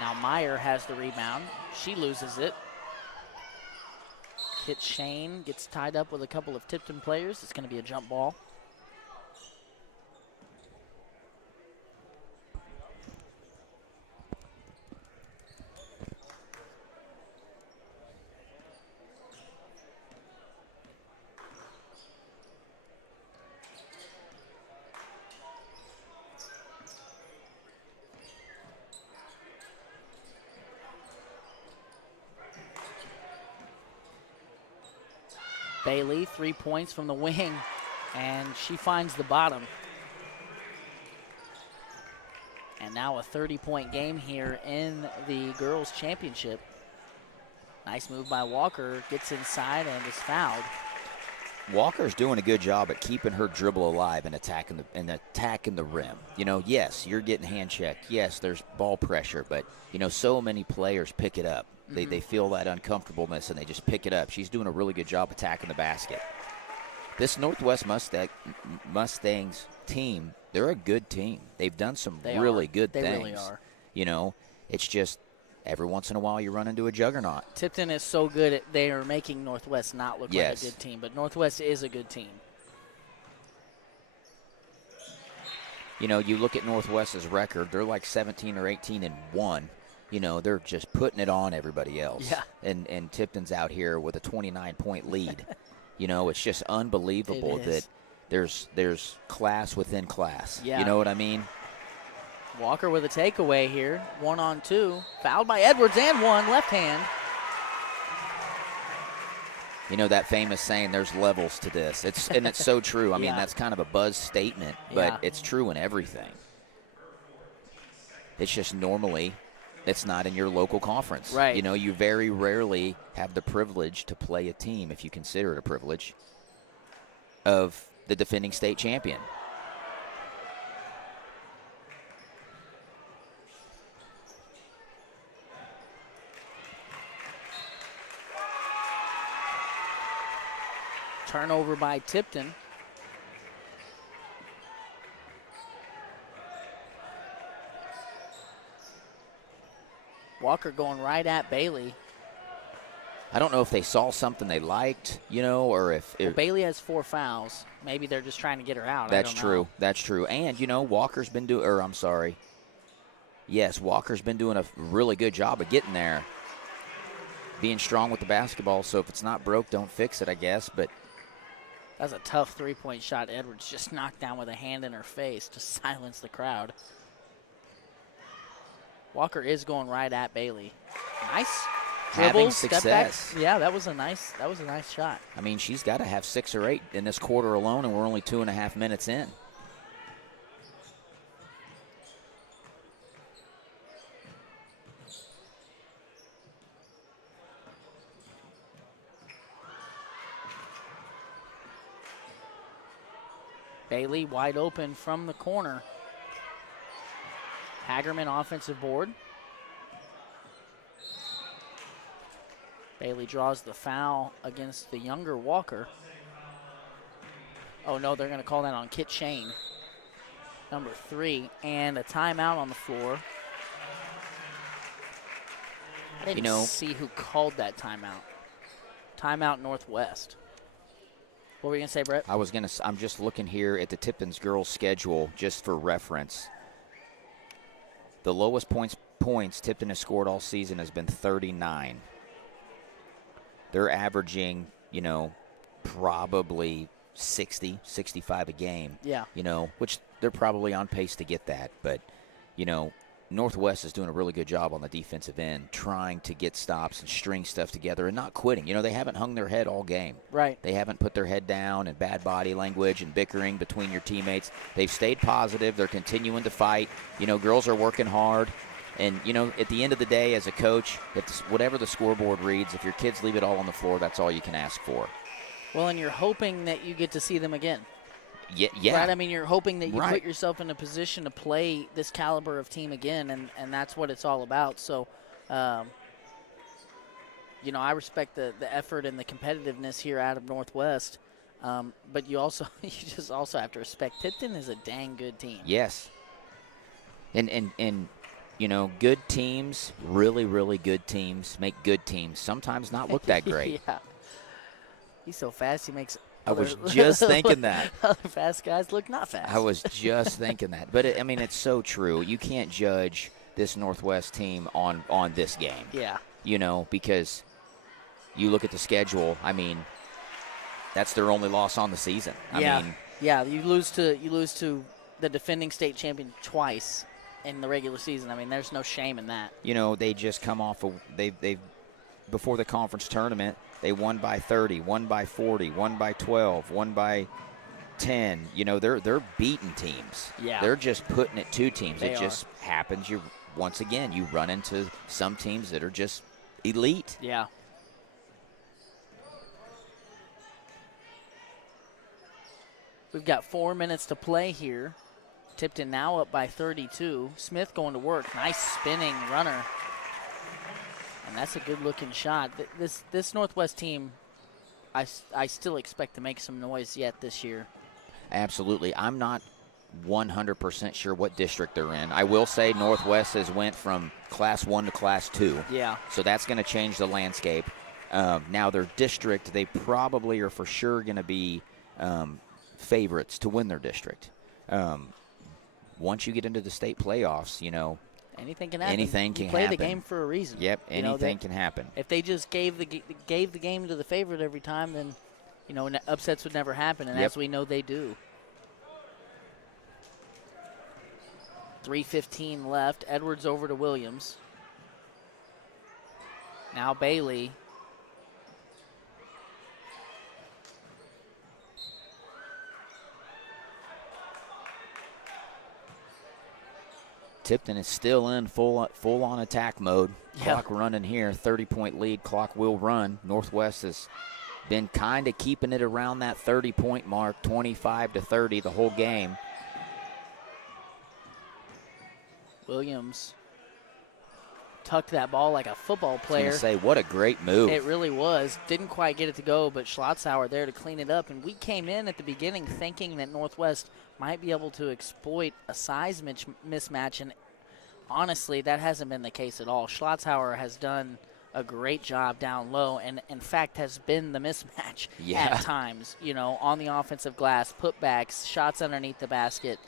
Now Meyer has the rebound. She loses it. Kit Shane gets tied up with a couple of Tipton players. It's going to be a jump ball. Bailey, 3 points from the wing, and she finds the bottom. And now a 30-point game here in the girls' championship. Nice move by Walker, gets inside and is fouled. Walker's doing a good job at keeping her dribble alive and attacking the rim. Yes, you're getting hand checked. Yes, there's ball pressure, but so many players pick it up. They feel that uncomfortableness and they just pick it up. She's doing a really good job attacking the basket. This Northwest Mustangs team, they're a good team. They've done some really good things. They really are. It's just every once in a while you run into a juggernaut. Tipton is so good at they are making Northwest not look like a good team, but Northwest is a good team. You look at Northwest's record, they're like 17 or 18-1. They're just putting it on everybody else. Yeah. And Tipton's out here with a 29-point lead. It's just unbelievable that there's class within class. Yeah. You know what I mean? Walker with a takeaway here. 1-on-2. Fouled by Edwards and one. Left hand. That famous saying, there's levels to this. It's so true. I mean, that's kind of a buzz statement, but it's true in everything. It's just normally it's not in your local conference. Right. You very rarely have the privilege to play a team, if you consider it a privilege, of the defending state champion. Turnover by Tipton. Walker going right at Bailey. I don't know if they saw something they liked, or if Well, Bailey has 4 fouls. Maybe they're just trying to get her out. That's I don't true. know. That's true. And, Walker's been doing, or I'm sorry. Yes, Walker's been doing a really good job of getting there. Being strong with the basketball, so if it's not broke, don't fix it, I guess. But That's a tough three-point shot. Edwards just knocked down with a hand in her face to silence the crowd. Walker is going right at Bailey. Nice dribble, having step success. back. Yeah, that was a nice shot. I mean, she's got to have 6 or 8 in this quarter alone, and we're only 2.5 minutes in. Bailey wide open from the corner. Hagerman offensive board. Bailey draws the foul against the younger Walker. Oh, no, they're going to call that on Kit Shane, number 3, and a timeout on the floor. I didn't see who called that timeout. Timeout Northwest. What were you going to say, Brett? I'm just looking here at the Tipton's girls' schedule just for reference. The lowest points Tipton has scored all season has been 39. They're averaging, probably 60, 65 a game. Yeah. Which they're probably on pace to get that. But, Northwest is doing a really good job on the defensive end, trying to get stops and string stuff together and not quitting. They haven't hung their head all game. Right. They haven't put their head down and bad body language and bickering between your teammates. They've stayed positive. They're continuing to fight. Girls are working hard. And, at the end of the day, as a coach, whatever the scoreboard reads, if your kids leave it all on the floor, that's all you can ask for. Well, and you're hoping that you get to see them again. Yeah. Right? I mean, you're hoping that you Right. put yourself in a position to play this caliber of team again, and that's what it's all about. So, I respect the effort and the competitiveness here out of Northwest. But you just also have to respect Tipton is a dang good team. Yes. And good teams, really, really good teams, make good teams sometimes not look that great. Yeah. He's so fast, he makes I was just thinking that. Other fast guys look not fast. I was just thinking that. But, it's so true. You can't judge this Northwest team on this game. Yeah. Because you look at the schedule, that's their only loss on the season. Yeah, you lose to the defending state champion twice in the regular season. There's no shame in that. They just come off they've before the conference tournament, they won by 30, won by 40, won by 12, won by 10. They're beating teams. Yeah. They're just putting it to teams. They It just happens. You run into some teams that are just elite. Yeah. We've got 4 minutes to play here. Tipton now up by 32. Smith going to work. Nice spinning runner. And that's a good-looking shot. This Northwest team, I still expect to make some noise yet this year. Absolutely. I'm not 100% sure what district they're in. I will say Northwest has went from Class 1 to Class 2. Yeah. So that's going to change the landscape. Now their district, they probably are for sure going to be favorites to win their district. Once you get into the state playoffs, anything can happen. Anything can you play happen. the game for a reason. Yep, anything can happen. If they just gave the game to the favorite every time, then upsets would never happen, and Yep. as we know, they do. 3:15 left. Edwards over to Williams. Now Bailey. Tipton is still in full-on attack mode. Yeah. Clock running here, 30-point lead. Clock will run. Northwest has been kind of keeping it around that 30-point mark, 25-30 the whole game. Williams tucked that ball like a football player. I was gonna say, what a great move. It really was. Didn't quite get it to go, but Schlotzauer there to clean it up. And we came in at the beginning thinking that Northwest might be able to exploit a size mismatch. And honestly, that hasn't been the case at all. Schlotzhauer has done a great job down low and, in fact, has been the mismatch at times, on the offensive glass, putbacks, shots underneath the basket.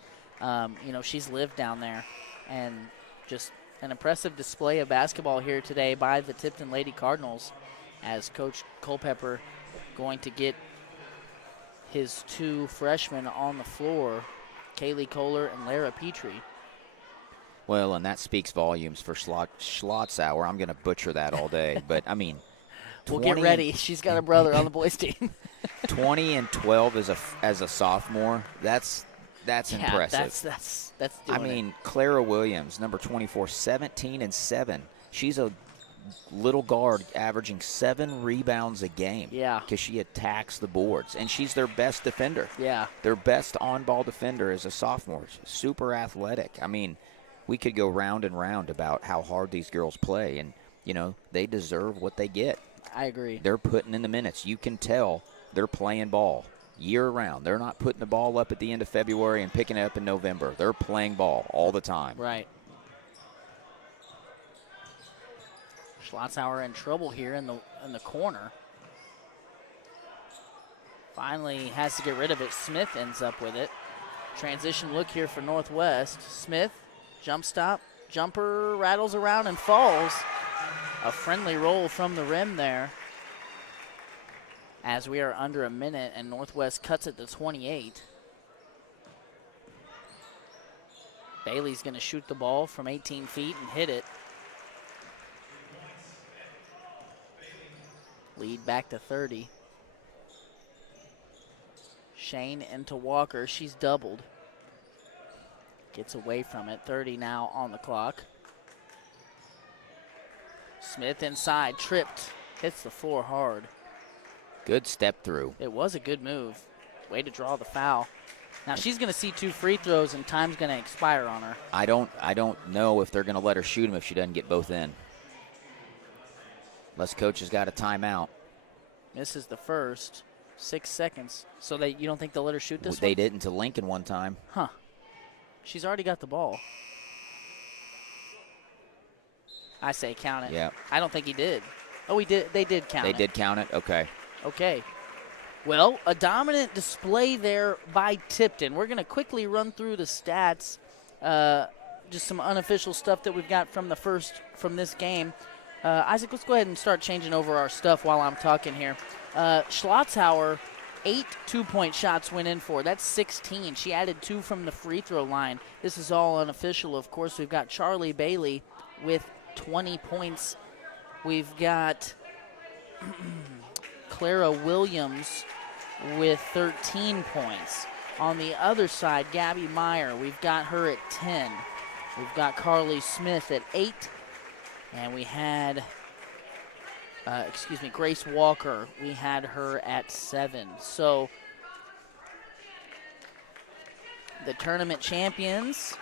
She's lived down there. And just an impressive display of basketball here today by the Tipton Lady Cardinals as Coach Culpepper going to get his 2 freshmen on the floor, Kaylee Kohler and Lara Petrie. Well, and that speaks volumes for Schlotzauer. I'm going to butcher that all day. But, I mean, we'll get ready. She's got a brother on the boys' team. 20 and 12 as a sophomore, that's impressive. That's doing I mean, Clara Williams, number 24, 17 and 7. She's a little guard averaging 7 rebounds a game. Yeah. Because she attacks the boards. And she's their best defender. Yeah. Their best on-ball defender as a sophomore. Super athletic. I mean, we could go round and round about how hard these girls play. And, they deserve what they get. I agree. They're putting in the minutes. You can tell they're playing ball year-round. They're not putting the ball up at the end of February and picking it up in November. They're playing ball all the time. Right. Schlotzhauer in trouble here in the corner. Finally has to get rid of it. Smith ends up with it. Transition look here for Northwest. Smith, jump stop, jumper, rattles around and falls. A friendly roll from the rim there. As we are under a minute and Northwest cuts it to 28. Bailey's going to shoot the ball from 18 feet and hit it. Lead back to 30. Shane into Walker. She's doubled. Gets away from it. 30 now on the clock. Smith inside, tripped. Hits the floor hard. Good step through. It was a good move. Way to draw the foul. Now she's going to see 2 free throws and time's going to expire on her. I don't know if they're going to let her shoot them if she doesn't get both in. Unless coach has got a timeout. Misses the first. 6 seconds. So you don't think they'll let her shoot this one? They didn't to Lincoln one time. Huh. She's already got the ball. I say count it. Yeah. I don't think he did. Oh, he did. They did count it. They did count it? Okay. Okay. Well, a dominant display there by Tipton. We're going to quickly run through the stats. Just some unofficial stuff that we've got from this game. Isaac, let's go ahead and start changing over our stuff while I'm talking here. Schlotzhauer, 8 2-point shots went in for. That's 16. She added 2 from the free throw line. This is all unofficial, of course. We've got Charlie Bailey with 20 points. We've got Clara Williams with 13 points. On the other side, Gabby Meyer, we've got her at 10. We've got Carly Smith at 8. And we had, Grace Walker. We had her at 7. So the tournament champions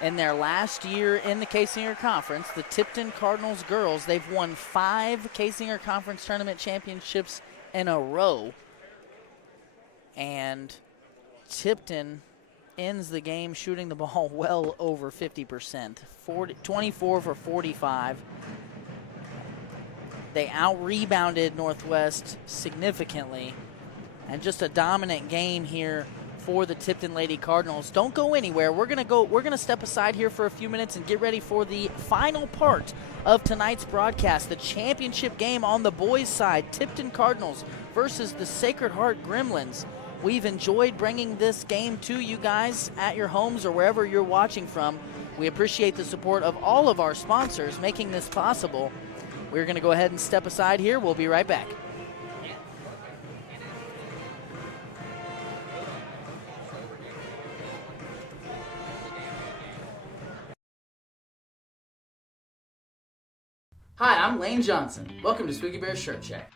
in their last year in the Kaysinger Conference, the Tipton Cardinals girls, they've won 5 Kaysinger Conference tournament championships in a row. And Tipton ends the game shooting the ball well over 50%. 24 for 45. They out-rebounded Northwest significantly. And just a dominant game here for the Tipton Lady Cardinals. Don't go anywhere. We're gonna step aside here for a few minutes and get ready for the final part of tonight's broadcast. The championship game on the boys' side. Tipton Cardinals versus the Sacred Heart Gremlins. We've enjoyed bringing this game to you guys at your homes or wherever you're watching from. We appreciate the support of all of our sponsors making this possible. We're going to go ahead and step aside here. We'll be right back. Hi, I'm Lane Johnson. Welcome to Spooky Bear Shirt Shack.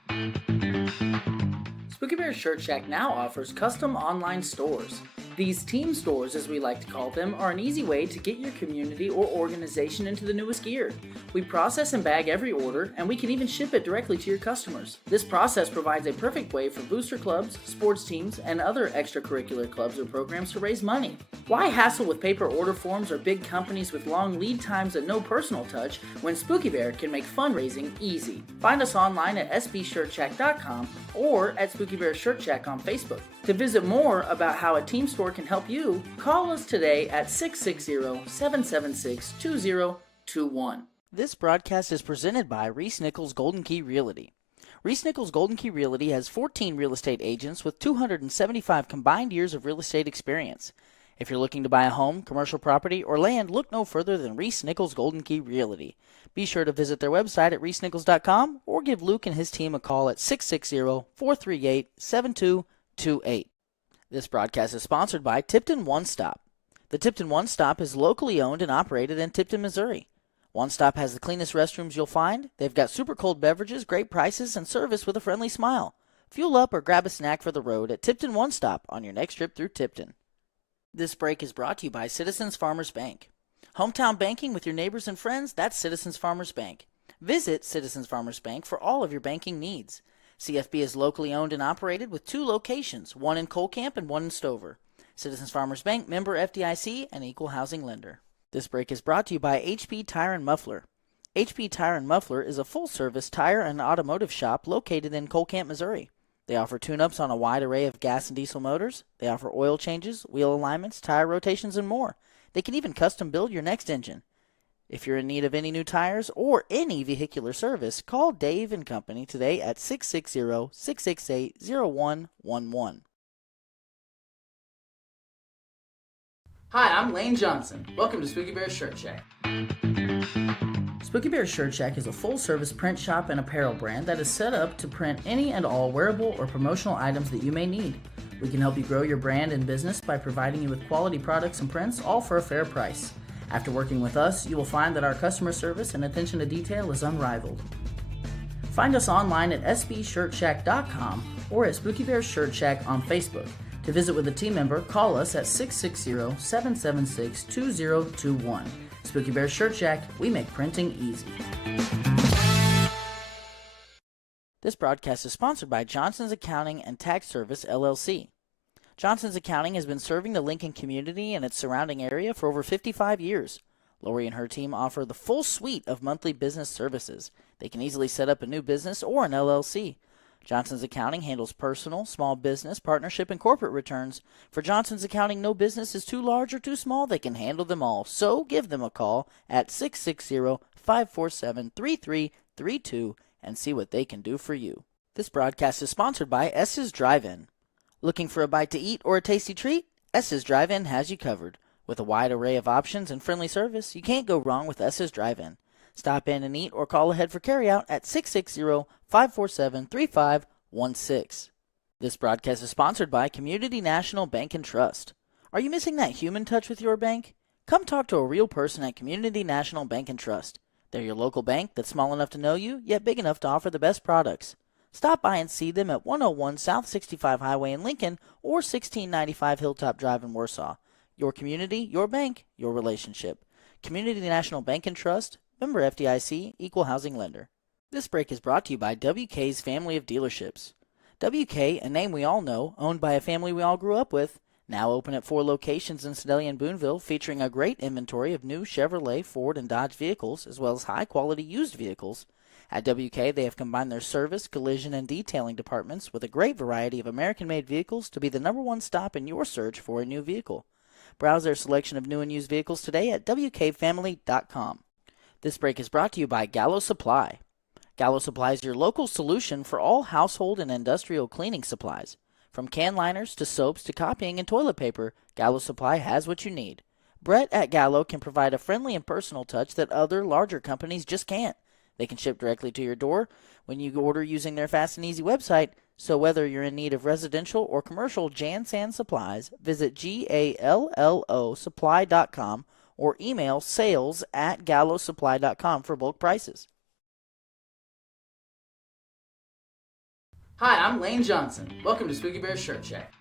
Spooky Bear Shirt Shack now offers custom online stores. These team stores, as we like to call them, are an easy way to get your community or organization into the newest gear. We process and bag every order, and we can even ship it directly to your customers. This process provides a perfect way for booster clubs, sports teams, and other extracurricular clubs or programs to raise money. Why hassle with paper order forms or big companies with long lead times and no personal touch when Spooky Bear can make fundraising easy? Find us online at sbshirtshack.com or at Spooky Bear Shirt Shack on Facebook. To visit more about how a team store can help you, call us today at 660-776-2021. This broadcast is presented by Reese Nichols Golden Key Realty. Reese Nichols Golden Key Realty has 14 real estate agents with 275 combined years of real estate experience. If you're looking to buy a home, commercial property, or land, look no further than Reese Nichols Golden Key Realty. Be sure to visit their website at reesenichols.com or give Luke and his team a call at 660-438-7228. This broadcast is sponsored by Tipton One Stop. The Tipton One Stop is locally owned and operated in Tipton, Missouri. One Stop has the cleanest restrooms you'll find. They've got super cold beverages, great prices, and service with a friendly smile. Fuel up or grab a snack for the road at Tipton One Stop on your next trip through Tipton. This break is brought to you by Citizens Farmers Bank. Hometown banking with your neighbors and friends, that's Citizens Farmers Bank. Visit Citizens Farmers Bank for all of your banking needs. CFB is locally owned and operated with 2 locations, one in Cole Camp and one in Stover. Citizens Farmers Bank, member FDIC, and equal housing lender. This break is brought to you by HP Tire and Muffler. HP Tire and Muffler is a full-service tire and automotive shop located in Cole Camp, Missouri. They offer tune-ups on a wide array of gas and diesel motors. They offer oil changes, wheel alignments, tire rotations, and more. They can even custom build your next engine. If you're in need of any new tires or any vehicular service, call Dave & Company today at 660-668-0111. Hi, I'm Lane Johnson. Welcome to Spooky Bear Shirt Shack. Spooky Bear Shirt Shack is a full-service print shop and apparel brand that is set up to print any and all wearable or promotional items that you may need. We can help you grow your brand and business by providing you with quality products and prints, all for a fair price. After working with us, you will find that our customer service and attention to detail is unrivaled. Find us online at sbshirtshack.com or at Spooky Bear Shirt Shack on Facebook. To visit with a team member, call us at 660-776-2021. Spooky Bear Shirt Shack, we make printing easy. This broadcast is sponsored by Johnson's Accounting and Tax Service, LLC. Johnson's Accounting has been serving the Lincoln community and its surrounding area for over 55 years. Lori and her team offer the full suite of monthly business services. They can easily set up a new business or an LLC. Johnson's Accounting handles personal, small business, partnership, and corporate returns. For Johnson's Accounting, no business is too large or too small. They can handle them all. So give them a call at 660-547-3332 and see what they can do for you. This broadcast is sponsored by S's Drive-In. Looking for a bite to eat or a tasty treat? S's Drive-In has you covered. With a wide array of options and friendly service, you can't go wrong with S's Drive-In. Stop in and eat or call ahead for carryout at 660-547-3516. This broadcast is sponsored by Community National Bank and Trust. Are you missing that human touch with your bank? Come talk to a real person at Community National Bank and Trust. They're your local bank that's small enough to know you, yet big enough to offer the best products. Stop by and see them at 101 South 65 Highway in Lincoln or 1695 Hilltop Drive in Warsaw. Your community, your bank, your relationship. Community National Bank and Trust, member FDIC, equal housing lender. This break is brought to you by WK's Family of Dealerships. WK, a name we all know, owned by a family we all grew up with, now open at 4 locations in Sedalia and Boonville, featuring a great inventory of new Chevrolet, Ford, and Dodge vehicles, as well as high-quality used vehicles. At WK, they have combined their service, collision, and detailing departments with a great variety of American-made vehicles to be the #1 stop in your search for a new vehicle. Browse their selection of new and used vehicles today at WKFamily.com. This break is brought to you by Gallo Supply. Gallo Supply is your local solution for all household and industrial cleaning supplies. From can liners to soaps to copying and toilet paper, Gallo Supply has what you need. Brett at Gallo can provide a friendly and personal touch that other larger companies just can't. They can ship directly to your door when you order using their fast and easy website. So whether you're in need of residential or commercial Jan-San supplies, visit GALLOsupply.com or email sales@gallosupply.com for bulk prices. Hi, I'm Lane Johnson. Welcome to Spooky Bear Shirt Shack.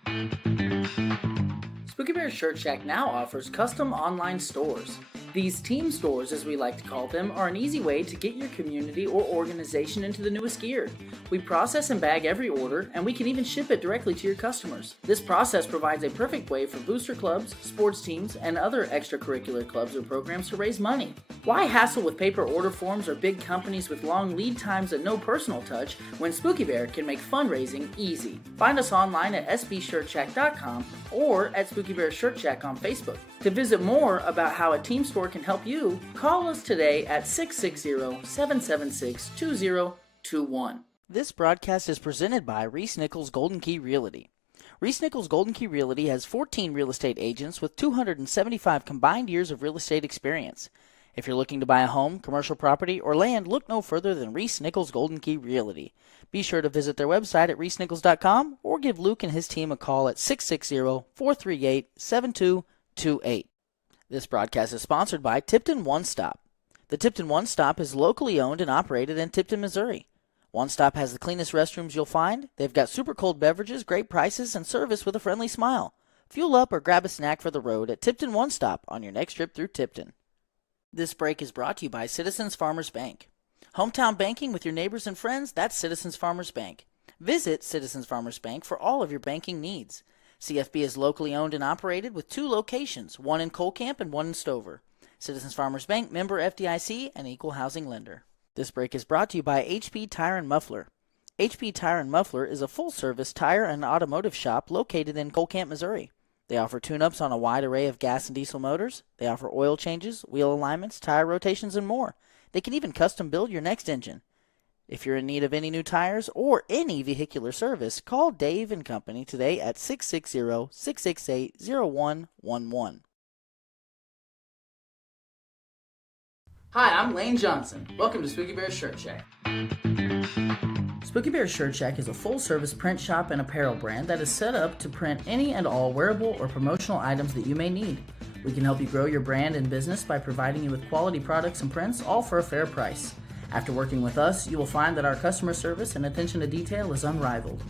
Spooky Bear Shirt Shack now offers custom online stores. These team stores, as we like to call them, are an easy way to get your community or organization into the newest gear. We process and bag every order, and we can even ship it directly to your customers. This process provides a perfect way for booster clubs, sports teams, and other extracurricular clubs or programs to raise money. Why hassle with paper order forms or big companies with long lead times and no personal touch when Spooky Bear can make fundraising easy? Find us online at sbshirtshack.com or at Spooky Bear Shirt Shack on Facebook. To visit more about how a team store can help you, call us today at 660-776-2021. This broadcast is presented by Reese Nichols Golden Key Realty. Reese Nichols Golden Key Realty has 14 real estate agents with 275 combined years of real estate experience. If you're looking to buy a home, commercial property, or land, look no further than Reese Nichols Golden Key Realty. Be sure to visit their website at reesenichols.com or give Luke and his team a call at 660-438-7228. This broadcast is sponsored by Tipton One Stop. The Tipton One Stop is locally owned and operated in Tipton, Missouri. One Stop has the cleanest restrooms you'll find. They've got super cold beverages, great prices, and service with a friendly smile. Fuel up or grab a snack for the road at Tipton One Stop on your next trip through Tipton. This break is brought to you by Citizens Farmers Bank. Hometown banking with your neighbors and friends, that's Citizens Farmers Bank. Visit Citizens Farmers Bank for all of your banking needs. CFB is locally owned and operated with 2 locations, one in Colcamp and one in Stover. Citizens Farmers Bank, member FDIC, and equal housing lender. This break is brought to you by HP Tire and Muffler. HP Tire and Muffler is a full-service tire and automotive shop located in Colcamp, Missouri. They offer tune-ups on a wide array of gas and diesel motors. They offer oil changes, wheel alignments, tire rotations, and more. They can even custom build your next engine. If you're in need of any new tires or any vehicular service, call Dave & Company today at 660-668-0111. Hi, I'm Lane Johnson. Welcome to Spooky Bear Shirt Shack. Spooky Bear Shirt Shack is a full-service print shop and apparel brand that is set up to print any and all wearable or promotional items that you may need. We can help you grow your brand and business by providing you with quality products and prints, all for a fair price. After working with us, you will find that our customer service and attention to detail is unrivaled.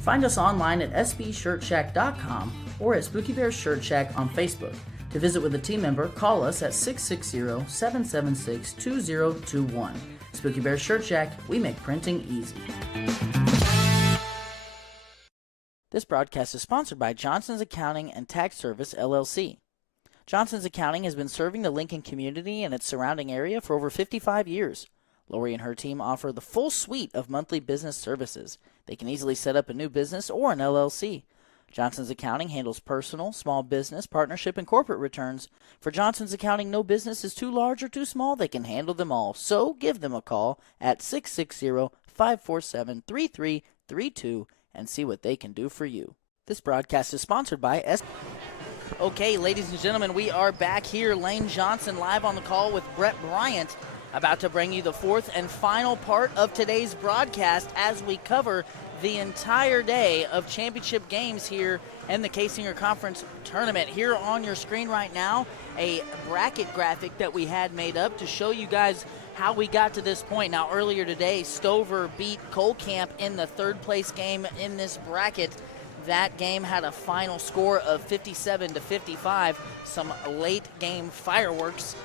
Find us online at sbshirtshack.com or at Spooky Bear Shirt Shack on Facebook. To visit with a team member, call us at 660-776-2021. Spooky Bear Shirt Shack, we make printing easy. This broadcast is sponsored by Johnson's Accounting and Tax Service, LLC. Johnson's Accounting has been serving the Lincoln community and its surrounding area for over 55 years. Lori and her team offer the full suite of monthly business services. They can easily set up a new business or an LLC. Johnson's Accounting handles personal, small business, partnership, and corporate returns. For Johnson's Accounting, no business is too large or too small. They can handle them all. So give them a call at 660-547-3332 and see what they can do for you. This broadcast is sponsored by Okay, ladies and gentlemen, we are back here. Lane Johnson live on the call with Brett Bryant, about to bring you the fourth and final part of today's broadcast as we cover the entire day of championship games here in the Kaysinger Conference Tournament. Here on your screen right now, a bracket graphic that we had made up to show you guys how we got to this point. Now, earlier today, Stover beat Colcamp in the third-place game in this bracket. That game had a final score of 57-55. Some late-game fireworks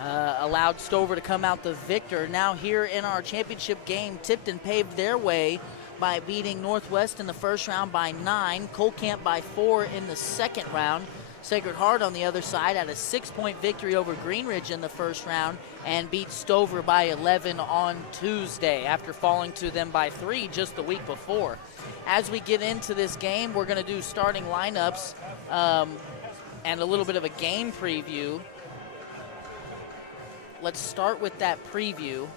allowed Stover to come out the victor. Now here in our championship game, Tipton paved their way by beating Northwest in the first round by 9, Colcamp by 4 in the second round. Sacred Heart on the other side had a 6-point victory over Greenridge in the first round and beat Stover by 11 on Tuesday after falling to them by 3 just the week before. As we get into this game, we're going to do starting lineups and a little bit of a game preview. Let's start with that preview.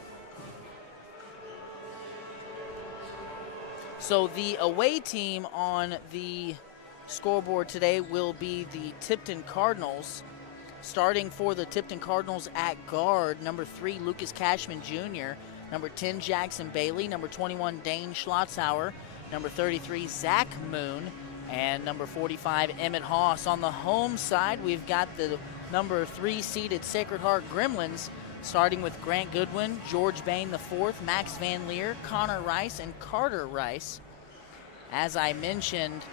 So the away team on the scoreboard today will be the Tipton Cardinals. Starting for the Tipton Cardinals at guard, number 3, Lucas Cashman Jr., number 10, Jackson Bailey, number 21, Dane Schlotzauer, number 33, Zach Moon, and number 45, Emmett Haas. On the home side, we've got the number 3 seeded Sacred Heart Gremlins, starting with Grant Goodwin, George Bain IV, Max Van Leer, Connor Rice, and Carter Rice. As I mentioned,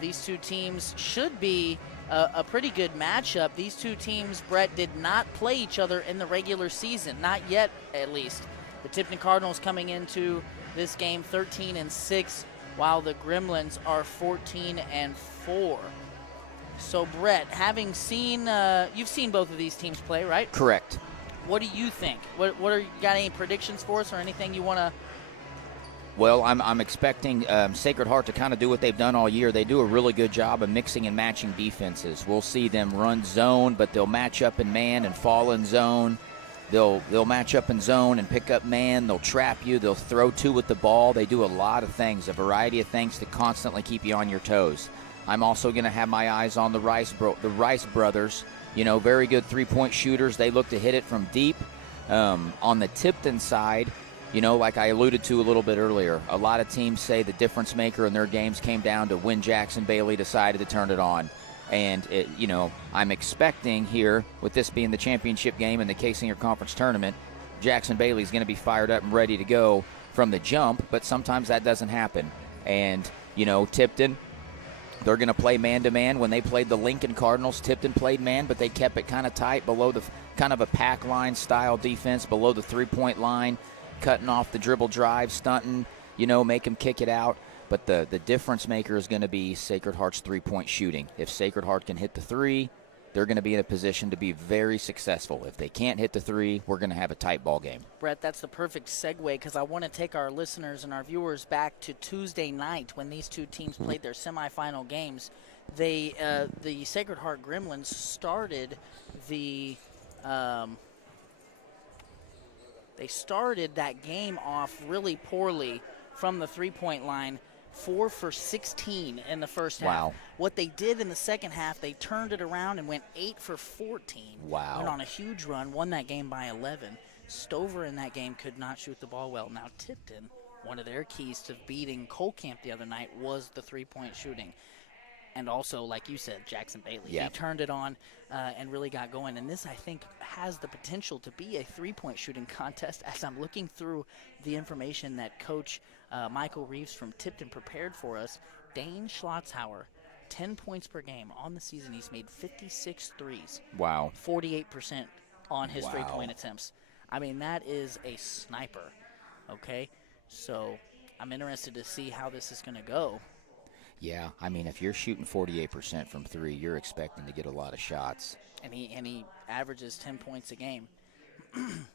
These two teams should be a pretty good matchup. These two teams, Brett, did not play each other in the regular season, not yet at least. The Tipton Cardinals coming into this game 13-6, while the Gremlins are 14-4. So, Brett, having seen, you've seen both of these teams play, right? Correct. What do you think? What are you got any predictions for us or anything you want to? Well, I'm expecting Sacred Heart to kind of do what they've done all year. They do a really good job of mixing and matching defenses. We'll see them run zone, but they'll match up in man and fall in zone. They'll match up in zone and pick up man. They'll trap you. They'll throw two with the ball. They do a lot of things, a variety of things to constantly keep you on your toes. I'm also going to have my eyes on the Rice brothers. You know, very good three-point shooters. They look to hit it from deep. On the Tipton side, you know, like I alluded to a little bit earlier, a lot of teams say the difference maker in their games came down to when Jackson Bailey decided to turn it on. And, you know, I'm expecting here, with this being the championship game in the Kaysinger Conference Tournament, Jackson Bailey's going to be fired up and ready to go from the jump, but sometimes that doesn't happen. And, you know, Tipton, they're going to play man-to-man. When they played the Lincoln Cardinals, Tipton played man, but they kept it kind of tight below the kind of a pack line style defense, below the three-point line, cutting off the dribble drive, stunting, you know, make them kick it out. But the difference maker is going to be Sacred Heart's three-point shooting. If Sacred Heart can hit the three, they're going to be in a position to be very successful. If they can't hit the three, we're going to have a tight ball game. Brett, that's the perfect segue because I want to take our listeners and our viewers back to Tuesday night when these two teams played their semifinal games. The Sacred Heart Gremlins started they started that game off really poorly from the three-point line, 4 for 16 in the first half. Wow. What they did in the second half, they turned it around and went 8 for 14. Wow. Went on a huge run, won that game by 11. Stover in that game could not shoot the ball well. Now Tipton, one of their keys to beating Colcamp the other night was the three-point shooting. And also, like you said, Jackson Bailey. Yeah. He turned it on and really got going. And this, I think, has the potential to be a three-point shooting contest. As I'm looking through the information that Coach Michael Reeves from Tipton prepared for us, Dane Schlotzhauer, 10 points per game on the season. He's made 56 threes. Wow. 48% on his Wow. three-point attempts. I mean, that is a sniper, okay? So I'm interested to see how this is going to go. Yeah, I mean, if you're shooting 48% from three, you're expecting to get a lot of shots. And he averages 10 points a game.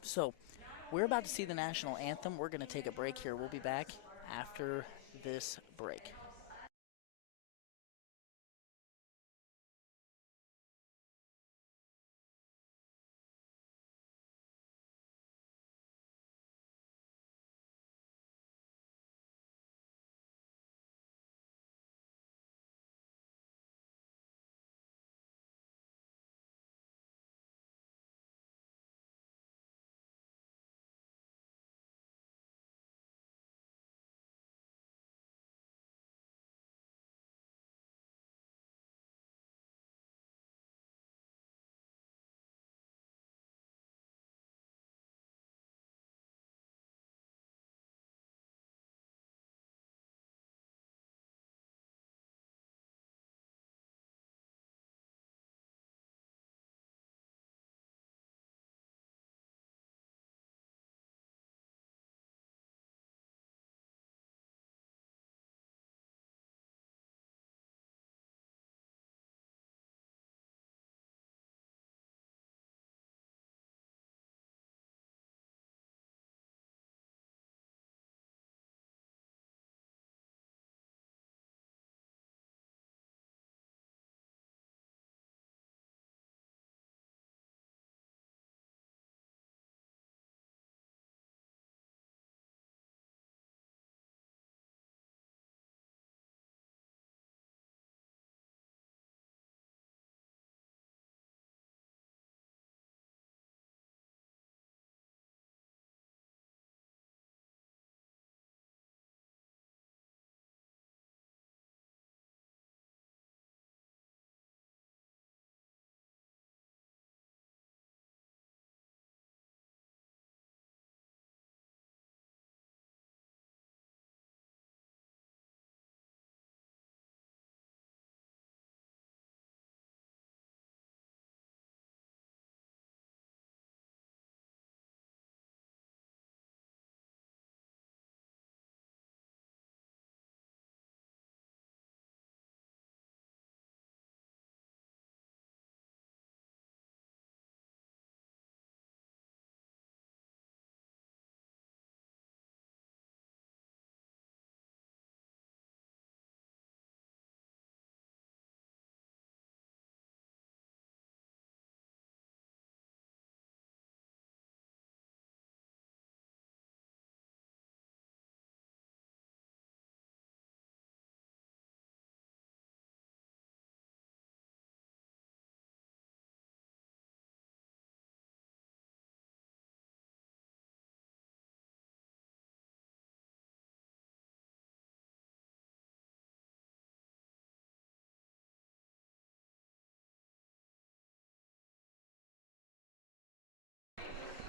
So we're about to see the national anthem. We're going to take a break here. We'll be back after this break.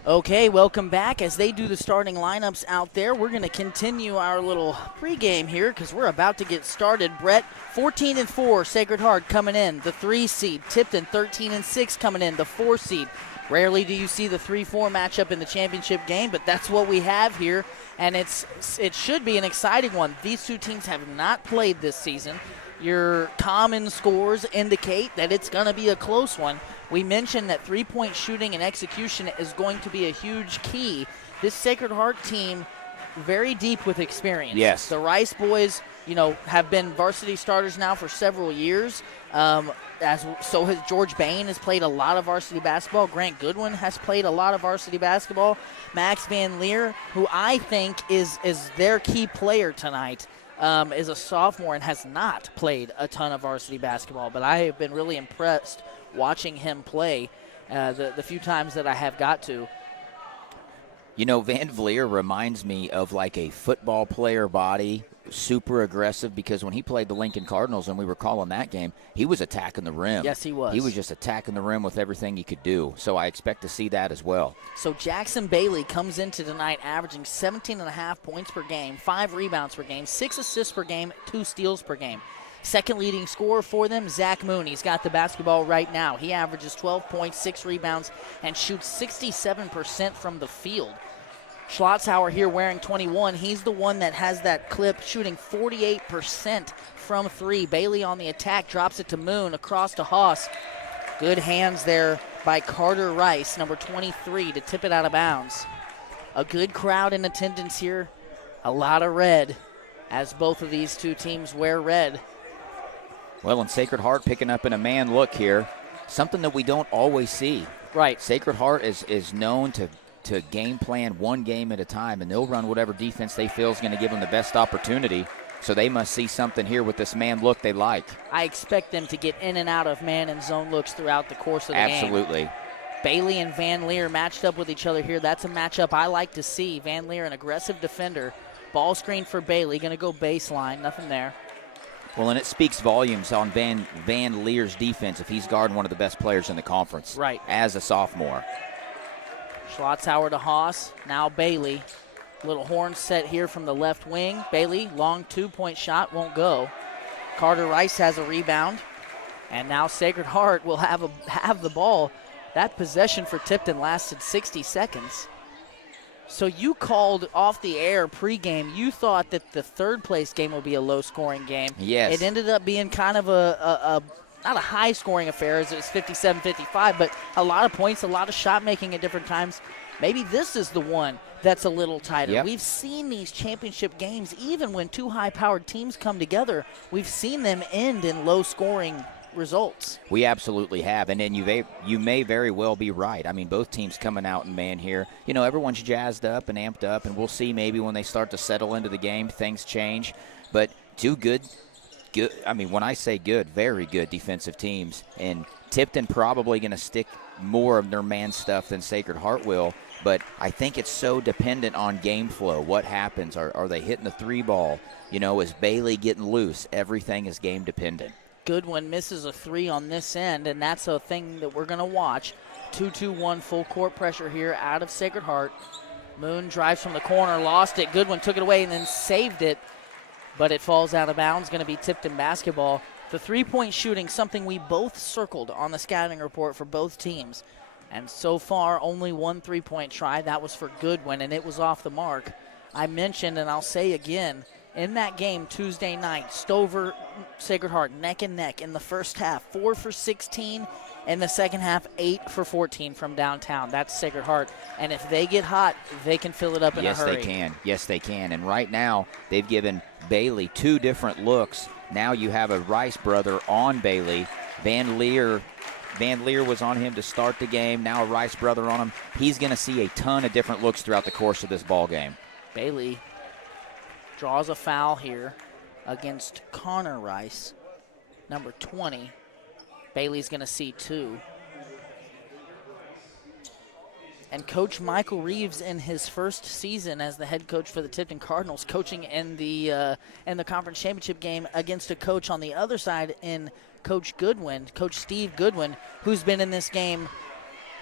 Okay, welcome back. As they do the starting lineups out there, we're going to continue our little pregame here because we're about to get started. Brett, 14-4, Sacred Heart coming in, the 3 seed. Tipton, 13-6 coming in, the 4 seed. Rarely do you see the 3-4 matchup in the championship game, but that's what we have here, and it should be an exciting one. These two teams have not played this season. Your common scores indicate that it's going to be a close one. We mentioned that three-point shooting and execution is going to be a huge key. This Sacred Heart team, very deep with experience. Yes. The Rice boys, have been varsity starters now for several years. So has George Bain has played a lot of varsity basketball. Grant Goodwin has played a lot of varsity basketball. Max Van Leer, who I think is their key player tonight, is a sophomore and has not played a ton of varsity basketball. But I have been really impressed watching him play the few times that I have got to. Van Vlier reminds me of like a football player body, super aggressive, because when he played the Lincoln Cardinals and we were calling that game, he was attacking the rim. Yes, he was. He was just attacking the rim with everything he could do. So I expect to see that as well. So Jackson Bailey comes into tonight averaging 17.5 points per game, 5 rebounds per game, 6 assists per game, 2 steals per game. Second leading scorer for them, Zach Moon. He's got the basketball right now. He averages 12 points, 6 rebounds, and shoots 67% from the field. Schlotzhauer here wearing 21. He's the one that has that clip, shooting 48% from 3. Bailey on the attack, drops it to Moon, across to Haas. Good hands there by Carter Rice, number 23, to tip it out of bounds. A good crowd in attendance here. A lot of red, as both of these two teams wear red. Well, and Sacred Heart picking up in a man look here, something that we don't always see. Right. Sacred Heart is known to game plan one game at a time, and they'll run whatever defense they feel is going to give them the best opportunity. So they must see something here with this man look they like. I expect them to get in and out of man and zone looks throughout the course of the game. Absolutely. Bailey and Van Leer matched up with each other here. That's a matchup I like to see. Van Leer, an aggressive defender. Ball screen for Bailey. Going to go baseline. Nothing there. Well, and it speaks volumes on Van Leer's defense if he's guarding one of the best players in the conference. Right. As a sophomore. Schlotzhauer to Haas. Now Bailey. Little horn set here from the left wing. Bailey, long 2-point shot, won't go. Carter Rice has a rebound. And now Sacred Heart will have the ball. That possession for Tipton lasted 60 seconds. So you called off the air pregame. You thought that the third place game will be a low-scoring game. Yes. It ended up being kind of a not a high-scoring affair as it was 57-55, but a lot of points, a lot of shot making at different times. Maybe this is the one that's a little tighter. Yep. We've seen these championship games, even when two high-powered teams come together, we've seen them end in low-scoring results. We absolutely have, and then you may very well be right. I mean, both teams coming out in man here. Everyone's jazzed up and amped up, and we'll see maybe when they start to settle into the game, things change. But two good, I mean, when I say good, very good defensive teams, and Tipton probably going to stick more of their man stuff than Sacred Heart will. But I think it's so dependent on game flow. What happens? Are they hitting the 3 ball? Is Bailey getting loose? Everything is game dependent. Goodwin misses a 3 on this end, and that's a thing that we're going to watch. 2-2-1 full court pressure here out of Sacred Heart. Moon drives from the corner, lost it. Goodwin took it away and then saved it, but it falls out of bounds, going to be Tipton basketball. The 3-point shooting, something we both circled on the scouting report for both teams. And so far, only one 3-point try. That was for Goodwin, and it was off the mark. I mentioned, and I'll say again, in that game Tuesday night, Stover, Sacred Heart, neck and neck in the first half. 4 for 16. In the second half, 8 for 14 from downtown. That's Sacred Heart. And if they get hot, they can fill it up in a hurry. Yes, they can. Yes, they can. And right now, they've given Bailey 2 different looks. Now you have a Rice brother on Bailey. Van Leer was on him to start the game. Now a Rice brother on him. He's going to see a ton of different looks throughout the course of this ball game. Bailey draws a foul here against Connor Rice, number 20. Bailey's going to see 2. And Coach Michael Reeves, in his first season as the head coach for the Tipton Cardinals, coaching in the conference championship game against a coach on the other side in Coach Goodwin, Coach Steve Goodwin, who's been in this game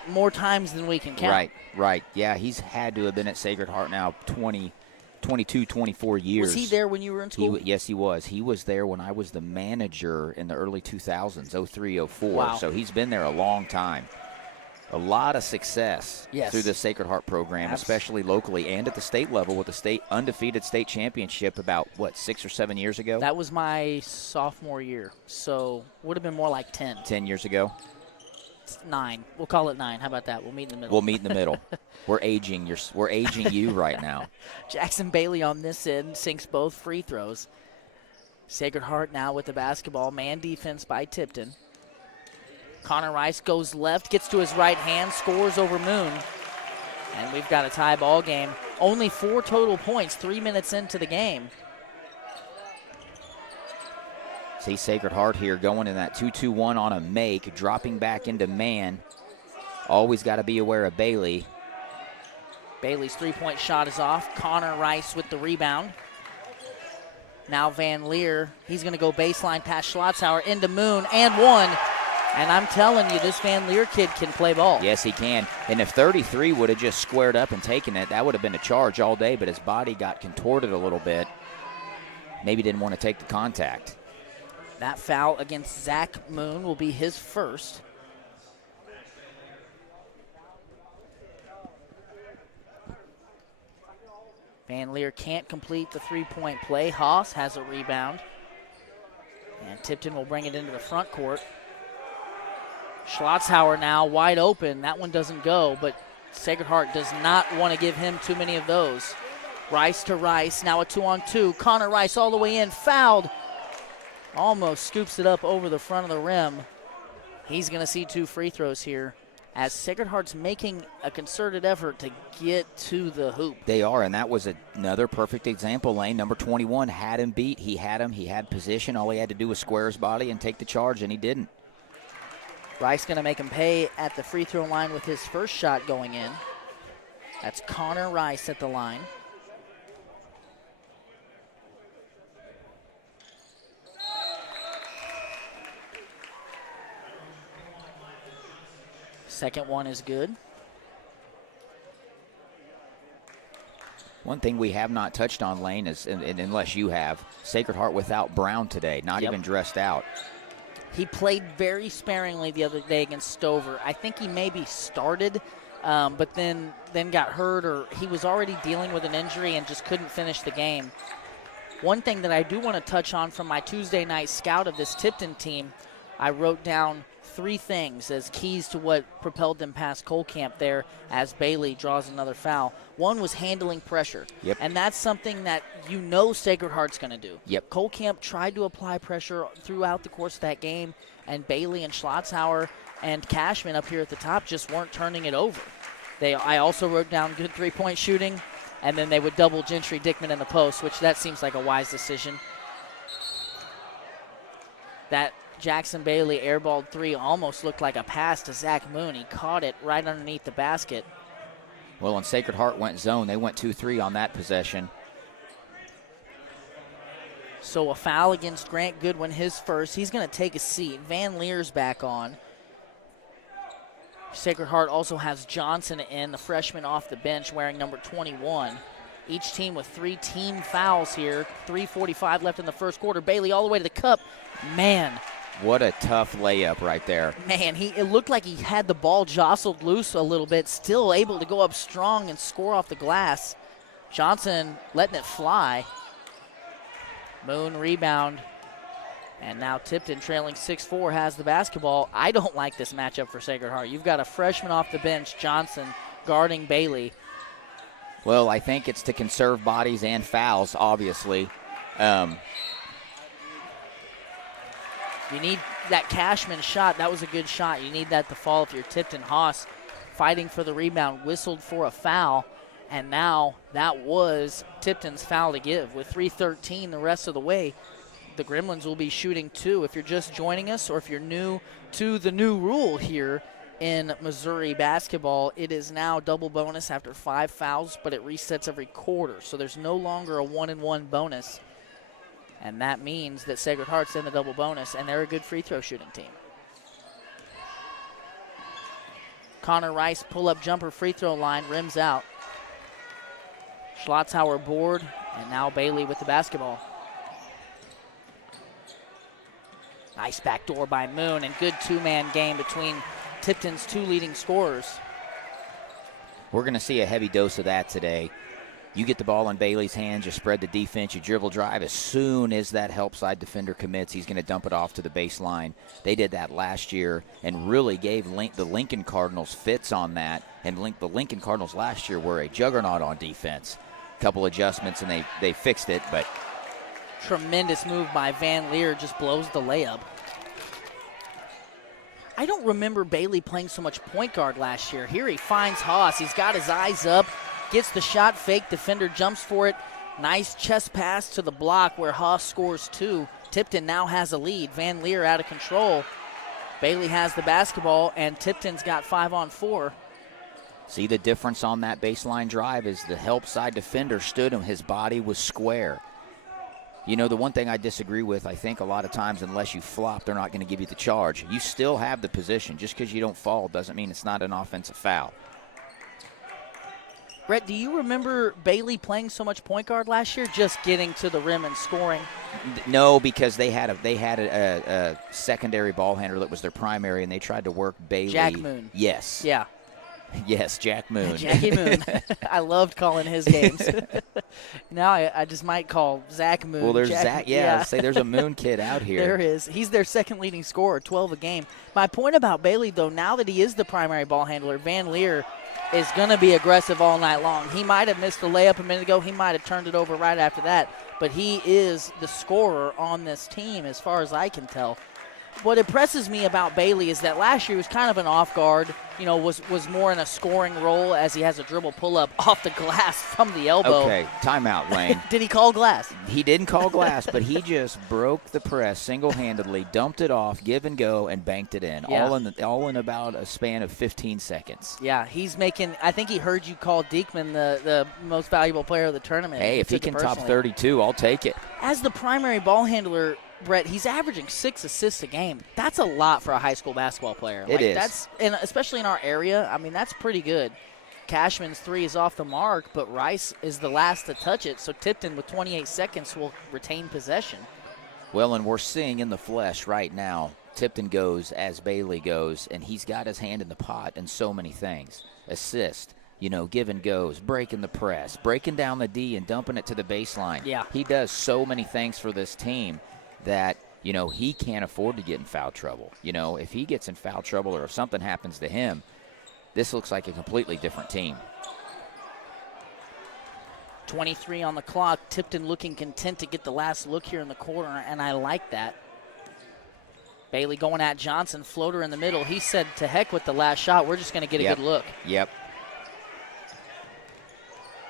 more times than we can count. Right. Yeah, he's had to have been at Sacred Heart now 22, 24 years. Was he there when you were in school? Yes, he was. He was there when I was the manager in the early 2000s, 03, 04. Wow. So he's been there a long time. A lot of success Yes. through the Sacred Heart program, especially locally and at the state level with the undefeated state championship about, 6 or 7 years ago? That was my sophomore year, so would have been more like 10. 10 years ago? 9. We'll call it 9. How about that? We'll meet in the middle. We'll meet in the middle. We're aging you right now. Jackson Bailey on this end sinks both free throws. Sacred Heart now with the basketball. Man defense by Tipton. Connor Rice goes left, gets to his right hand, scores over Moon. And we've got a tie ball game. Only 4 total points, 3 minutes into the game. See Sacred Heart here going in that 2-2-1 on a make, dropping back into man. Always got to be aware of Bailey. Bailey's three-point shot is off. Connor Rice with the rebound. Now Van Leer, he's going to go baseline past Schlotzhauer into Moon and one. And I'm telling you, this Van Leer kid can play ball. Yes, he can. And if 33 would have just squared up and taken it, that would have been a charge all day, but his body got contorted a little bit. Maybe didn't want to take the contact. That foul against Zach Moon will be his first. Van Leer can't complete the three-point play. Haas has a rebound. And Tipton will bring it into the front court. Schlotzhauer now wide open. That one doesn't go, but Sacred Heart does not want to give him too many of those. Rice to Rice, now a 2-on-2. Connor Rice all the way in, fouled. Almost scoops it up over the front of the rim. He's going to see 2 free throws here as Sacred Heart's making a concerted effort to get to the hoop. They are, and that was another perfect example. Lane, number 21, had him beat. He had position. All he had to do was square his body and take the charge, and he didn't. Rice going to make him pay at the free throw line with his first shot going in. That's Connor Rice at the line. Second one is good. One thing we have not touched on, Lane, is, and unless you have, Sacred Heart without Brown today, not even dressed out. He played very sparingly the other day against Stover. I think he maybe started, but then got hurt, or he was already dealing with an injury and just couldn't finish the game. One thing that I do want to touch on from my Tuesday night scout of this Tipton team, I wrote down 3 things as keys to what propelled them past Colcamp there as Bailey draws another foul. One was handling pressure. Yep. And that's something that you know Sacred Heart's going to do. Yep. Colcamp tried to apply pressure throughout the course of that game, and Bailey and Schlotzhauer and Cashman up here at the top just weren't turning it over. I also wrote down good three-point shooting, and then they would double Gentry Dickman in the post, which that seems like a wise decision. That Jackson Bailey airballed 3 almost looked like a pass to Zach Moon. He caught it right underneath the basket. Well, when Sacred Heart went zone, they went 2-3 on that possession. So a foul against Grant Goodwin, his first. He's going to take a seat. Van Leer's back on. Sacred Heart also has Johnson in, the freshman off the bench, wearing number 21. Each team with 3 team fouls here. 3:45 left in the first quarter. Bailey all the way to the cup. Man. What a tough layup right there. Man, it looked like he had the ball jostled loose a little bit, still able to go up strong and score off the glass. Johnson letting it fly. Moon rebound. And now Tipton, trailing 6-4, has the basketball. I don't like this matchup for Sacred Heart. You've got a freshman off the bench, Johnson, guarding Bailey. Well, I think it's to conserve bodies and fouls, obviously. You need that Cashman shot. That was a good shot. You need that to fall if you're Tipton. Haas fighting for the rebound, whistled for a foul, and now that was Tipton's foul to give. With 3:13 the rest of the way, the Gremlins will be shooting 2. If you're just joining us or if you're new to the new rule here in Missouri basketball, it is now double bonus after 5 fouls, but it resets every quarter. So there's no longer a 1-and-1 bonus. And that means that Sacred Heart's in the double bonus, and they're a good free throw shooting team. Connor Rice pull-up jumper free throw line, rims out. Schlotzhauer board, and now Bailey with the basketball. Nice backdoor by Moon, and good two-man game between Tipton's two leading scorers. We're going to see a heavy dose of that today. You get the ball in Bailey's hands, you spread the defense, you dribble drive. As soon as that help side defender commits, he's going to dump it off to the baseline. They did that last year and really gave the Lincoln Cardinals fits on that. And the Lincoln Cardinals last year were a juggernaut on defense. Couple adjustments and they fixed it, but tremendous move by Van Leer, just blows the layup. I don't remember Bailey playing so much point guard last year. Here he finds Haas. He's got his eyes up, gets the shot fake. Defender jumps for it. Nice chest pass to the block where Haas scores 2. Tipton now has a lead. Van Leer out of control. Bailey has the basketball, and Tipton's got 5 on 4. See the difference on that baseline drive is the help side defender stood him. His body was square. You know, the one thing I disagree with, I think a lot of times unless you flop, they're not going to give you the charge. You still have the position. Just because you don't fall doesn't mean it's not an offensive foul. Brett, do you remember Bailey playing so much point guard last year, just getting to the rim and scoring? No, because they had a secondary ball handler that was their primary, and they tried to work Bailey. Jack Moon. Yes. Yeah. Yes, Jack Moon. Jackie Moon. I loved calling his games. Now I just might call Zach Moon. Well, there's Jack, Zach. Yeah, say there's a Moon kid out here. There is. He's their second leading scorer, 12 a game. My point about Bailey, though, now that he is the primary ball handler, Van Leer is going to be aggressive all night long. He might have missed the layup a minute ago. He might have turned it over right after that. But he is the scorer on this team as far as I can tell. What impresses me about Bailey is that last year he was kind of an off guard, was more in a scoring role as he has a dribble pull-up off the glass from the elbow. Okay, timeout, Lane. Did he call glass? He didn't call glass, but he just broke the press single-handedly, dumped it off, give and go, and banked it in, Yeah. all in about a span of 15 seconds. Yeah, he's making – I think he heard you call Diekman the most valuable player of the tournament. Hey, if he can top 32, I'll take it. As the primary ball handler – Brett, he's averaging 6 assists a game. That's a lot for a high school basketball player. It is. That's, and especially in our area, I mean, that's pretty good. Cashman's 3 is off the mark, but Rice is the last to touch it, so Tipton with 28 seconds will retain possession. Well, and we're seeing in the flesh right now, Tipton goes as Bailey goes, and he's got his hand in the pot in so many things. Assist, give and goes, breaking the press, breaking down the D and dumping it to the baseline. Yeah. He does so many things for this team that, he can't afford to get in foul trouble. If he gets in foul trouble or if something happens to him, this looks like a completely different team. 23 on the clock. Tipton looking content to get the last look here in the corner, and I like that. Bailey going at Johnson, floater in the middle. He said, to heck with the last shot. We're just going to get a good look. Yep.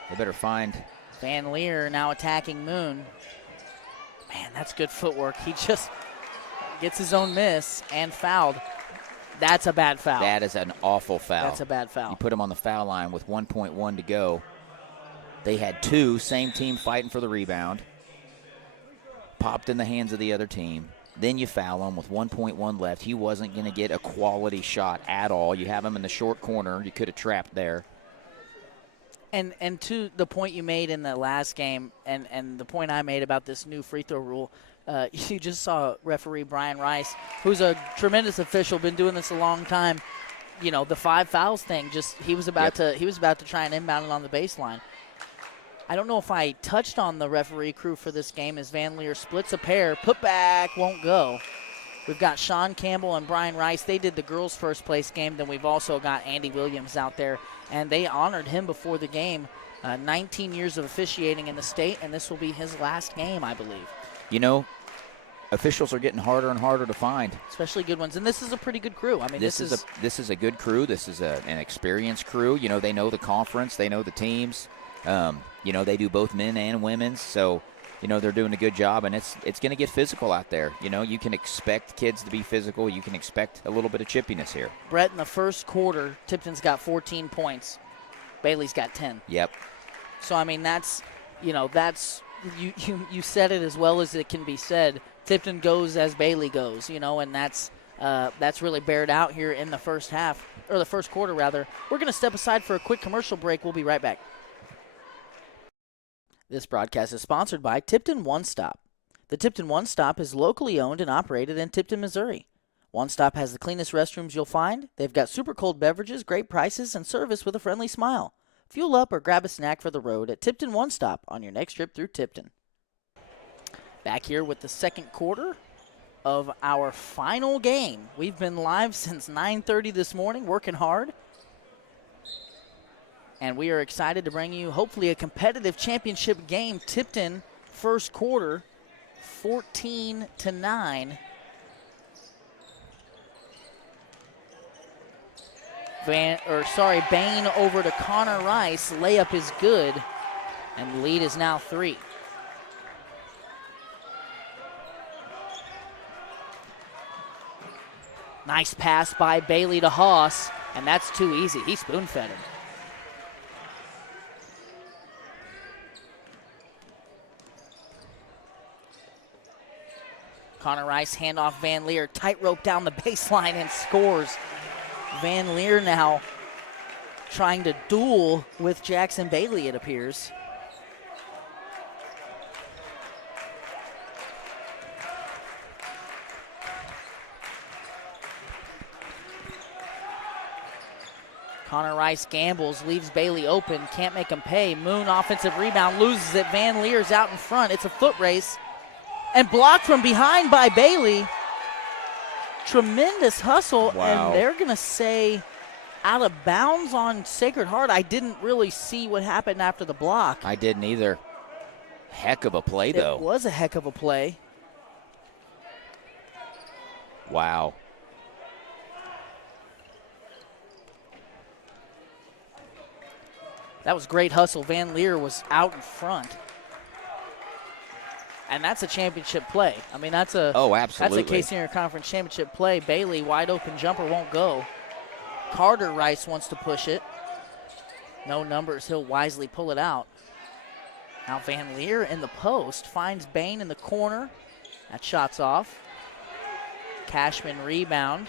They better find. Van Leer now attacking Moon. Man, that's good footwork. He just gets his own miss and fouled. That's a bad foul. That is an awful foul. That's a bad foul. You put him on the foul line with 1.1 to go. They had 2, same team fighting for the rebound. Popped in the hands of the other team. Then you foul him with 1.1 left. He wasn't going to get a quality shot at all. You have him in the short corner. You could have trapped there. And to the point you made in the last game and the point I made about this new free throw rule, you just saw referee Brian Rice, who's a tremendous official, been doing this a long time. The 5 fouls thing, he was about to try and inbound it on the baseline. I don't know if I touched on the referee crew for this game as Van Leer splits a pair, put back, won't go. We've got Sean Campbell and Brian Rice. They did the girls' first place game. Then we've also got Andy Williams out there, and they honored him before the game. 19 years of officiating in the state, and this will be his last game, I believe. Officials are getting harder and harder to find. Especially good ones, and this is a pretty good crew. I mean, this is a good crew. This is an experienced crew. They know the conference. They know the teams. They do both men and women's, so they're doing a good job, and it's going to get physical out there. You can expect kids to be physical. You can expect a little bit of chippiness here. Brett, in the first quarter, Tipton's got 14 points. Bailey's got 10. Yep. So, I mean, that's you said it as well as it can be said. Tipton goes as Bailey goes, and that's really bared out here in the first half. or the first quarter rather. We're going to step aside for a quick commercial break. We'll be right back. This broadcast is sponsored by Tipton One Stop. The Tipton One Stop is locally owned and operated in Tipton, Missouri. One Stop has the cleanest restrooms you'll find. They've got super cold beverages, great prices, and service with a friendly smile. Fuel up or grab a snack for the road at Tipton One Stop on your next trip through Tipton. Back here with the second quarter of our final game. We've been live since 9:30 this morning, working hard. And we are excited to bring you hopefully a competitive championship game. Tipton, first quarter, 14-9. Bain over to Connor Rice. Layup is good, and the lead is now 3. Nice pass by Bailey to Haas, and that's too easy. He spoon-fed him. Connor Rice, handoff Van Leer, tightrope down the baseline and scores. Van Leer now trying to duel with Jackson Bailey, it appears. Connor Rice gambles, leaves Bailey open, can't make him pay. Moon offensive rebound, loses it. Van Leer's out in front. It's a foot race. And blocked from behind by Bailey. Tremendous hustle, Wow. And they're going to say out of bounds on Sacred Heart. I didn't really see what happened after the block. I didn't either. Heck of a play, though. It was a heck of a play. Wow. That was great hustle. Van Leer was out in front. And that's a championship play. I mean, that's a absolutely. That's a Kaysinger Conference championship play. Bailey, wide open jumper, won't go. Carter Rice wants to push it. No numbers. He'll wisely pull it out. Now Van Leer in the post finds Bain in the corner. That shot's off. Cashman rebound.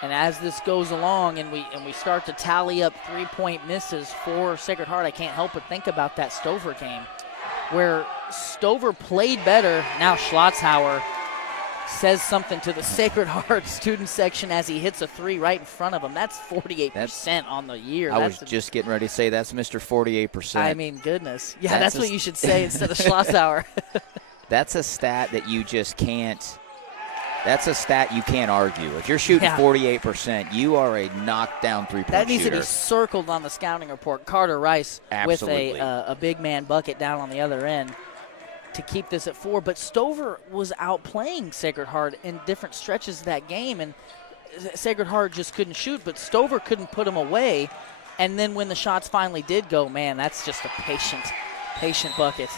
And as this goes along and we start to tally up three-point misses for Sacred Heart, I can't help but think about that Stover game where Stover played better. Now Schlotzhauer says something to the Sacred Heart student section as he hits a three right in front of him. That's 48% on the year. I was just getting ready to say that's Mr. 48%. I mean, goodness. Yeah, that's what you should say instead of Schlotzhauer. That's a stat that you just can't. That's a stat you can't argue. If you're shooting 48%, you are a knockdown three-point shooter. That needs to be circled on the scouting report. Carter Rice Absolutely. with a big man bucket down on the other end to keep this at 4. But Stover was outplaying Sacred Heart in different stretches of that game, and Sacred Heart just couldn't shoot, but Stover couldn't put him away. And then when the shots finally did go, man, that's just a patient bucket.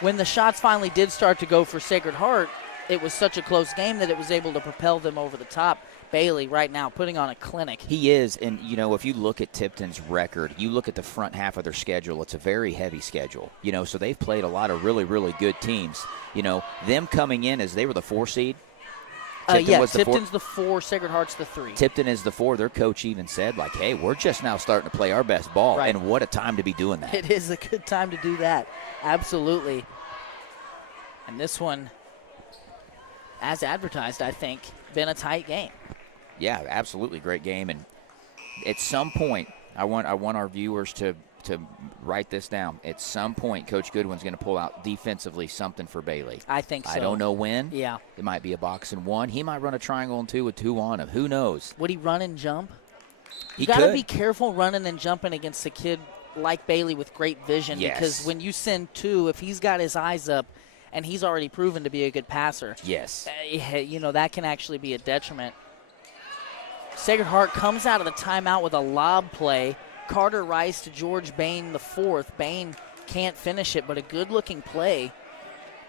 When the shots finally did start to go for Sacred Heart, it was such a close game that it was able to propel them over the top. Bailey right now putting on a clinic. He is, and, you know, if you look at Tipton's record, you look at the front half of their schedule, it's a very heavy schedule. You know, so they've played a lot of really, really good teams. You know, them coming in as they were the 4 seed. Tipton's the 4, Sacred Heart's the 3. Tipton is the 4. Their coach even said, like, hey, we're just now starting to play our best ball, right. And what a time to be doing that. It is a good time to do that, absolutely. And this one, as advertised, I think, been a tight game. Yeah, absolutely great game. And at some point, I want our viewers to write this down. At some point, Coach Goodwin's going to pull out defensively something for Bailey. I think so. I don't know when. Yeah. It might be a box and 1. He might run a triangle and 2 with 2 on him. Who knows? Would he run and jump? He You got to could. be careful running and jumping against a kid like Bailey with great vision. Yes. Because when you send 2, if he's got his eyes up, and he's already proven to be a good passer. Yes. You know, that can actually be a detriment. Sacred Heart comes out of the timeout with a lob play. Carter Rice to George Bain, the 4th. Bain can't finish it, but a good-looking play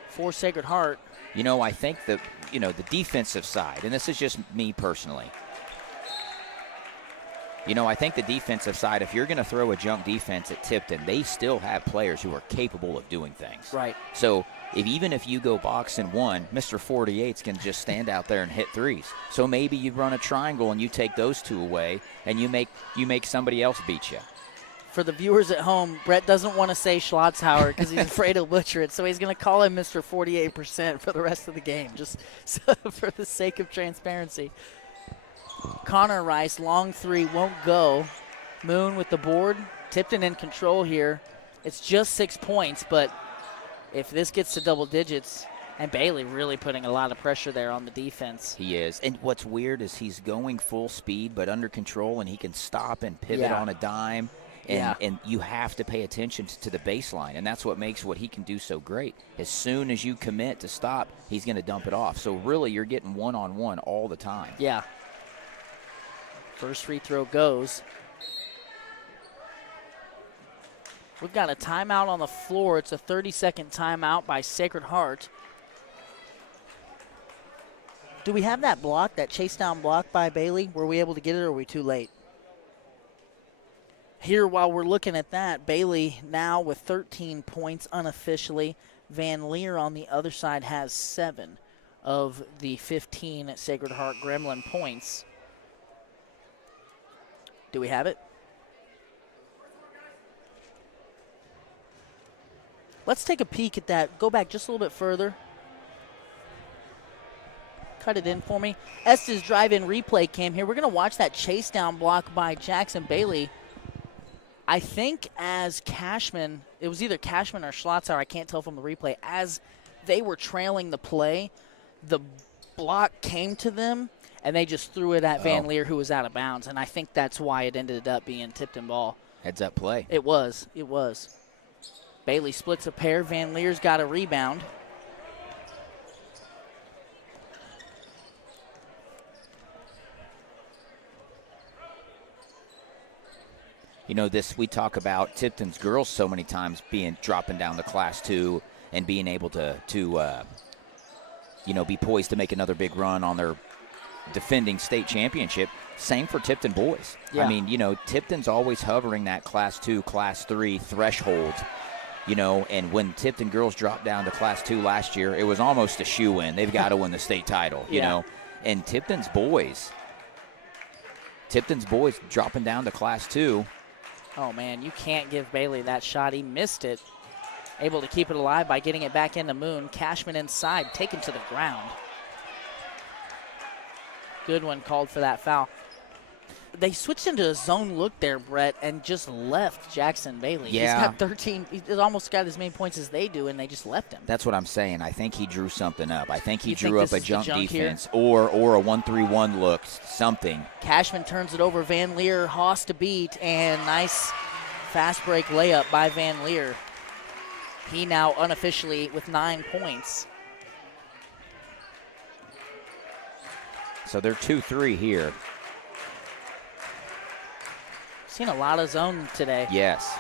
for Sacred Heart. You know, I think the defensive side, and this is just me personally, You know, I think the defensive side, if you're going to throw a junk defense at Tipton, they still have players who are capable of doing things. Right. So even if you go box and one, Mr. 48's can just stand out there and hit threes. So maybe you run a triangle and you take those two away, and you make somebody else beat you. For the viewers at home, Brett doesn't want to say Schlotzhauer because he's afraid to butcher it, so he's going to call him Mr. 48% for the rest of the game, just so for the sake of transparency. Connor Rice, long three, won't go. Moon with the board. Tipton in control here. It's just 6 points, but if this gets to double digits, and Bailey really putting a lot of pressure there on the defense. He is. And what's weird is he's going full speed but under control, and he can stop and pivot on a dime. And you have to pay attention to the baseline, and that's what makes what he can do so great. As soon as you commit to stop, he's going to dump it off. So really you're getting one-on-one all the time. Yeah. First free throw goes. We've got a timeout on the floor. It's a 30-second timeout by Sacred Heart. Do we have that block, that chase down block by Bailey? Were we able to get it, or were we too late? Here, while we're looking at that, Bailey now with 13 points unofficially. Van Leer on the other side has 7 of the 15 at Sacred Heart Gremlin points. Do we have it? Let's take a peek at that. Go back just a little bit further. Cut it in for me. Estes drive-in replay cam here. We're going to watch that chase down block by Jackson Bailey. I think as Cashman, it was either Cashman or Schlotzhauer, I can't tell from the replay, as they were trailing the play, the block came to them, and they just threw it at Van Leer, who was out of bounds. And I think that's why it ended up being Tipton ball. Heads up play. It was. It was. Bailey splits a pair. Van Leer's got a rebound. You know, we talk about Tipton's girls so many times dropping down to Class 2 and being able to be poised to make another big run on their defending state championship. Same for Tipton boys. Yeah. I mean, Tipton's always hovering that Class 2, Class 3 threshold, and when Tipton girls dropped down to Class 2 last year, it was almost a shoe-in. They've got to win the state title, you know. And Tipton's boys dropping down to Class 2. Oh, man, you can't give Bailey that shot. He missed it. Able to keep it alive by getting it back into Moon. Cashman inside, taken to the ground. Good one called for that foul. They switched into a zone look there, Brett, and just left Jackson Bailey. Yeah. He's got 13. He's almost got as many points as they do, and they just left him. That's what I'm saying. I think he drew something up. I think he You drew think up a this is the junk junk defense or a 1-3-1 look, something. Cashman turns it over. Van Leer, Haas to beat, and nice fast break layup by Van Leer. He now unofficially with 9 points. So they're 2-3 here. Seen a lot of zone today. Yes.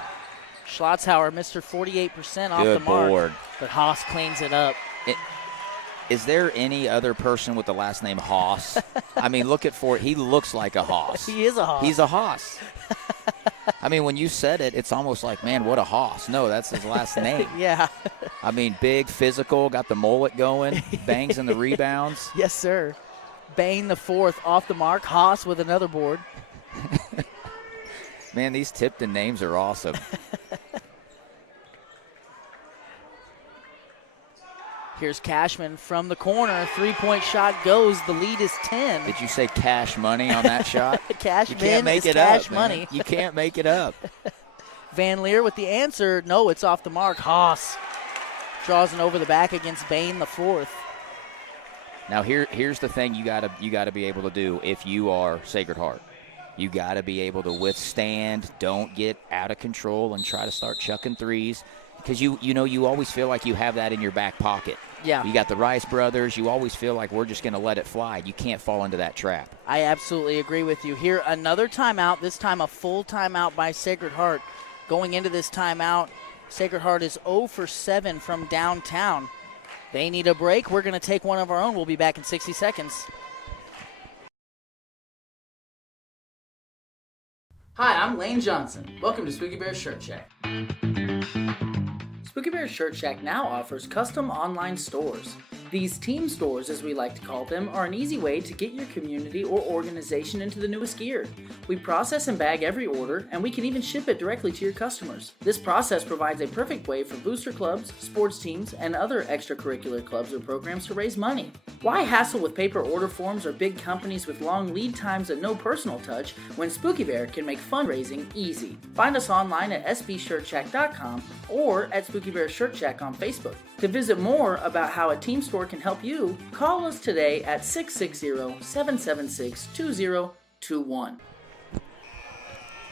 Schlotzhauer, Mr. 48% off the Good mark. board. But Haas cleans it up. Is there any other person with the last name Haas? I mean, look at Ford. He looks like a Haas. He is a Haas. He's a Haas. I mean, when you said it, it's almost like, man, what a Haas. No, that's his last name. Yeah. I mean, big, physical, got the mullet going, bangs in the rebounds. Yes, sir. Bain the fourth off the mark. Haas with another board. Man, these Tipton names are awesome. Here's Cashman from the corner. Three-point shot goes. The lead is 10. Did you say cash money on that shot? Cashman You can't make is it cash up, money. man. You can't make it up. Van Leer with the answer. No, it's off the mark. Haas draws an over the back against Bain the fourth. Now here's the thing you gotta be able to do if you are Sacred Heart. You got to be able to withstand, don't get out of control and try to start chucking threes because you always feel like you have that in your back pocket. Yeah. You got the Rice brothers. You always feel like we're just going to let it fly. You can't fall into that trap. I absolutely agree with you. Here, another timeout, this time a full timeout by Sacred Heart. Going into this timeout, Sacred Heart is 0 for 7 from downtown. They need a break. We're going to take one of our own. We'll be back in 60 seconds. Hi, I'm Lane Johnson. Welcome to Spooky Bear Shirt Shack. Spooky Bear Shirt Shack now offers custom online stores. These team stores, as we like to call them, are an easy way to get your community or organization into the newest gear. We process and bag every order, and we can even ship it directly to your customers. This process provides a perfect way for booster clubs, sports teams, and other extracurricular clubs or programs to raise money. Why hassle with paper order forms or big companies with long lead times and no personal touch when Spooky Bear can make fundraising easy? Find us online at sbshirtshack.com or at Spooky Bear Shirt Shack on Facebook. To visit more about how a team store can help you, call us today at 660-776-2021. I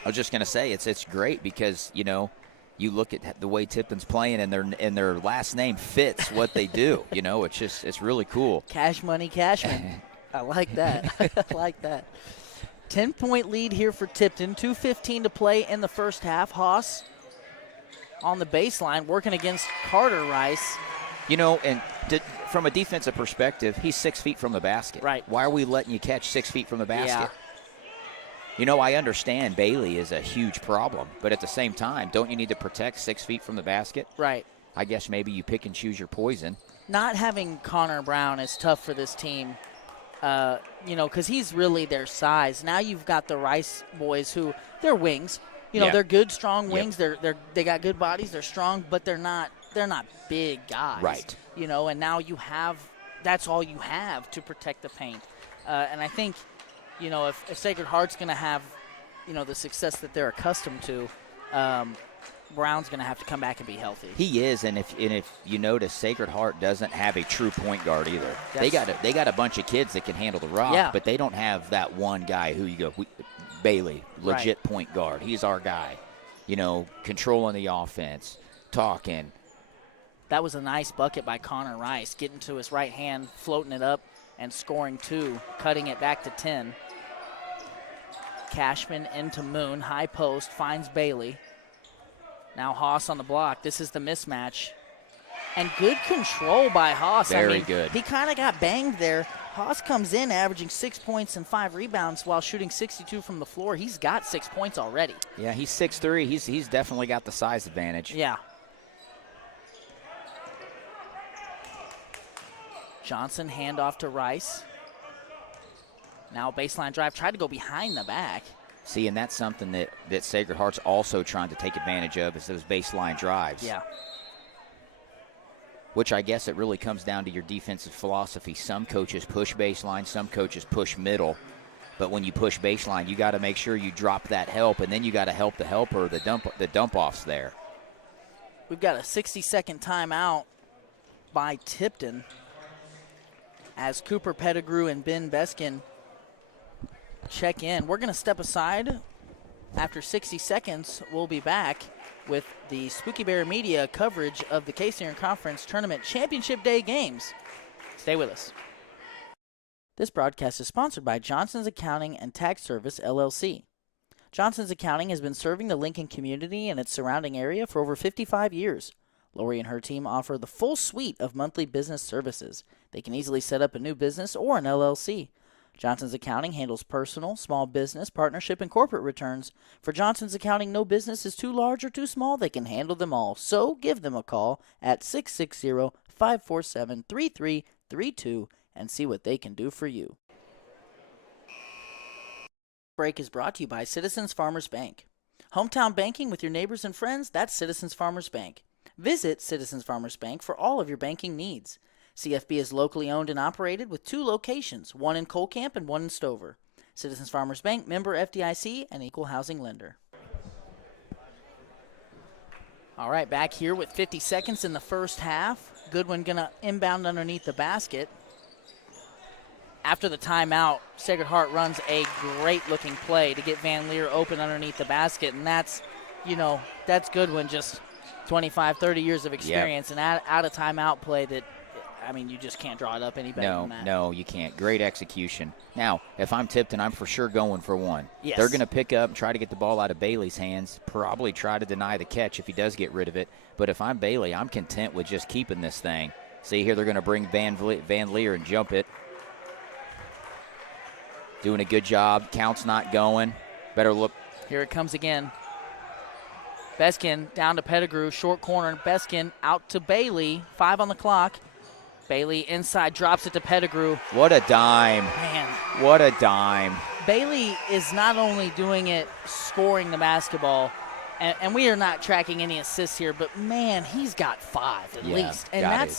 was just going to say it's great because, you know, you look at the way Tipton's playing and their last name fits what they do. You know, it's really cool. Cash money, Cashman. I like that. I like that. 10-point lead here for Tipton. 2:15 to play in the first half. Haas on the baseline working against Carter Rice. You know, and from a defensive perspective, he's 6 feet from the basket. Right. Why are we letting you catch 6 feet from the basket? Yeah. You know, I understand Bailey is a huge problem, but at the same time, don't you need to protect 6 feet from the basket? Right. I guess maybe you pick and choose your poison. Not having Connor Brown is tough for this team, you know, because he's really their size. Now you've got the Rice boys who, they're wings. You know, Yeah. they're good, strong wings. Yep. They got good bodies. They're strong, but they're not big guys. Right. You know, and now that's all you have to protect the paint. And I think, you know, if Sacred Heart's going to have, you know, the success that they're accustomed to, Brown's going to have to come back and be healthy. He is, and if you notice, Sacred Heart doesn't have a true point guard either. They got a bunch of kids that can handle the rock, Yeah. but they don't have that one guy who you go, Bailey, legit Right. point guard. He's our guy. You know, controlling the offense, talking. That was a nice bucket by Connor Rice, getting to his right hand, floating it up, and scoring 2, cutting it back to 10. Cashman into Moon, high post, finds Bailey. Now Haas on the block. This is the mismatch. And good control by Haas. Very good. He kind of got banged there. Haas comes in averaging 6 points and 5 rebounds while shooting 62 from the floor. He's got 6 points already. Yeah, he's 6'3". He's definitely got the size advantage. Yeah. Johnson, handoff to Rice. Now baseline drive, tried to go behind the back. See, and that's something that Sacred Heart's also trying to take advantage of is those baseline drives. Yeah. Which I guess it really comes down to your defensive philosophy. Some coaches push baseline, some coaches push middle. But when you push baseline, you got to make sure you drop that help, and then you got to help the helper, the dump offs there. We've got a 60-second timeout by Tipton as Cooper Pettigrew and Ben Beskin check in. We're going to step aside. After 60 seconds, we'll be back with the Spooky Bear Media coverage of the Kaysinger Conference Tournament Championship Day games. Stay with us. This broadcast is sponsored by Johnson's Accounting and Tax Service, LLC. Johnson's Accounting has been serving the Lincoln community and its surrounding area for over 55 years. Lori and her team offer the full suite of monthly business services. They can easily set up a new business or an LLC. Johnson's Accounting handles personal, small business, partnership, and corporate returns. For Johnson's Accounting, no business is too large or too small. They can handle them all. So give them a call at 660-547-3332 and see what they can do for you. Break is brought to you by Citizens Farmers Bank. Hometown banking with your neighbors and friends, that's Citizens Farmers Bank. Visit Citizens Farmers Bank for all of your banking needs. CFB is locally owned and operated with 2 locations, one in Cole Camp and one in Stover. Citizens Farmers Bank, member FDIC, and equal housing lender. All right, back here with 50 seconds in the first half. Goodwin going to inbound underneath the basket. After the timeout, Sacred Heart runs a great-looking play to get Van Leer open underneath the basket, and that's Goodwin, just 25, 30 years of experience, and out of timeout play that, I mean, you just can't draw it up any better than that. No, you can't. Great execution. Now, if I'm Tipton, I'm for sure going for one. Yes. They're going to pick up and try to get the ball out of Bailey's hands, probably try to deny the catch if he does get rid of it. But if I'm Bailey, I'm content with just keeping this thing. See here, they're going to bring Van Leer and jump it. Doing a good job. Count's not going. Better look. Here it comes again. Beskin down to Pettigrew, short corner. Beskin out to Bailey, 5 on the clock. Bailey inside, drops it to Pettigrew. What a dime. Man. What a dime. Bailey is not only doing it, scoring the basketball, and we are not tracking any assists here, but man, he's got 5 at least. And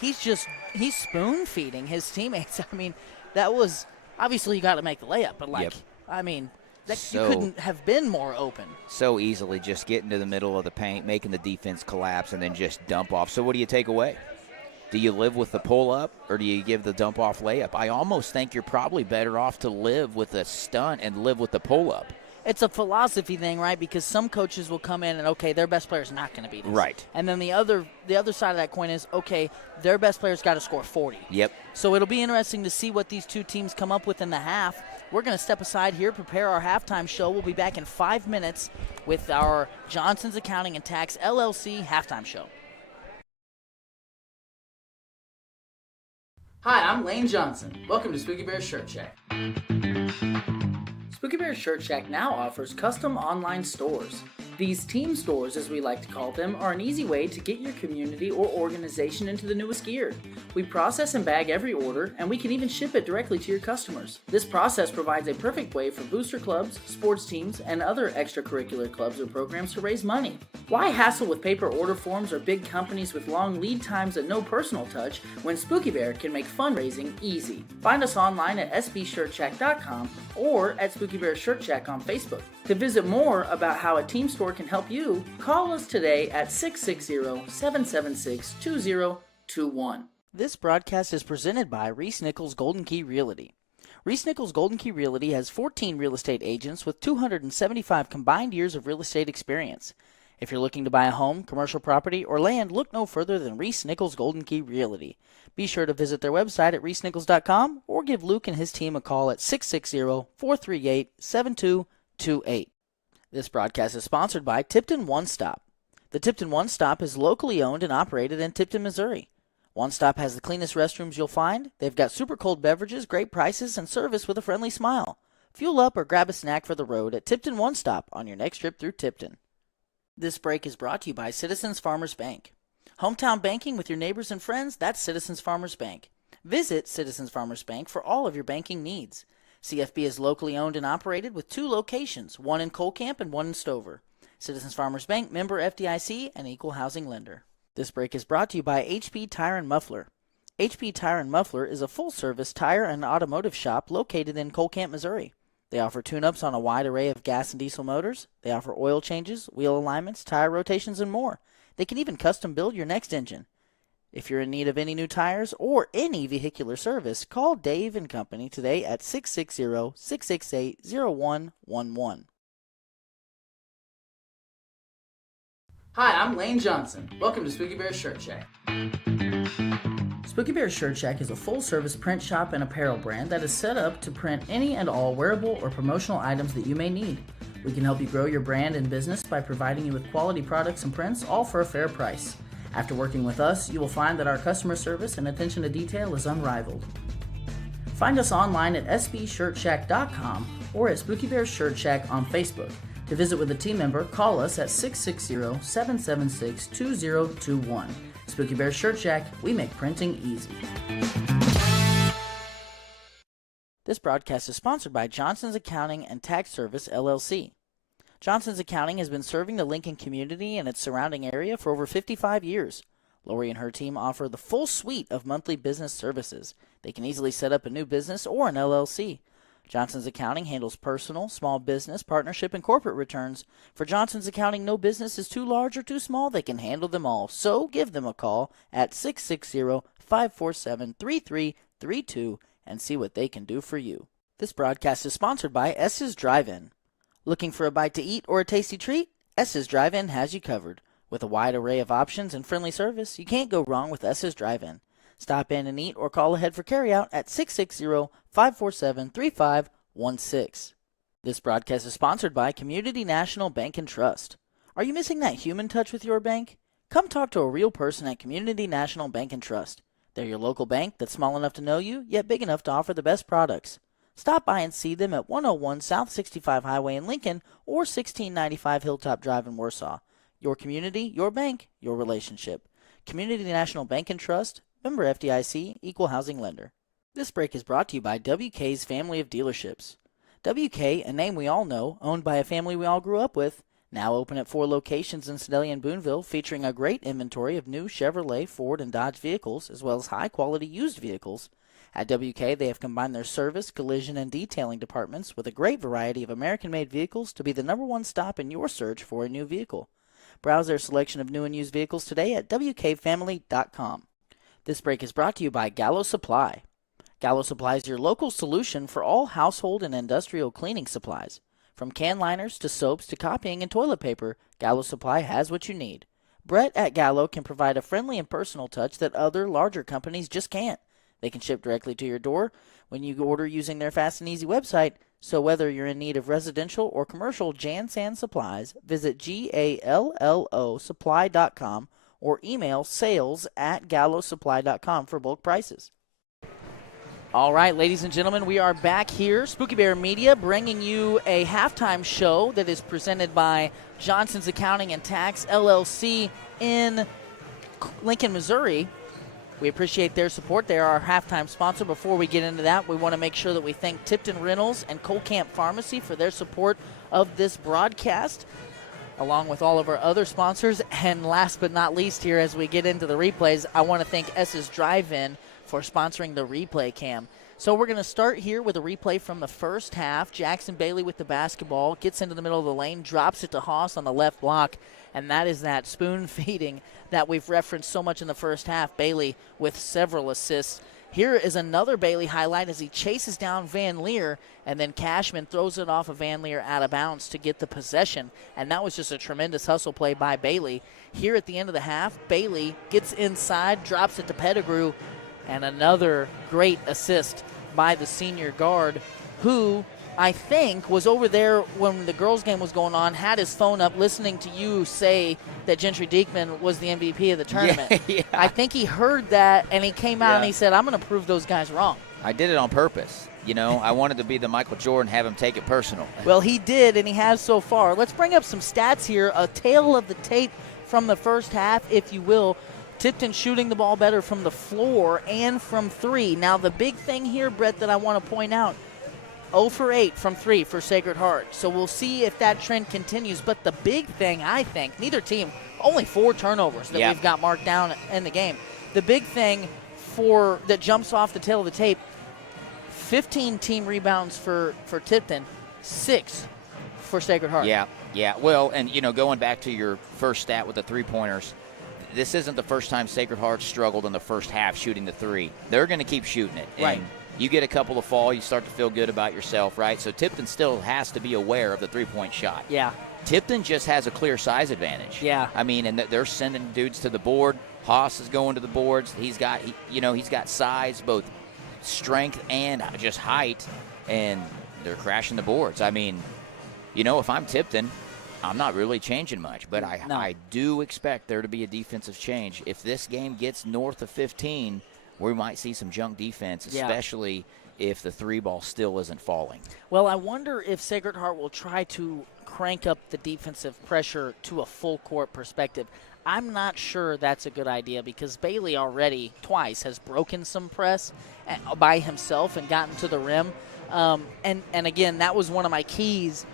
he's spoon feeding his teammates. I mean, that was, obviously you got to make the layup, but you couldn't have been more open. So easily just getting to the middle of the paint, making the defense collapse, and then just dump off. So what do you take away? Do you live with the pull-up, or do you give the dump-off layup? I almost think you're probably better off to live with a stunt and live with the pull-up. It's a philosophy thing, right? Because some coaches will come in and, okay, their best player's not going to be this. Right. And then the other side of that coin is, okay, their best player's got to score 40. Yep. So it'll be interesting to see what these two teams come up with in the half. We're going to step aside here, prepare our halftime show. We'll be back in 5 minutes with our Johnson's Accounting and Tax LLC halftime show. Hi, I'm Lane Johnson. Welcome to Spooky Bear Shirt Shack. Spooky Bear Shirt Shack now offers custom online stores. These team stores, as we like to call them, are an easy way to get your community or organization into the newest gear. We process and bag every order, and we can even ship it directly to your customers. This process provides a perfect way for booster clubs, sports teams, and other extracurricular clubs or programs to raise money. Why hassle with paper order forms or big companies with long lead times and no personal touch when Spooky Bear can make fundraising easy? Find us online at sbshirtshack.com or at Spooky Bear Shirt Shack on Facebook. To visit more about how a team store can help you, call us today at 660-776-2021. This broadcast is presented by Reese Nichols Golden Key Realty. Reese Nichols Golden Key Realty has 14 real estate agents with 275 combined years of real estate experience. If you're looking to buy a home, commercial property, or land, look no further than Reese Nichols Golden Key Realty. Be sure to visit their website at reesenichols.com or give Luke and his team a call at 660-438-7228. This broadcast is sponsored by Tipton One Stop. The Tipton One Stop is locally owned and operated in Tipton, Missouri. One Stop has the cleanest restrooms you'll find. They've got super cold beverages, great prices, and service with a friendly smile. Fuel up or grab a snack for the road at Tipton One Stop on your next trip through Tipton. This break is brought to you by Citizens Farmers Bank. Hometown banking with your neighbors and friends, that's Citizens Farmers Bank. Visit Citizens Farmers Bank for all of your banking needs. CFB is locally owned and operated with 2 locations, one in Colcamp and one in Stover. Citizens Farmers Bank, member FDIC, and equal housing lender. This break is brought to you by HP Tire and Muffler. HP Tire and Muffler is a full-service tire and automotive shop located in Colcamp, Missouri. They offer tune-ups on a wide array of gas and diesel motors. They offer oil changes, wheel alignments, tire rotations, and more. They can even custom build your next engine. If you're in need of any new tires or any vehicular service, call Dave & Company today at 660-668-0111. Hi, I'm Lane Johnson. Welcome to Spooky Bear Shirt Shack. Spooky Bear Shirt Shack is a full-service print shop and apparel brand that is set up to print any and all wearable or promotional items that you may need. We can help you grow your brand and business by providing you with quality products and prints, all for a fair price. After working with us, you will find that our customer service and attention to detail is unrivaled. Find us online at sbshirtshack.com or at Spooky Bear Shirt Shack on Facebook. To visit with a team member, call us at 660-776-2021. Spooky Bear Shirt Shack, we make printing easy. This broadcast is sponsored by Johnson's Accounting and Tax Service, LLC. Johnson's Accounting has been serving the Lincoln community and its surrounding area for over 55 years. Lori and her team offer the full suite of monthly business services. They can easily set up a new business or an LLC. Johnson's Accounting handles personal, small business, partnership, and corporate returns. For Johnson's Accounting, no business is too large or too small. They can handle them all. So give them a call at 660-547-3332 and see what they can do for you. This broadcast is sponsored by S's Drive-In. Looking for a bite to eat or a tasty treat? S's Drive-In has you covered. With a wide array of options and friendly service, you can't go wrong with S's Drive-In. Stop in and eat or call ahead for carryout at 660-547-3516. This broadcast is sponsored by Community National Bank and Trust. Are you missing that human touch with your bank? Come talk to a real person at Community National Bank and Trust. They're your local bank that's small enough to know you, yet big enough to offer the best products. Stop by and see them at 101 South 65 Highway in Lincoln or 1695 Hilltop Drive in Warsaw. Your community, your bank, your relationship. Community National Bank and Trust, member FDIC, equal housing lender. This break is brought to you by WK's family of dealerships. WK, a name we all know, owned by a family we all grew up with, now open at 4 locations in Sedalia and Boonville, featuring a great inventory of new Chevrolet, Ford, and Dodge vehicles, as well as high-quality used vehicles. At WK, they have combined their service, collision, and detailing departments with a great variety of American-made vehicles to be the #1 stop in your search for a new vehicle. Browse their selection of new and used vehicles today at WKFamily.com. This break is brought to you by Gallo Supply. Gallo Supply is your local solution for all household and industrial cleaning supplies. From can liners to soaps to copying and toilet paper, Gallo Supply has what you need. Brett at Gallo can provide a friendly and personal touch that other larger companies just can't. They can ship directly to your door when you order using their fast and easy website. So whether you're in need of residential or commercial Jan-San supplies, visit GALLOsupply.com or email sales@gallosupply.com for bulk prices. All right, ladies and gentlemen, we are back here, Spooky Bear Media, bringing you a halftime show that is presented by Johnson's Accounting and Tax, LLC in Lincoln, Missouri. We appreciate their support. They are our halftime sponsor. Before we get into that, we want to make sure that we thank Tipton Rentals and Colcamp Pharmacy for their support of this broadcast, along with all of our other sponsors. And last but not least here, as we get into the replays, I want to thank S's Drive-In for sponsoring the replay cam. So we're going to start here with a replay from the first half. Jackson Bailey with the basketball, gets into the middle of the lane, drops it to Haas on the left block, and that is that spoon feeding that we've referenced so much in the first half. Bailey with several assists. Here is another Bailey highlight as he chases down Van Leer, and then Cashman throws it off of Van Leer out of bounds to get the possession, and that was just a tremendous hustle play by Bailey. Here at the end of the half, Bailey gets inside, drops it to Pettigrew, and another great assist by the senior guard, who I think was over there when the girls' game was going on, had his phone up listening to you say that Gentry Diekman was the MVP of the tournament. Yeah. I think he heard that, and he came out and he said, I'm going to prove those guys wrong. I did it on purpose. You know, I wanted to be the Michael Jordan, have him take it personal. Well, he did, and he has so far. Let's bring up some stats here, a tale of the tape from the first half, if you will. Tipton shooting the ball better from the floor and from three. Now, the big thing here, Brett, that I want to point out, 0 for 8 from 3 for Sacred Heart. So we'll see if that trend continues. But the big thing, I think, neither team, only 4 turnovers that we've got marked down in the game. The big thing that jumps off the tail of the tape, 15 team rebounds for Tipton, 6 for Sacred Heart. Yeah. Well, and, you know, going back to your first stat with the three-pointers, this isn't the first time Sacred Heart struggled in the first half shooting the three. They're going to keep shooting it. Right. And you get a couple of fall, you start to feel good about yourself, right? So Tipton still has to be aware of the three-point shot. Yeah. Tipton just has a clear size advantage. Yeah. I mean, and they're sending dudes to the board. Haas is going to the boards. He's got size, both strength and just height, and they're crashing the boards. I mean, you know, if I'm Tipton, I'm not really changing much, but I do expect there to be a defensive change. If this game gets north of 15, we might see some junk defense, especially if the three ball still isn't falling. Well, I wonder if Sacred Heart will try to crank up the defensive pressure to a full court perspective. I'm not sure that's a good idea because Bailey already twice has broken some press by himself and gotten to the rim. And again, that was one of my keys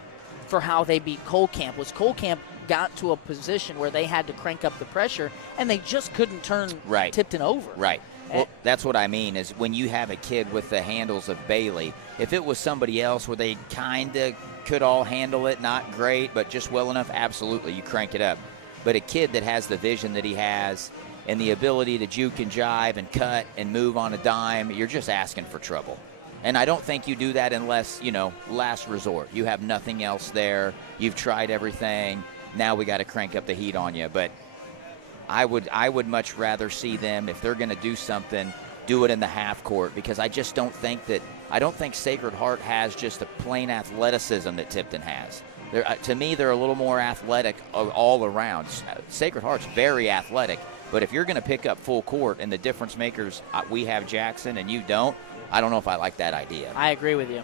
for how they beat Colcamp, was Colcamp got to a position where they had to crank up the pressure, and they just couldn't turn Tipton over. Right. Well, that's what I mean is when you have a kid with the handles of Bailey, if it was somebody else where they kind of could all handle it, not great, but just well enough, absolutely, you crank it up. But a kid that has the vision that he has and the ability to juke and jive and cut and move on a dime, you're just asking for trouble. And I don't think you do that unless, you know, last resort. You have nothing else there. You've tried everything. Now we got to crank up the heat on you. But I would much rather see them, if they're going to do something, do it in the half court, because I just don't think Sacred Heart has just the plain athleticism that Tipton has. To me, they're a little more athletic all around. Sacred Heart's very athletic, but if you're going to pick up full court and the difference makers, we have Jackson and you don't, I don't know if I like that idea. I agree with you.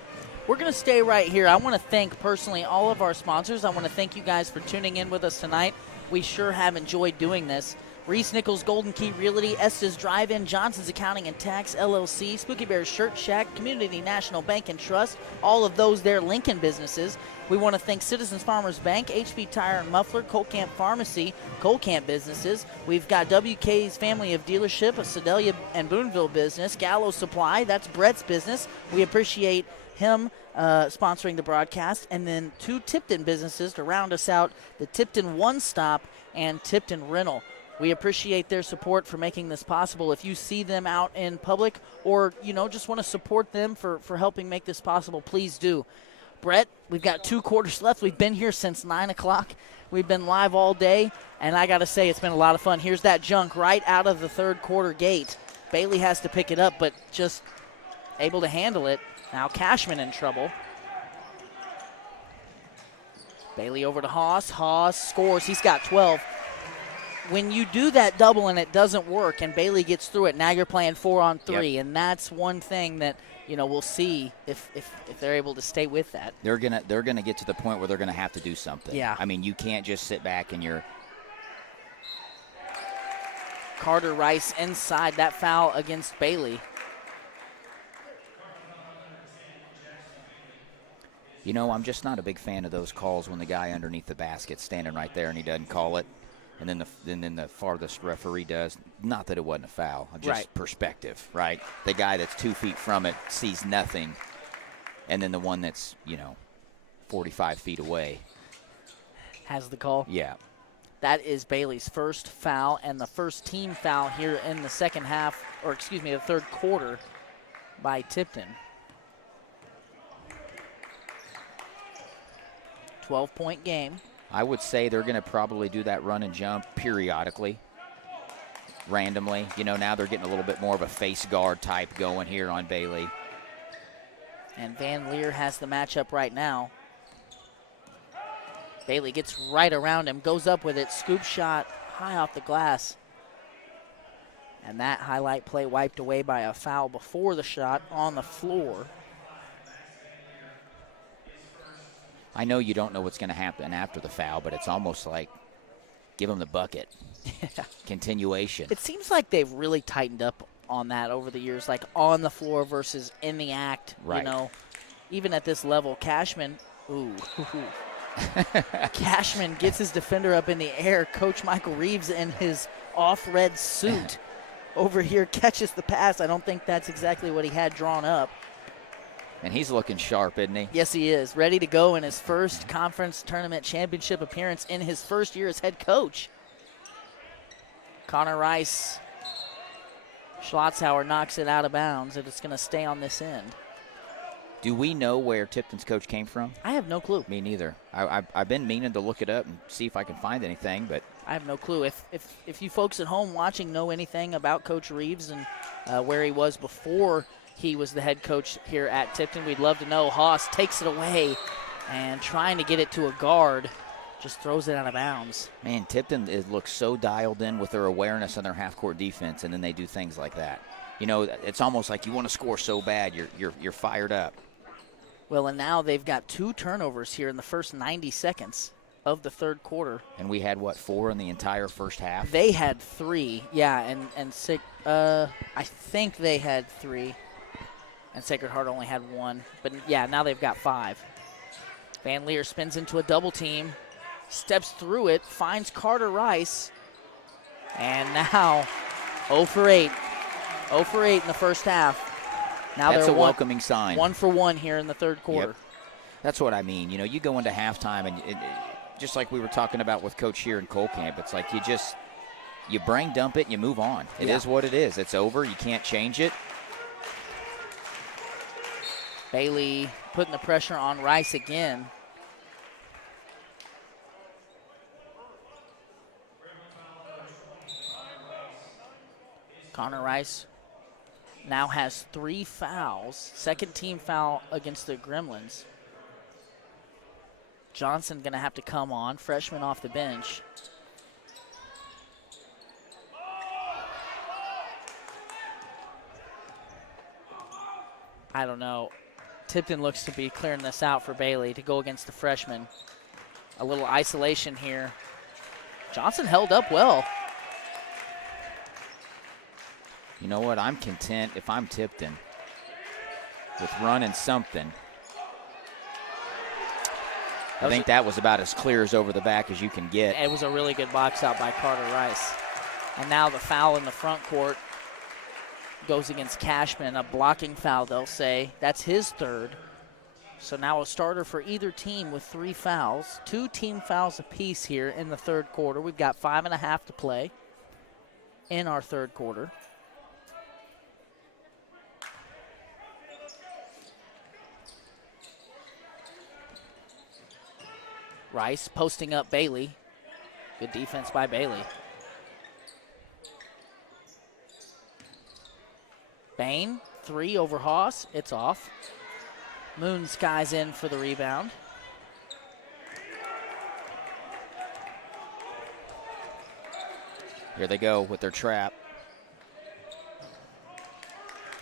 We're going to stay right here. I want to thank personally all of our sponsors. I want to thank you guys for tuning in with us tonight. We sure have enjoyed doing this. Reese Nichols, Golden Key Realty, Estes Drive-In, Johnson's Accounting and Tax, LLC, Spooky Bears Shirt Shack, Community National Bank and Trust, all of those there Lincoln businesses. We want to thank Citizens Farmers Bank, HP Tire and Muffler, Coal Camp Pharmacy, Coal Camp businesses. We've got WK's Family of Dealership, a Sedalia and Boonville business, Gallo Supply, that's Brett's business. We appreciate him sponsoring the broadcast, and then 2 Tipton businesses to round us out, the Tipton One Stop and Tipton Rental. We appreciate their support for making this possible. If you see them out in public or, just want to support them for helping make this possible, please do. Brett, we've got 2 quarters left. We've been here since 9 o'clock. We've been live all day, and I got to say it's been a lot of fun. Here's that junk right out of the third quarter gate. Bailey has to pick it up, but just able to handle it. Now Cashman in trouble. Bailey over to Haas. Haas scores. He's got 12. When you do that double and it doesn't work and Bailey gets through it, now you're playing 4-on-3, Yep. and that's one thing that we'll see if they're able to stay with that. They're gonna get to the point where they're gonna have to do something. Yeah. I mean, you can't just sit back and you're. Carter Rice inside that foul against Bailey. I'm just not a big fan of those calls when the guy underneath the basket standing right there and he doesn't call it, and then the farthest referee does. Not that it wasn't a foul, just Right. perspective, right? The guy that's 2 feet from it sees nothing, and then the one that's 45 feet away Has the call. Yeah. That is Bailey's first foul and the first team foul here in the the third quarter by Tipton. 12-point game. I would say they're going to probably do that run and jump periodically, randomly. Now they're getting a little bit more of a face guard type going here on Bailey. And Van Leer has the matchup right now. Bailey gets right around him, goes up with it, scoop shot high off the glass. And that highlight play wiped away by a foul before the shot on the floor. I know you don't know what's going to happen after the foul, but it's almost like give them the bucket. Yeah. Continuation. It seems like they've really tightened up on that over the years, like on the floor versus in the act. Right. Even at this level, Cashman, Cashman gets his defender up in the air. Coach Michael Reeves in his off-red suit over here catches the pass. I don't think that's exactly what he had drawn up. And he's looking sharp, isn't he? Yes, he is. Ready to go in his first conference tournament championship appearance in his first year as head coach. Connor Rice. Schlotzhauer knocks it out of bounds, and it's going to stay on this end. Do we know where Tipton's coach came from? I have no clue. Me neither. I've been meaning to look it up and see if I can find anything, but I have no clue. If you folks at home watching know anything about Coach Reeves and where he was before he was the head coach here at Tipton, we'd love to know. Haas takes it away and trying to get it to a guard, just throws it out of bounds. Man, Tipton looks so dialed in with their awareness on their half-court defense, and then they do things like that. It's almost like you want to score so bad, you're fired up. Well, and now they've got 2 turnovers here in the first 90 seconds of the third quarter. And we had, 4 in the entire first half? They had 3, yeah, and I think they had 3. And Sacred Heart only had 1. But, yeah, now they've got 5. Van Leer spins into a double team, steps through it, finds Carter Rice, and now 0 for 8. 0 for 8 in the first half. Now That's they're a welcoming sign. 1 for 1 here in the third quarter. Yep. That's what I mean. You go into halftime, and just like we were talking about with Coach here in Coal Camp, it's like you brain dump it and you move on. It is what it is. It's over. You can't change it. Bailey putting the pressure on Rice again. Connor Rice now has 3 fouls. Second team foul against the Gremlins. Johnson going to have to come on, freshman off the bench. I don't know. Tipton looks to be clearing this out for Bailey to go against the freshman. A little isolation here. Johnson held up well. You know what? I'm content if I'm Tipton with running something. I think that was about as clear as over the back as you can get. It was a really good box out by Carter Rice. And now the foul in the front court goes against Cashman, a blocking foul, they'll say. That's his third. So now a starter for either team with 3 fouls. 2 team fouls apiece here in the third quarter. We've got 5.5 to play in our third quarter. Rice posting up Bailey. Good defense by Bailey. Bain, 3 over Haas. It's off. Moon skies in for the rebound. Here they go with their trap.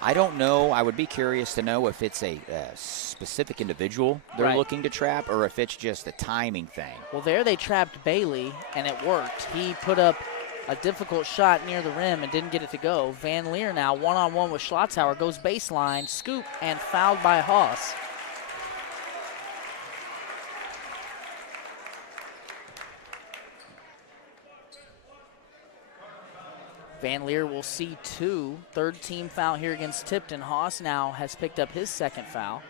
I don't know. I would be curious to know if it's a specific individual they're looking to trap or if it's just a timing thing. Well, there they trapped Bailey, and it worked. He put up a difficult shot near the rim and didn't get it to go. Van Leer now one-on-one with Schlotzhauer, goes baseline, scoop, and fouled by Haas. Van Leer will see 2. Third team foul here against Tipton. Haas now has picked up his second foul.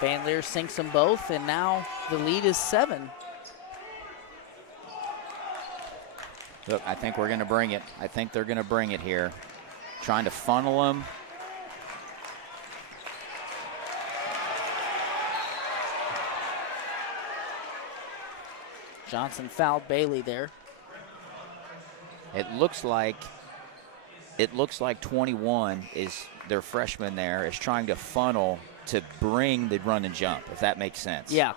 Van Leer sinks them both, and now the lead is 7. Look, I think we're going to bring it. I think they're going to bring it here. Trying to funnel them. Johnson fouled Bailey there. It looks like 21 is their freshman there is trying to funnel to bring the run and jump, if that makes sense. Yeah.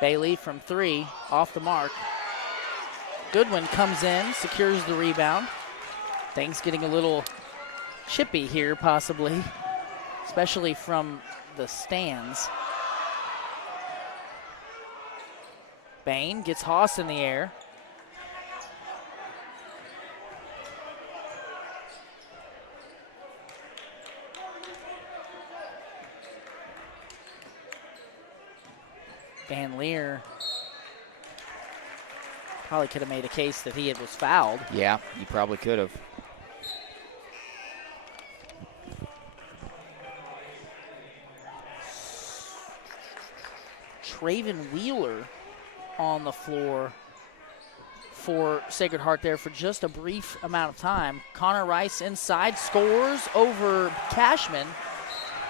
Bailey from 3, off the mark. Goodwin comes in, secures the rebound. Things getting a little chippy here, possibly, especially from the stands. Bain gets Haas in the air. Van Leer probably could have made a case that he was fouled. Yeah, you probably could have. Traven Wheeler on the floor for Sacred Heart there for just a brief amount of time. Connor Rice inside, scores over Cashman,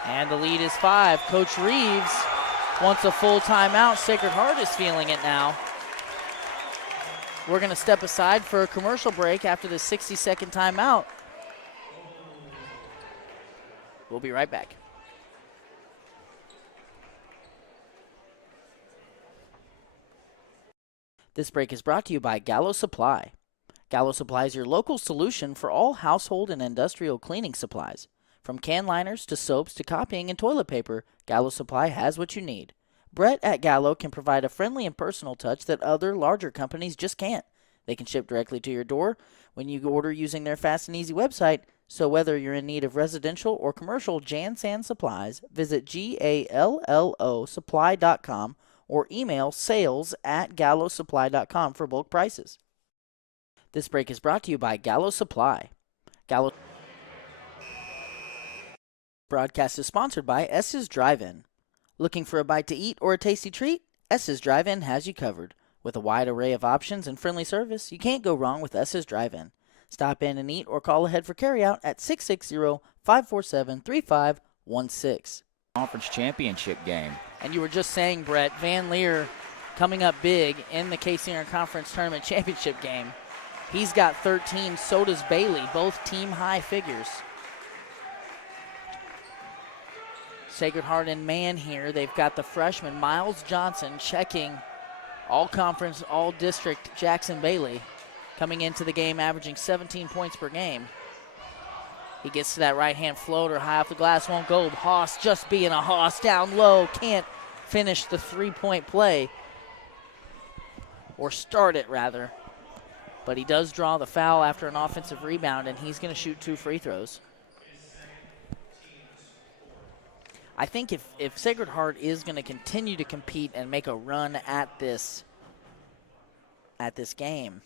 and the lead is 5. Coach Reeves wants a full timeout. Sacred Heart is feeling it now. We're going to step aside for a commercial break after the 60-second timeout. We'll be right back. This break is brought to you by Gallo Supply. Gallo Supply is your local solution for all household and industrial cleaning supplies. From can liners to soaps to copying and toilet paper, Gallo Supply has what you need. Brett at Gallo can provide a friendly and personal touch that other larger companies just can't. They can ship directly to your door when you order using their fast and easy website. So whether you're in need of residential or commercial Jan-San supplies, visit GALLOsupply.com or email sales@gallosupply.com for bulk prices. This break is brought to you by Gallo Supply. Gallo broadcast is sponsored by S's Drive-In. Looking for a bite to eat or a tasty treat? S's Drive-In has you covered. With a wide array of options and friendly service, you can't go wrong with S's Drive-In. Stop in and eat or call ahead for carryout at 660-547-3516. Conference championship game. And you were just saying, Brett, Van Leer coming up big in the Kaysinger Conference Tournament Championship game. He's got 13, so does Bailey, both team high figures. Sacred Heart in man here. They've got the freshman Miles Johnson checking all-conference, all-district Jackson Bailey, coming into the game averaging 17 points per game. He gets to that right-hand floater, high off the glass, won't go. Haas just being a Haas, down low, can't finish the three-point play, or start it rather. But he does draw the foul after an offensive rebound, and he's going to shoot 2 free throws. I think if Sacred Heart is going to continue to compete and make a run at this game,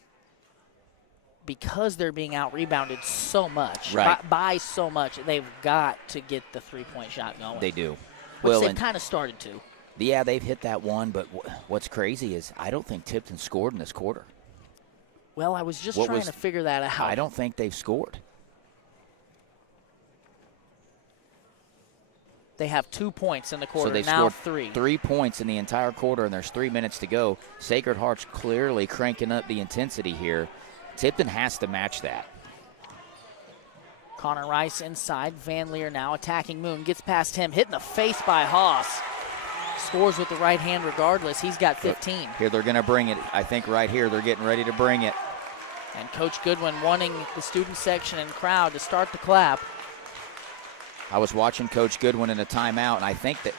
because they're being out-rebounded so much, right, by so much, they've got to get the three-point shot going. They do. Which they've kind of started to. Yeah, they've hit that one, but what's crazy is I don't think Tipton scored in this quarter. Well, I was just trying to figure that out. I don't think they've scored. They have 2 points in the quarter, so they now scored 3. 3 points in the entire quarter, and there's 3 minutes to go. Sacred Heart's clearly cranking up the intensity here. Tipton has to match that. Connor Rice inside. Van Leer now attacking Moon. Gets past him. Hit in the face by Haas. Scores with the right hand regardless. He's got 15. Here they're going to bring it. I think right here they're getting ready to bring it. And Coach Goodwin wanting the student section and crowd to start the clap. I was watching Coach Goodwin in a timeout, and I think that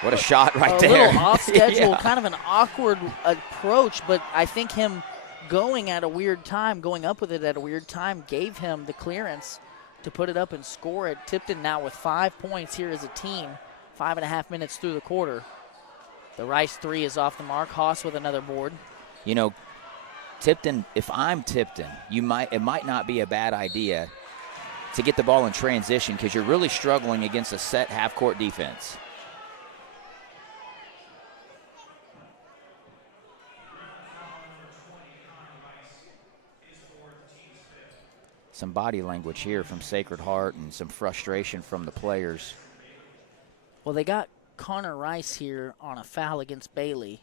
what a shot right a there. A little off schedule, yeah. Kind of an awkward approach, but I think him going at a weird time, going up with it at a weird time, gave him the clearance to put it up and score it. Tipton now with 5 points here as a team, 5.5 minutes through the quarter. The Rice 3 is off the mark. Haas with another board. You know, Tipton, if I'm Tipton, it might not be a bad idea to get the ball in transition because you're really struggling against a set half-court defense. Some body language here from Sacred Heart and some frustration from the players. Well, they got Connor Rice here on a foul against Bailey.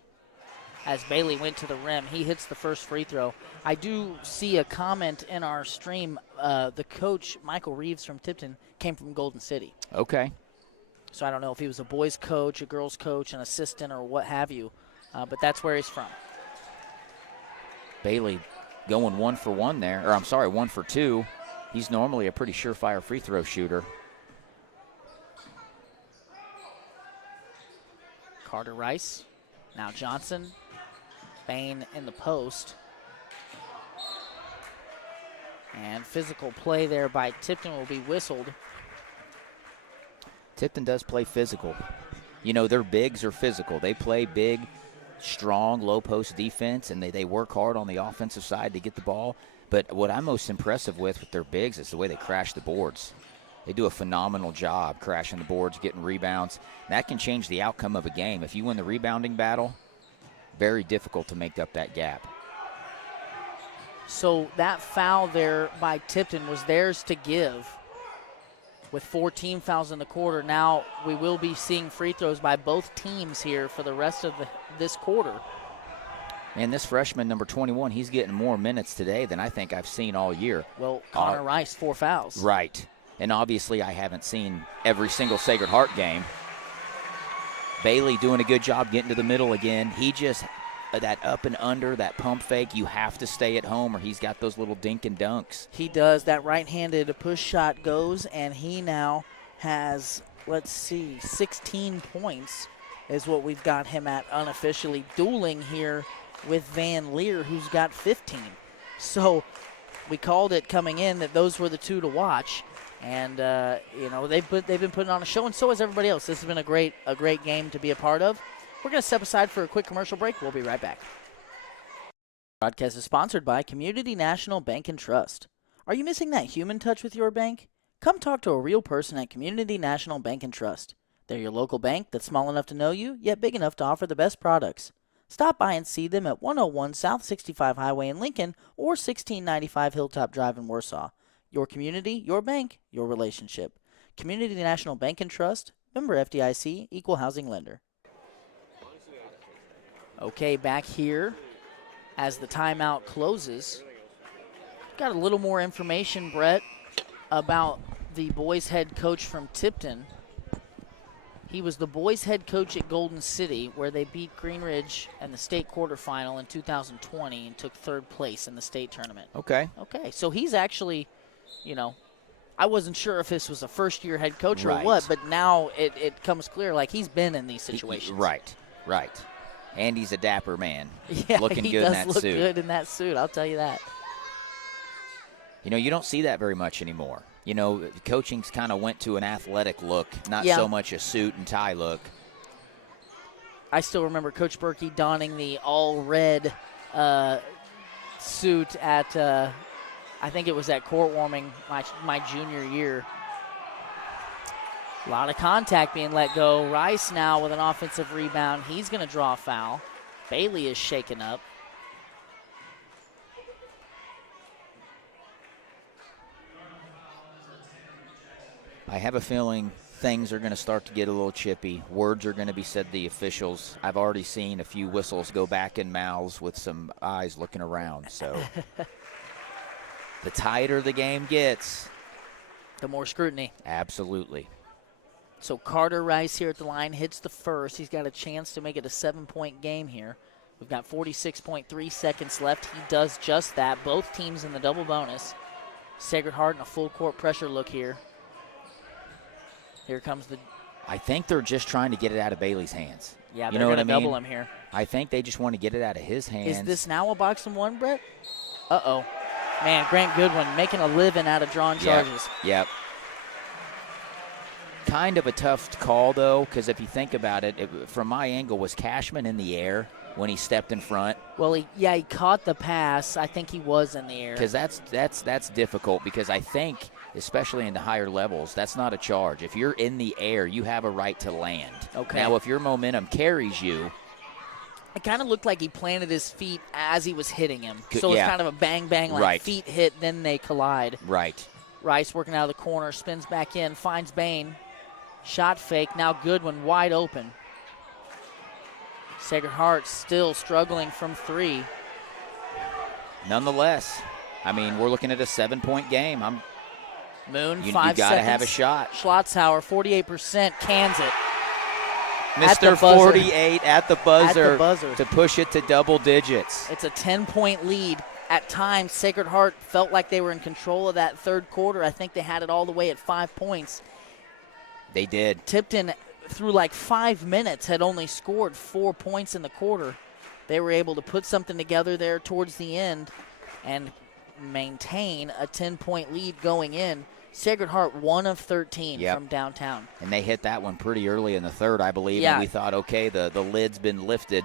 As Bailey went to the rim, he hits the first free throw. I do see a comment in our stream. The coach, Michael Reeves from Tipton, came from Golden City. Okay. So I don't know if he was a boys coach, a girls coach, an assistant, or what have you, but that's where he's from. Bailey going 1 for 1 there, or I'm sorry, 1 for 2. He's normally a pretty surefire free throw shooter. Carter Rice, now Johnson. Bain in the post. And physical play there by Tipton will be whistled. Tipton does play physical. You know, their bigs are physical. They play big, strong, low-post defense, and they work hard on the offensive side to get the ball. But what I'm most impressive with their bigs is the way they crash the boards. They do a phenomenal job crashing the boards, getting rebounds. That can change the outcome of a game. If you win the rebounding battle, very difficult to make up that gap. So that foul there by Tipton was theirs to give. With 4 team fouls in the quarter, now we will be seeing free throws by both teams here for the rest of this quarter. And this freshman, number 21, he's getting more minutes today than I think I've seen all year. Well, Connor Rice, 4 fouls. Right. And obviously I haven't seen every single Sacred Heart game. Bailey doing a good job getting to the middle again. He just, that up and under, that pump fake, you have to stay at home or he's got those little dink and dunks. He does. That right-handed push shot goes, and he now has, 16 points is what we've got him at unofficially, dueling here with Van Leer, who's got 15. So we called it coming in that those were the two to watch. And, they've been putting on a show, and so has everybody else. This has been a great game to be a part of. We're going to step aside for a quick commercial break. We'll be right back. Broadcast is sponsored by Community National Bank and Trust. Are you missing that human touch with your bank? Come talk to a real person at Community National Bank and Trust. They're your local bank that's small enough to know you, yet big enough to offer the best products. Stop by and see them at 101 South 65 Highway in Lincoln or 1695 Hilltop Drive in Warsaw. Your community, your bank, your relationship. Community National Bank and Trust, member FDIC, equal housing lender. Okay, back here as the timeout closes. Got a little more information, Brett, about the boys head coach from Tipton. He was the boys head coach at Golden City, where they beat Green Ridge in the state quarterfinal in 2020 and took third place in the state tournament. Okay. Okay, so he's actually, you know, I wasn't sure if this was a first-year head coach or Right. what, but now it comes clear, like he's been in these situations. Right. And he's a dapper man. Yeah, looking he good does in that look suit. good in that suit, I'll tell you that. You know, you don't see that very much anymore. You know, coaching's kind of went to an athletic look, not Yeah. so much a suit and tie look. I still remember Coach Berkey donning the all-red suit at, I think it was at court warming my junior year. A lot of contact being let go. Rice now with an offensive rebound. He's going to draw a foul. Bailey is shaken up. I have a feeling things are going to start to get a little chippy. Words are going to be said to the officials. I've already seen a few whistles go back in mouths with some eyes looking around. So the tighter the game gets, The more scrutiny. absolutely. So Carter Rice here at the line hits the first. He's got a chance to make it a 7-point game here. We've got 46.3 seconds left. He does just that. Both teams in the double bonus. Sacred Heart in a full court pressure look here. Here comes the. I think they're just trying to get it out of Bailey's hands. Yeah, You they're know going what to I mean? double him here. I think they just want to get it out of his hands. Is this now a box and one, Brett? Uh-oh. Man, Grant Goodwin making a living out of drawing charges. Yep. Kind of a tough call, though, because if you think about it, from my angle, was Cashman in the air when he stepped in front? Well, he caught the pass. I think he was in the air. Because that's difficult, because I think, especially in the higher levels, that's not a charge. If you're in the air, you have a right to land. Okay. Now, if your momentum carries you, It kind of looked like he planted his feet as he was hitting him. Good- So it's yeah. kind of a bang-bang, like Right. feet hit, then they collide. right. Rice working out of the corner, spins back in, finds Bain. Shot fake, now Goodwin wide open. Sacred Heart still struggling from three. Nonetheless, I mean, we're looking at a 7-point game. Moon, You 5 got to seconds. have a shot. Schlotzhauer, 48%, cans it. Mr. the buzzer. 48 at the buzzer, buzzer. to push it to double digits. It's a 10-point lead. At times, Sacred Heart felt like they were in control of that third quarter. I think they had it all the way at 5 points. They did. Tipton, through like 5 minutes, had only scored 4 points in the quarter. They were able to put something together there towards the end and maintain a 10-point lead going in. Sacred Heart 1 of 13 Yep. from downtown. And they hit that one pretty early in the third, I believe. Yeah. And we thought, okay, the lid's been lifted.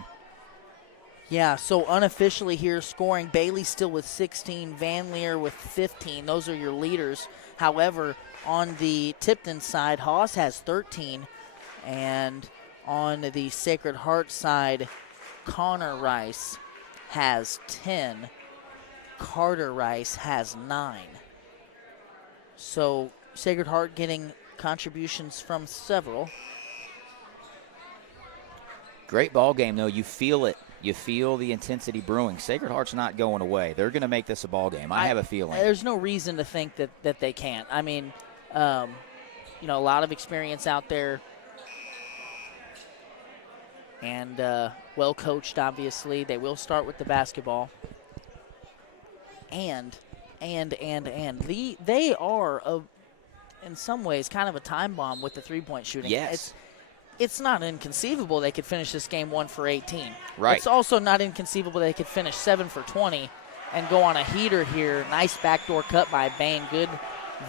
Yeah, so unofficially here scoring, Bailey still with 16, Van Leer with 15. Those are your leaders. However, on the Tipton side, Haas has 13. And on the Sacred Heart side, Connor Rice has 10. Carter Rice has 9. So Sacred Heart getting contributions from several. Great ball game, though. You feel it. You feel the intensity brewing. Sacred Heart's not going away. They're going to make this a ball game. I have a feeling. There's no reason to think that they can't. I mean, a lot of experience out there. And well coached, obviously. They will start with the basketball. And they are, in some ways, kind of a time bomb with the three-point shooting. Yes. It's not inconceivable they could finish this game 1 for 18. Right. It's also not inconceivable they could finish 7 for 20 and go on a heater here. Nice backdoor cut by Bain. Good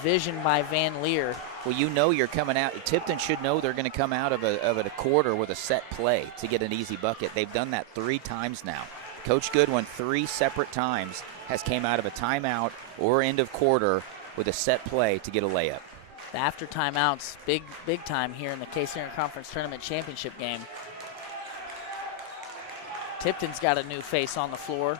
vision by Van Leer. Well, you know you're coming out. Tipton should know they're going to come out of a quarter with a set play to get an easy bucket. They've done that 3 times now. Coach Goodwin 3 separate times has came out of a timeout or end of quarter with a set play to get a layup. The after timeouts, big time here in the Kaysinger Conference Tournament Championship game. Tipton's got a new face on the floor.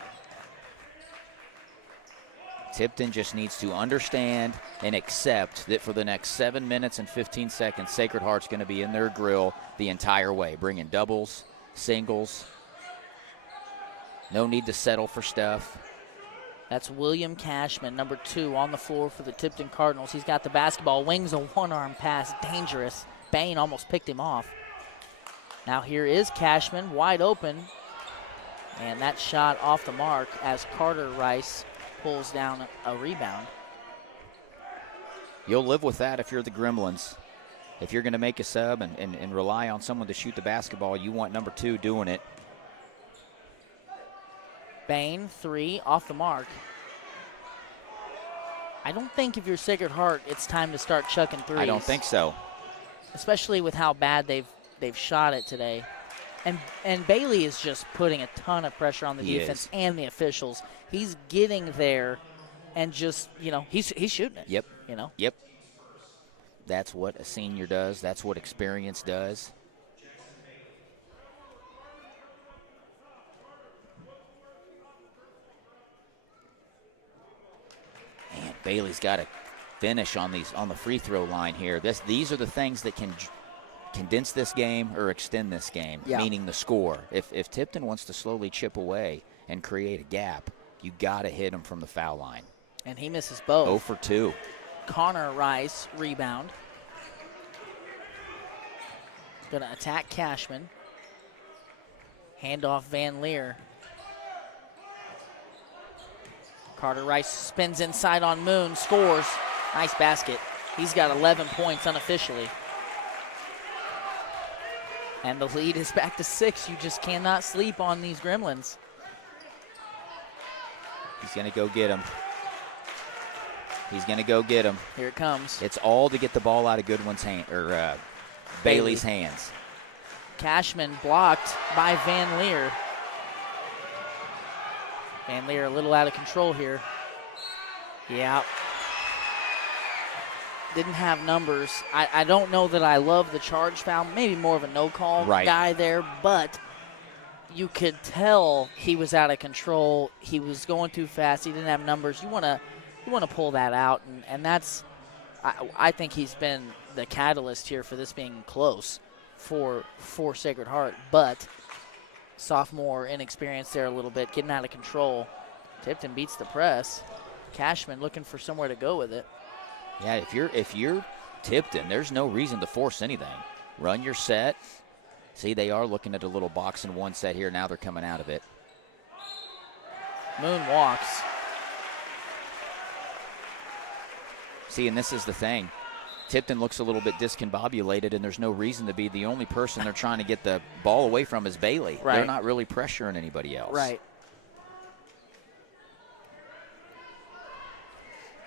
Tipton just needs to understand and accept that for the next 7 minutes and 15 seconds, Sacred Heart's going to be in their grill the entire way, bringing doubles, singles. No need to settle for stuff. That's William Cashman, number 2, on the floor for the Tipton Cardinals. He's got the basketball, wings a one-arm pass, dangerous. Bain almost picked him off. Now here is Cashman, wide open. And that shot off the mark as Carter Rice pulls down a rebound. You'll live with that if you're the Gremlins. If you're going to make a sub and rely on someone to shoot the basketball, you want number 2 doing it. Bain, 3, off the mark. I don't think if you're Sacred Heart, it's time to start chucking threes. I don't think so. Especially with how bad they've shot it today. And Bailey is just putting a ton of pressure on the defense and the officials. He's getting there and just, he's shooting it. Yep. Yep. That's what a senior does. That's what experience does. And Bailey's got to finish on the free throw line here. These are the things that can condense this game or extend this game, meaning the score. If Tipton wants to slowly chip away and create a gap, you got to hit him from the foul line. And he misses both. 0 for 2. Connor Rice, rebound. Going to attack Cashman. Handoff Van Leer. Carter Rice spins inside on Moon, scores. Nice basket. He's got 11 points unofficially. And the lead is back to 6. You just cannot sleep on these Gremlins. He's going to go get him. He's going to go get him. Here it comes. It's all to get the ball out of Goodwin's hand, or Bailey's hands. Cashman blocked by Van Leer. Van Leer a little out of control here. Yeah. Didn't have numbers. I don't know that I love the charge foul. Maybe more of a no-call guy there, but you could tell he was out of control. He was going too fast. He didn't have numbers. You want to pull that out, and that's I think he's been the catalyst here for this being close for Sacred Heart, but sophomore inexperienced there a little bit, getting out of control. Tipton beats the press. Cashman looking for somewhere to go with it. Yeah, if you're Tipton, there's no reason to force anything. Run your set. See, they are looking at a little box and one set here. Now they're coming out of it. Moon walks. See, and this is the thing. Tipton looks a little bit discombobulated, and there's no reason to be. The only person they're trying to get the ball away from is Bailey. Right. They're not really pressuring anybody else. Right.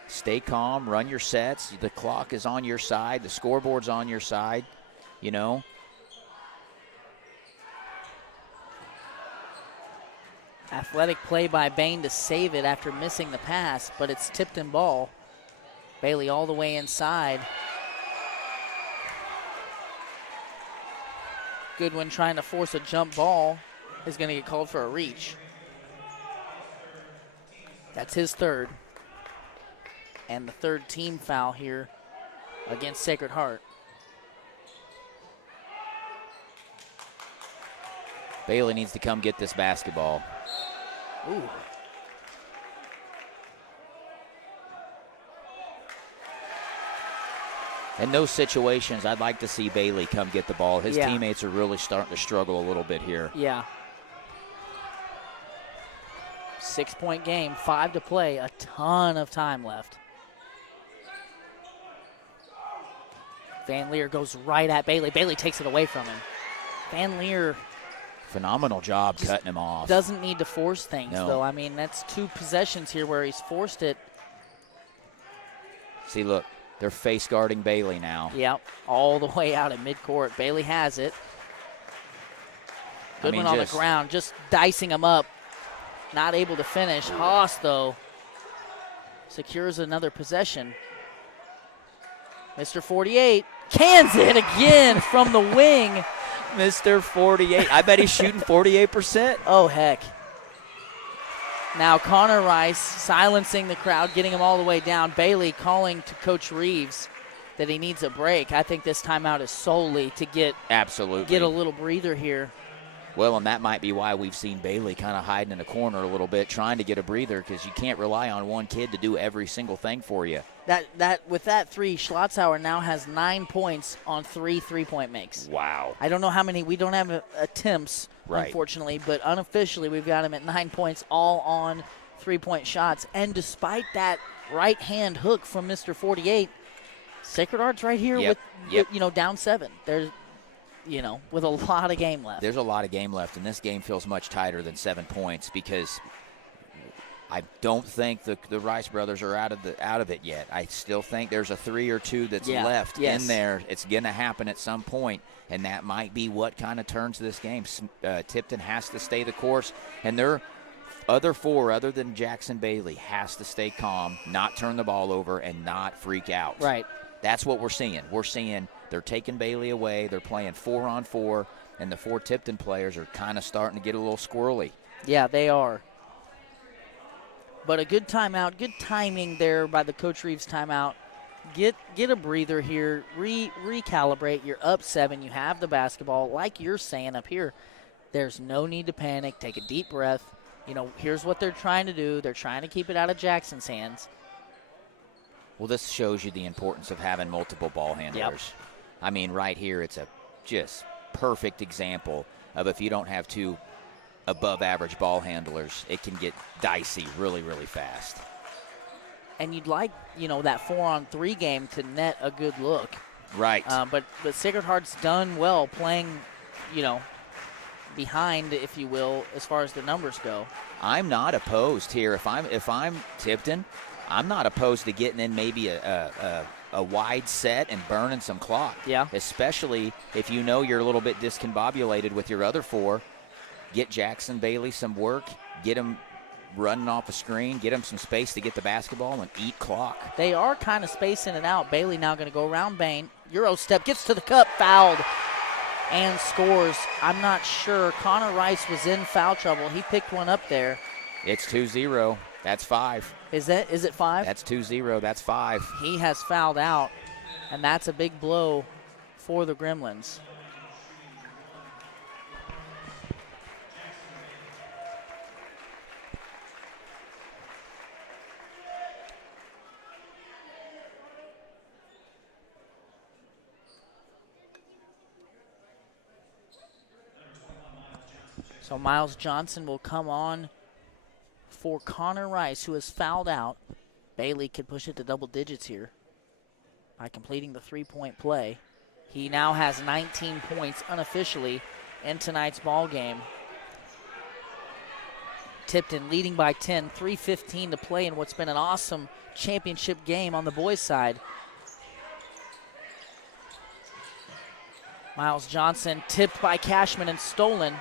Stay calm, run your sets. The clock is on your side. The scoreboard's on your side, Athletic play by Bain to save it after missing the pass, but it's Tipton ball. Bailey all the way inside. Goodwin trying to force a jump ball is going to get called for a reach. That's his third. And the third team foul here against Sacred Heart. Bailey needs to come get this basketball. Ooh. In those situations, I'd like to see Bailey come get the ball. His teammates are really starting to struggle a little bit here. Yeah. 6-point game, 5 to play, a ton of time left. Van Leer goes right at Bailey. Bailey takes it away from him. Van Leer Phenomenal job cutting him off. doesn't need to force things, though. I mean, that's 2 possessions here where he's forced it. See, look, they're face guarding Bailey now. Yep, all the way out at midcourt. Bailey has it. Goodwin on the ground, just dicing him up. Not able to finish. Haas, though, secures another possession. Mr. 48 cans it again from the wing. Mr. 48. I bet he's shooting 48%. Oh, heck. Now Connor Rice silencing the crowd, getting him all the way down. Bailey calling to Coach Reeves that he needs a break. I think this timeout is solely to get Absolutely. a little breather here. Well, and that might be why we've seen Bailey kind of hiding in the corner a little bit, trying to get a breather, because you can't rely on one kid to do every single thing for you. With that three, Schlotzauer now has 9 points on 3 3-point makes. Wow. I don't know how many. We don't have attempts, Right. unfortunately, but unofficially we've got him at 9 points, all on 3-point shots. And despite that right-hand hook from Mr. 48, Sacred Heart's right here with down 7. There's, with a lot of game left. There's a lot of game left, and this game feels much tighter than 7 points, because I don't think the Rice brothers are out of it yet. I still think there's a 3 or 2 that's left in there. It's going to happen at some point, and that might be what kind of turns this game. Tipton has to stay the course, and their other 4, other than Jackson Bailey, has to stay calm, not turn the ball over, and not freak out. Right. That's what we're seeing. We're seeing they're taking Bailey away. They're playing 4-on-4, and the 4 Tipton players are kind of starting to get a little squirrely. Yeah, they are. But a good timeout, good timing there by the Coach Reeves timeout. Get a breather here, recalibrate. You're up 7. You have the basketball. Like you're saying up here, there's no need to panic. Take a deep breath. Here's what they're trying to do. They're trying to keep it out of Jackson's hands. Well, this shows you the importance of having multiple ball handlers. Yep. I mean, right here, it's a just perfect example of if you don't have 2 above-average ball handlers, it can get dicey really, really fast. And you'd like, that 4-on-3 game to net a good look. Right. But Sacred Heart's done well playing, behind, if you will, as far as the numbers go. I'm not opposed here. If I'm Tipton, I'm not opposed to getting in maybe a wide set and burning some clock. Yeah. Especially if you're a little bit discombobulated with your other 4. Get Jackson Bailey some work. Get him running off a screen. Get him some space to get the basketball and eat clock. They are kind of spacing it out. Bailey now going to go around Bain. Euro step, gets to the cup, fouled, and scores. I'm not sure. Connor Rice was in foul trouble. He picked one up there. It's 2-0. That's 5. Is it 5? That's 2-0. That's 5. He has fouled out, and that's a big blow for the Gremlins. So Miles Johnson will come on for Connor Rice, who has fouled out. Bailey could push it to double digits here by completing the 3-point play. He now has 19 points unofficially in tonight's ball game. Tipton leading by 10, 3:15 to play in what's been an awesome championship game on the boys' side. Miles Johnson tipped by Cashman and stolen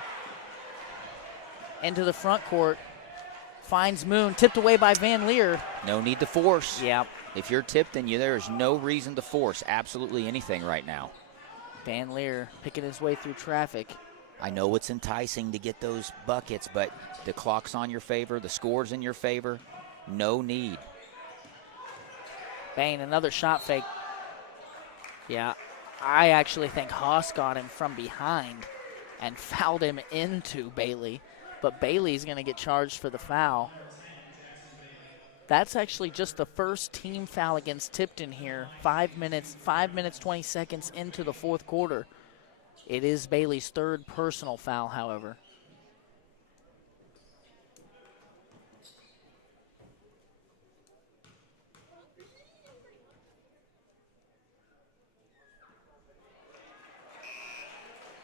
into the front court. Finds Moon, tipped away by Van Leer. No need to force. Yeah. If you're Tipton, there is no reason to force absolutely anything right now. Van Leer picking his way through traffic. I know it's enticing to get those buckets, but the clock's on your favor, the score's in your favor. No need. Bain, another shot fake. Yeah, I actually think Haas got him from behind and fouled him into Bailey. But Bailey's going to get charged for the foul. That's actually just the first team foul against Tipton here. 5 minutes, 20 seconds into the fourth quarter. It is Bailey's third personal foul, however.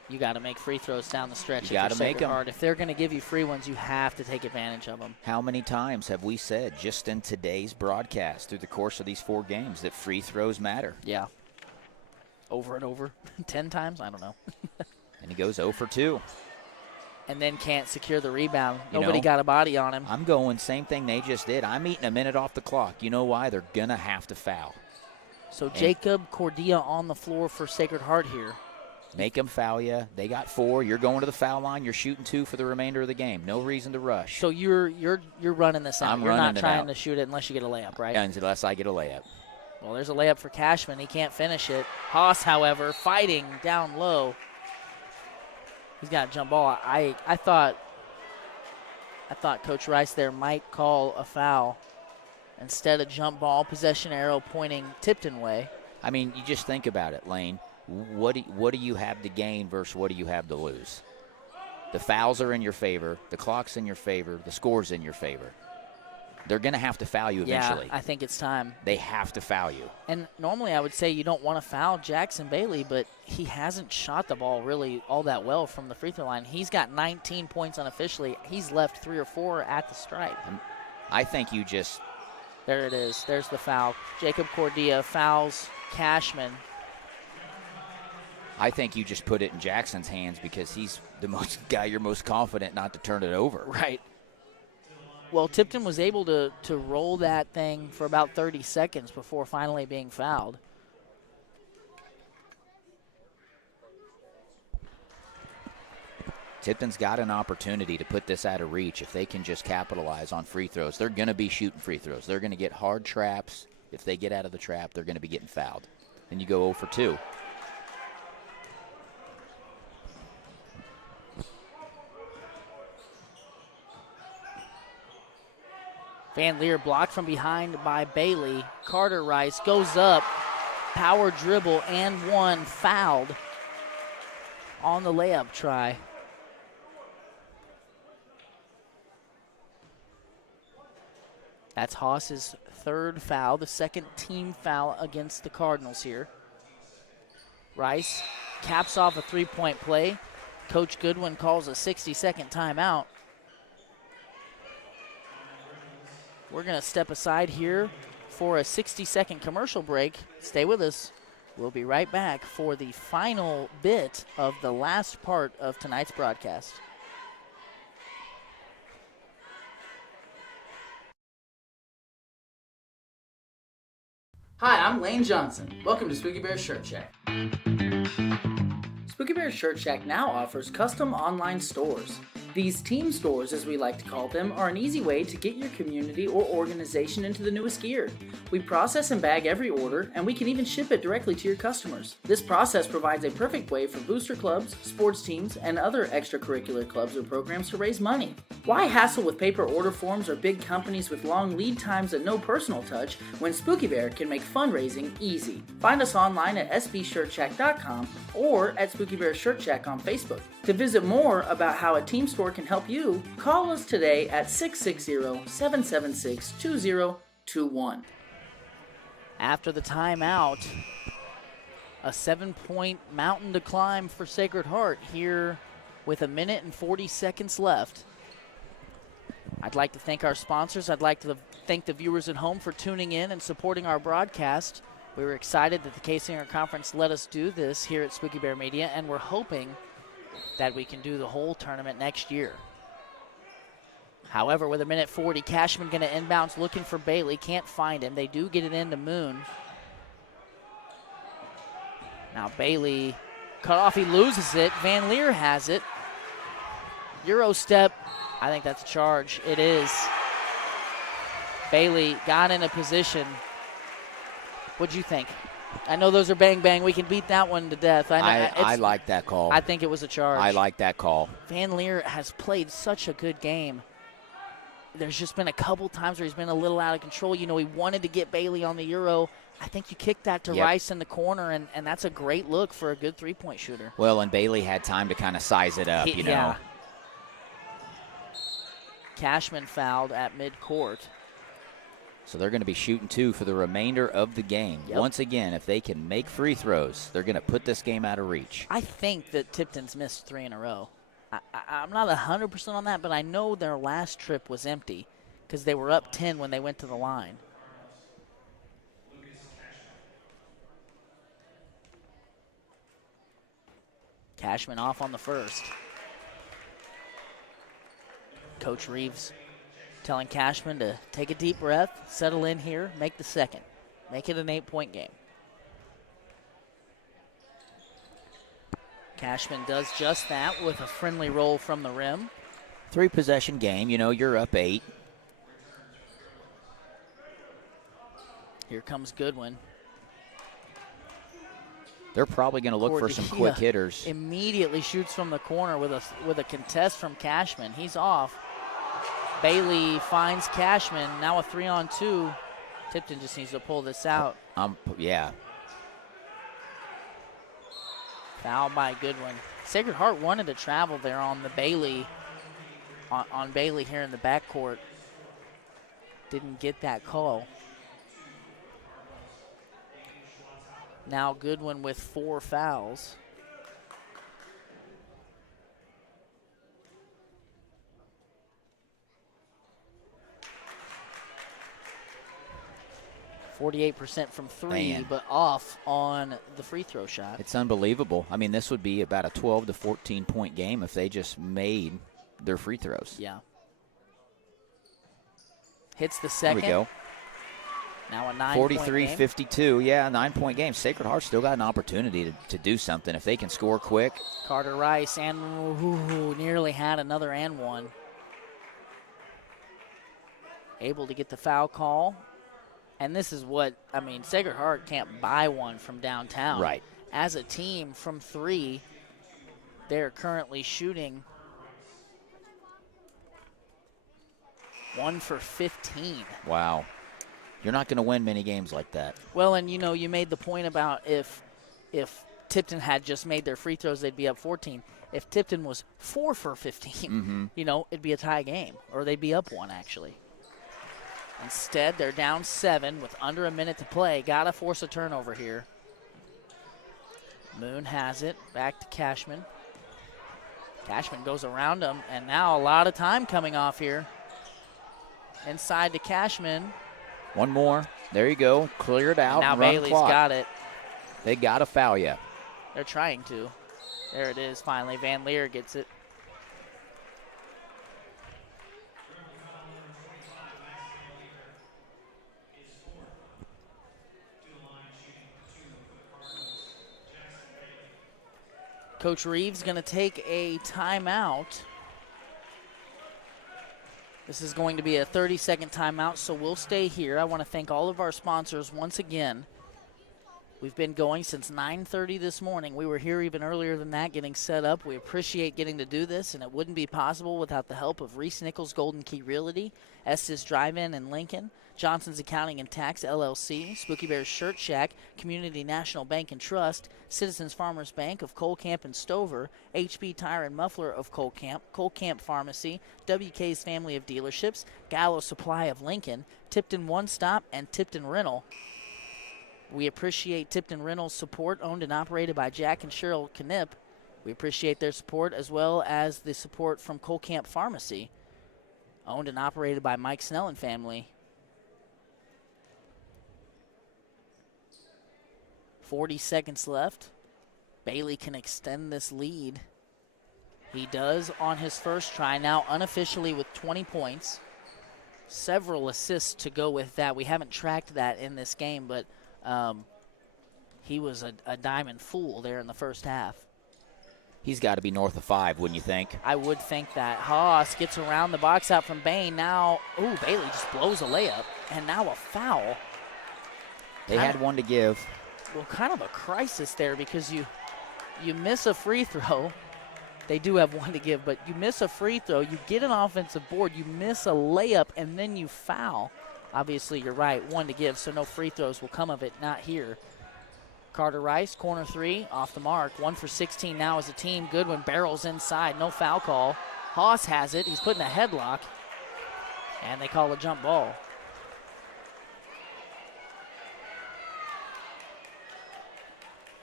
You got to make free throws down the stretch. You got to make them. If they're going to give you free ones, you have to take advantage of them. How many times have we said just in today's broadcast through the course of these 4 games that free throws matter? Yeah. Over and over. 10 times? I don't know. And he goes 0 for 2. And then can't secure the rebound. Nobody got a body on him. I'm going same thing they just did. I'm eating a minute off the clock. You know why? They're going to have to foul. So Jacob Cordia on the floor for Sacred Heart here. Make them foul you. They got 4. You're going to the foul line. You're shooting 2 for the remainder of the game. No reason to rush. So you're running this out. You're running not it trying out. to shoot it unless you get a layup, right? Unless I get a layup. Well, there's a layup for Cashman. He can't finish it. Haas, however, fighting down low. He's got a jump ball. I thought Coach Rice there might call a foul instead of jump ball, possession arrow pointing Tipton way. I mean, you just think about it, Lane. What do you have to gain versus what do you have to lose? The fouls are in your favor. The clock's in your favor. The score's in your favor. They're going to have to foul you eventually. Yeah, I think it's time. They have to foul you. And normally I would say you don't want to foul Jackson Bailey, but he hasn't shot the ball really all that well from the free throw line. He's got 19 points unofficially. He's left 3 or 4 at the stripe. I think you just... There it is. There's the foul. Jacob Cordia fouls Cashman. I think you just put it in Jackson's hands because he's the guy you're most confident not to turn it over. Right. Well, Tipton was able to roll that thing for about 30 seconds before finally being fouled. Tipton's got an opportunity to put this out of reach if they can just capitalize on free throws. They're going to be shooting free throws. They're going to get hard traps. If they get out of the trap, they're going to be getting fouled. Then you go 0 for 2. Van Leer blocked from behind by Bailey. Carter Rice goes up, power dribble, and one, fouled on the layup try. That's Haas's 3rd foul, the 2nd team foul against the Cardinals here. Rice caps off a 3-point play. Coach Goodwin calls a 60-second timeout. We're going to step aside here for a 60-second commercial break. Stay with us. We'll be right back for the final bit of the last part of tonight's broadcast. Hi, I'm Lane Johnson. Welcome to Spooky Bear Shirt Shack. Spooky Bear Shirt Shack now offers custom online stores. These team stores, as we like to call them, are an easy way to get your community or organization into the newest gear. We process and bag every order, and we can even ship it directly to your customers. This process provides a perfect way for booster clubs, sports teams, and other extracurricular clubs or programs to raise money. Why hassle with paper order forms or big companies with long lead times and no personal touch when Spooky Bear can make fundraising easy? Find us online at sbshirtshack.com or at Spooky Bear Shirt Shack on Facebook. To visit more about how a team store can help you, call us today at 660-776-2021. After the timeout, a 7-point mountain to climb for Sacred Heart here with 1 minute and 40 seconds left. I'd like to thank our sponsors. I'd like to thank the viewers at home for tuning in and supporting our broadcast. We were excited that the Kaysinger Conference let us do this here at Spooky Bear Media, and we're hoping that we can do the whole tournament next year. However, with 1 minute 40, Cashman going to inbounds looking for Bailey. Can't find him. They do get it into Moon. Now Bailey cut off. He loses it. Van Leer has it. Euro step. I think that's a charge. It is. Bailey got in a position. What'd you think? I know those are bang bang. We can beat that one to death. I like that call. I think it was a charge. I like that call. Van Leer has played such a good game. There's just been a couple times where he's been a little out of control. You know, he wanted to get Bailey on the Euro. I think you kicked that to Rice in the corner, and that's a great look for a good three-point shooter. Well, and Bailey had time to kind of size it up, you know. Yeah. Cashman fouled at midcourt. So they're going to be shooting 2 for the remainder of the game. Yep. Once again, if they can make free throws, they're going to put this game out of reach. I think that Tipton's missed 3 in a row. I'm not 100% on that, but I know their last trip was empty because they were up 10 when they went to the line. Cashman off on the first. Coach Reeves telling Cashman to take a deep breath, settle in here, make the second. Make it an 8-point game. Cashman does just that with a friendly roll from the rim. 3-possession game. You know, you're up 8. Here comes Goodwin. They're probably going to look for some quick hitters. Immediately shoots from the corner with a contest from Cashman. He's off. Bailey finds Cashman. Now a 3-on-2. Tipton just needs to pull this out. Yeah. Foul by Goodwin. Sacred Heart wanted to travel there on the Bailey, on Bailey here in the backcourt. Didn't get that call. Now Goodwin with 4 fouls. .48% from 3, Man. but off on the free throw shot. It's unbelievable. I mean, this would be about a 12 to 14-point game if they just made their free throws. Yeah. Hits the second. There we go. Now a 9-point 43-52. Yeah, 9-point game. Sacred Heart still got an opportunity to do something if they can score quick. Carter Rice and nearly had another and one. Able to get the foul call. And this is what, I mean, Sacred Heart can't buy one from downtown. Right. As a team from 3, they're currently shooting 1 for 15. Wow. You're not going to win many games like that. Well, and you know, you made the point about if Tipton had just made their free throws, they'd be up 14. If Tipton was 4 for 15, you know, it'd be a tie game, or they'd be up 1 actually. Instead, they're down 7 with under a minute to play. Got to force a turnover here. Moon has it. Back to Cashman. Cashman goes around him, and now a lot of time coming off here. Inside to Cashman. One more. There you go. Clear it out. Now and run Bailey's clock. got it. They got to foul you. They're trying to. There it is finally. Van Leer gets it. Coach Reeves going to take a timeout. This is going to be a 30-second timeout, so we'll stay here. I want to thank all of our sponsors once again. We've been going since 9:30 this morning. We were here even earlier than that getting set up. We appreciate getting to do this, and it wouldn't be possible without the help of Reese Nichols Golden Key Realty, Estes Drive-In in Lincoln, Johnson's Accounting and Tax LLC, Spooky Bear's Shirt Shack, Community National Bank and Trust, Citizens Farmers Bank of Cole Camp and Stover, HB Tire and Muffler of Cole Camp Pharmacy, WK's Family of Dealerships, Gallo Supply of Lincoln, Tipton One Stop, and Tipton Rental. We appreciate Tipton Rental's support, owned and operated by Jack and Cheryl Knipp. We appreciate their support as well as the support from Cole Camp Pharmacy, owned and operated by Mike Snell and family. 40 seconds left. Bailey can extend this lead. He does on his first try, now unofficially with 20 points. Several assists to go with that. We haven't tracked that in this game, but he was a diamond fool there in the first half. He's got to be north of 5, wouldn't you think? I would think that. Haas gets around the box out from Bain. Now, Bailey just blows a layup, and now a foul. They had one to give. Well, kind of a crisis there because you miss a free throw. They do have one to give, but you miss a free throw. You get an offensive board. You miss a layup, and then you foul. Obviously, you're right, one to give, so no free throws will come of it, not here. Carter Rice, corner 3, off the mark. 1 for 16 now as a team. Goodwin barrels inside, no foul call. Haas has it. He's put in a headlock, and they call a jump ball.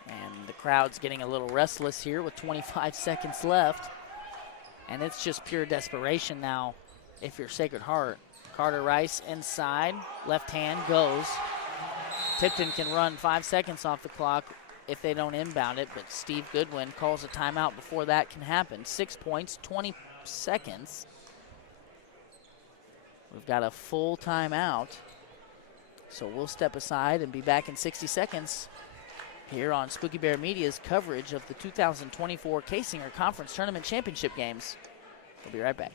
And the crowd's getting a little restless here with 25 seconds left. And it's just pure desperation now if you're Sacred Heart. Carter Rice inside, left hand goes. Tipton can run 5 seconds off the clock if they don't inbound it, but Steve Goodwin calls a timeout before that can happen. 6 points, 20 seconds. We've got a full timeout, so we'll step aside and be back in 60 seconds. here on Spooky Bear Media's coverage of the 2024 Kaysinger Conference Tournament Championship games. We'll be right back.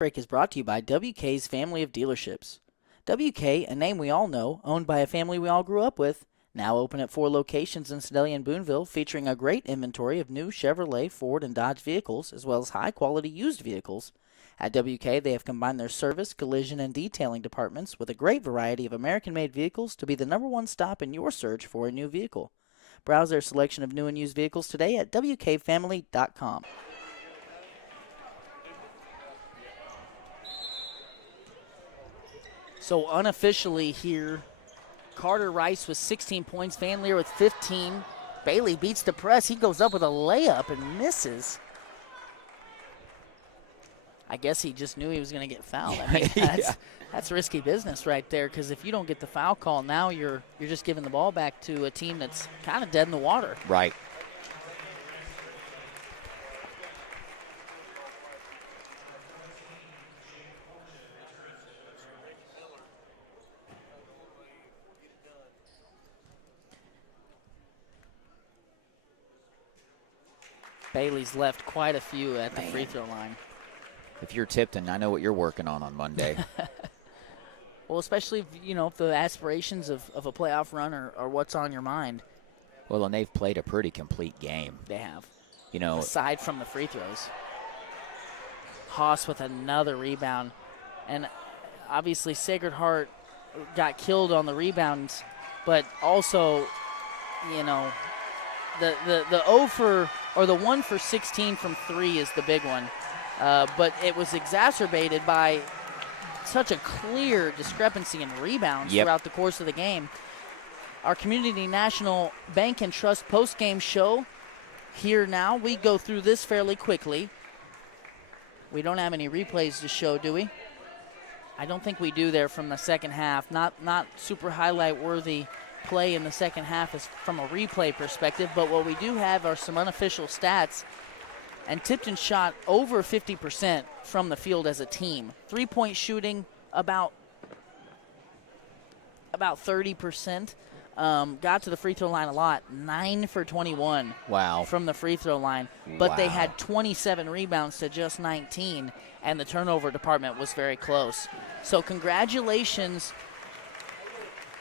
Break is brought to you by WK's Family of Dealerships. WK, a name we all know, owned by a family we all grew up with, now open at 4 locations in Sedalia and Boonville, featuring a great inventory of new Chevrolet, Ford, and Dodge vehicles, as well as high-quality used vehicles. At WK, they have combined their service, collision, and detailing departments with a great variety of American-made vehicles to be the #1 stop in your search for a new vehicle. Browse their selection of new and used vehicles today at WKFamily.com. So unofficially here, Carter Rice with 16 points, Van Leer with 15. Bailey beats the press. He goes up with a layup and misses. I guess he just knew he was going to get fouled. I mean, that's risky business right there, because if you don't get the foul call, now you're just giving the ball back to a team that's kind of dead in the water. Right. Bailey's left quite a few at the free throw line. If you're Tipton, I know what you're working on Monday. Well, especially if the aspirations of a playoff run are what's on your mind. Well, and they've played a pretty complete game. They have. Aside from the free throws. Haas with another rebound. And obviously Sacred Heart got killed on the rebounds, but also, the 0 for, or the 1 for 16 from 3 is the big one. But it was exacerbated by such a clear discrepancy in rebounds throughout the course of the game. Our Community National Bank and Trust post-game show here now. We go through this fairly quickly. We don't have any replays to show, do we? I don't think we do there from the second half. Not super highlight-worthy play in the second half is from a replay perspective, but what we do have are some unofficial stats. And Tipton shot over 50% from the field as a team. Three-point shooting about 30%. Got to the free throw line a lot. 9 for 21. Wow. From the free throw line. But they had 27 rebounds to just 19, and the turnover department was very close. So congratulations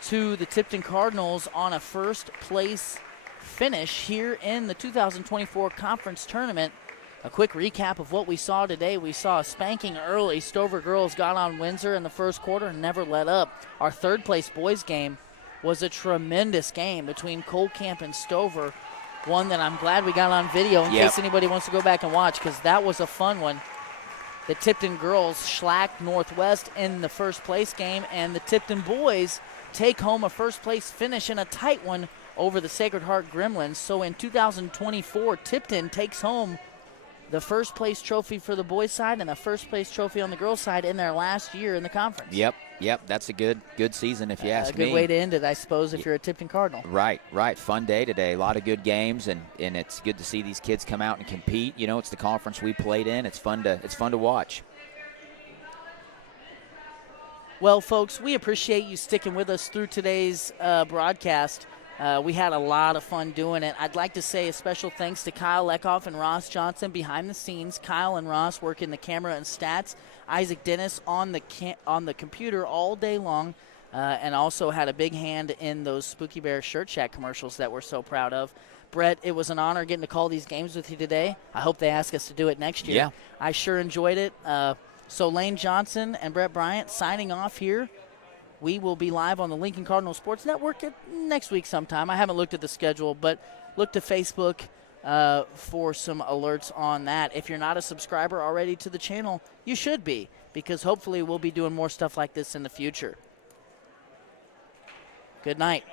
to the Tipton Cardinals on a first-place finish here in the 2024 conference tournament. A quick recap of what we saw today. We saw a spanking early. Stover girls got on Windsor in the first quarter and never let up. Our third-place boys game was a tremendous game between Colcamp and Stover, one that I'm glad we got on video in case anybody wants to go back and watch, because that was a fun one. The Tipton girls shellacked Northwest in the first-place game, and the Tipton boys take home a first-place finish in a tight one over the Sacred Heart Gremlins. So in 2024, Tipton takes home the first-place trophy for the boys' side and the first-place trophy on the girls' side in their last year in the conference. Yep. That's a good season if you ask me. A good way to end it, I suppose, if you're a Tipton Cardinal. Right. Fun day today. A lot of good games, and it's good to see these kids come out and compete. It's the conference we played in. It's fun to watch. Well, folks, we appreciate you sticking with us through today's broadcast. We had a lot of fun doing it. I'd like to say a special thanks to Kyle Leckhoff and Ross Johnson behind the scenes. Kyle and Ross working the camera and stats. Isaac Dennis on the computer all day long, and also had a big hand in those Spooky Bear Shirt Shack commercials that we're so proud of. Brett, it was an honor getting to call these games with you today. I hope they ask us to do it next year. Yeah. I sure enjoyed it. So Lane Johnson and Brett Bryant signing off here. We will be live on the Lincoln Cardinal Sports Network next week sometime. I haven't looked at the schedule, but look to Facebook for some alerts on that. If you're not a subscriber already to the channel, you should be, because hopefully we'll be doing more stuff like this in the future. Good night.